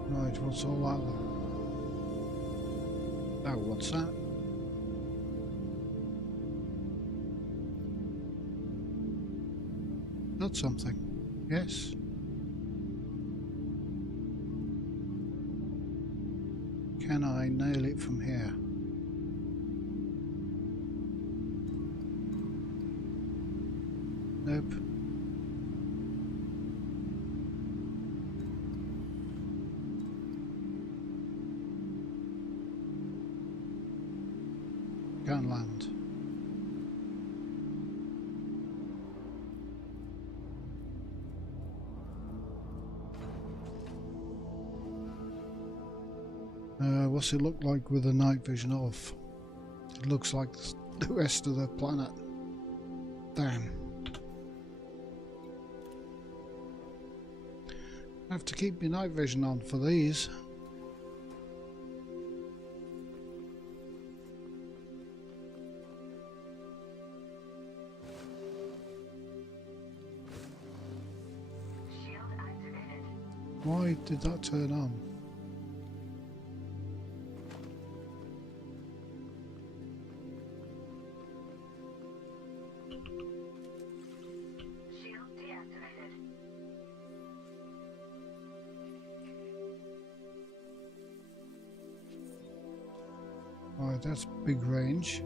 Right, what's all that then? Oh, what's that? That's something. Yes. Can I nail it from here? Nope. Can't land. What's it look like with the night vision off? It looks like the rest of the planet. Damn. I have to keep my night vision on for these. Why did that turn on? Shield deactivated. Alright, that's big range.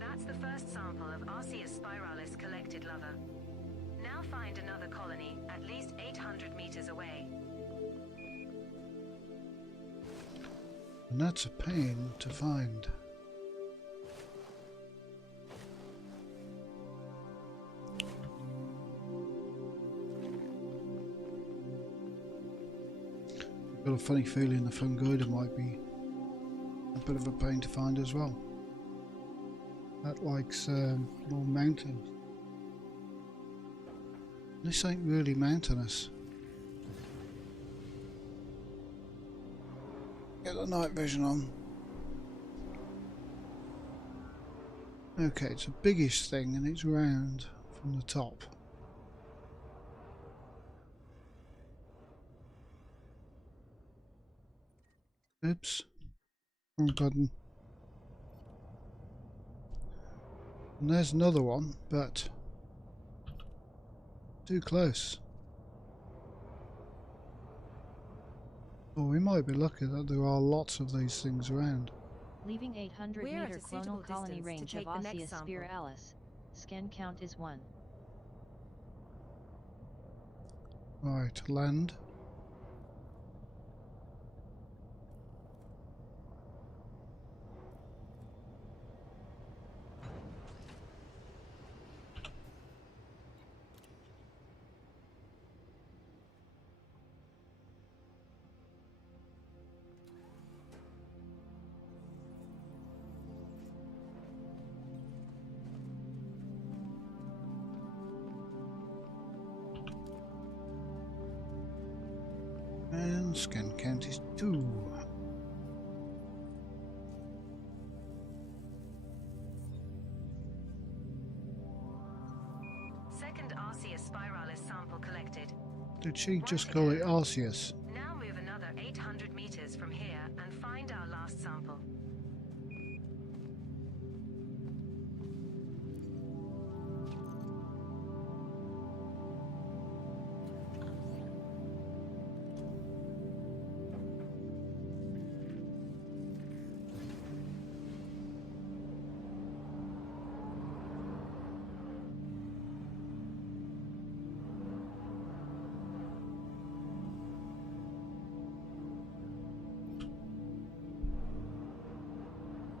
That's the first sample of Arceus spiralis collected, lover. Now find another colony at least 800 meters away. And that's a pain to find. I've got a funny feeling the Fungoida might be a bit of a pain to find as well. That likes more mountains. This ain't really mountainous. Get the night vision on. Okay, it's a biggish thing and it's round from the top. Oops. Wrong button. And there's another one, but too close. Well, we might be lucky that there are lots of these things around. Leaving We're 800-meter at a suitable clonal colony distance to range of take the next Osseous sample. spiralis. Scan count is 1. Right, land. And scan count is 2. Second Arceus spiralis sample collected. Did she just call it Arceus? Now move another 800 meters from here and find our last sample.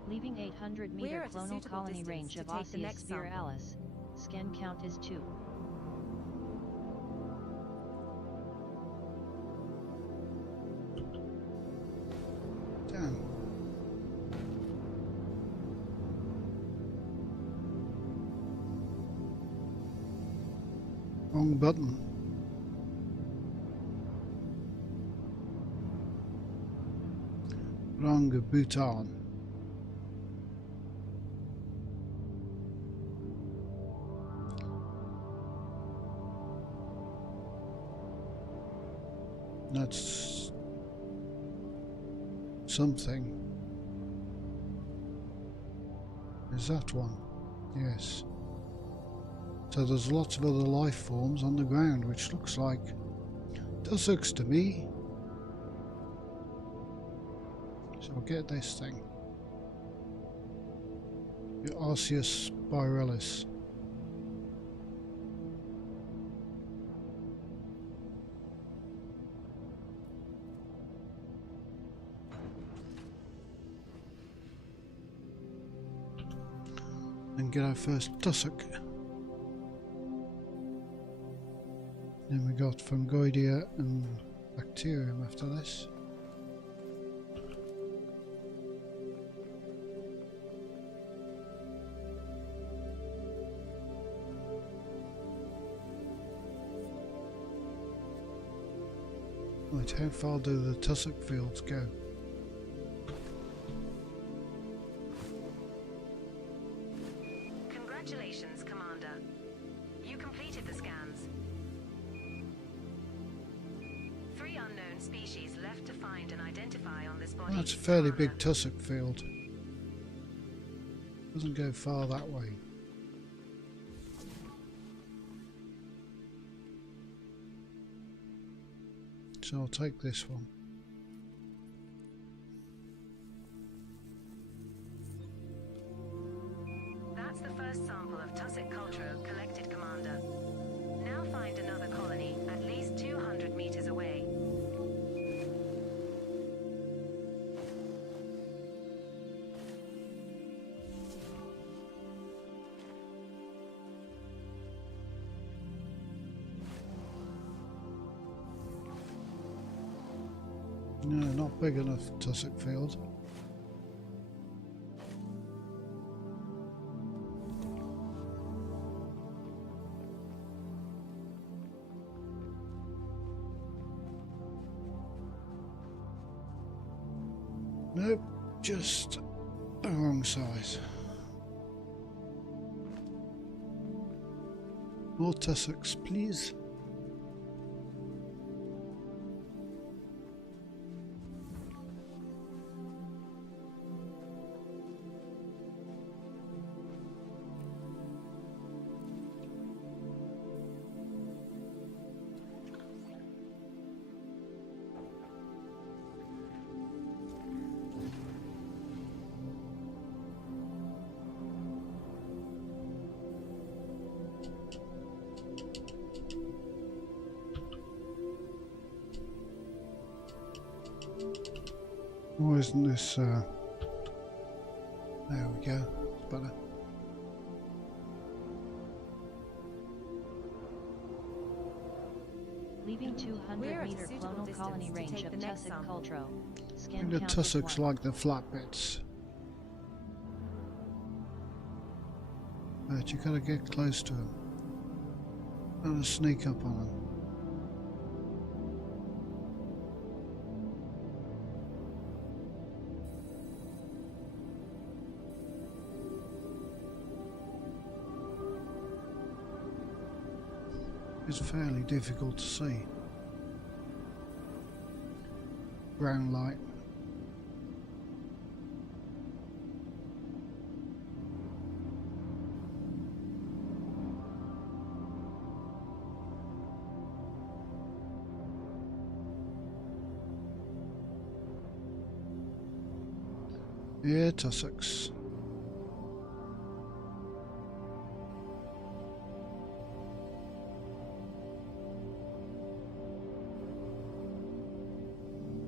Leaving 800 We're meter at a clonal suitable colony distance range to of take the next Oseosphere sample. Alice. Scan count is 2. Damn. Wrong button. Wrong button. That's something. Is that one? Yes. So there's lots of other life forms on the ground, which looks like tussocks to me. So I'll get this thing. The Arceus spiralis. And get our first tussock. Then we got Fungoidea and Bacterium after this. Right, how far do the tussock fields go? Congratulations, Commander. You completed the scans. 3 unknown species left to find and identify on this body. That's a fairly Commander. big tussock field. Doesn't go far that way. So I'll take this one. That's the first sample of tussock culture collected, Commander. Now find another colony at least 200 meters away. No, not big enough tussock field. Nope, just the wrong size. More tussocks, please. Why isn't this, there we go, it's better. Leaving 200 We're at a meter suitable clonal distance colony to range take of the next tussock sample. cultro. I Scan think the count is tussocks 1. like the flat bits. But you gotta get close to them. Gotta sneak up on them. It's fairly difficult to see. Brown light. Yeah, tussocks.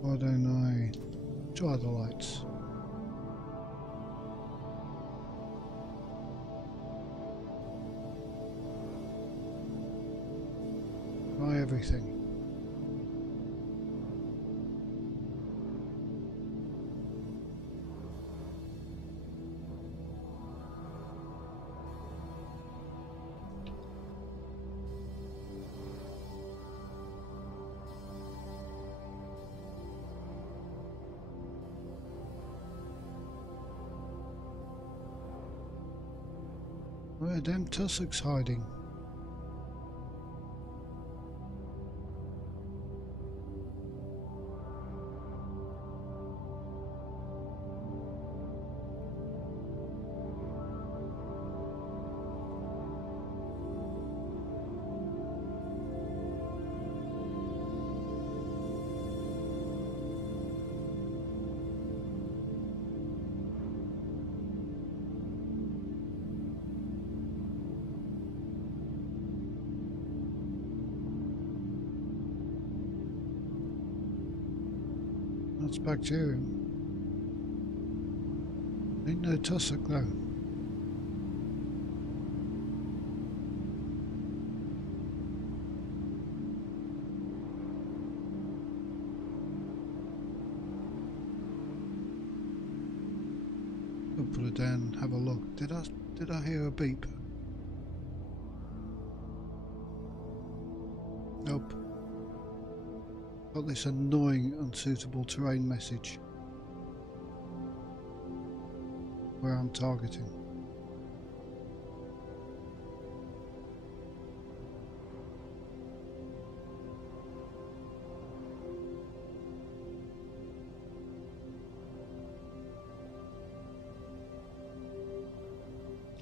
Why don't I try the lights? everything. Where are them tussocks hiding? That's bacterium. Ain't no tussock though. I'll put it down, have a look. Did I hear a beep? Nope. Got this annoying unsuitable terrain message where I'm targeting.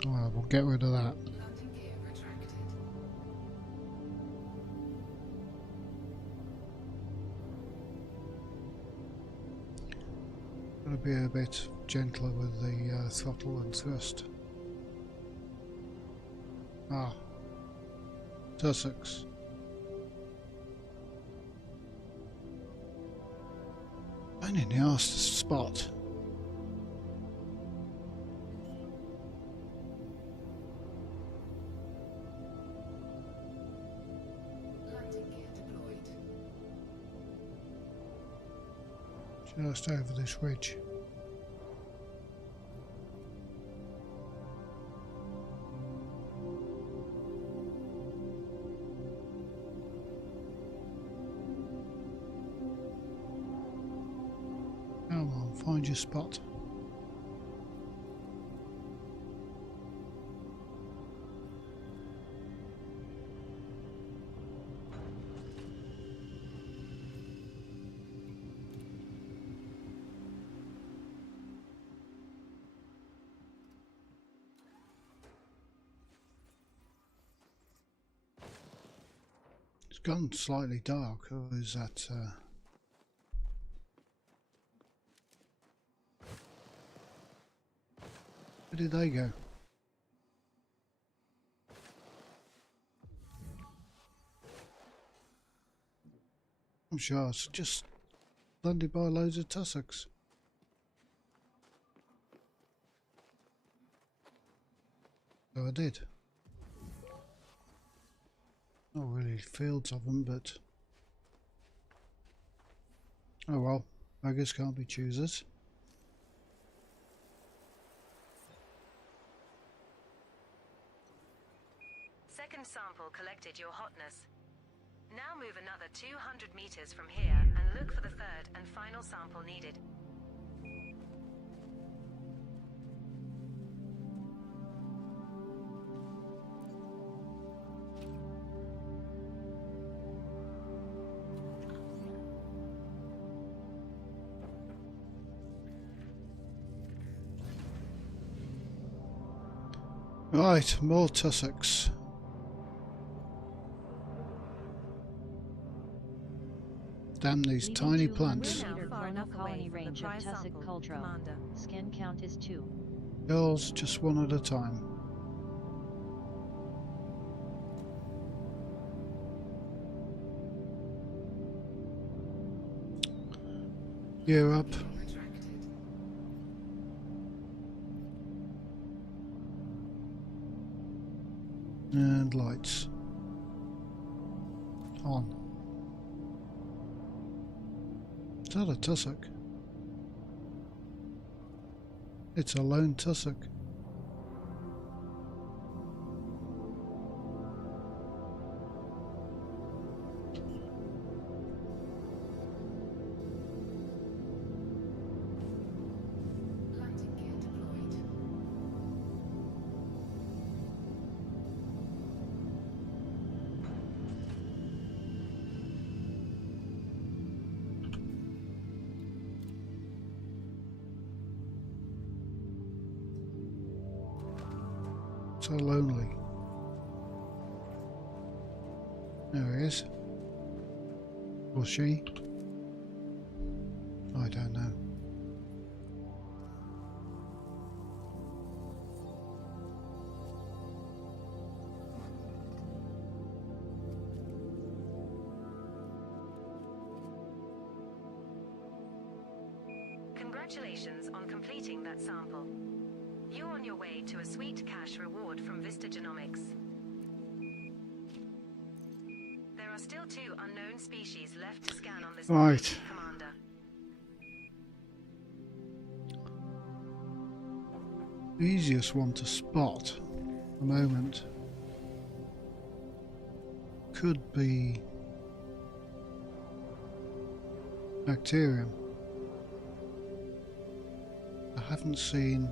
Alright, we'll get rid of that. Landing gear retracted. Gotta be a bit gentler with the throttle and thrust. Ah, tussocks. Pain in the arse to spot. Landing gear deployed. Just over this ridge. Come on, find your spot. It's gone slightly dark, or is that where did they go? I'm sure it's just landed by loads of tussocks. So I did. Not really fields of them, but oh well, beggars can't be choosers. Second sample collected your hotness. Now move another 200 meters from here and look for the third and final sample needed. Right, more tussocks. Damn these Leading tiny to plants. 100 meter Far enough chrono away colony from the range of prize tussock sample, cultro. Commander. Skin count is 2. Girls, just one at a time. Gear up. Retracted. And lights. on. Is that a tussock? It's a lone tussock. Landing gear deployed. So lonely. There he is. Or she. I don't know. Congratulations on completing that sample. You're on your way to a sweet cash reward from Vista Genomics. There are still 2 unknown species left to scan on this Right. body, Commander. The easiest one to spot at the moment could be bacterium. I haven't seen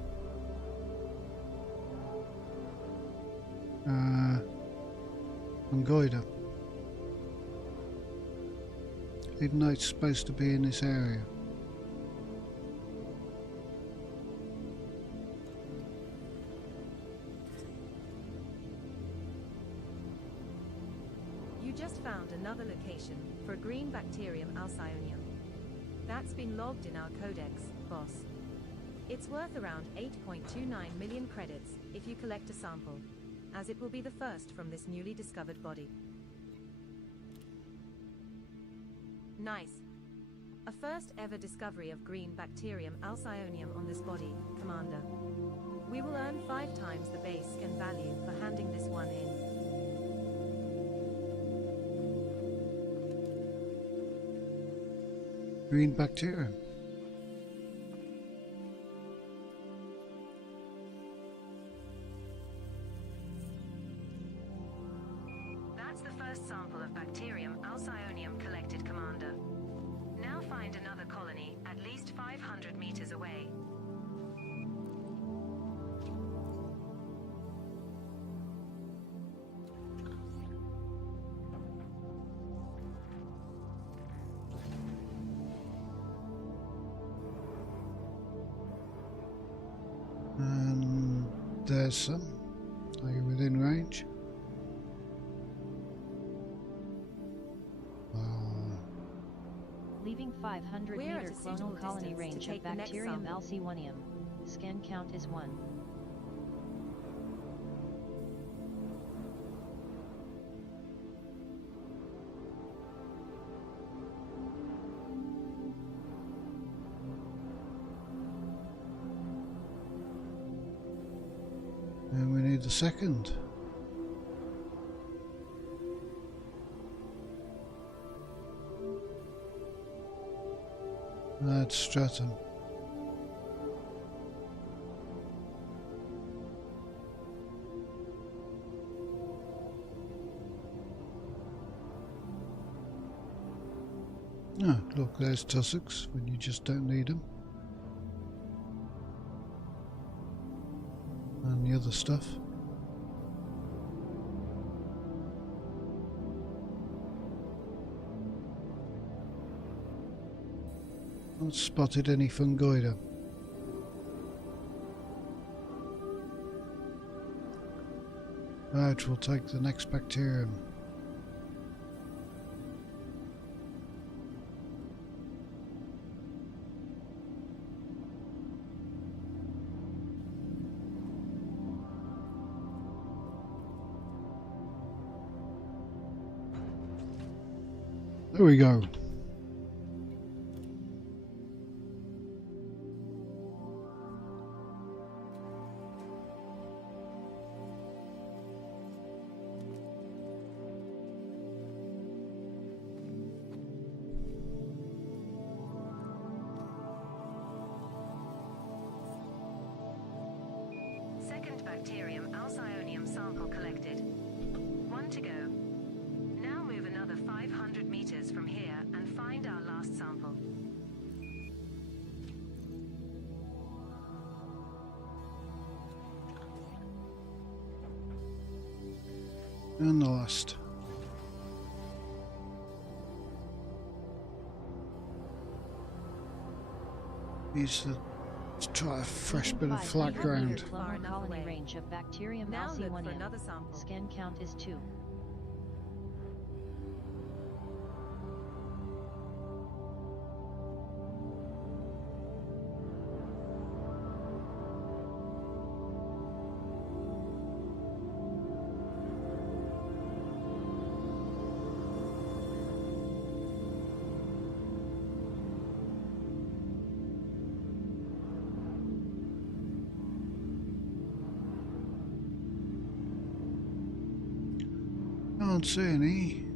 Fungoida, even though it's supposed to be in this area. You just found another location for a green bacterium Alcyonium. That's been logged in our codex, boss. It's worth around 8.29 million credits if you collect a sample, as it will be the first from this newly discovered body. Nice. A first ever discovery of green bacterium Alcyonium on this body, Commander. We will earn 5 times the base scan value for handing this one in. Green bacterium. That's the first sample of bacterium Alcyonium collected, Commander. Now find another colony at least 500 meters away. And there's some. Are you within range? Leaving 500 We're at meter a suitable clonal colony distance to range of take the next bacterium sample. Alcyonium. Scan count is 1. And we need the second. That's Stratum. Ah, look, there's tussocks when you just don't need them. And the other stuff. Not spotted any fungoida. Right, we'll take the next bacterium. There we go. bacterium Alcyonium sample collected. 1 to go. Now move another 500 meters from here and find our last sample. And the last. Needs to try a fresh bit of 5 flat meters ground. Far Clonal enough colony away. range of Bacterium Now look for alcyonium. another sample. Scan count is 2. Can't see any.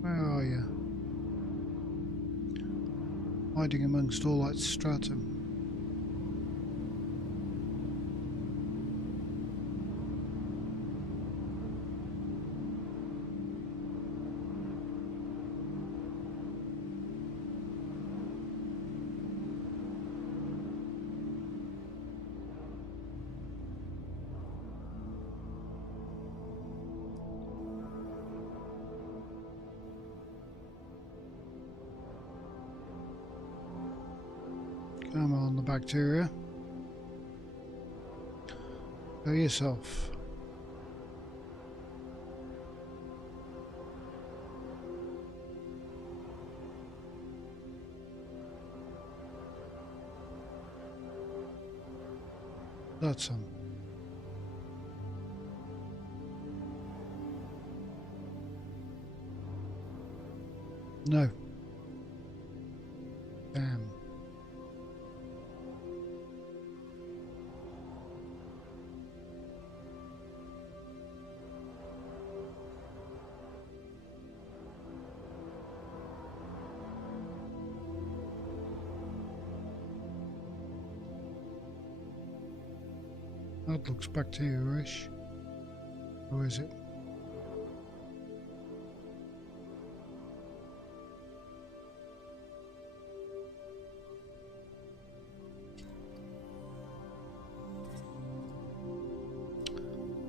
Where are you? Hiding amongst all that stratum. Come on, the bacteria. Go yourself. That's some. No. Damn. That looks bacteria-ish. Or is it?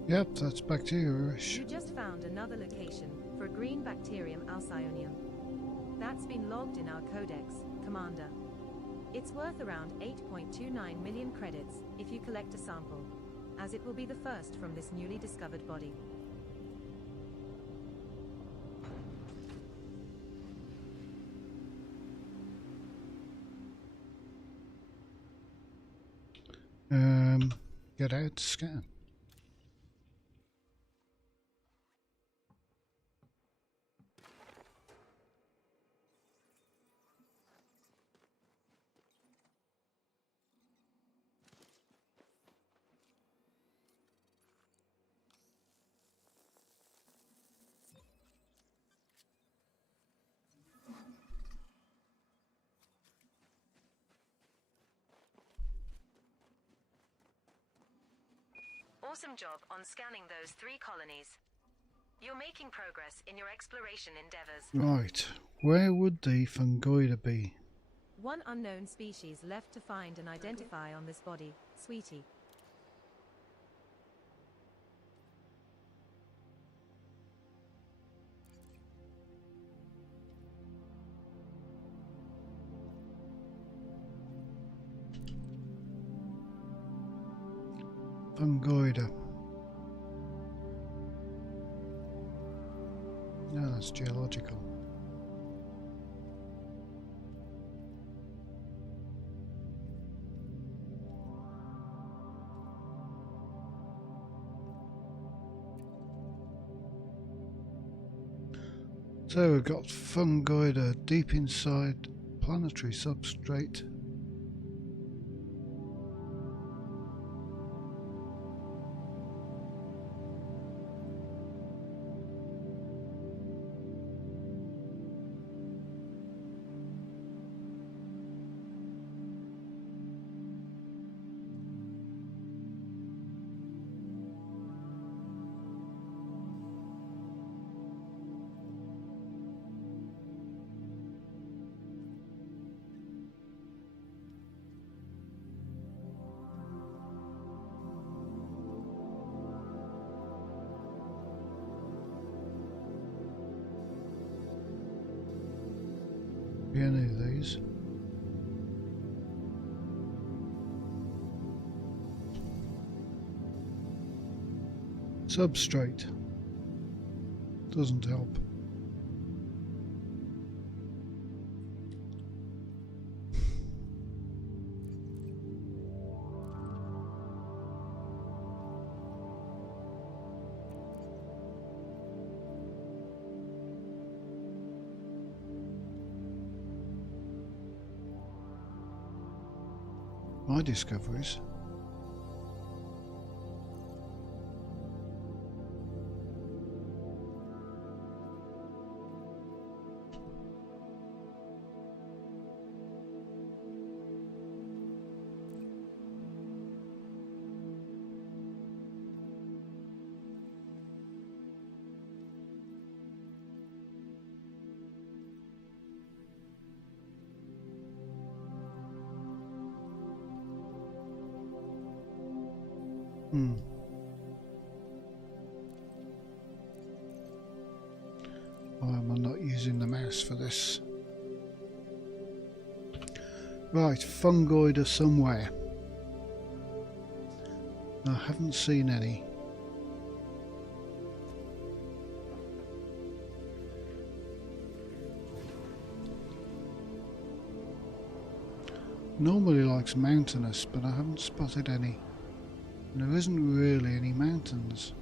Yep, that's bacteria-ish. You just found another location for green bacterium Alcyonium. That's been logged in our codex, Commander. It's worth around 8.29 million credits if you collect a sample, as it will be the first from this newly discovered body. Get out, scan. Awesome job on scanning those 3 colonies. You're making progress in your exploration endeavors. Right, where would the fungoida be? One unknown species left to find and identify on this body, Sweetie. Fungoida. No, that's geological. So we've got fungoida deep inside planetary substrate. Be any of these. Substrate doesn't help. My discoveries. Why am I not using the mouse for this? Right, fungoid are somewhere. I haven't seen any. Normally likes mountainous, but I haven't spotted any. And there isn't really any mountains,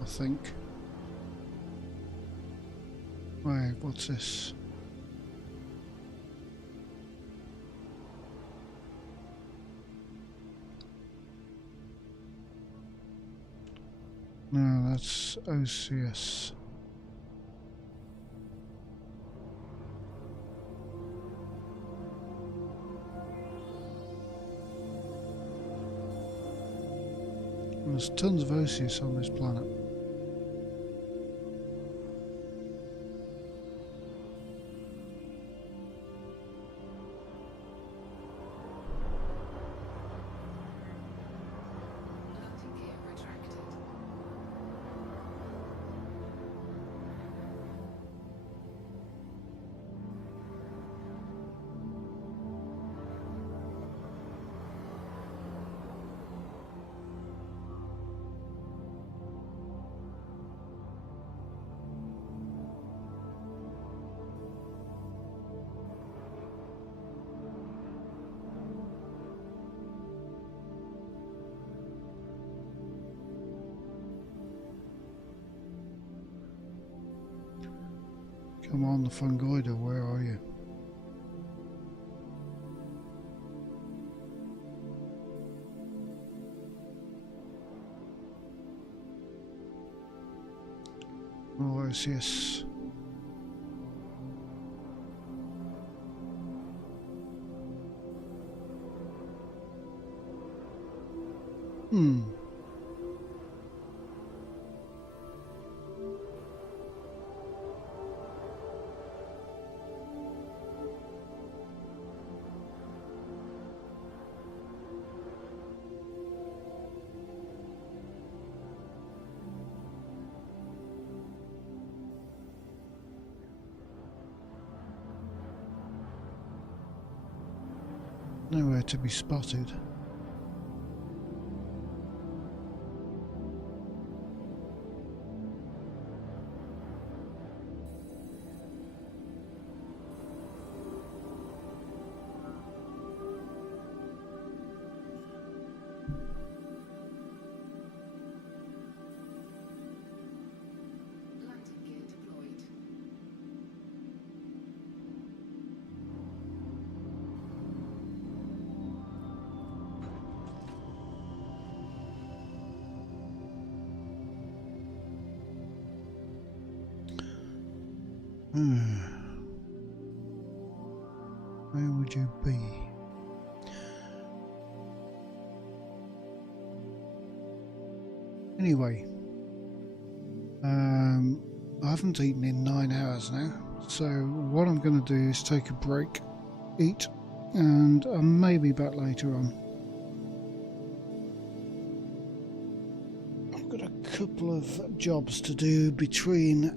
I think. Wait, what's this? No, that's OCS. There's tons of Osseous on this planet. Landing gear retracted. Come on, the Fungoida, where are you? Oh, yes. Nowhere to be spotted. Landing gear deployed. Where would you be? Anyway, I haven't eaten in 9 hours now, so what I'm going to do is take a break, eat, and I may be back later on. I've got a couple of jobs to do between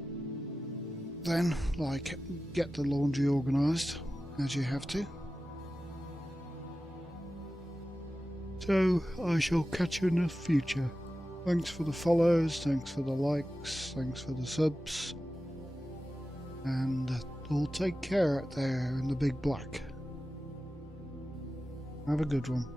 then, like get the laundry organised, as you have to. So I shall catch you in the future. Thanks for the follows, thanks for the likes, thanks for the subs, and all take care out there in the big black. Have a good one.